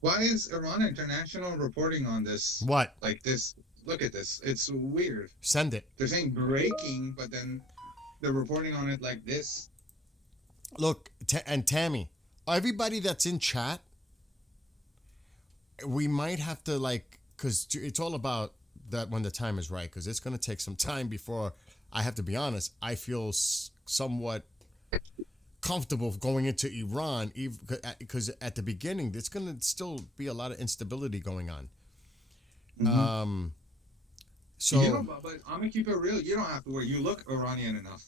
Why is Iran International reporting on this? What? Like this? Look at this. It's weird. Send it. They're saying breaking, but then they're reporting on it like this. Look, and Tammy, everybody that's in chat, we might have to because it's all about that when the time is right, because it's going to take some time before, I have to be honest, I feel somewhat comfortable going into Iran, because at the beginning, there's going to still be a lot of instability going on. Mm-hmm. So, but I'm gonna keep it real. You don't have to worry. You look Iranian enough.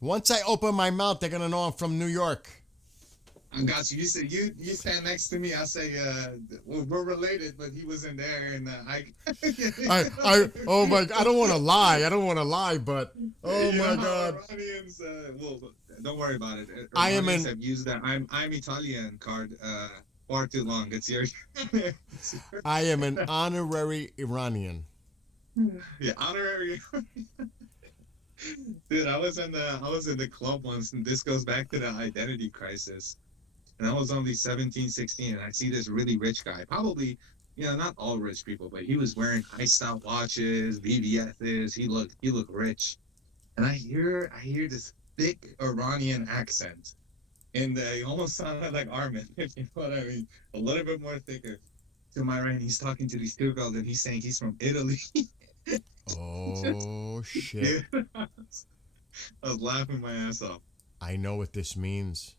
Once I open my mouth, they're gonna know I'm from New York. I got you. You said you stand next to me. I say, well, we're related, but he wasn't there, and oh my! I don't want to lie. But oh my God! Iranians, well, don't worry about it. I am Iranians have used that I'm Italian card far too long. It's yours. I am an honorary Iranian. Yeah, honorary. Dude, I was in the club once, and this goes back to the identity crisis. And I was only 17, 16, and I see this really rich guy. Probably, not all rich people, but he was wearing iced out watches, VVS's. He looked rich. And I hear this thick Iranian accent. And he almost sounded like Armin, if you know what I mean. A little bit more thicker. To my right, he's talking to these two girls, and he's saying he's from Italy. Oh shit! I was laughing my ass off. I know what this means.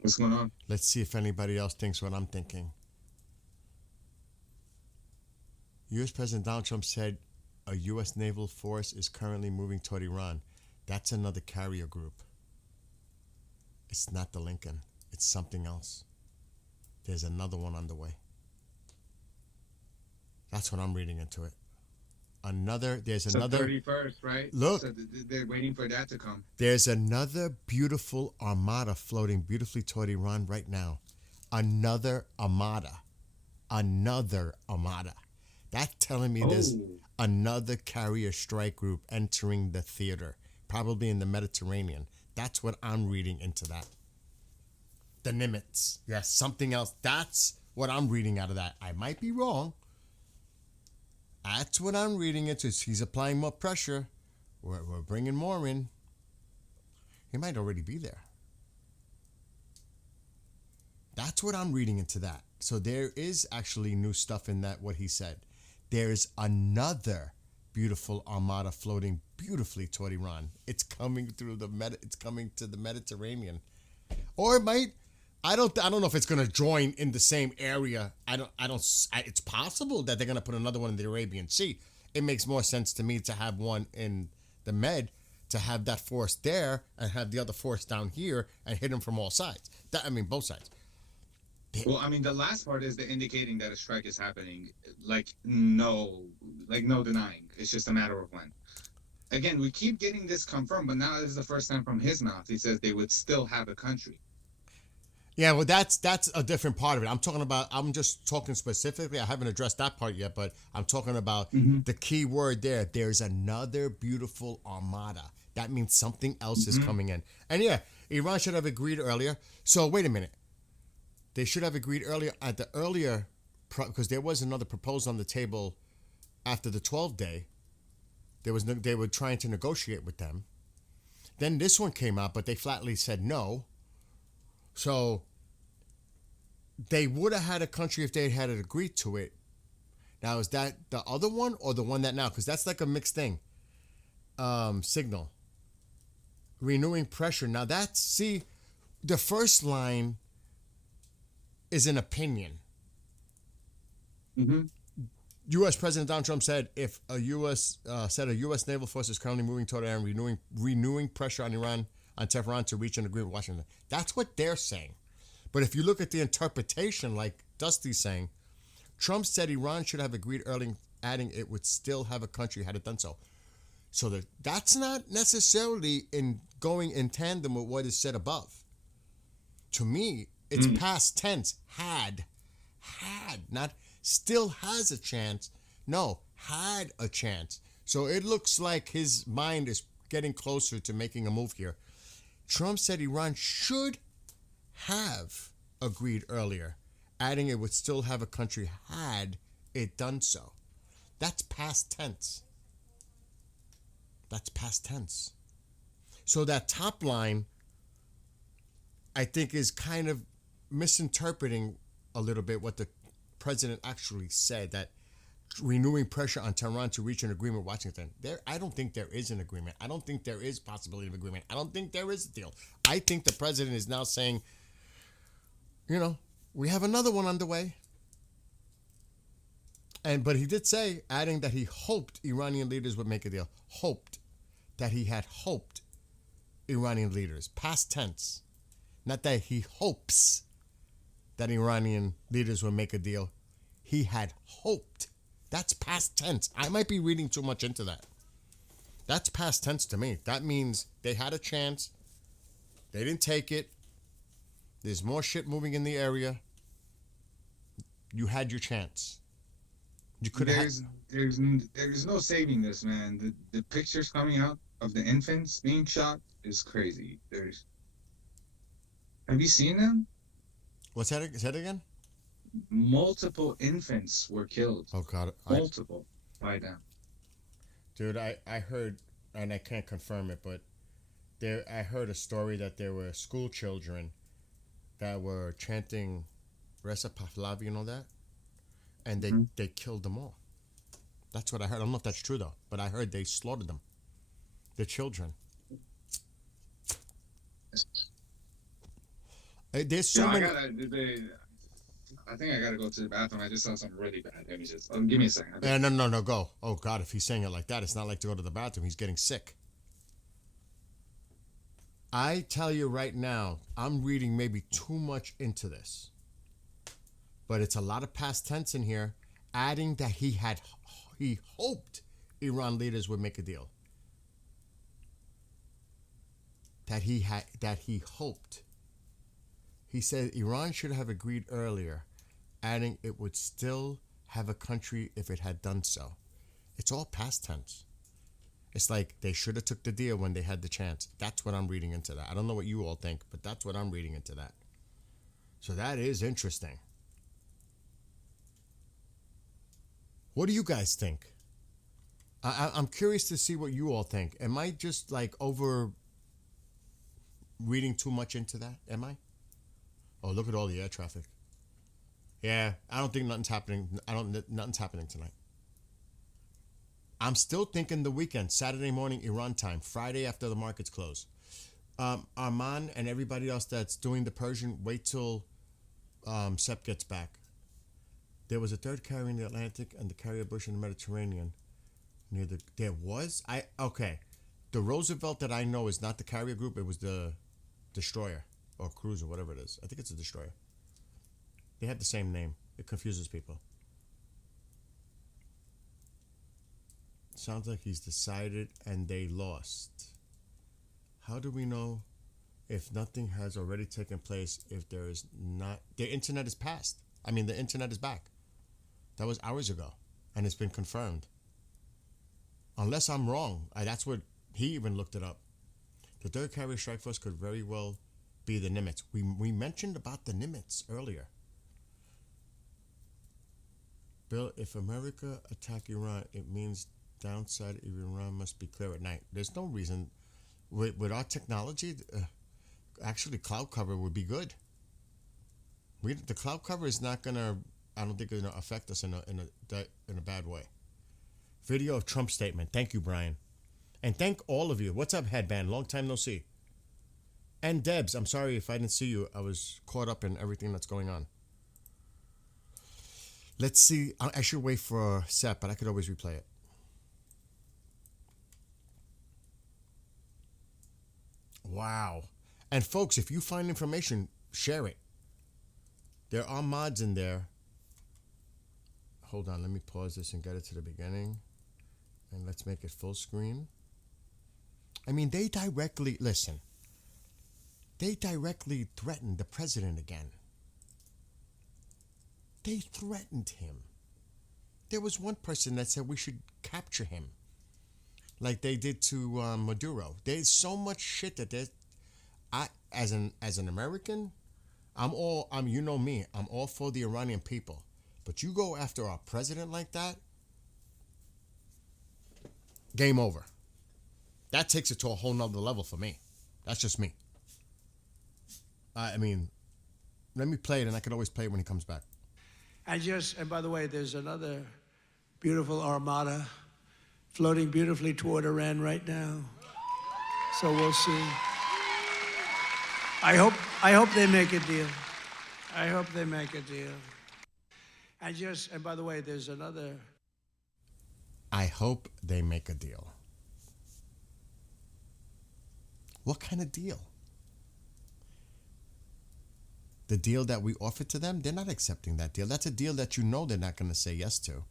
What's going on? Let's see if anybody else thinks what I'm thinking. U.S. President Donald Trump said a U.S. naval force is currently moving toward Iran. That's another carrier group. It's not the Lincoln. It's something else. There's another one on the way. That's what I'm reading into it. There's another 31st, right? Look, so they're waiting for that to come. There's another beautiful armada floating beautifully toward Iran right now. Another armada. That's telling me there's another carrier strike group entering the theater, probably in the Mediterranean. That's what I'm reading into that. The Nimitz. Yes, something else. That's what I'm reading out of that. I might be wrong. That's what I'm reading into. He's applying more pressure. We're bringing more in. He might already be there. That's what I'm reading into that. So there is actually new stuff in that, what he said. There's another beautiful armada floating beautifully toward Iran. It's coming through it's coming to the Mediterranean. Or it might, I don't know if it's going to join in the same area. It's possible that they're going to put another one in the Arabian Sea. It makes more sense to me to have one in the Med, to have that force there and have the other force down here and hit them from all sides. Both sides. Well, the last part is the indicating that a strike is happening. No denying. It's just a matter of when. Again, we keep getting this confirmed, but now this is the first time from his mouth. He says they would still have a country. Yeah, well, that's a different part of it. I'm just talking specifically. I haven't addressed that part yet, but I'm talking about the key word there. There's another beautiful armada. That means something else is coming in. And yeah, Iran should have agreed earlier. So wait a minute. They should have agreed earlier because there was another proposal on the table after the 12-day. They were trying to negotiate with them. Then this one came out, but they flatly said no. So they would have had a country if they had agreed to it. Now, is that the other one or the one that now? Because that's like a mixed thing. Signal. Renewing pressure. Now the first line is an opinion. U.S. President Donald Trump said if a U.S. naval force is currently moving toward Iran, renewing pressure on Tehran to reach an agreement with Washington. That's what they're saying. But if you look at the interpretation, like Dusty's saying, Trump said Iran should have agreed early, adding it would still have a country had it done so. So that's not necessarily in going in tandem with what is said above. To me, it's past tense. Had, not still has a chance. No, had a chance. So it looks like his mind is getting closer to making a move here. Trump said Iran should have agreed earlier, adding it would still have a country had it done so. That's past tense. That's past tense. So that top line, I think, is kind of misinterpreting a little bit what the president actually said, that renewing pressure on Tehran to reach an agreement with Washington. I don't think there is an agreement. I don't think there is possibility of agreement. I don't think there is a deal. I think the president is now saying, we have another one underway. But he did say, adding that he hoped Iranian leaders would make a deal. Hoped. That he had hoped Iranian leaders. Past tense. Not that he hopes that Iranian leaders would make a deal. He had hoped. That's past tense. I might be reading too much into that. That's past tense to me. That means they had a chance. They didn't take it. There's more shit moving in the area. You had your chance. You could have. There's no saving this, man. The pictures coming out of the infants being shot is crazy. Have you seen them? What's that? Is that again? Multiple infants were killed. Oh God! Multiple by them. Dude, I heard, and I can't confirm it, but I heard a story that there were school children that were chanting Reza Pahlavi and all that, and they killed them all. That's what I heard. I don't know if that's true though, but I heard they slaughtered them. The children. There's so many. I think I gotta go to the bathroom. I just saw something really bad. Let me just give me a second. No, go. Oh God, if he's saying it like that, it's not like to go to the bathroom. He's getting sick. I tell you right now, I'm reading maybe too much into this, but it's a lot of past tense in here, adding that he hoped Iran leaders would make a deal. That he hoped. He said Iran should have agreed earlier, adding it would still have a country if it had done so. It's all past tense. It's like they should have took the deal when they had the chance. That's what I'm reading into that. I don't know what you all think, but that's what I'm reading into that. So that is interesting. What do you guys think? I'm curious to see what you all think. Am I just like over reading too much into that? Am I? Oh, look at all the air traffic. Yeah, I don't think nothing's happening. Nothing's happening tonight. I'm still thinking the weekend, Saturday morning Iran time, Friday after the markets close. Arman and everybody else that's doing the Persian, wait till Sep gets back. There was a third carrier in the Atlantic and the carrier bush in the Mediterranean. Okay. The Roosevelt that I know is not the carrier group. It was the destroyer or cruiser, whatever it is. I think it's a destroyer. They have the same name. It confuses people. Sounds like he's decided and they lost. How do we know if nothing has already taken place if there is not... The internet is past. I mean, the internet is back. That was hours ago. And it's been confirmed. Unless I'm wrong. That's what he even looked it up. The third carrier strike force could very well be the Nimitz. We mentioned about the Nimitz earlier. Bill, if America attack Iran, it means downside of Iran must be clear at night. There's no reason. With our technology, actually cloud cover would be good. The cloud cover is not gonna. I don't think it's gonna affect us in a bad way. Video of Trump's statement. Thank you, Brian, and thank all of you. What's up, Headband? Long time no see. And Debs, I'm sorry if I didn't see you. I was caught up in everything that's going on. Let's see. I should wait for Sep, but I could always replay it. Wow. And folks, if you find information, share it. There are mods in there. Hold on, let me pause this and get it to the beginning. And let's make it full screen. I mean, they directly threatened the president again. They threatened him. There was one person that said we should capture him, like they did to Maduro. There's so much shit that as an American, you know me, I'm all for the Iranian people. But you go after our president like that, game over. That takes it to a whole nother level for me. That's just me. I mean, let me play it, and I can always play it when he comes back. And by the way, there's another beautiful armada floating beautifully toward Iran right now. So we'll see. I hope they make a deal. I hope they make a deal. And by the way, there's another. I hope they make a deal. What kind of deal? The deal that we offered to them, they're not accepting that deal. That's a deal that you know they're not going to say yes to.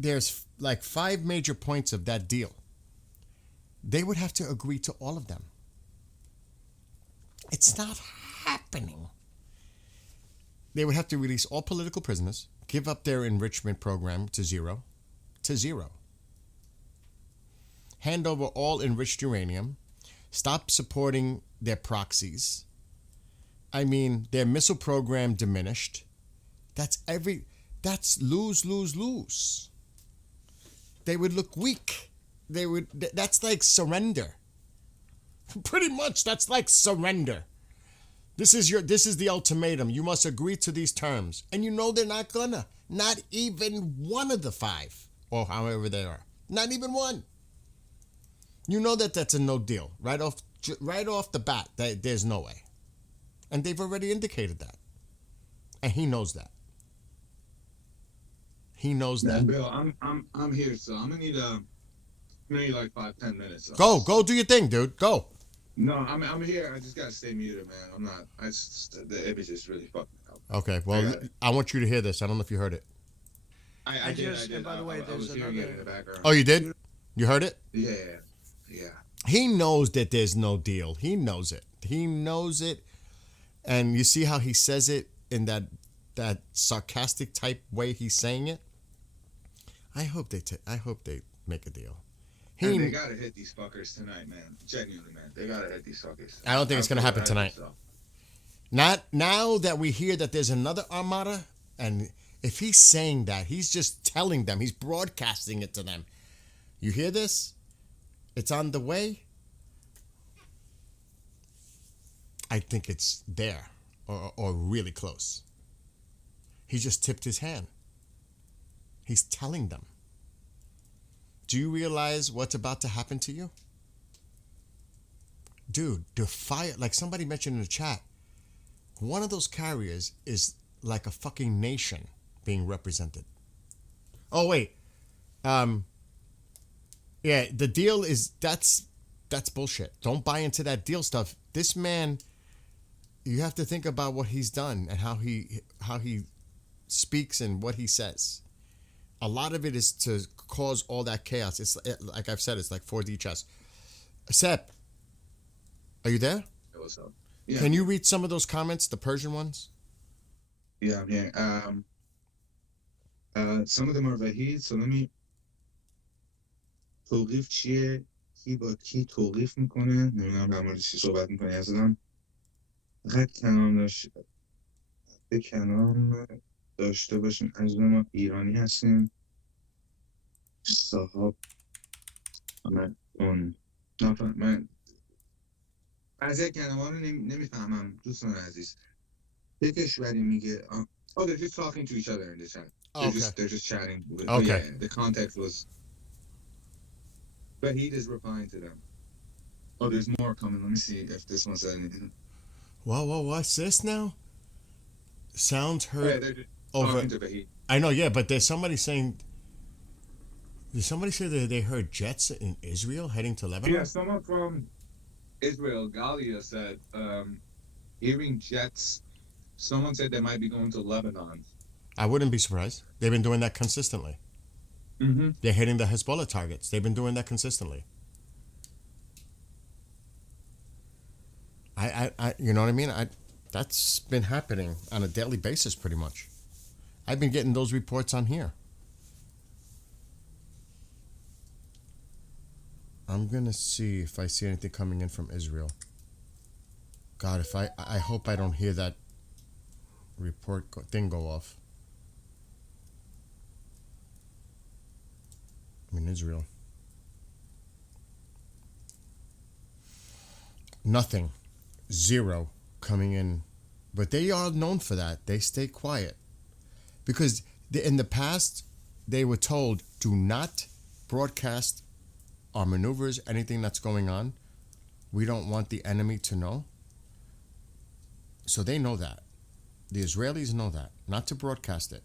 There's like 5 major points of that deal. They would have to agree to all of them. It's not happening. They would have to release all political prisoners, give up their enrichment program to zero. Hand over all enriched uranium, stop supporting their proxies. I mean, their missile program diminished. That's lose. They would look weak. That's like surrender. Pretty much, that's like surrender. This is the ultimatum. You must agree to these terms. And you know they're not gonna. Not even one of the 5, or however they are. Not even one. You know that's a no deal. Right off the bat, there's no way. And they've already indicated that. And he knows that. He knows that. Bill, I'm here, so I'm gonna need like 5-10 minutes. So. Go do your thing, dude. Go. No, I'm here. I just gotta stay muted, man. I'm not. The image is really fucking up. Okay, well, I want you to hear this. I don't know if you heard it. I did. And by the way, there's another. Hearing it in the background. Oh, you did? You heard it? Yeah. He knows that there's no deal. He knows it. And you see how he says it in that sarcastic type way he's saying it? I hope they make a deal. And they gotta hit these fuckers tonight, man. Genuinely, man. They gotta hit these fuckers. I don't think it's gonna happen tonight. Not now that we hear that there's another armada, and if he's saying that, he's just telling them, he's broadcasting it to them. You hear this? It's on the way. I think it's there, or really close. He just tipped his hand. He's telling them. Do you realize what's about to happen to you? Dude, the fire, like somebody mentioned in the chat, one of those carriers is like a fucking nation being represented. Oh, wait. Yeah, the deal is, that's bullshit. Don't buy into that deal stuff. This man, you have to think about what he's done and how he speaks and what he says. A lot of it is to cause all that chaos. It's like I've said, it's like 4D chess. Sep, are you there? What's up? Yeah. Can you read some of those comments, the Persian ones? Yeah, I'm here. Some of them are Vahid, so let me. توقیف چیه؟ کی با کی توقیف میکنه؟ نمیدونم در مورد چی صحبت میکنه ازدم. فقط کنام داشته باشیم. از ما ایرانی هستیم. صاحب من بعضی کنام رو نمیفهمم دوستان عزیز. یه کشوری میگه oh, they're just talking to each other in the chat. They're just chatting. Okay. Yeah, the context was. But he is replying to them. Oh, there's more coming. Let me see if this one said anything. Whoa, what's this now? Sounds heard they're just over. talking to Vahid. I know, yeah, but there's somebody saying. Did somebody say that they heard jets in Israel heading to Lebanon? Yeah, someone from Israel, Galia, said hearing jets. Someone said they might be going to Lebanon. I wouldn't be surprised. They've been doing that consistently. Mm-hmm. They're hitting the Hezbollah targets. They've been doing that consistently. You know what I mean? That's been happening on a daily basis, pretty much. I've been getting those reports on here. I'm gonna see if I see anything coming in from Israel. God, if I hope I don't hear that thing go off. I'm in Israel. Nothing. Zero coming in. But they are known for that. They stay quiet. Because in the past, they were told, do not broadcast our maneuvers, anything that's going on. We don't want the enemy to know. So they know that. The Israelis know that. Not to broadcast it.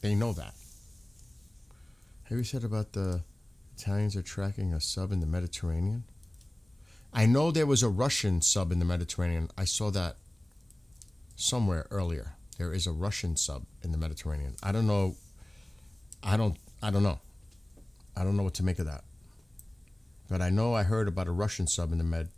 They know that. Have you said about the Italians are tracking a sub in the Mediterranean? I know there was a Russian sub in the Mediterranean. I saw that somewhere earlier. There is a Russian sub in the Mediterranean. I don't know. I don't know. I don't know what to make of that. But I know I heard about a Russian sub in the Med.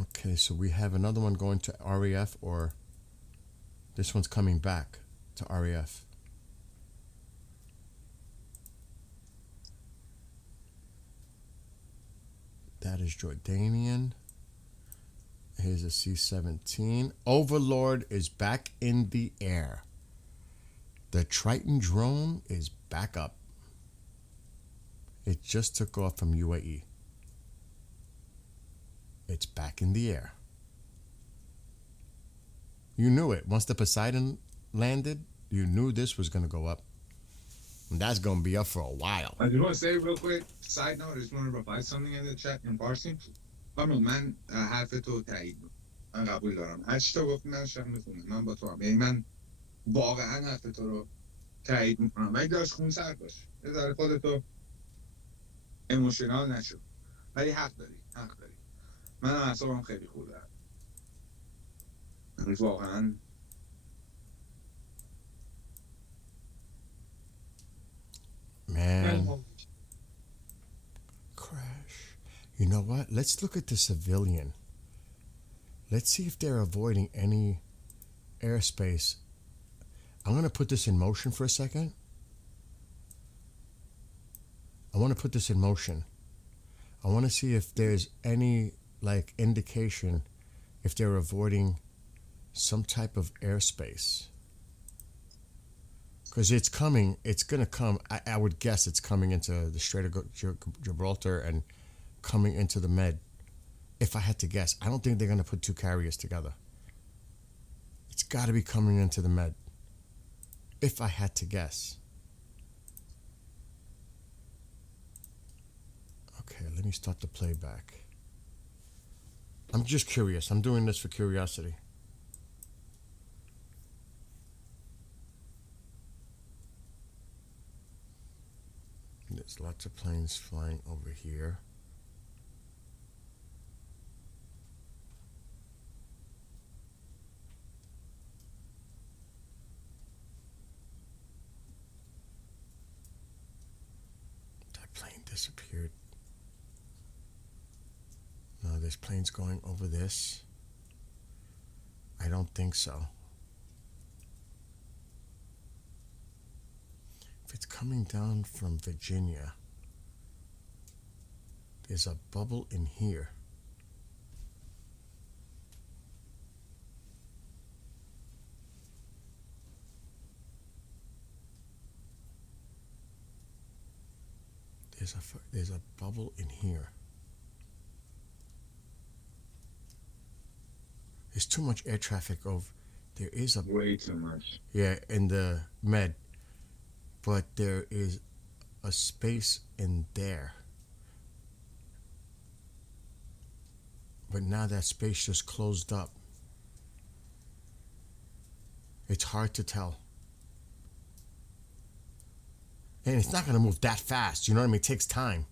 Okay, so we have another one going to RAF, or this one's coming back to RAF. That is Jordanian. Here's a C-17. Overlord is back in the air. The Triton drone is back up. It just took off from UAE. It's back in the air. You knew it. Once the Poseidon landed, you knew this was going to go up. And that's going to be up for a while. I just want to say real quick, side note, I just want to reply something in the chat in Farsi. من حرف تو تایید من قبول دارم. هر چی تو گفتی من شب میخونم. من با تو هم. یعنی من واقعا حرف تو رو تایید میکنم. ولی داشت خون سر باش. یه ذره خودتو ایموشنال نشو. ولی حق داری. حق داری. من اعصابم خیلی خوبه. واقعا Man. Crash. You know what? Let's look at the civilian. Let's see if they're avoiding any airspace. I'm going to put this in motion for a second. I want to put this in motion. I want to see if there's any like indication if they're avoiding some type of airspace. Because it's coming, it's going to come, I would guess it's coming into the Strait of Gibraltar and coming into the Med. If I had to guess, I don't think they're going to put two carriers together. It's got to be coming into the Med. If I had to guess. Okay, let me start the playback. I'm just curious. I'm doing this for curiosity. There's lots of planes flying over here. That plane disappeared. No, there's planes going over this. I don't think so. If it's coming down from Virginia, there's a bubble in here. There's a bubble in here. There's too much air traffic over. There is a way too much. Yeah, in the Med. But there is a space in there. But now that space just closed up. It's hard to tell. And it's not going to move that fast. You know what I mean? It takes time.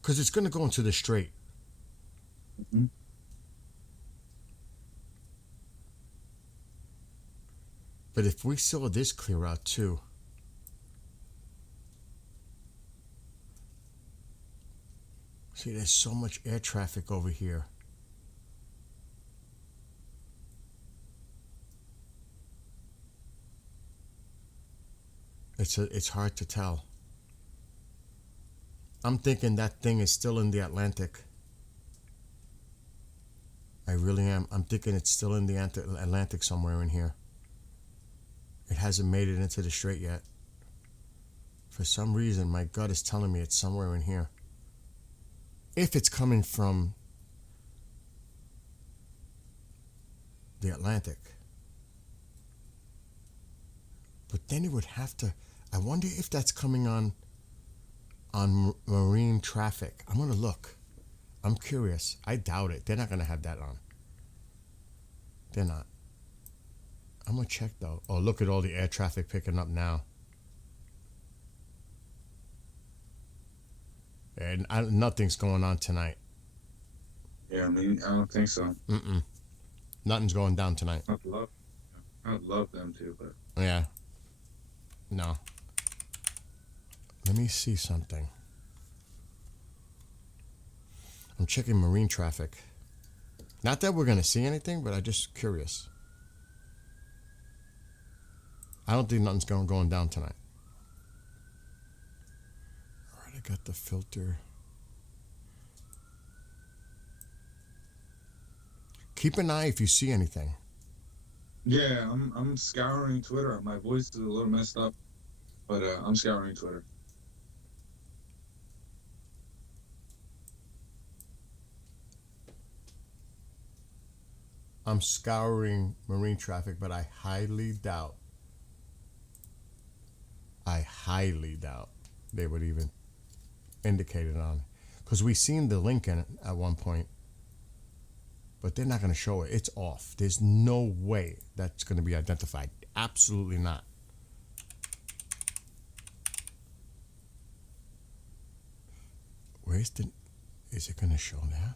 Because it's going to go into the strait. Mm-hmm. But if we saw this clear out too, see, there's so much air traffic over here. It's hard to tell. I'm thinking that thing is still in the Atlantic. I really am. I'm thinking it's still in the Atlantic somewhere in here. It hasn't made it into the Strait yet. For some reason, my gut is telling me it's somewhere in here. If it's coming from the Atlantic. But then it would have to... I wonder if that's coming on marine traffic. I'm going to look. I'm curious. I doubt it. They're not going to have that on. They're not. I'm going to check, though. Oh, look at all the air traffic picking up now. And nothing's going on tonight. Yeah, I mean, I don't think so. Nothing's going down tonight. I'd love them to, but... Yeah. No. Let me see something. I'm checking marine traffic. Not that we're going to see anything, but I'm just curious. I don't think nothing's going down tonight. All right, I got the filter. Keep an eye if you see anything. Yeah, I'm scouring Twitter. My voice is a little messed up, but I'm scouring Twitter. I'm scouring marine traffic, but I highly doubt they would even indicate it on. Because we seen the link in it at one point, but they're not going to show it. It's off. There's no way that's going to be identified. Absolutely not. Where's the... Is it going to show that?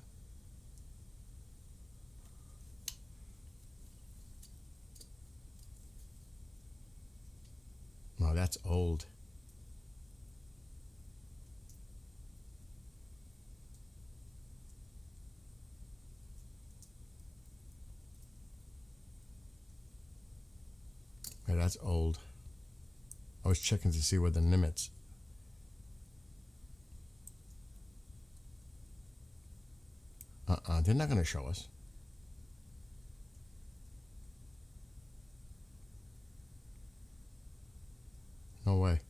No, that's old. Yeah, that's old. I was checking to see where the limits. They're not going to show us. No way.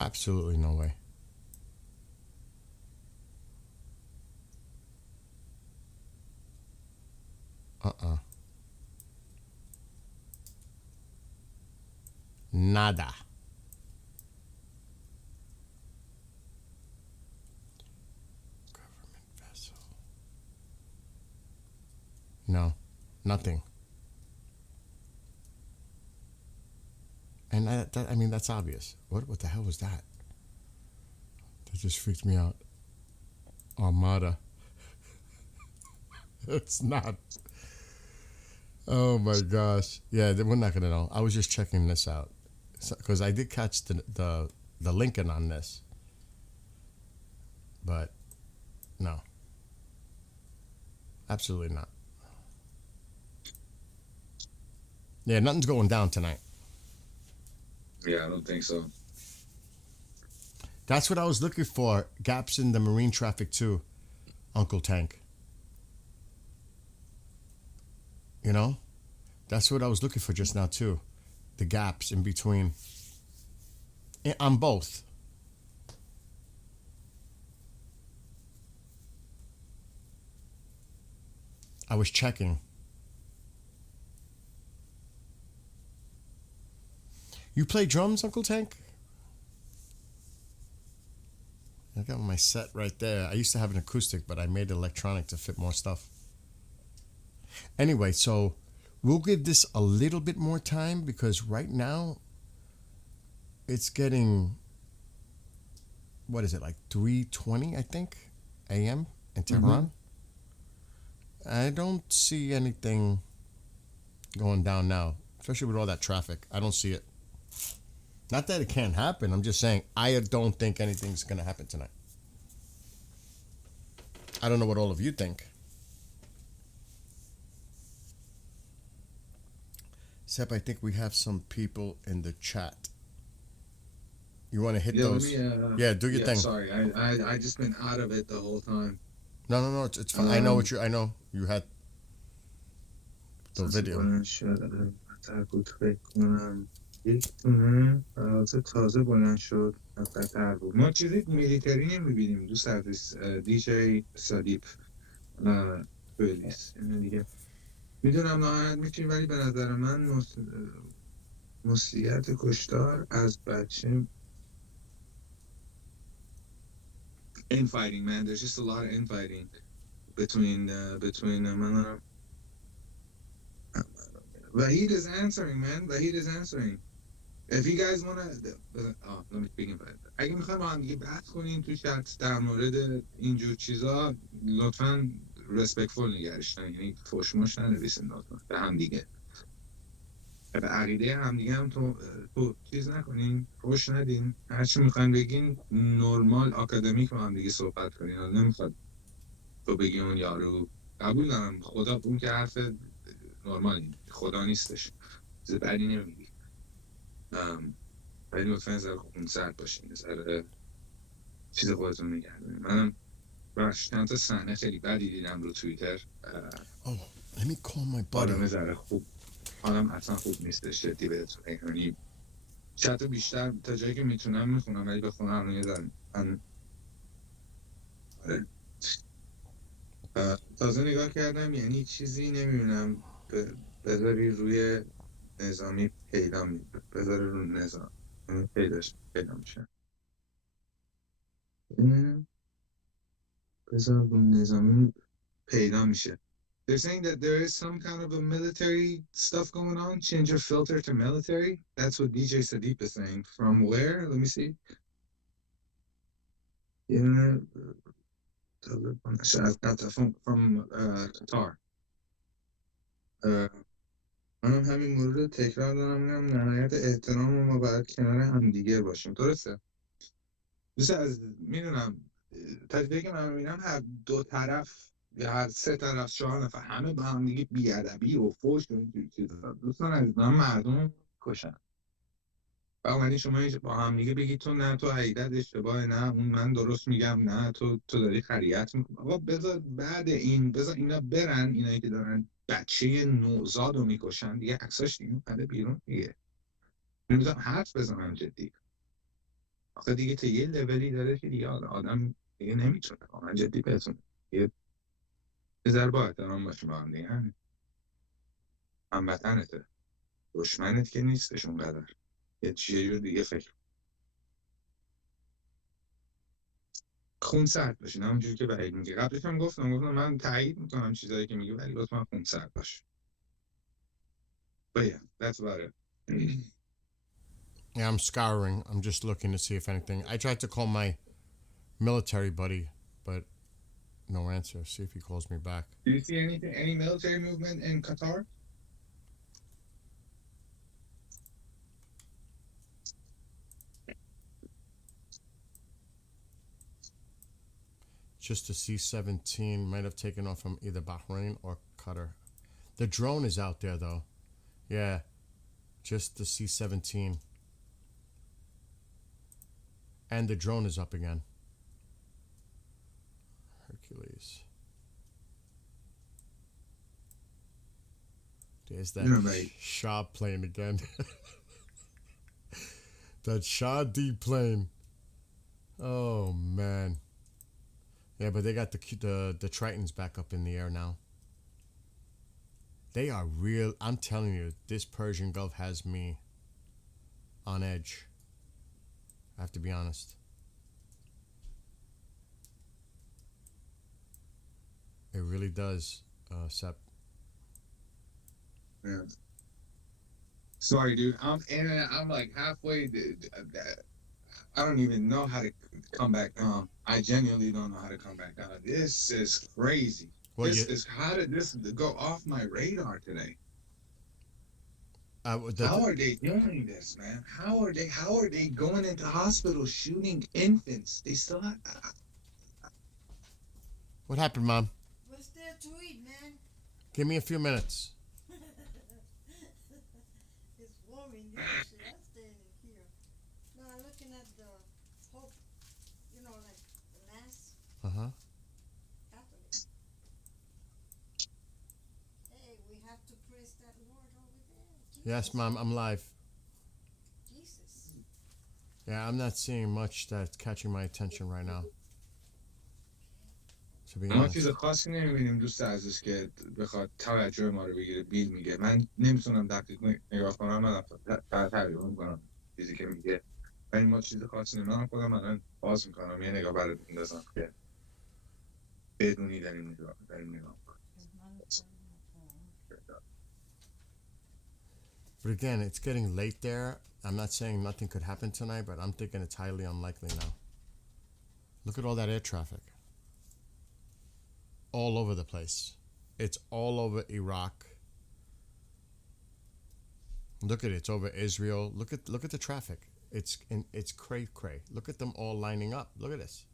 Absolutely no way. Nada. Government vessel. No, nothing. And I mean, that's obvious. What the hell was that? That just freaked me out. Armada. It's not. Oh my gosh. Yeah, we're not gonna know. I was just checking this out because I did catch the Lincoln on this, but no, absolutely not. Yeah, nothing's going down tonight. Yeah, I don't think so. That's what I was looking for. Gaps in the marine traffic too, Uncle Tank. You know, that's what I was looking for just now too. The gaps in between. On both. I was checking. You play drums, Uncle Tank? I got my set right there. I used to have an acoustic, but I made it electronic to fit more stuff. Anyway, so we'll give this a little bit more time because right now it's getting, what is it, like 3:20, I think, a.m. in Tehran. I don't see anything going down now, especially with all that traffic. I don't see it. Not that it can't happen. I'm just saying I don't think anything's going to happen tonight. I don't know what all of you think. Except I think we have some people in the chat. You want to hit those? Yeah, do your thing. Sorry, I just been out of it the whole time. No, it's fine. I know you had the video. تازه بلند شد از قطر بود. ما چیزی میلیتری نمیبینیم دوست عزیز دیجی سادیپ پلیس اینو دیگه میدونم ناراحت میشی ولی به نظر من مسیحیت کشتار از بچه infighting man there's just a lot of infighting between Vahid is answering, man. Vahid is answering. If you guys want to... let me speak about it. اگه میخوایم با هم دیگه بحث کنیم تو چت در مورد اینجور چیزا لطفاً respectful نگرش دارین. یعنی فوشموش ننویسین لطفاً به هم دیگه. به عقیده هم دیگه هم تو چیز نکنین. فوش ندین. هرچی میخواین بگین نورمال آکادمیک با هم دیگه صحبت کنین. نمیخواد تو بگی اون یارو قبول دارم خدا اون که حرف نورمالی خدا نیستش چیز بدی نمیگی ولی لطفا ذره خونسرد باشین ذره چیز خودتون نگه دارین منم چند تا صحنه خیلی بدی دیدم رو توییتر let me call my buddy. آدم ذره خوب حالم اصلا خوب نیستش جدی بهتون یعنی چت بیشتر تا جایی که میتونم میخونم ولی بخونم یه ذره تازه نگاه کردم یعنی چیزی نمیبینم بذاری روی نظامی پیدا بذاری روی نظام پیدا میشه بذار روی نظامی پیدا میشه They're saying that there is some kind of a military stuff going on. Change your filter to military. That's what DJ Sadiq is saying. From where? Let me see. Yeah. From Qatar. منم همین مورد تکرار دارم میگم نهایت احترام ما باید کنار هم دیگه باشیم درسته؟ دوست از میدونم تجربه که من میبینم هر دو طرف یا هر سه طرف 4 نفر همه با هم دیگه بیادبی و فوش و اینجور چیزا دوستان از مردم کشن ولی شما با هم دیگه بگید تو نه تو حقیقت اشتباه نه اون من درست میگم نه تو داری خریت میکنی آقا بذار بعد این بذار اینا برن اینایی که دارن بچه نوزاد رو میکشن دیگه عکساش دیگه اومده بیرون دیگه نمیدونم حرف بزنم جدی آخه دیگه تا یه لولی داره که دیگه آدم دیگه نمیتونه واقعا جدی بهتون یه ذره با احترام باشه با هم دیگه هموطنته دشمنت که نیستش اونقدر یه جور دیگه فکر خون سرد باشین همونجوری که وحید میگه قبلش هم گفتم من تایید میکنم چیزایی که میگه ولی لطفا خون سرد باش but yeah that's about it Yeah, I'm scouring. I'm just looking to see if anything. I tried to call my military buddy, but no answer. See if he calls me back. Do you see anything, any military movement in Qatar? Just the C-17 might have taken off from either Bahrain or Qatar. The drone is out there, though. Yeah, just the C-17. And the drone is up again. Hercules. There's that Shah plane again. That Shah D plane. Oh, man. Yeah, but they got the Tritons back up in the air now. They are real. I'm telling you, this Persian Gulf has me on edge. I have to be honest. It really does, Sep. Yeah. Sorry, dude. I'm like halfway. I don't even know how to come back down. I genuinely don't know how to come back down. This is crazy. Well, How did this go off my radar today? How are they doing this, man? How are they going into hospitals shooting infants? They still have. What happened, Mom? What's there to eat, man? Give me a few minutes. It's warm in here, so I'm staying in here. No, I'm looking at the Pope, like the Mass. Uh-huh. Catholic. Hey, we have to praise that Lord over there. Jesus. Yes, Mom, I'm live. Jesus. Yeah, I'm not seeing much that's catching my attention right now. To be ما honest. چیز خاصی نمیبینیم دوست عزیز که بخواد توجه ما رو بگیره. بیل میگه من نمیتونم دقیق نگاه کنم، من تبلیغ میکنم چیزی که میگه، ولی ما چیز خاصی نمیبینم. من خودم الان باز میکنم یه نگاه برات میندازم که بدونی داریم نگاه But again, it's getting late there. I'm not saying nothing could happen tonight, but I'm thinking it's highly unlikely now. Look at all that air traffic. All over the place. It's all over Iraq. Look at it. It's over Israel. Look at the traffic. It's cray. Look at them all lining up. Look at this.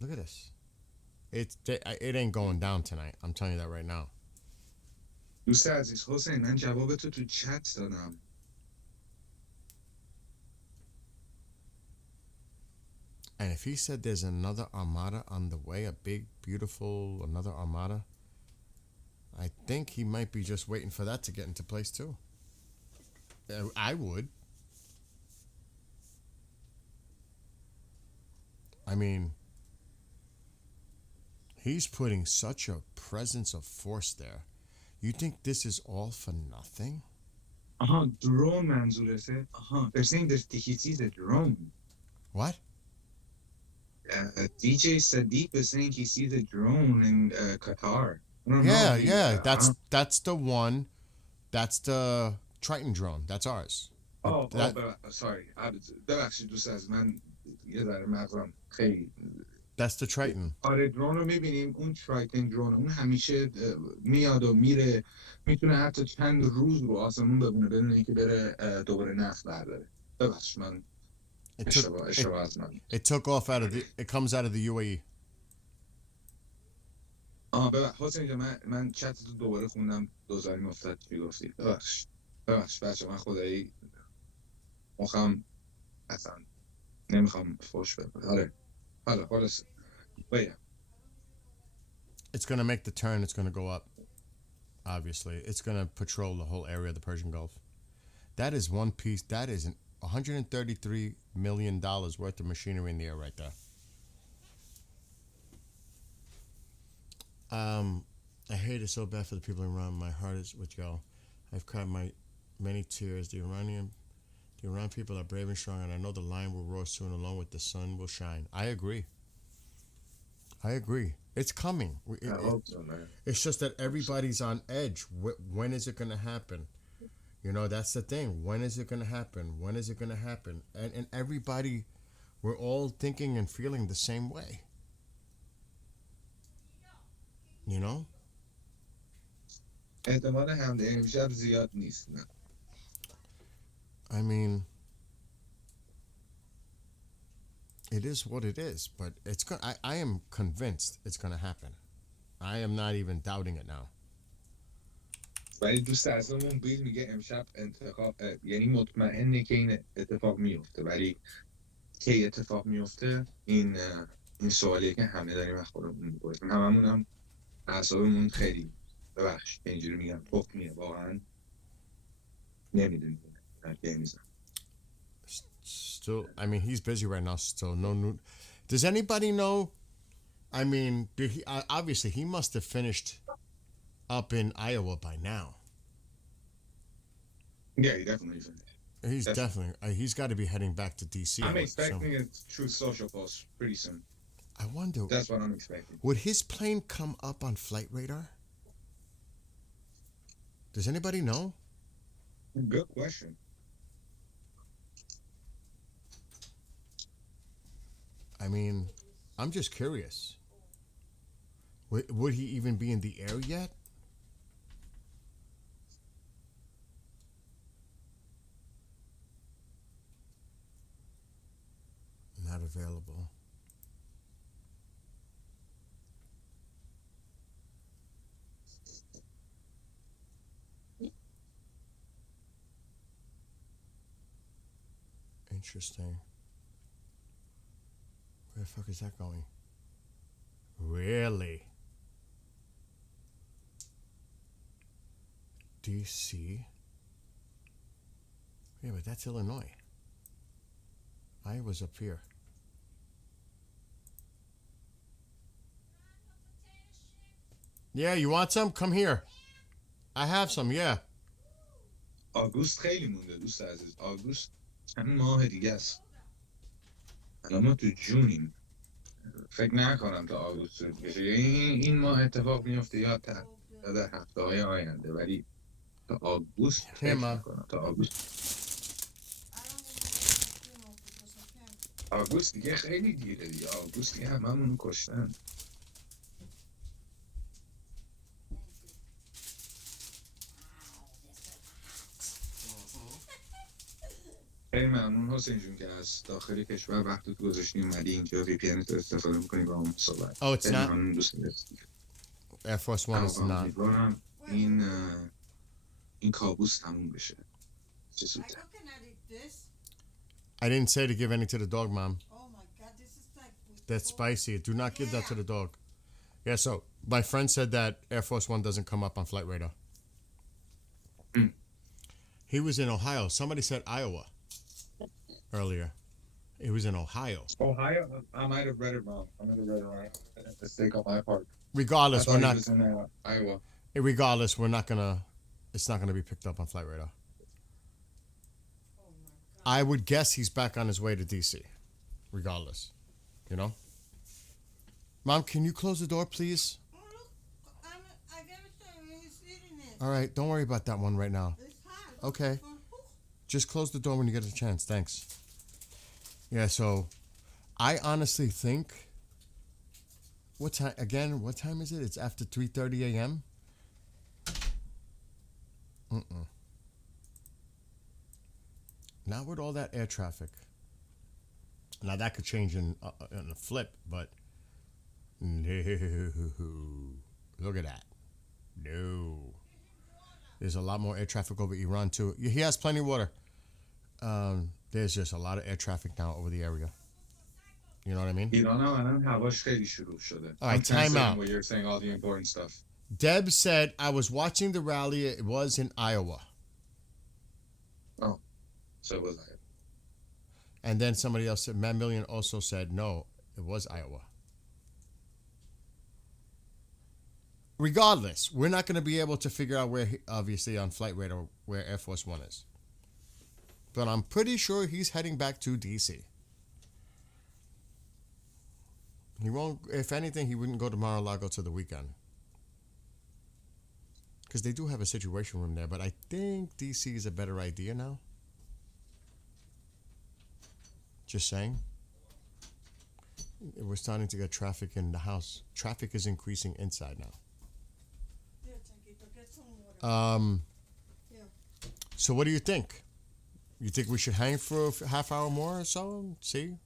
Look at this. It ain't going down tonight. I'm telling you that right now. دوست عزیز حسین، من جواب تو چت دادم. And if he said there's another armada on the way, a big, beautiful, another armada, I think he might be just waiting for that to get into place too. I would. I mean, he's putting such a presence of force there. You think this is all for nothing? Drone منظورته. They're saying that he's a drone. What? DJ Sadiq is saying he sees a drone in Qatar. Yeah. That's the one. That's the Triton drone. That's ours. Sorry. ببخشید دوست عزیز، من یه ذره مغزم خیلی. That's the Triton. آره درون رو میبینیم. اون ترایتن درون اون همیشه میاد و میره، میتونه حتی چند روز رو آسمون ببونه بدون اینکه بره دوباره نفت برداره. ببخشید من اشتباه از من. It took off it comes out of the UAE. ببخشید حسین، من چت تو دوباره خوندم، دوزاری مفتد چی گفتی. ببخشید بچه، من خدایی مخم اصلا نمیخوام فوش بدم. آره حالا خلاص. It's going to make the turn. It's going to go up. Obviously, it's going to patrol the whole area of the Persian Gulf. That is one piece. That is $133 million worth of machinery in the air right there. I hate it so bad for the people around. My heart is with y'all. I've cried many tears. The Iranian people are brave and strong, and I know the lion will roar soon, along with the sun will shine. I agree. It's coming. I hope so, man. It's just that everybody's on edge. When is it going to happen? That's the thing. When is it going to happen? When is it going to happen? And everybody, we're all thinking and feeling the same way. احتمال حمله امشب زیاد نیست. نه. I mean, it is what it is, but it's going. I am convinced it's going to happen. I am not even doubting it now. ولی دوست عزیزمون بیل میگه امشب انتخاب، یعنی مطمئنه که این اتفاق میفته، ولی کی اتفاق میفته این سوالیه که همه داریم از خودمون میپرسیم. هممون هم اعصابمون خیلی ببخشید اینجوری میگم تخمیه واقعا، نمیدونیم. Still, I mean, he's busy right now. Still, no new. Does anybody know? I mean, did he? Obviously, he must have finished up in Iowa by now. Yeah, he definitely finished. He's definitely. He's got to be heading back to DC. I'm expecting a Truth Social post pretty soon. I wonder. That's what I'm expecting. Would his plane come up on flight radar? Does anybody know? Good question. I mean, I'm just curious. Would he even be in the air yet? Not available. Interesting. Where the fuck is that going? Really? DC? Yeah, but that's Illinois. Iowa's up here. Yeah, you want some? Come here. I have some, yeah. آگوست خیلی مونده دوست عزیز. آگوست چند ماه دیگه است. الان ما تو جونیم. فکر نکنم تا آگوست زود بشه. این ماه اتفاق میفته یا در هفته های آینده، ولی تا آگوست فکر نکنم. تا آگوست دیگه خیلی دیره دیگه. آگوست دیگه هممون کشتن. خیلی ممنون حسین جون که از داخل کشور وقتت گذاشتی اومدی اینجا وی پی ان تو استفاده میکنی با همون صحبت. Oh, it's not. Air Force One is not. این کابوس تموم بشه. چه زودتر. I didn't say to give any to the dog, Mom. Oh my God, this is like. That's spicy. Do not give that to the dog. Yeah, so my friend said that Air Force One doesn't come up on Flight Radar. He was in Ohio. Somebody said Iowa earlier. It was in Ohio. Ohio? I might have read it wrong. I might have read it wrong. Mistake on my part. Regardless, we're not. He was in, Iowa. Regardless, we're not gonna. It's not gonna be picked up on Flight Radar. I would guess he's back on his way to DC. Regardless, you know. Mom, can you close the door, please? Oh, look, I gave it to him. He's eating it. All right, don't worry about that one right now. It's hot. Okay. Just close the door when you get a chance. Thanks. Yeah, so I honestly think what time is it? It's after 3:30 a.m. Not with all that air traffic. Now that could change in a flip, but no. Look at that. No. There's a lot more air traffic over Iran too. He has plenty of water. There's just a lot of air traffic now over the area. You know what I mean? ایران هم هواش خیلی شروع شده. All right, time out. Where you're saying all the important stuff. Deb said, I was watching the rally. It was in Iowa. Oh, so was I. And then somebody else said, Matt Million also said, no, it was Iowa. Regardless, we're not going to be able to figure out where, obviously, on Flight Radar, where Air Force One is. But I'm pretty sure he's heading back to D.C. He won't, if anything, he wouldn't go to Mar-a-Lago to the weekend. Because they do have a situation room there, but I think D.C. is a better idea now. Just saying. We're starting to get traffic in the house. Traffic is increasing inside now. So what do you think? You think we should hang for a half hour more or so and see?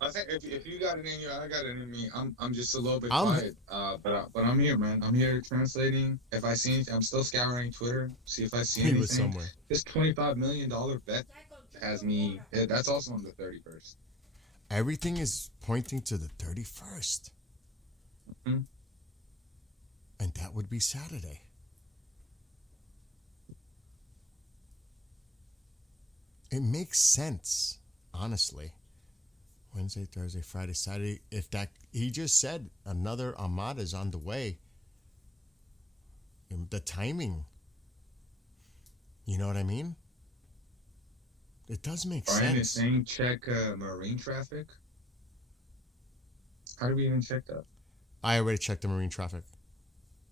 I think if you got it in you, I got it in me. I'm just a little bit quiet. But I'm here, man. I'm here translating. If I see anything, I'm still scouring Twitter. See if I see anything. Somewhere. This $25 million bet has me. That's also on the 31st. Everything is pointing to the 31st. Mm-hmm. And that would be Saturday. It makes sense, honestly. Wednesday, Thursday, Friday, Saturday. If that, he just said another Armada is on the way. The timing. You know what I mean? It does make sense. Brian is saying check marine traffic. How do we even check that? I already checked the marine traffic.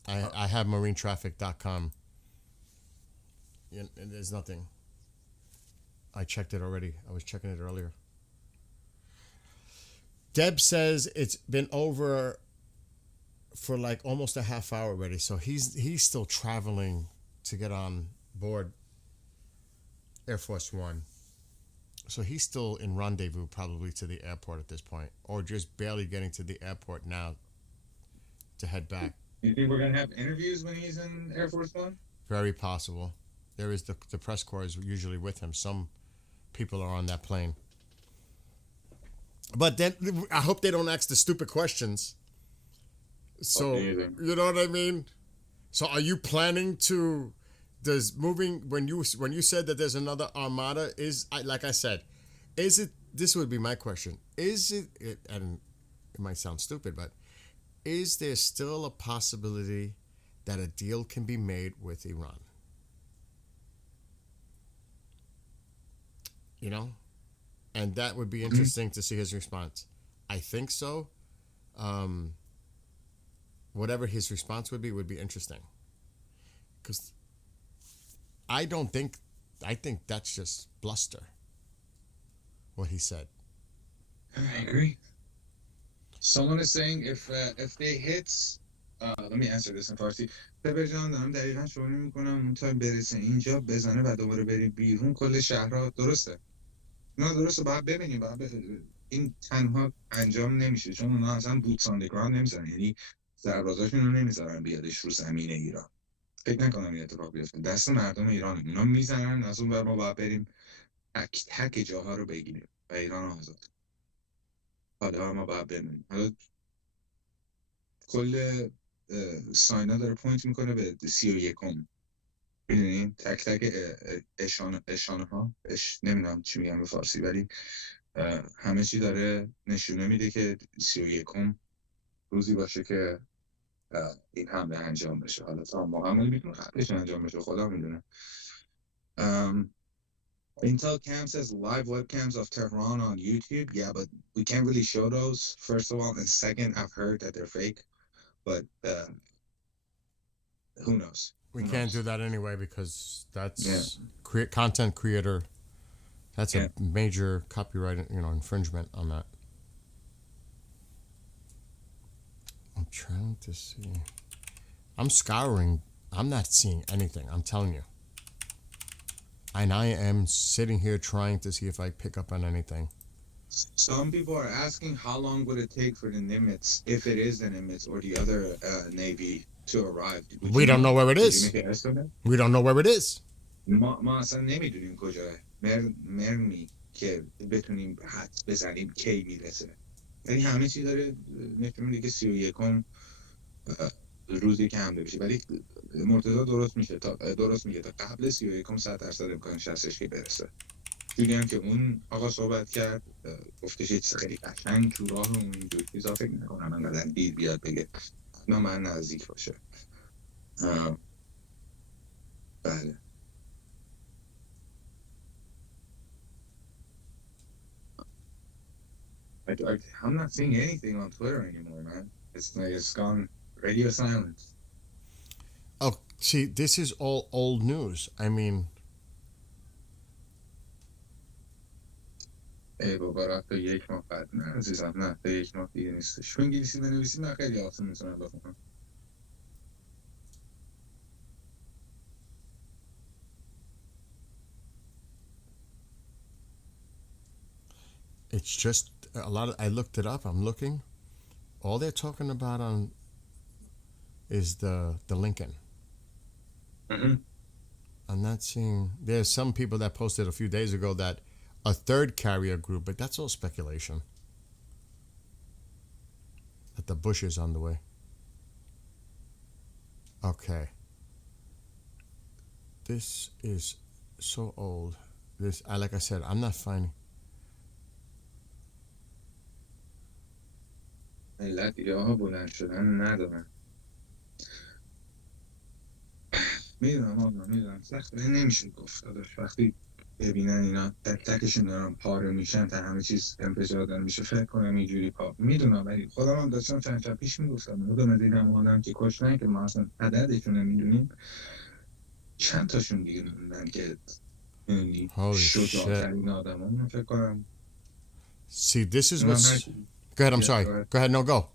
I have marinetraffic.com and there's nothing. I checked it already. I was checking it earlier. Deb says it's been over for like almost a half hour already. So he's still traveling to get on board Air Force One. So he's still in rendezvous probably to the airport at this point, or just barely getting to the airport now to head back. You think we're gonna have interviews when he's in Air Force One? Very possible. There is the press corps is usually with him. Some people are on that plane. But then I hope they don't ask the stupid questions. So you know what I mean? So are you planning to when you said that there's another armada, like I said, is it, this would be my question, is it, and it might sound stupid, but is there still a possibility that a deal can be made with Iran? You know? And that would be interesting to see his response. I think so. Whatever his response would be interesting. Because I think that's just bluster, what he said. I agree. Someone is saying if they hit, let me answer this in Farsi. ببر جان دارم دقیقا شروع میکنم تا برسه اینجا بزنه و دوباره بری بیرون کل شهرها درسته. نه درسته باید ببینیم این تنها انجام نمیشه چون اونا اصلا بوتس آن دی گراند نمیزنن، یعنی سربازاشون رو نمیذارن بیادش رو زمین ایران. فکر نکنم این اتفاق بیفته. دست مردم ایران اونا میزنن، از اون ور ما باید بریم تک تک جاها رو بگیریم و ایران آزاد. حالا ما باید ببینیم. حالا کل ساینا داره پوینت میکنه به 31 میدونیم تک تک اشانه ها نمیدونم چی میگم به فارسی، ولی همه چی داره نشونه میده که 31 روزی باشه که این حمله انجام بشه. حالا تا ما هم میتونه قبلش انجام بشه، خدا میدونه. Intel Cam says live webcams of Tehran on YouTube. Yeah, but we can't really show those, first of all. And second, I've heard that they're fake. But who knows? We can't do that anyway because that's content creator. That's a major copyright, infringement on that. I'm trying to see. I'm scouring. I'm not seeing anything. I'm telling you. And I am sitting here trying to see if I pick up on anything. Some people are asking how long would it take for the Nimitz, if it is the Nimitz or the other Navy, to arrive. We don't know where it is. We don't know where it is. ما اصلا نمیدونیم کجاه. مرمی که بتونیم حد بزنیم کی میرسه. یعنی همه چی داره نشون میده که 31 روزی که حمله بشه، ولی مرتضی درست میگه تا قبل 31 100% امکانش هستش که برسه. جوری هم که اون آقا صحبت کرد گفتش یه چیز خیلی قشنگ تو راه اون اینجور چیزا فکر نکنم انقدر دیر بیاد بگه نه من نزدیک باشه. بله. I'm not seeing anything on Twitter anymore, man. It's gone radio silence. Oh, see, this is all old news. I mean, ای بابا رفت تا 1 ماه بعد. نه عزیزم نه تا 1 ماه دیگه نیستش. تو انگلیسی بنویسی من خیلی آسان میتونم بخونم. it's just a lot of, I looked it up. I'm looking. All they're talking about on is the Lincoln. Mm-hmm. I'm not seeing. There's some people that posted a few days ago that a third carrier group, but that's all speculation. That the Bush is on the way. Okay. This is so old. This, like I said, I'm not finding. ملت دیگه آها بلند شدن ندارن. میدونم سخته نمیشه گفت داداش وقتی ببینن اینا تک تکشون دارن پاره میشن تا همه چیز انفجار دارن میشه فکر کنم اینجوری میدونم ولی خودم هم داشتم چند شب پیش میگفتم مردم دیدم آدم که کشتن که ما اصلا عددشون نمیدونیم چند تاشون دیگه موندن که Holy شجاعترین آدم من فکر کنم. See, this is No, what's... no. Go ahead, I'm Yeah, sorry. go ahead. Go ahead, no, go.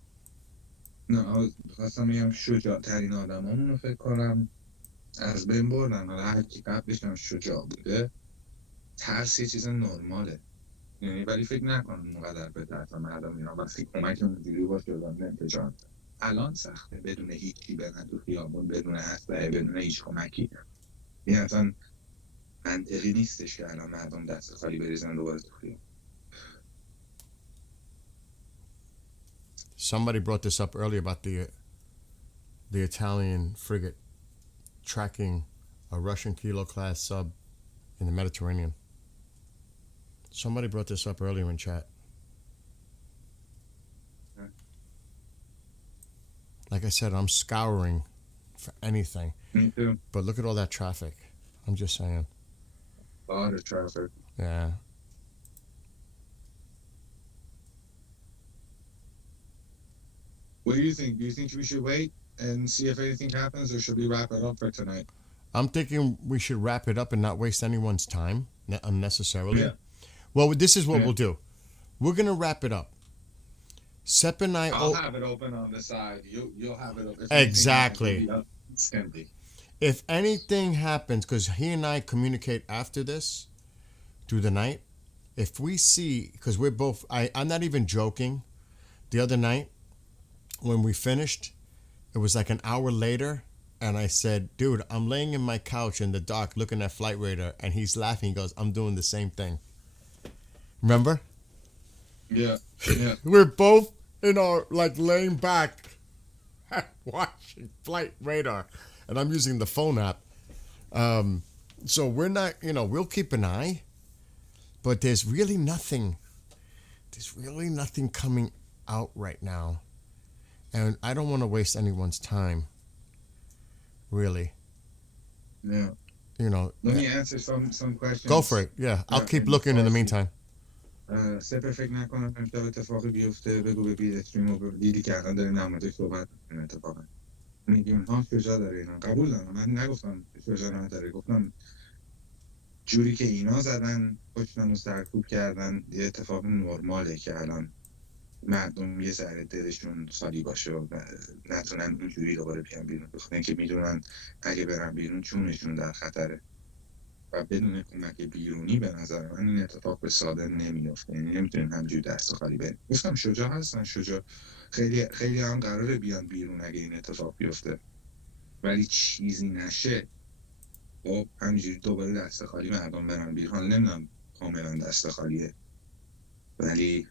نه خواستم میگم شجاعترین آدم رو فکر کنم از بین بردن. حالا هر کی قبلش هم شجاع بوده، ترس یه چیز نرماله، یعنی ولی فکر نکنم اونقدر به درد مردم اینا وقتی کمک اونجوری باشه دادن انتجام. الان سخته بدون هیچی برن تو خیابون، بدون اسلحه، بدون هیچ کمکی. این اصلا منطقی نیستش که الان مردم دست خالی بریزن دوباره تو خیابون. Somebody brought this up earlier about the Italian frigate tracking a Russian Kilo-class sub in the Mediterranean. Somebody brought this up earlier in chat. Like I said, I'm scouring for anything. Me too. But look at all that traffic. I'm just saying. A lot of traffic. Yeah. What do you think? Do you think we should wait and see if anything happens, or should we wrap it up for tonight? I'm thinking we should wrap it up and not waste anyone's time unnecessarily. Yeah. Well, this is what Yeah. we'll do. We're going to wrap it up. Sepp and I... I'll have it open on the side. You'll have it open. Exactly. Instantly. If anything happens, because he and I communicate after this, through the night, if we see, because we're both... I'm not even joking. The other night, when we finished, it was like an hour later, and I said, dude, I'm laying in my couch in the dark looking at Flight Radar, and he's laughing. He goes, I'm doing the same thing. Remember? Yeah. Yeah. We're both in our, like, laying back watching Flight Radar, and I'm using the phone app. So we're not, we'll keep an eye, but there's really nothing coming out right now. And I don't want to waste anyone's time, really. Yeah. Let me answer some questions. Go for it. Yeah, I'll keep looking in the meantime. سپر فکر نکنم امشب اتفاقی بیفته. بگو به بیل استریم و دیدی که الان داره نمازش صحبت میکنه. اتفاقا میلیون ها شجاع داره اینا. قبول دارم، من نگفتم شجاع نداره، گفتم جوری که اینا زدن پشتن و سرکوب کردن یه اتفاق نرماله که الان مردم یه ذره دلشون خالی باشه و نتونن اینجوری دوباره بیان بیرون، بخاطر اینکه میدونن اگه برن بیرون جونشون در خطره و بدون کمک بیرونی به نظر من این اتفاق به ساده نمیفته. یعنی نمیتونیم همجوری دست خالی بریم. گفتم شجاع هستن، شجاع خیلی هم قراره بیان بیرون اگه این اتفاق بیفته، ولی چیزی نشه خب همینجوری دوباره دست خالی مردم برن بیرون. نمیدونم کاملا دست خالیه، ولی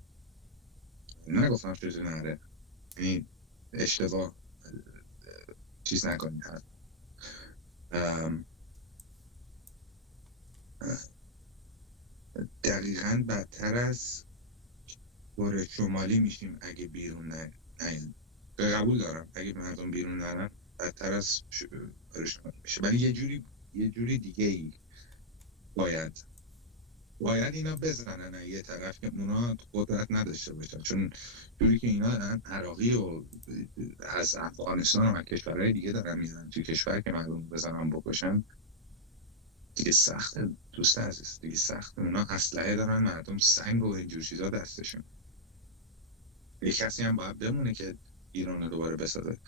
نگفتم چیزی نره، یعنی اشتباه چیز نکنید. دقیقاً بدتر از کره شمالی میشیم اگه بیرون نریم. قبول دارم اگه مردم بیرون نرن بدتر از کره شمالی میشه، ولی یه جوری دیگه ای باید اینا بزنن یه طرف که اونا قدرت نداشته باشن، چون جوری که اینا عراقی و از افغانستان و کشورهای دیگه دارن میزنن توی کشور که مردم بزنن بکشن دیگه سخته. دوست عزیز دیگه سخته. اونا اسلحه دارن، مردم سنگ و اینجور چیزا دستشون. یه کسی هم باید بمونه که ایران رو دوباره بسازه.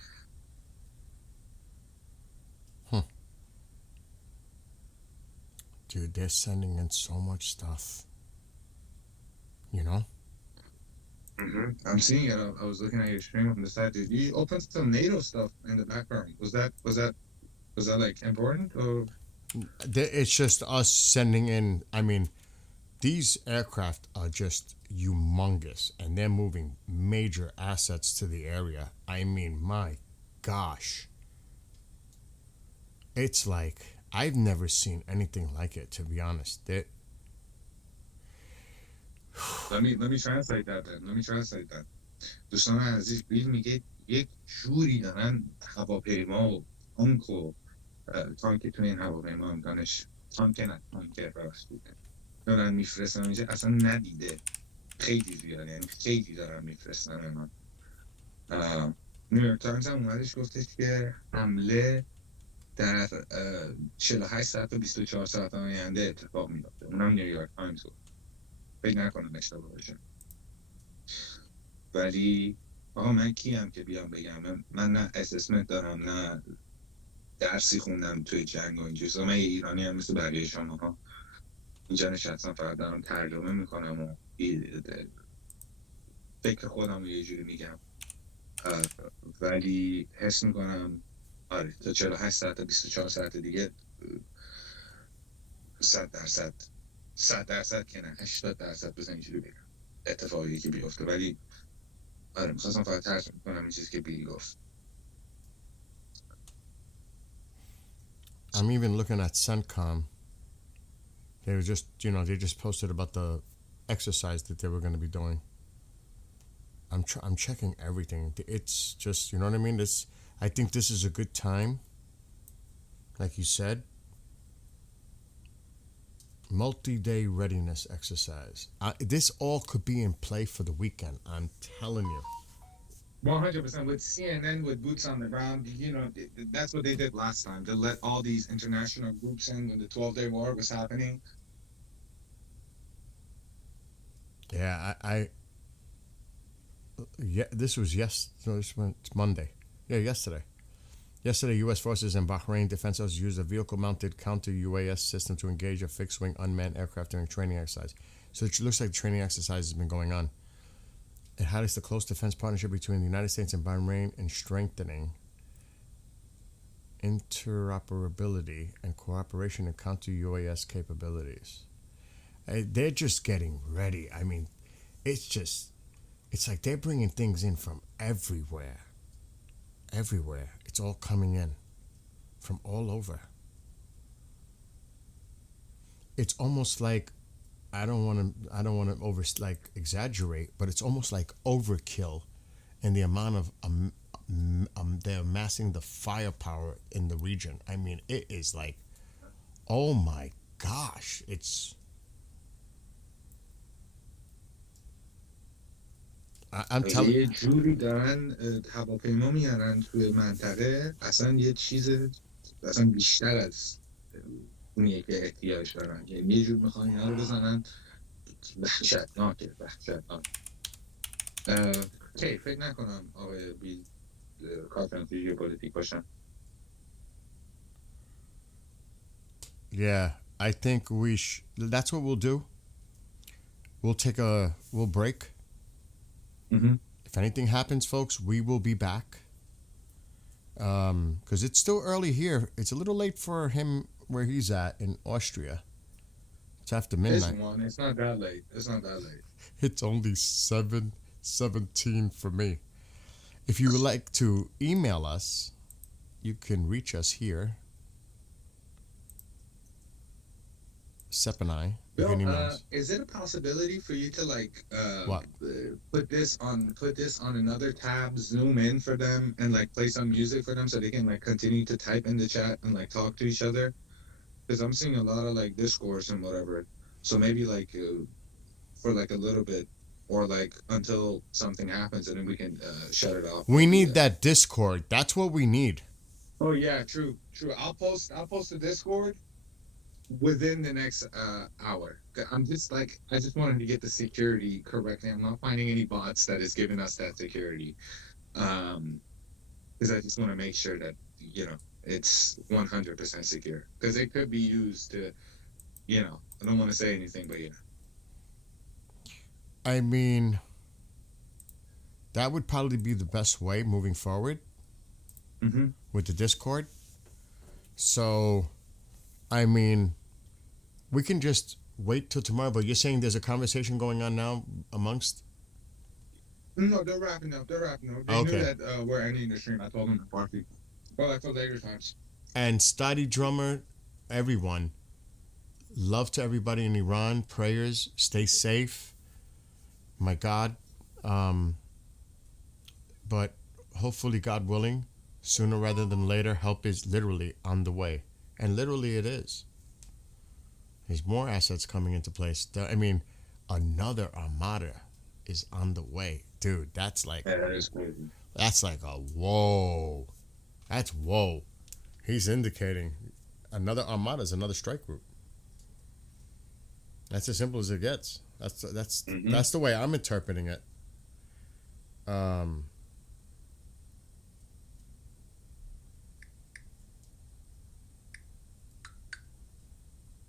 Dude, they're sending in so much stuff. I'm seeing it. I was looking at your stream on the side. Did you open some NATO stuff in the background? Was that like important or? It's just us sending in. I mean, these aircraft are just humongous, and they're moving major assets to the area. I mean, my gosh. It's like, I've never seen anything like it, to be honest. Let me translate that then. Let me translate that. دوستان عزیز بیل میگه یک جوری دارن هواپیما و تانک و تانک توی این هواپیما هم دانش تانکر دارن میفرستن اینجا، اصلا ندیده. خیلی زیاد، یعنی خیلی دارن میفرستن. نیویورک تایمز هم اومدش گفتش که حمله در 48 ساعت و 24 ساعت آینده اتفاق میفته. اونم نیویورک تایمز بود. فکر نکنم اشتباه باشه. ولی آقا من کیم که بیام بگم؟ من نه اسسمنت دارم، نه درسی خوندم توی جنگ و این چیزا. من یه ایرانی هم مثل بقیه شماها اینجا نشستم، فقط دارم ترجمه میکنم و فکر خودم رو یه جوری میگم. ولی حس میکنم آره تا 48 ساعت تا 24 ساعت دیگه 100% که نه 80% بزن اینجوری بگم اتفاقی که بیفته. ولی آره میخواستم فقط ترجمه کنم این چیزی که بیلی گفت. I'm even looking at CENTCOM. They were just, they just posted about the exercise that they were going to be doing. I'm checking everything. It's just, you know what I mean? I think this is a good time. Like you said, multi-day readiness exercise. This all could be in play for the weekend. I'm telling you. 100% with CNN, with boots on the ground, that's what they did last time. They let all these international groups in when the 12-day war was happening. Yeah, this was it's Monday. Yeah, yesterday. Yesterday, U.S. forces and Bahrain defense forces used a vehicle-mounted counter-UAS system to engage a fixed-wing unmanned aircraft during training exercise. So it looks like the training exercise has been going on. It highlights the close defense partnership between the United States and Bahrain in strengthening interoperability and cooperation in counter-UAS capabilities. They're just getting ready. I mean, it's like they're bringing things in from everywhere. Everywhere. It's all coming in from all over. It's almost like I don't want to exaggerate, but it's almost like overkill in the amount of they're amassing the firepower in the region. I mean, it is like, oh my gosh, I'm telling یه جوری دارن هواپیما میارن توی منطقه، اصلا یه چیز اصلا بیشتر از اونیه که احتیاج دارن. یه جور میخوان اینا رو بزنن. وحشتناکه. فکر نکنم آقای بی کارشناسی ژئوپلیتیک باشن. Yeah, I think that's what we'll do. We'll break. Mm-hmm. If anything happens, folks, we will be back. Because it's still early here. It's a little late for him where he's at in Austria. It's after midnight. It's not that late. It's only 7:17 for me. If you would like to email us, you can reach us here. Sep and I. Bill, is it a possibility for you to what? put this on another tab, zoom in for them, and play some music for them so they can continue to type in the chat and talk to each other? Because I'm seeing a lot of discourse and whatever. So maybe for a little bit, or until something happens, and then we can shut it off. We need that Discord. That's what we need. Oh yeah, true. I'll post the Discord within the next hour. I just wanted to get the security correctly. I'm not finding any bots that is giving us that security. Because I just want to make sure that, it's 100% secure. Because it could be used to, I don't want to say anything, but I mean, that would probably be the best way moving forward with the Discord. So, I mean, we can just wait till tomorrow, but you're saying there's a conversation going on now amongst? No, they're wrapping up. They knew that we're ending the stream. I told them to party. Well, for later times. And Study Drummer, everyone, love to everybody in Iran, prayers, stay safe. My God. But hopefully, God willing, sooner rather than later, help is literally on the way. And literally it is. There's more assets coming into place. I mean, another armada is on the way. Dude, that's like... Yeah, that is crazy. That's like a whoa. That's whoa. He's indicating another armada is another strike route. That's as simple as it gets. That's the way I'm interpreting it. But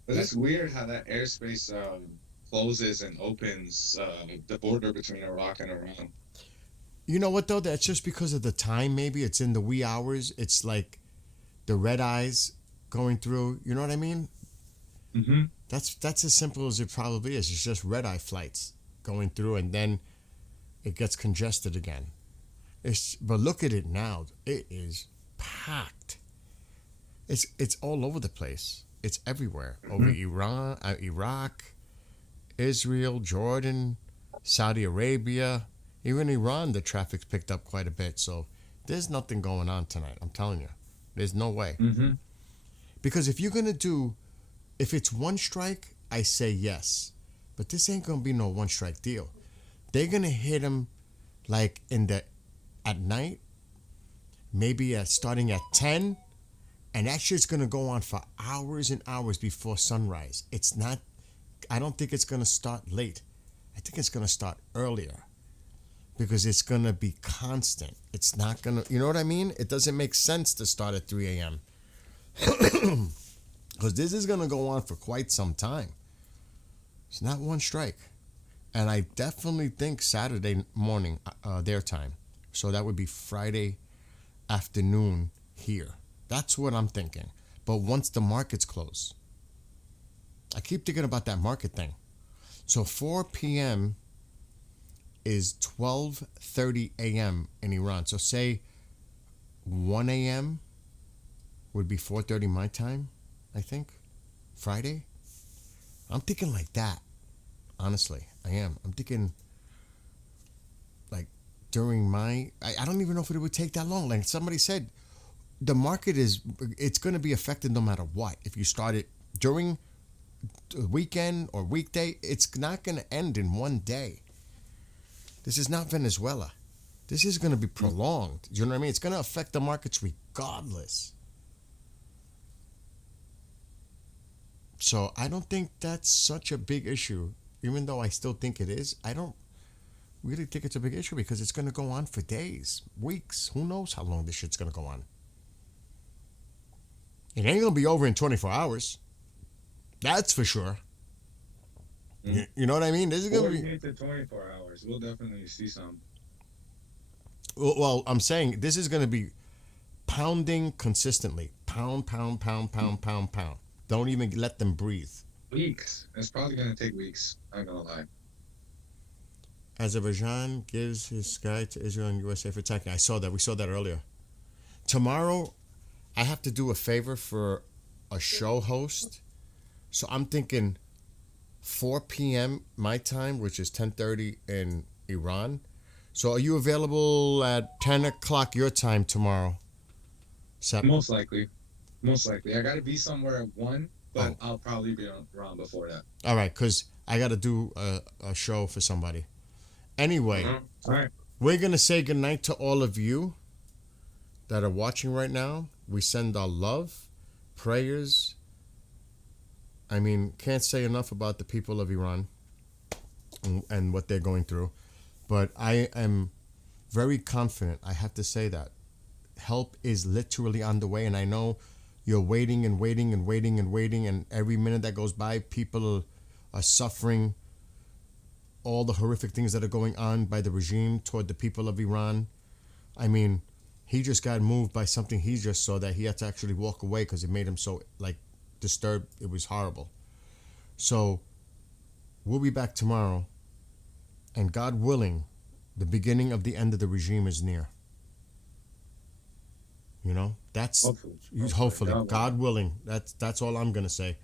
it's weird how that airspace closes and opens the border between Iraq and Iran. You know what though? That's just because of the time. Maybe it's in the wee hours. It's like the red eyes going through. You know what I mean? Mm-hmm. That's as simple as it probably is. It's just red eye flights going through, and then it gets congested again. But look at it now. It is packed. It's all over the place. It's everywhere. Over Iran, Iraq, Israel, Jordan, Saudi Arabia, even Iran. The traffic's picked up quite a bit. So there's nothing going on tonight. I'm telling you, there's no way. Mm-hmm. Because if it's one strike, I say yes. But this ain't gonna be no one strike deal. They're gonna hit him like at night, maybe starting at 10, and that shit's gonna go on for hours and hours before sunrise. I don't think it's gonna start late. I think it's gonna start earlier because it's gonna be constant. It's not gonna, you know what I mean? It doesn't make sense to start at 3 a.m. because this is gonna go on for quite some time. It's not one strike. And I definitely think Saturday morning, their time. So that would be Friday afternoon here. That's what I'm thinking. But once the markets close, I keep thinking about that market thing. So 4 p.m. is 12:30 a.m. in Iran. So say 1 a.m. would be 4:30 my time, I think. Friday? I'm thinking like that. Honestly, I am. I'm thinking like during I don't even know if it would take that long. Like somebody said, the market it's going to be affected no matter what. If you start it during the weekend or weekday, it's not going to end in one day. This is not Venezuela. This is going to be prolonged. You know what I mean? It's going to affect the markets regardless. So I don't think that's such a big issue, even though I still think it is. I don't really think it's a big issue because it's going to go on for days, weeks. Who knows how long this shit's going to go on? It ain't going to be over in 24 hours. That's for sure. You know what I mean? This is going to be 48 to 24 hours. We'll definitely see some. Well, I'm saying this is going to be pounding consistently. Pound, pound, pound, pound, pound, pound. Don't even let them breathe. Weeks. It's probably going to take weeks. I'm going to lie. Azerbaijan gives his sky to Israel and USA for attacking. I saw that. We saw that earlier. Tomorrow, I have to do a favor for a show host. So I'm thinking 4 p.m. my time, which is 10:30 in Iran. So are you available at 10 o'clock your time tomorrow? Most likely. I got to be somewhere at 1, but I'll probably be around before that. All right, because I got to do a show for somebody. Anyway, All right. We're going to say goodnight to all of you that are watching right now. We send our love, prayers. I mean, can't say enough about the people of Iran and what they're going through. But I am very confident, I have to say that. Help is literally on the way, and I know you're waiting and waiting and waiting and waiting, and every minute that goes by, people are suffering all the horrific things that are going on by the regime toward the people of Iran. I mean, he just got moved by something he just saw that he had to actually walk away because it made him so, disturbed. It was horrible. So, we'll be back tomorrow, and God willing, the beginning of the end of the regime is near. You know, that's hopefully God willing. That's all I'm gonna say.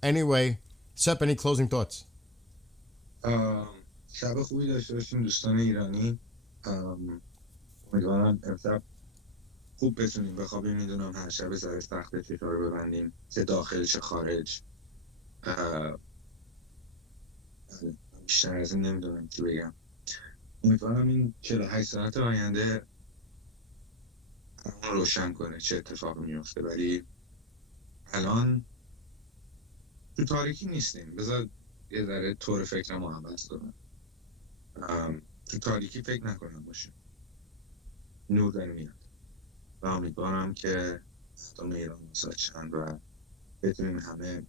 Anyway, Sep, any closing thoughts? شب خوبی داشته باشیم دوستان ایرانی. امیدوارم امشب خوب بتونیم بخوابیم. میدونم هر شب سر سخت چشا رو ببندیم، چه داخل چه خارج. بیشتر از این نمیدونم چی بگم. امیدوارم این 48 ساعت آینده اون روشن کنه چه اتفاقی میفته. ولی الان تو تاریکی نیستیم. بذار یه ذره طور فکرم رو عوض کنم. تو تاریکی فکر نکنم باشیم. نور داره میاد و امیدوارم که مردم ایران مساعد و بتونیم همه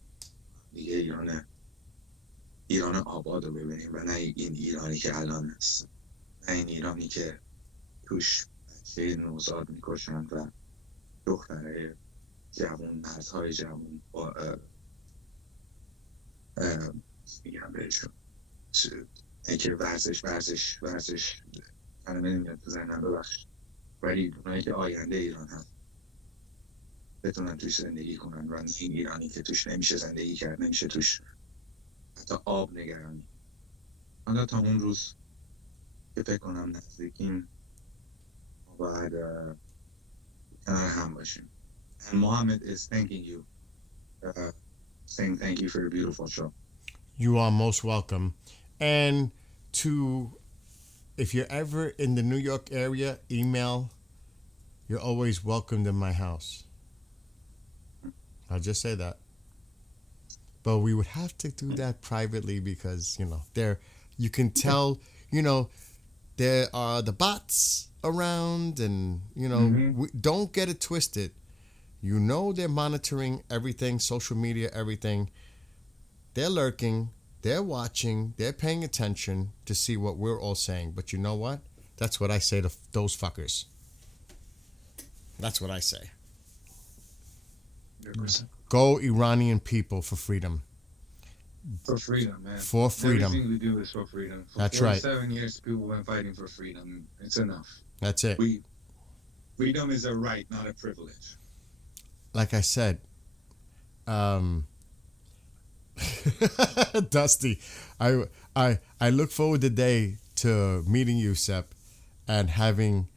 دیگه ایران آباد رو ببینیم و نه این ایرانی که الان هست، نه این ایرانی که توش بچه نوزاد میکشن و دختره جوون، مردهای جوون با میگم بهشون اینکه ورزش من نمیاد تو ذهنم، ببخشید، ولی اونایی که آینده ایران هست بتونن توش زندگی کنن و این ایرانی که توش نمیشه زندگی کرد، نمیشه توش حتی آب نگرانی. حالا تا اون روز که فکر کنم نزدیکیم باید کنار هم باشیم. And Mohammed is thanking you, saying thank you for your beautiful show. You are most welcome. And if you're ever in the New York area, email. You're always welcomed in my house. I'll just say that. But we would have to do that privately because, you can tell, there are the bots around and, don't get it twisted. They're monitoring everything, social media, everything. They're lurking, they're watching, they're paying attention to see what we're all saying. But you know what? That's what I say to those fuckers. That's what I say. 100%. Go Iranian people for freedom. For freedom, man. For freedom. Everything we do is for freedom. For That's right. 47 years, people have been fighting for freedom. It's enough. That's it. Freedom is a right, not a privilege. Like I said, Dusty, I look forward today to meeting you, Sep, and having,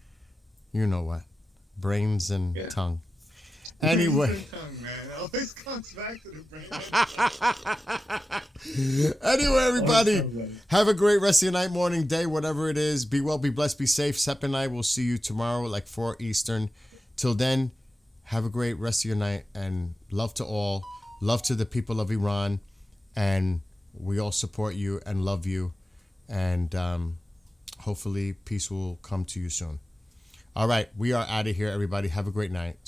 brains and tongue. Anyway. Brains and tongue, man. It always comes back to the brain. Anyway, everybody, have a great rest of your night, morning, day, whatever it is. Be well, be blessed, be safe. Sep and I will see you tomorrow, like 4 Eastern. Till then, have a great rest of your night, and love to all. Love to the people of Iran, and we all support you and love you, and hopefully peace will come to you soon. All right, we are out of here, everybody. Have a great night.